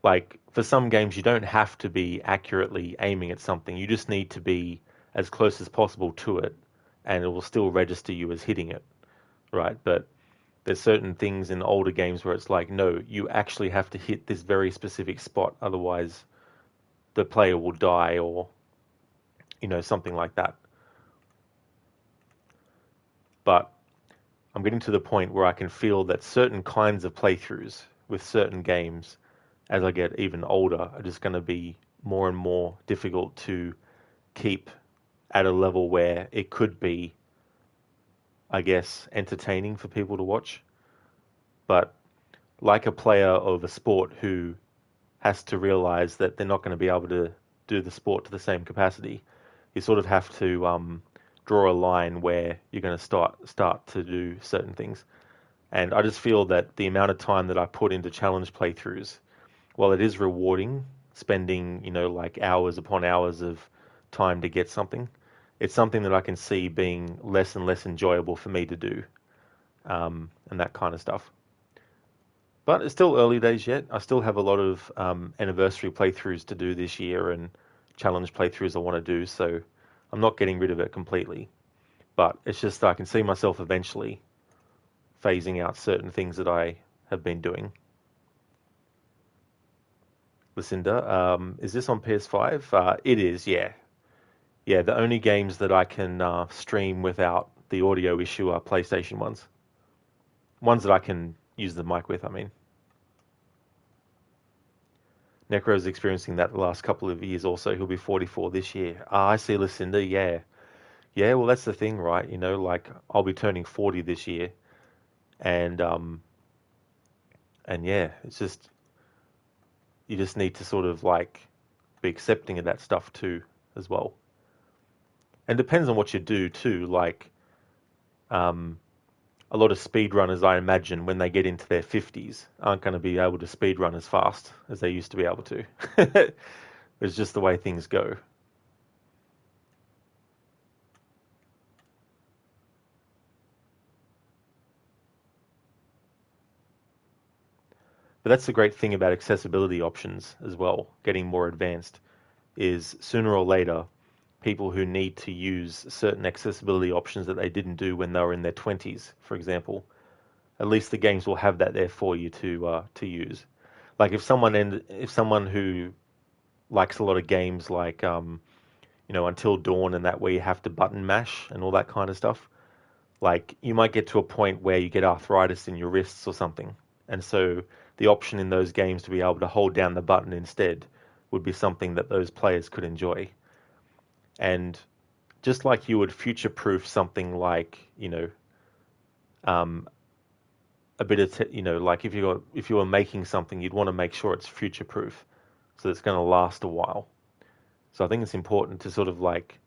Like for some games, you don't have to be accurately aiming at something. You just need to be as close as possible to it, and it will still register you as hitting it, right? But there's certain things in older games where it's like, no, you actually have to hit this very specific spot, otherwise the player will die, or, you know, something like that. But I'm getting to the point where I can feel that certain kinds of playthroughs with certain games, as I get even older, are just going to be more and more difficult to keep at a level where it could be, I guess, entertaining for people to watch. But like a player of a sport who has to realize that they're not going to be able to do the sport to the same capacity, you sort of have to draw a line where you're going to start to do certain things. And I just feel that the amount of time that I put into challenge playthroughs, while it is rewarding, spending, you know, like hours upon hours of time to get something, it's something that I can see being less and less enjoyable for me to do, and that kind of stuff. But it's still early days yet. I still have a lot of anniversary playthroughs to do this year and challenge playthroughs I want to do, so I'm not getting rid of it completely. But it's just that I can see myself eventually phasing out certain things that I have been doing. Lucinda, is this on PS5? It is, yeah. Yeah, the only games that I can stream without the audio issue are PlayStation ones. Ones that I can use the mic with, I mean. Necro's experiencing that the last couple of years also. He'll be 44 this year. I see, Lucinda, yeah. Yeah, well, that's the thing, right? You know, like, I'll be turning 40 this year. And yeah, it's just... you just need to sort of like be accepting of that stuff too, as well. And depends on what you do too. Like, a lot of speedrunners, I imagine, when they get into their 50s, aren't going to be able to speedrun as fast as they used to be able to. It's just the way things go. But that's the great thing about accessibility options as well, getting more advanced, is sooner or later, people who need to use certain accessibility options that they didn't do when they were in their 20s, for example, at least the games will have that there for you to use. Like if someone who likes a lot of games like Until Dawn and that, where you have to button mash and all that kind of stuff, like you might get to a point where you get arthritis in your wrists or something, and so the option in those games to be able to hold down the button instead would be something that those players could enjoy. And just like you would future-proof something like, a bit of, like if you were making something, you'd want to make sure it's future-proof, so it's going to last a while. So I think it's important to sort of like,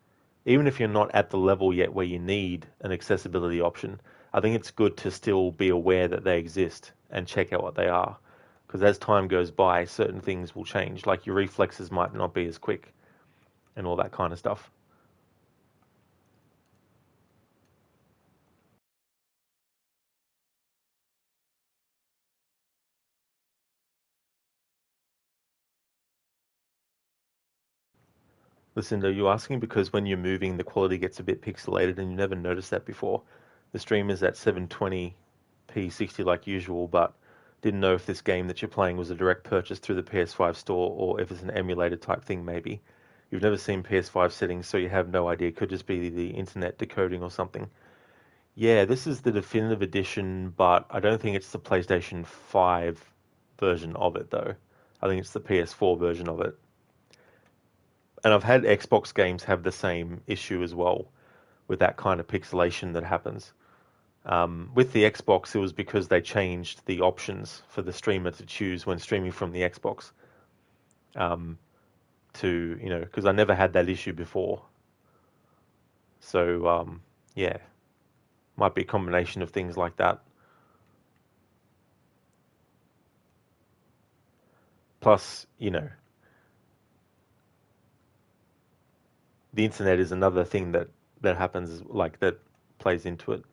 even if you're not at the level yet where you need an accessibility option, I think it's good to still be aware that they exist and check out what they are. Because as time goes by, certain things will change. Like your reflexes might not be as quick and all that kind of stuff. Listen, are you asking because when you're moving, the quality gets a bit pixelated and you never noticed that before? The stream is at 720p 60 like usual, but didn't know if this game that you're playing was a direct purchase through the PS5 store or if it's an emulated type thing maybe. You've never seen PS5 settings, so you have no idea. It could just be the internet decoding or something. Yeah, this is the definitive edition, but I don't think it's the PlayStation 5 version of it, though. I think it's the PS4 version of it. And I've had Xbox games have the same issue as well, with that kind of pixelation that happens. With the Xbox, it was because they changed the options for the streamer to choose when streaming from the Xbox. Because I never had that issue before. So, yeah, might be a combination of things like that. Plus, the internet is another thing that happens, like that plays into it.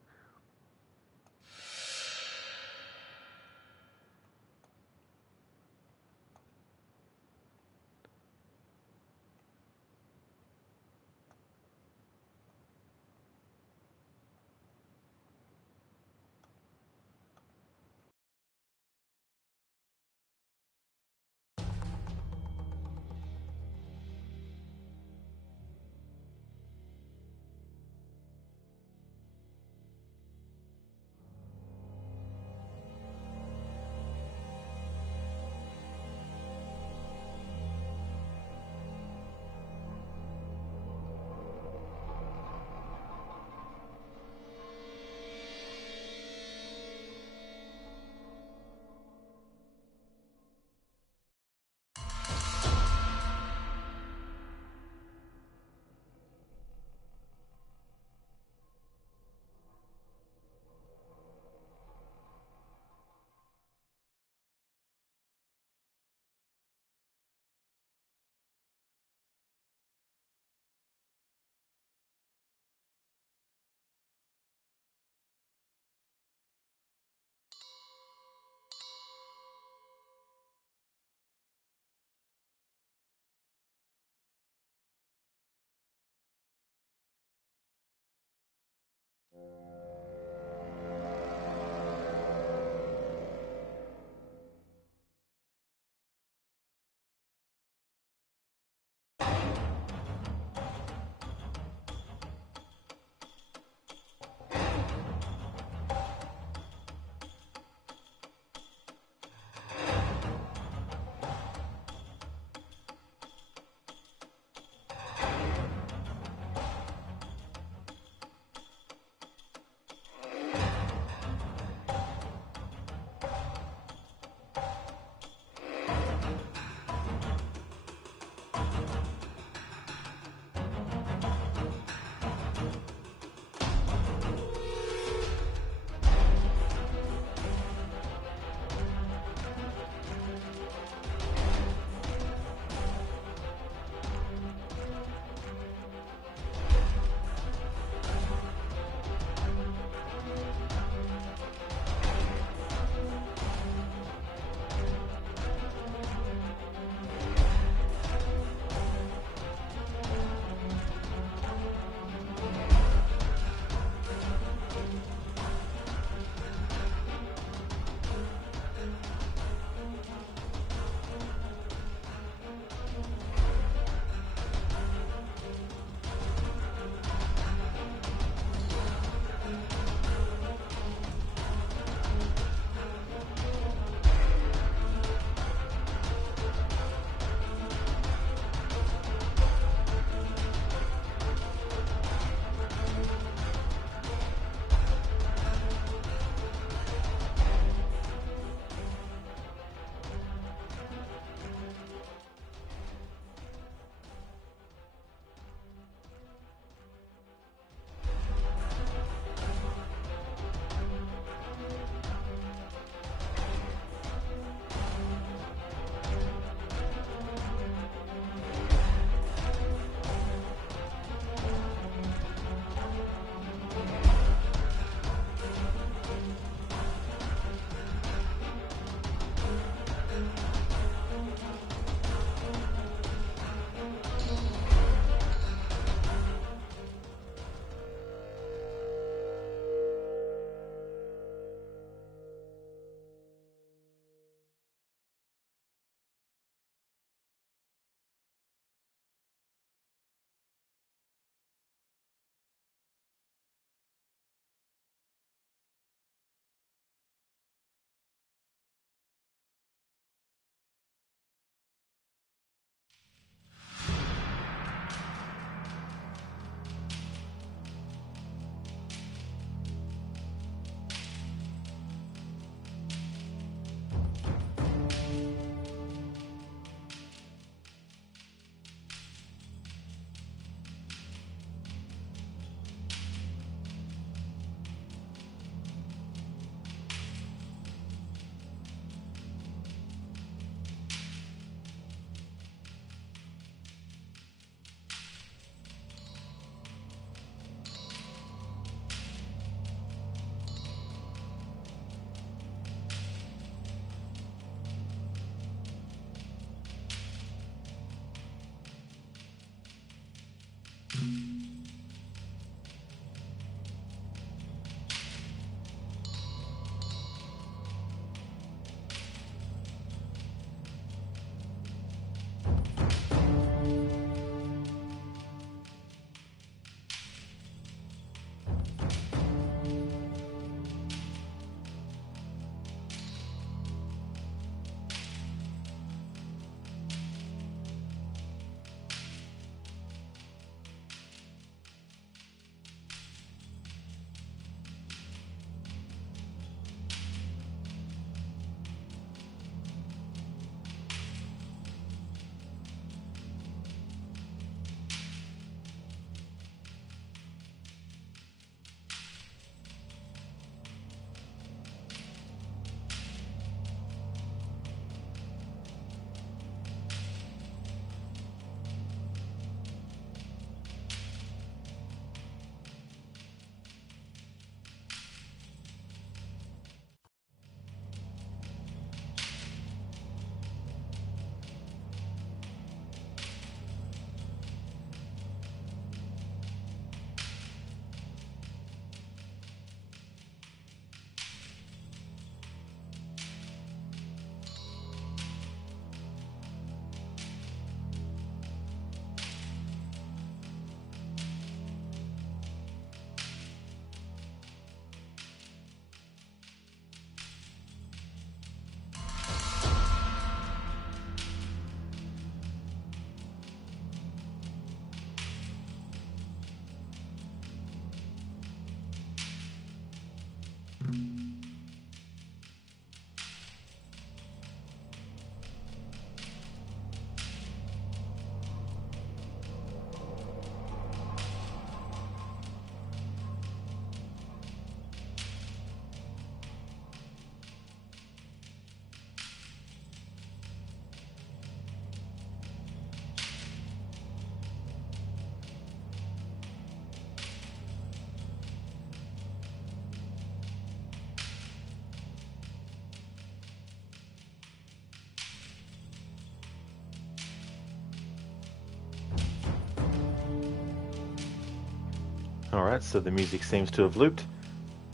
Alright, so the music seems to have looped.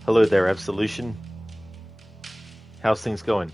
Hello there, Absolution. How's things going?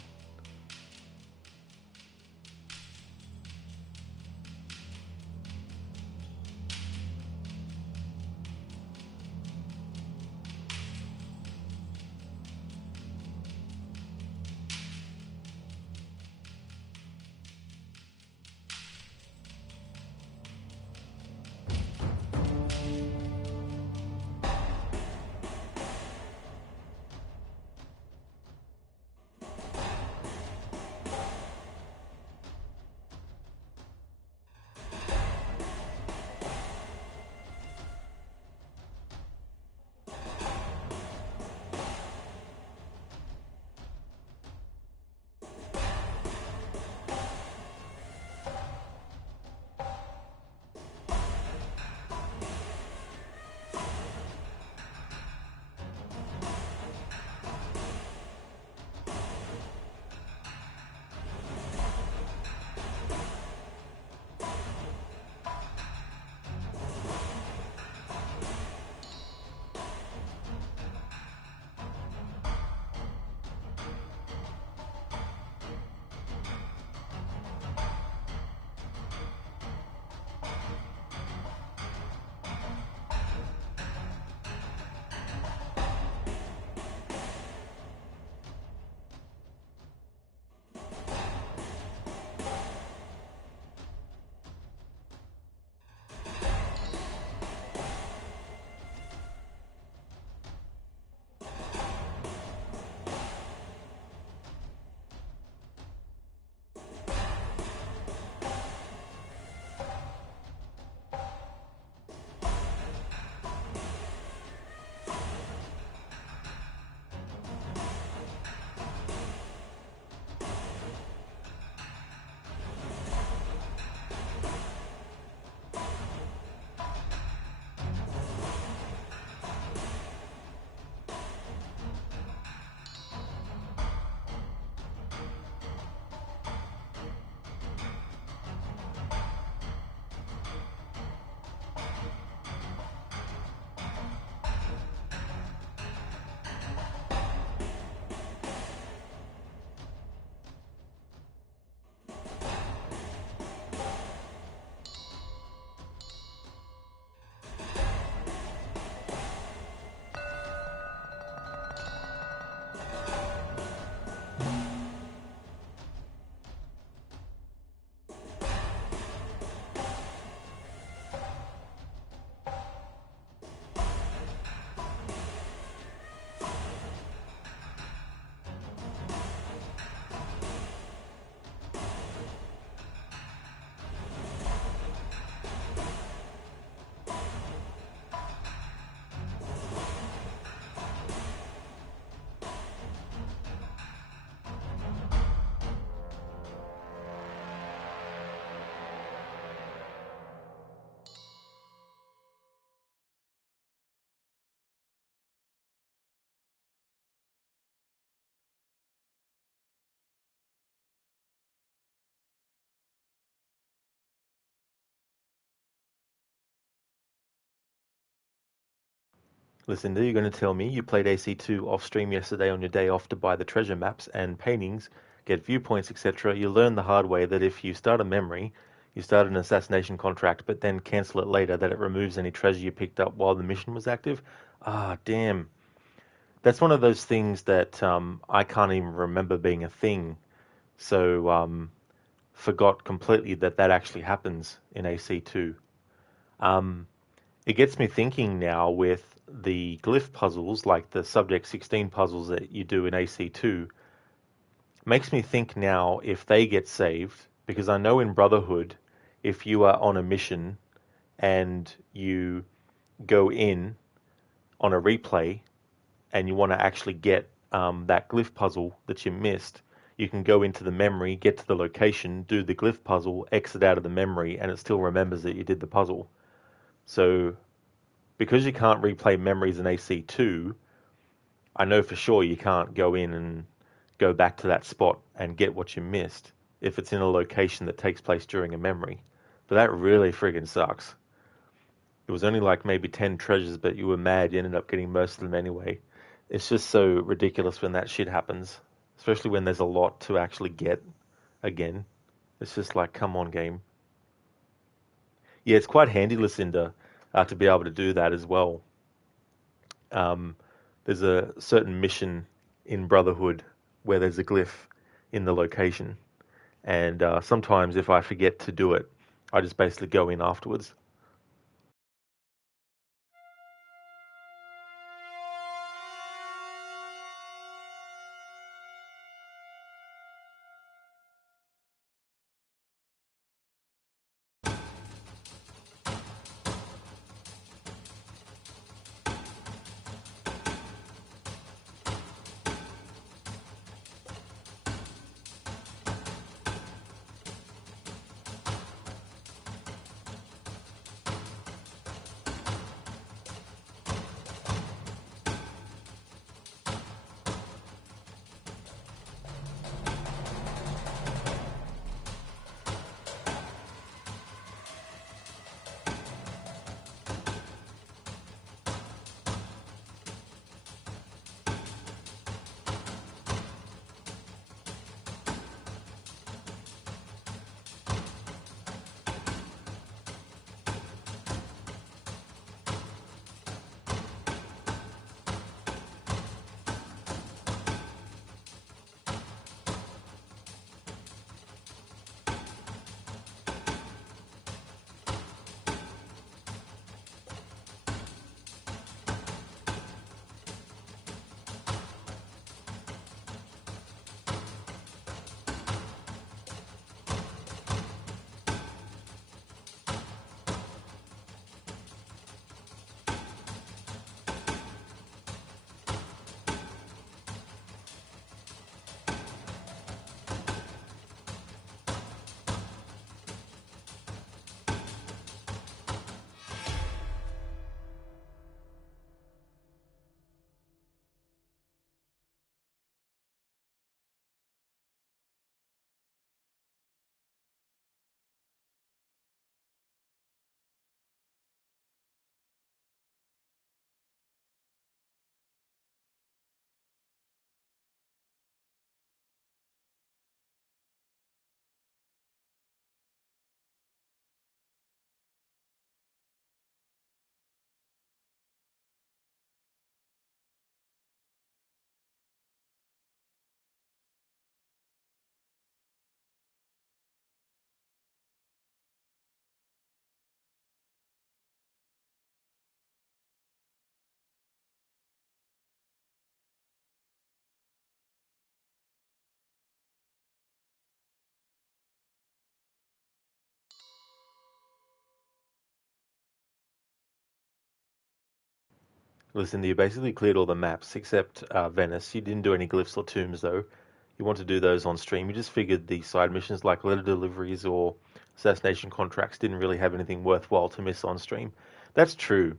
Listen, you're going to tell me you played AC2 off stream yesterday on your day off to buy the treasure maps and paintings, get viewpoints, etc. You learn the hard way that if you start a memory, you start an assassination contract, but then cancel it later, that it removes any treasure you picked up while the mission was active. Ah, damn. That's one of those things that I can't even remember being a thing. So forgot completely that that actually happens in AC2. It gets me thinking now with the glyph puzzles, like the Subject 16 puzzles that you do in AC2, makes me think now if they get saved, because I know in Brotherhood, if you are on a mission and you go in on a replay and you want to actually get that glyph puzzle that you missed, you can go into the memory, get to the location, do the glyph puzzle, exit out of the memory, and it still remembers that you did the puzzle. So, because you can't replay memories in AC2, I know for sure you can't go in and go back to that spot and get what you missed if it's in a location that takes place during a memory. But that really friggin' sucks. it was only like maybe 10 treasures, but you were mad. You ended up getting most of them anyway. It's just so ridiculous when that shit happens, especially when there's a lot to actually get again. It's just like, come on, game. Yeah, it's quite handy, Lucinda, to be able to do that as well. There's a certain mission in Brotherhood where there's a glyph in the location. And sometimes if I forget to do it, I just basically go in afterwards. Listen, you basically cleared all the maps except Venice. You didn't do any glyphs or tombs, though. You want to do those on stream. You just figured the side missions like letter deliveries or assassination contracts didn't really have anything worthwhile to miss on stream. That's true.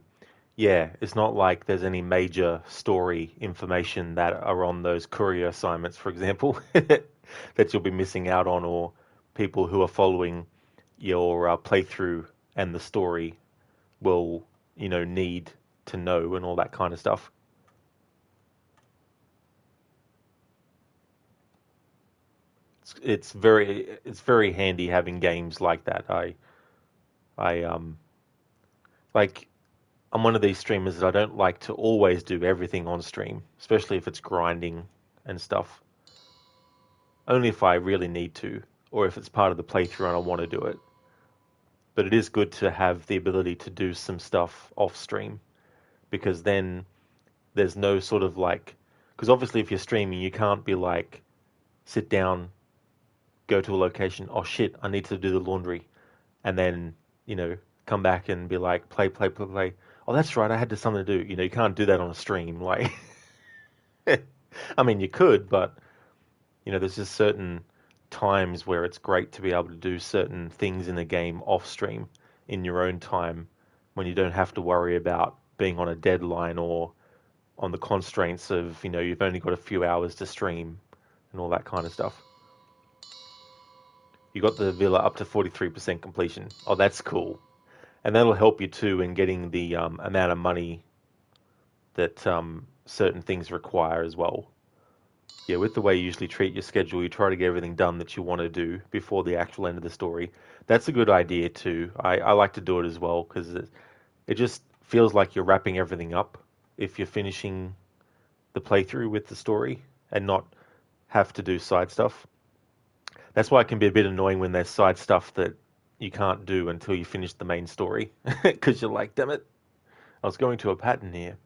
Yeah, it's not like there's any major story information that are on those courier assignments, for example, that you'll be missing out on, or people who are following your playthrough and the story will, need to know and all that kind of stuff. It's very handy having games like that. I like I'm one of these streamers that I don't like to always do everything on stream, especially if it's grinding and stuff. Only if I really need to, or if it's part of the playthrough and I want to do it. But it is good to have the ability to do some stuff off stream, because then there's no sort of because obviously if you're streaming, you can't be like, sit down, go to a location, oh shit, I need to do the laundry, and then, come back and be like, play. Oh, that's right, I had something to do. You can't do that on a stream. Like, I mean, you could, but, there's just certain times where it's great to be able to do certain things in a game off stream in your own time when you don't have to worry about being on a deadline or on the constraints of, you've only got a few hours to stream and all that kind of stuff. You got the villa up to 43% completion. Oh, that's cool. And that'll help you too in getting the amount of money that certain things require as well. Yeah, with the way you usually treat your schedule, you try to get everything done that you want to do before the actual end of the story. That's a good idea too. I like to do it as well because it just feels like you're wrapping everything up if you're finishing the playthrough with the story and not have to do side stuff. That's why it can be a bit annoying when there's side stuff that you can't do until you finish the main story because you're like, damn it, I was going to a pattern here.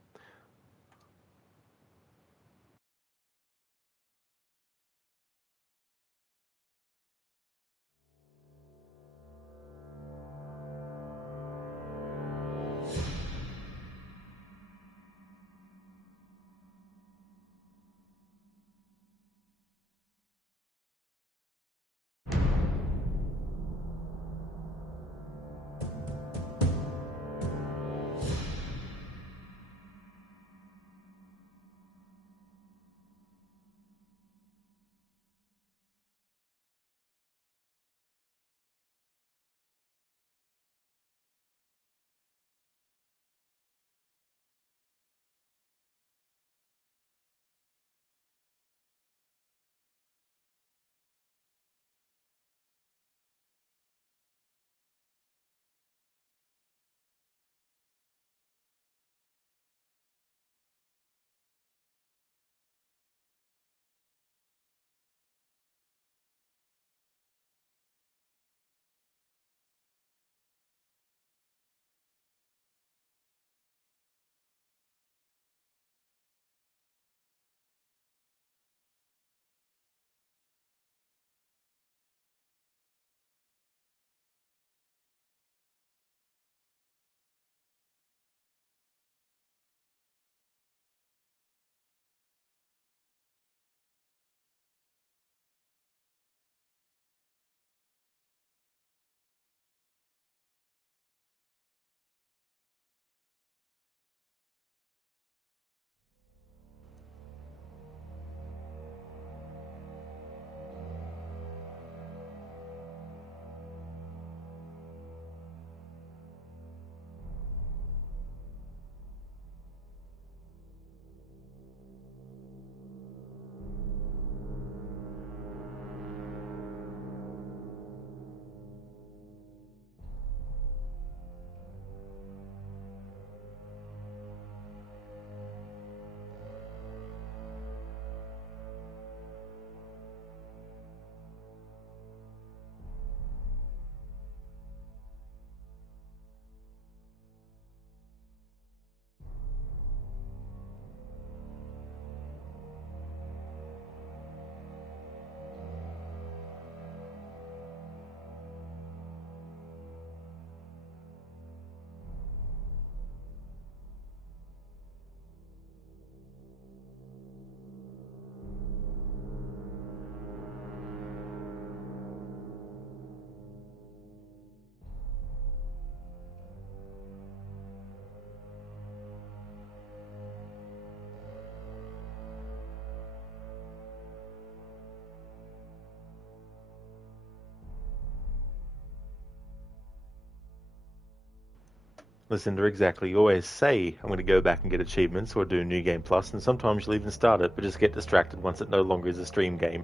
Lucinda, exactly. You always say, I'm going to go back and get achievements or do New Game Plus, and sometimes you'll even start it, but just get distracted once it no longer is a stream game.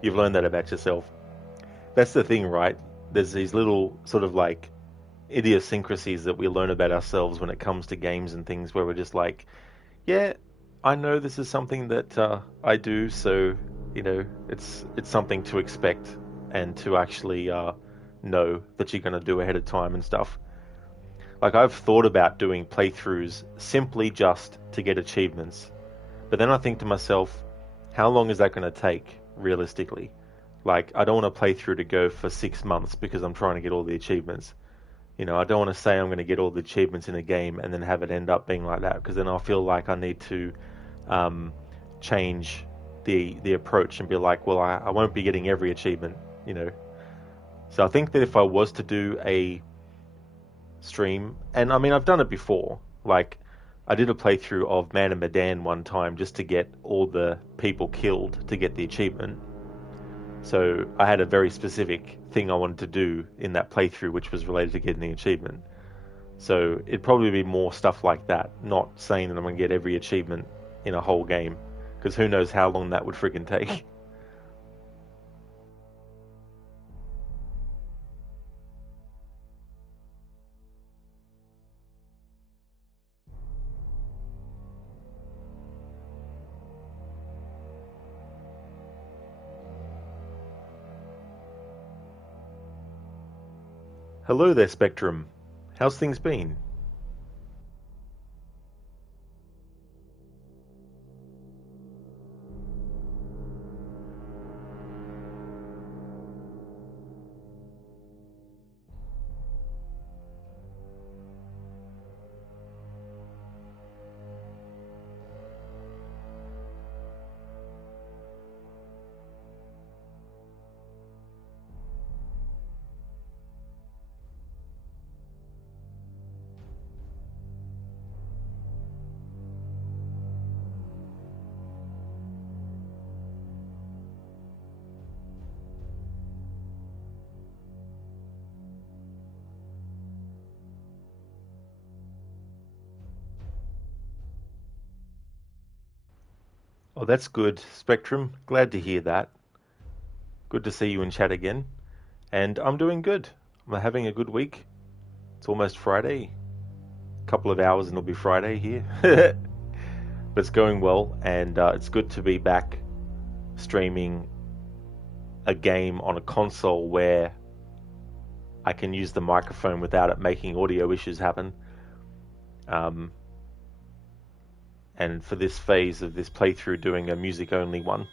You've learned that about yourself. That's the thing, right? There's these little sort of like idiosyncrasies that we learn about ourselves when it comes to games and things where we're just like, yeah, I know this is something that I do, so, you know, it's something to expect and to actually know that you're going to do ahead of time and stuff. Like, I've thought about doing playthroughs simply just to get achievements. But then I think to myself, how long is that going to take, realistically? Like, I don't want a playthrough to go for 6 months because I'm trying to get all the achievements. You know, I don't want to say I'm going to get all the achievements in a game and then have it end up being like that, because then I'll feel like I need to change the approach and be like, well, I won't be getting every achievement, you know. So I think that if I was to do a stream, and I mean, I've done it before, like I did a playthrough of Man of Medan one time just to get all the people killed to get the achievement. So I had a very specific thing I wanted to do in that playthrough which was related to getting the achievement. So it'd probably be more stuff like that, not saying that I'm going to get every achievement in a whole game, because who knows how long that would friggin' take. Hello there, Spectrum. How's things been? Oh, that's good, Spectrum. Glad to hear that. Good to see you in chat again. And I'm doing good. I'm having a good week. It's almost Friday. A couple of hours and it'll be Friday here. But it's going well, and it's good to be back streaming a game on a console where I can use the microphone without it making audio issues happen. And for this phase of this playthrough, doing a music-only one.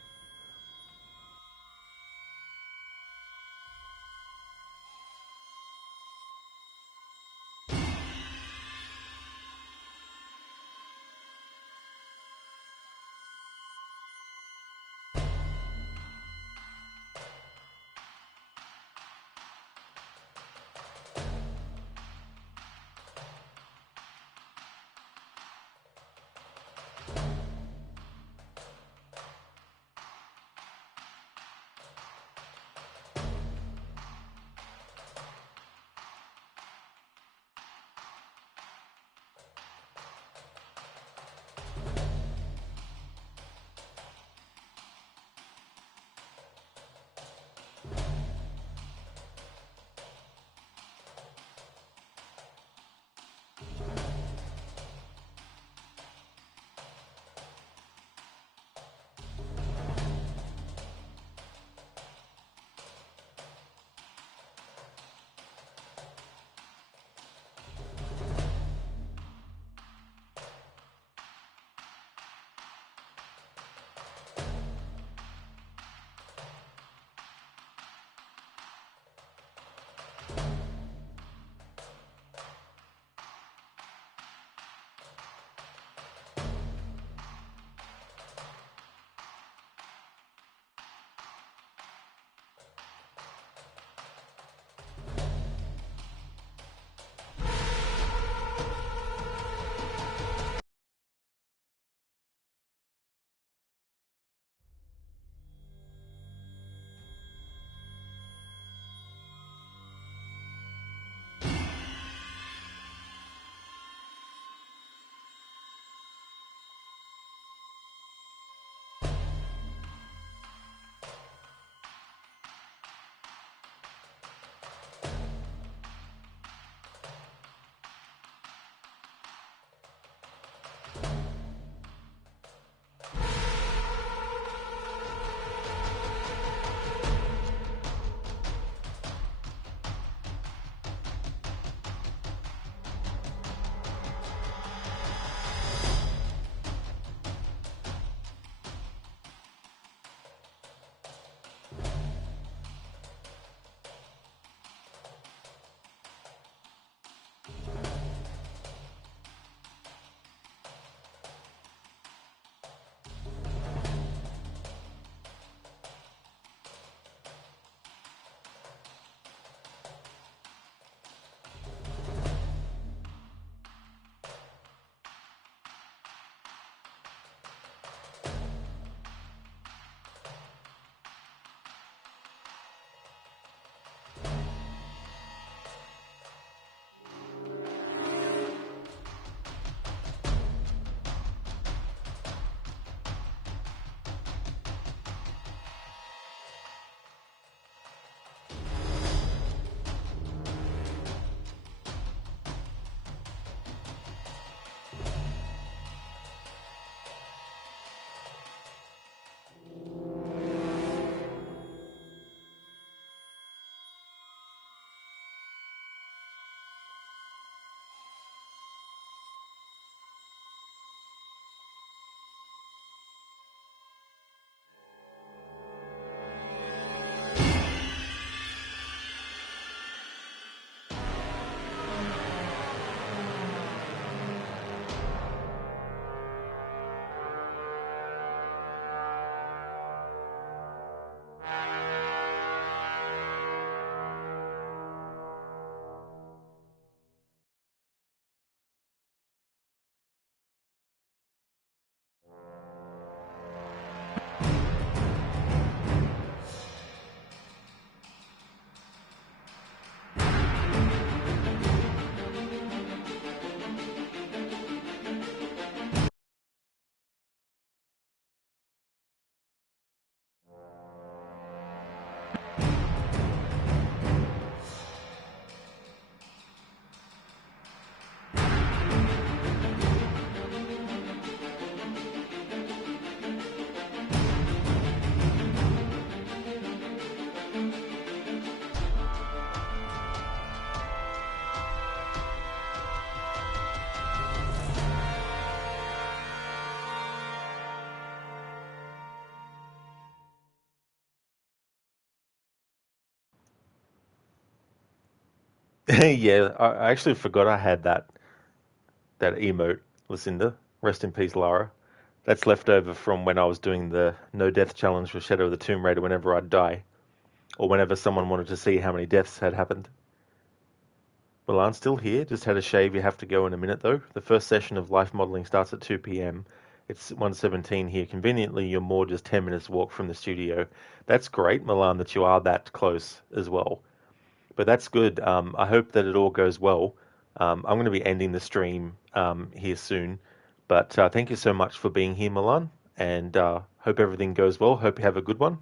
Yeah, I actually forgot I had that emote, Lucinda. Rest in peace, Lara. That's left over from when I was doing the no death challenge for Shadow of the Tomb Raider whenever I'd die, or whenever someone wanted to see how many deaths had happened. Milan's still here, just had a shave. You have to go in a minute though. The first session of life modeling starts at 2 p.m. It's 1:17 here. Conveniently, you're more just 10 minutes walk from the studio. That's great, Milan, that you are that close as well. But that's good. I hope that it all goes well. I'm going to be ending the stream here soon. But thank you so much for being here, Milan, and hope everything goes well. Hope you have a good one.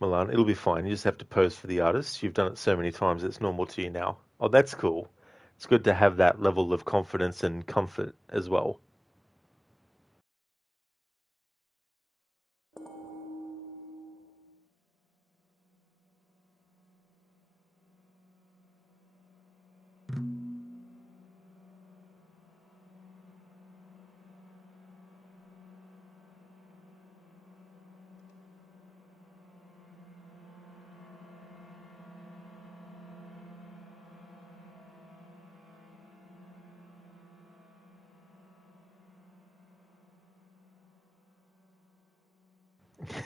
Milan, it'll be fine. You just have to pose for the artist. You've done it so many times, it's normal to you now. Oh, that's cool. It's good to have that level of confidence and comfort as well.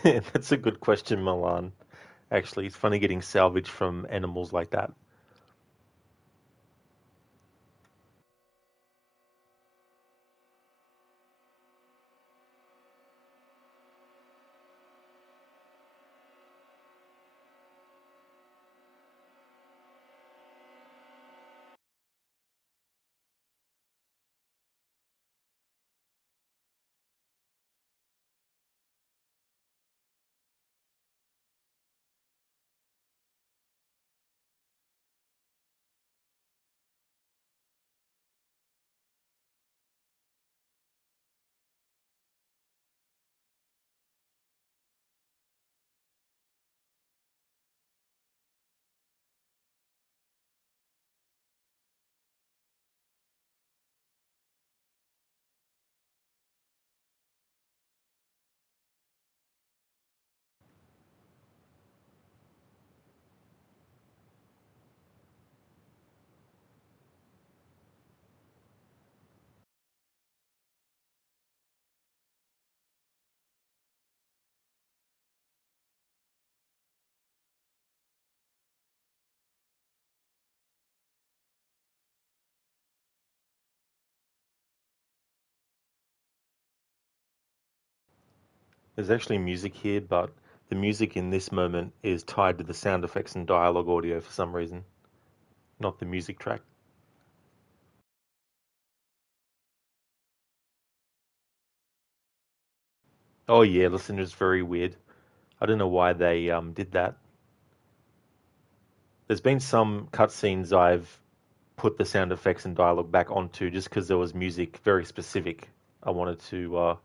That's a good question, Milan. Actually, it's funny getting salvage from animals like that. There's actually music here, but the music in this moment is tied to the sound effects and dialogue audio for some reason, not the music track. Oh yeah, listen, it's very weird. I don't know why they did that. There's been some cutscenes I've put the sound effects and dialogue back onto just because there was music very specific I wanted to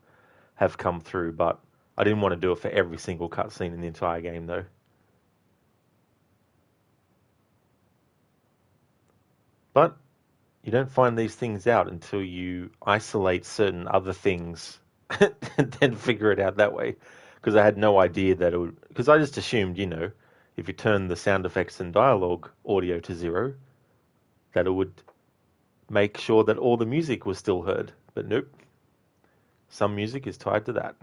have come through, but I didn't want to do it for every single cutscene in the entire game though. But you don't find these things out until you isolate certain other things and then figure it out that way. Because I had no idea that it would. Because I just assumed, if you turn the sound effects and dialogue audio to 0, that it would make sure that all the music was still heard. But nope. Some music is tied to that.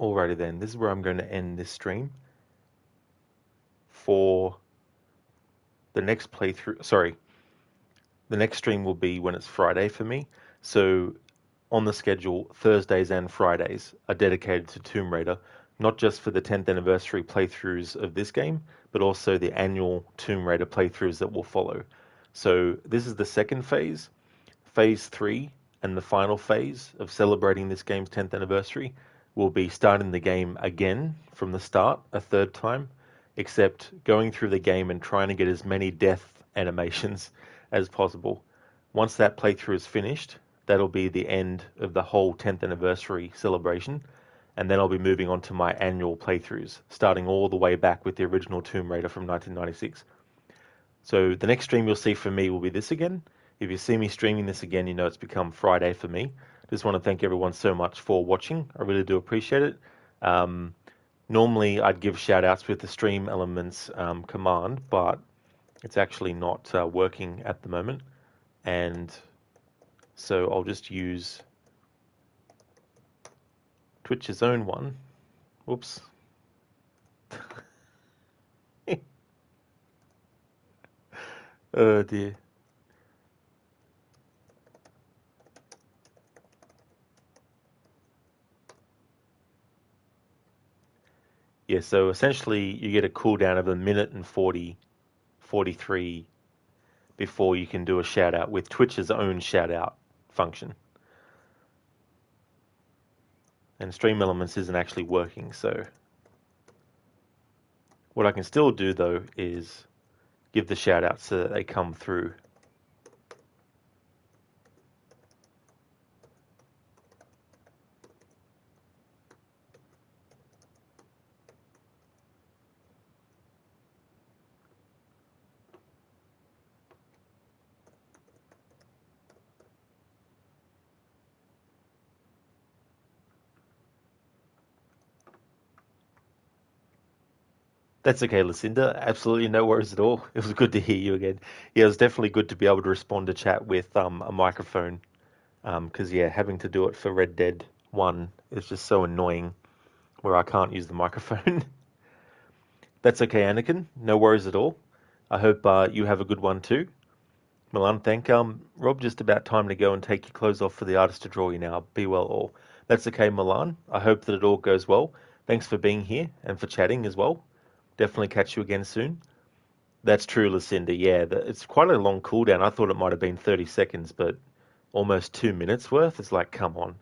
Alrighty then, this is where I'm going to end this stream for the next playthrough. Sorry, the next stream will be when it's Friday for me. So on the schedule, Thursdays and Fridays are dedicated to Tomb Raider, not just for the 10th anniversary playthroughs of this game, but also the annual Tomb Raider playthroughs that will follow. So this is the second phase. Phase 3 and the final phase of celebrating this game's 10th anniversary will be starting the game again from the start a third time, except going through the game and trying to get as many death animations as possible. Once that playthrough is finished, that'll be the end of the whole 10th anniversary celebration, and then I'll be moving on to my annual playthroughs, starting all the way back with the original Tomb Raider from 1996. So the next stream you'll see from me will be this again. If you see me streaming this again, you know it's become Friday for me. Just want to thank everyone so much for watching. I really do appreciate it. Normally I'd give shout outs with the Stream Elements command, but it's actually not working at the moment. And so I'll just use Twitch's own one. Whoops. Oh dear. Yeah, so essentially you get a cooldown of a minute and 43 before you can do a shout out with Twitch's own shout out function. And Stream Elements isn't actually working, so what I can still do though is give the shout outs so that they come through. That's okay, Lucinda. Absolutely no worries at all. It was good to hear you again. Yeah, it was definitely good to be able to respond to chat with a microphone. Because, yeah, having to do it for Red Dead 1 is just so annoying where I can't use the microphone. That's okay, Anakin. No worries at all. I hope you have a good one too. Milan, thank Rob, just about time to go and take your clothes off for the artist to draw you now. Be well all. That's okay, Milan. I hope that it all goes well. Thanks for being here and for chatting as well. Definitely catch you again soon. That's true, Lucinda. Yeah, it's quite a long cooldown. I thought it might have been 30 seconds, but almost 2 minutes worth. It's like, come on.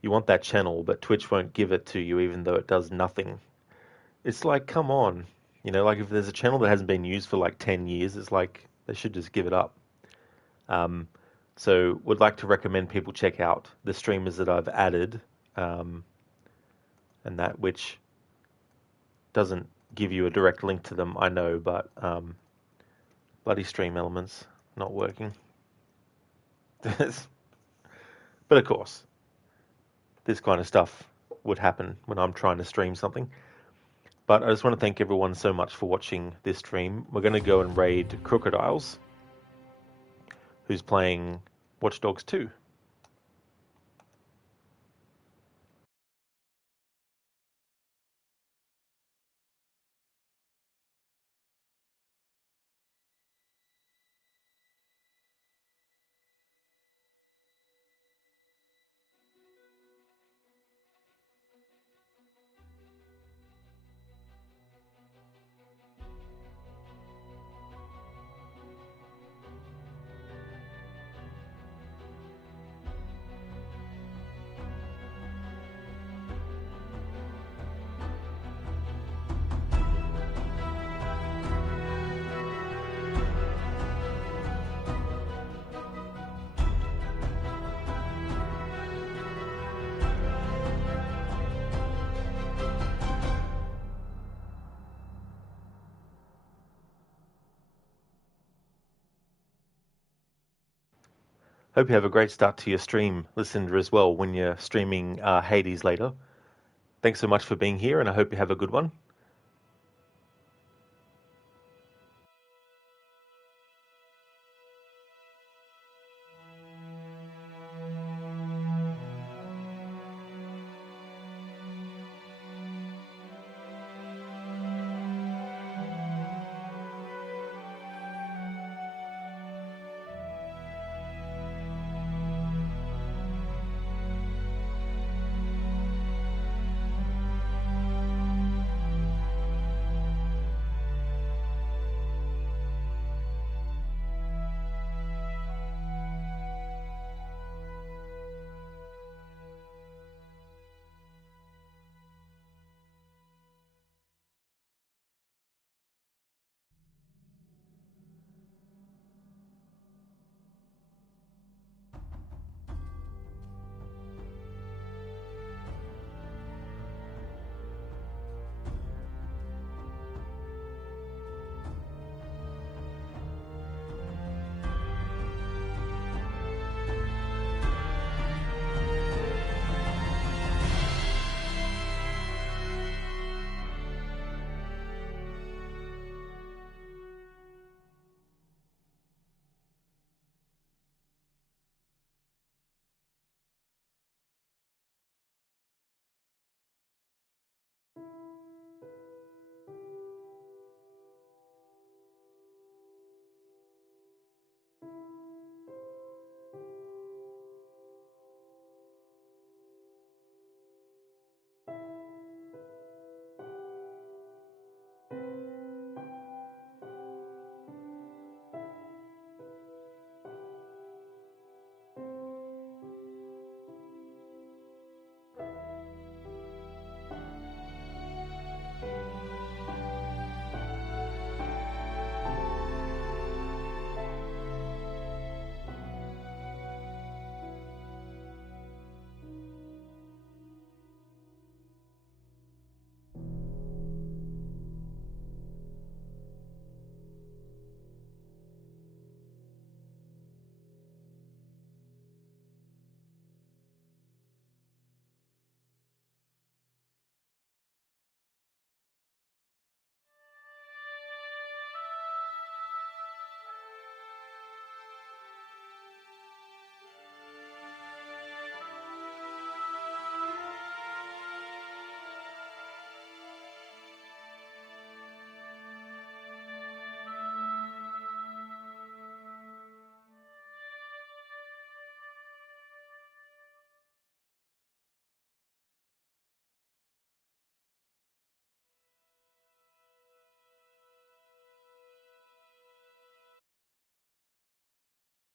You want that channel, but Twitch won't give it to you even though it does nothing. It's like, come on. You know, like if there's a channel that hasn't been used for like 10 years, it's like they should just give it up. So would like to recommend people check out the streamers that I've added, and that which doesn't give you a direct link to them, I know, but bloody Stream Elements not working. But of course, this kind of stuff would happen when I'm trying to stream something. But I just want to thank everyone so much for watching this stream. We're going to go and raid Crocodiles, who's playing Watch Dogs 2. Hope you have a great start to your stream, Lucinda, as well, when you're streaming Hades later. Thanks so much for being here, and I hope you have a good one.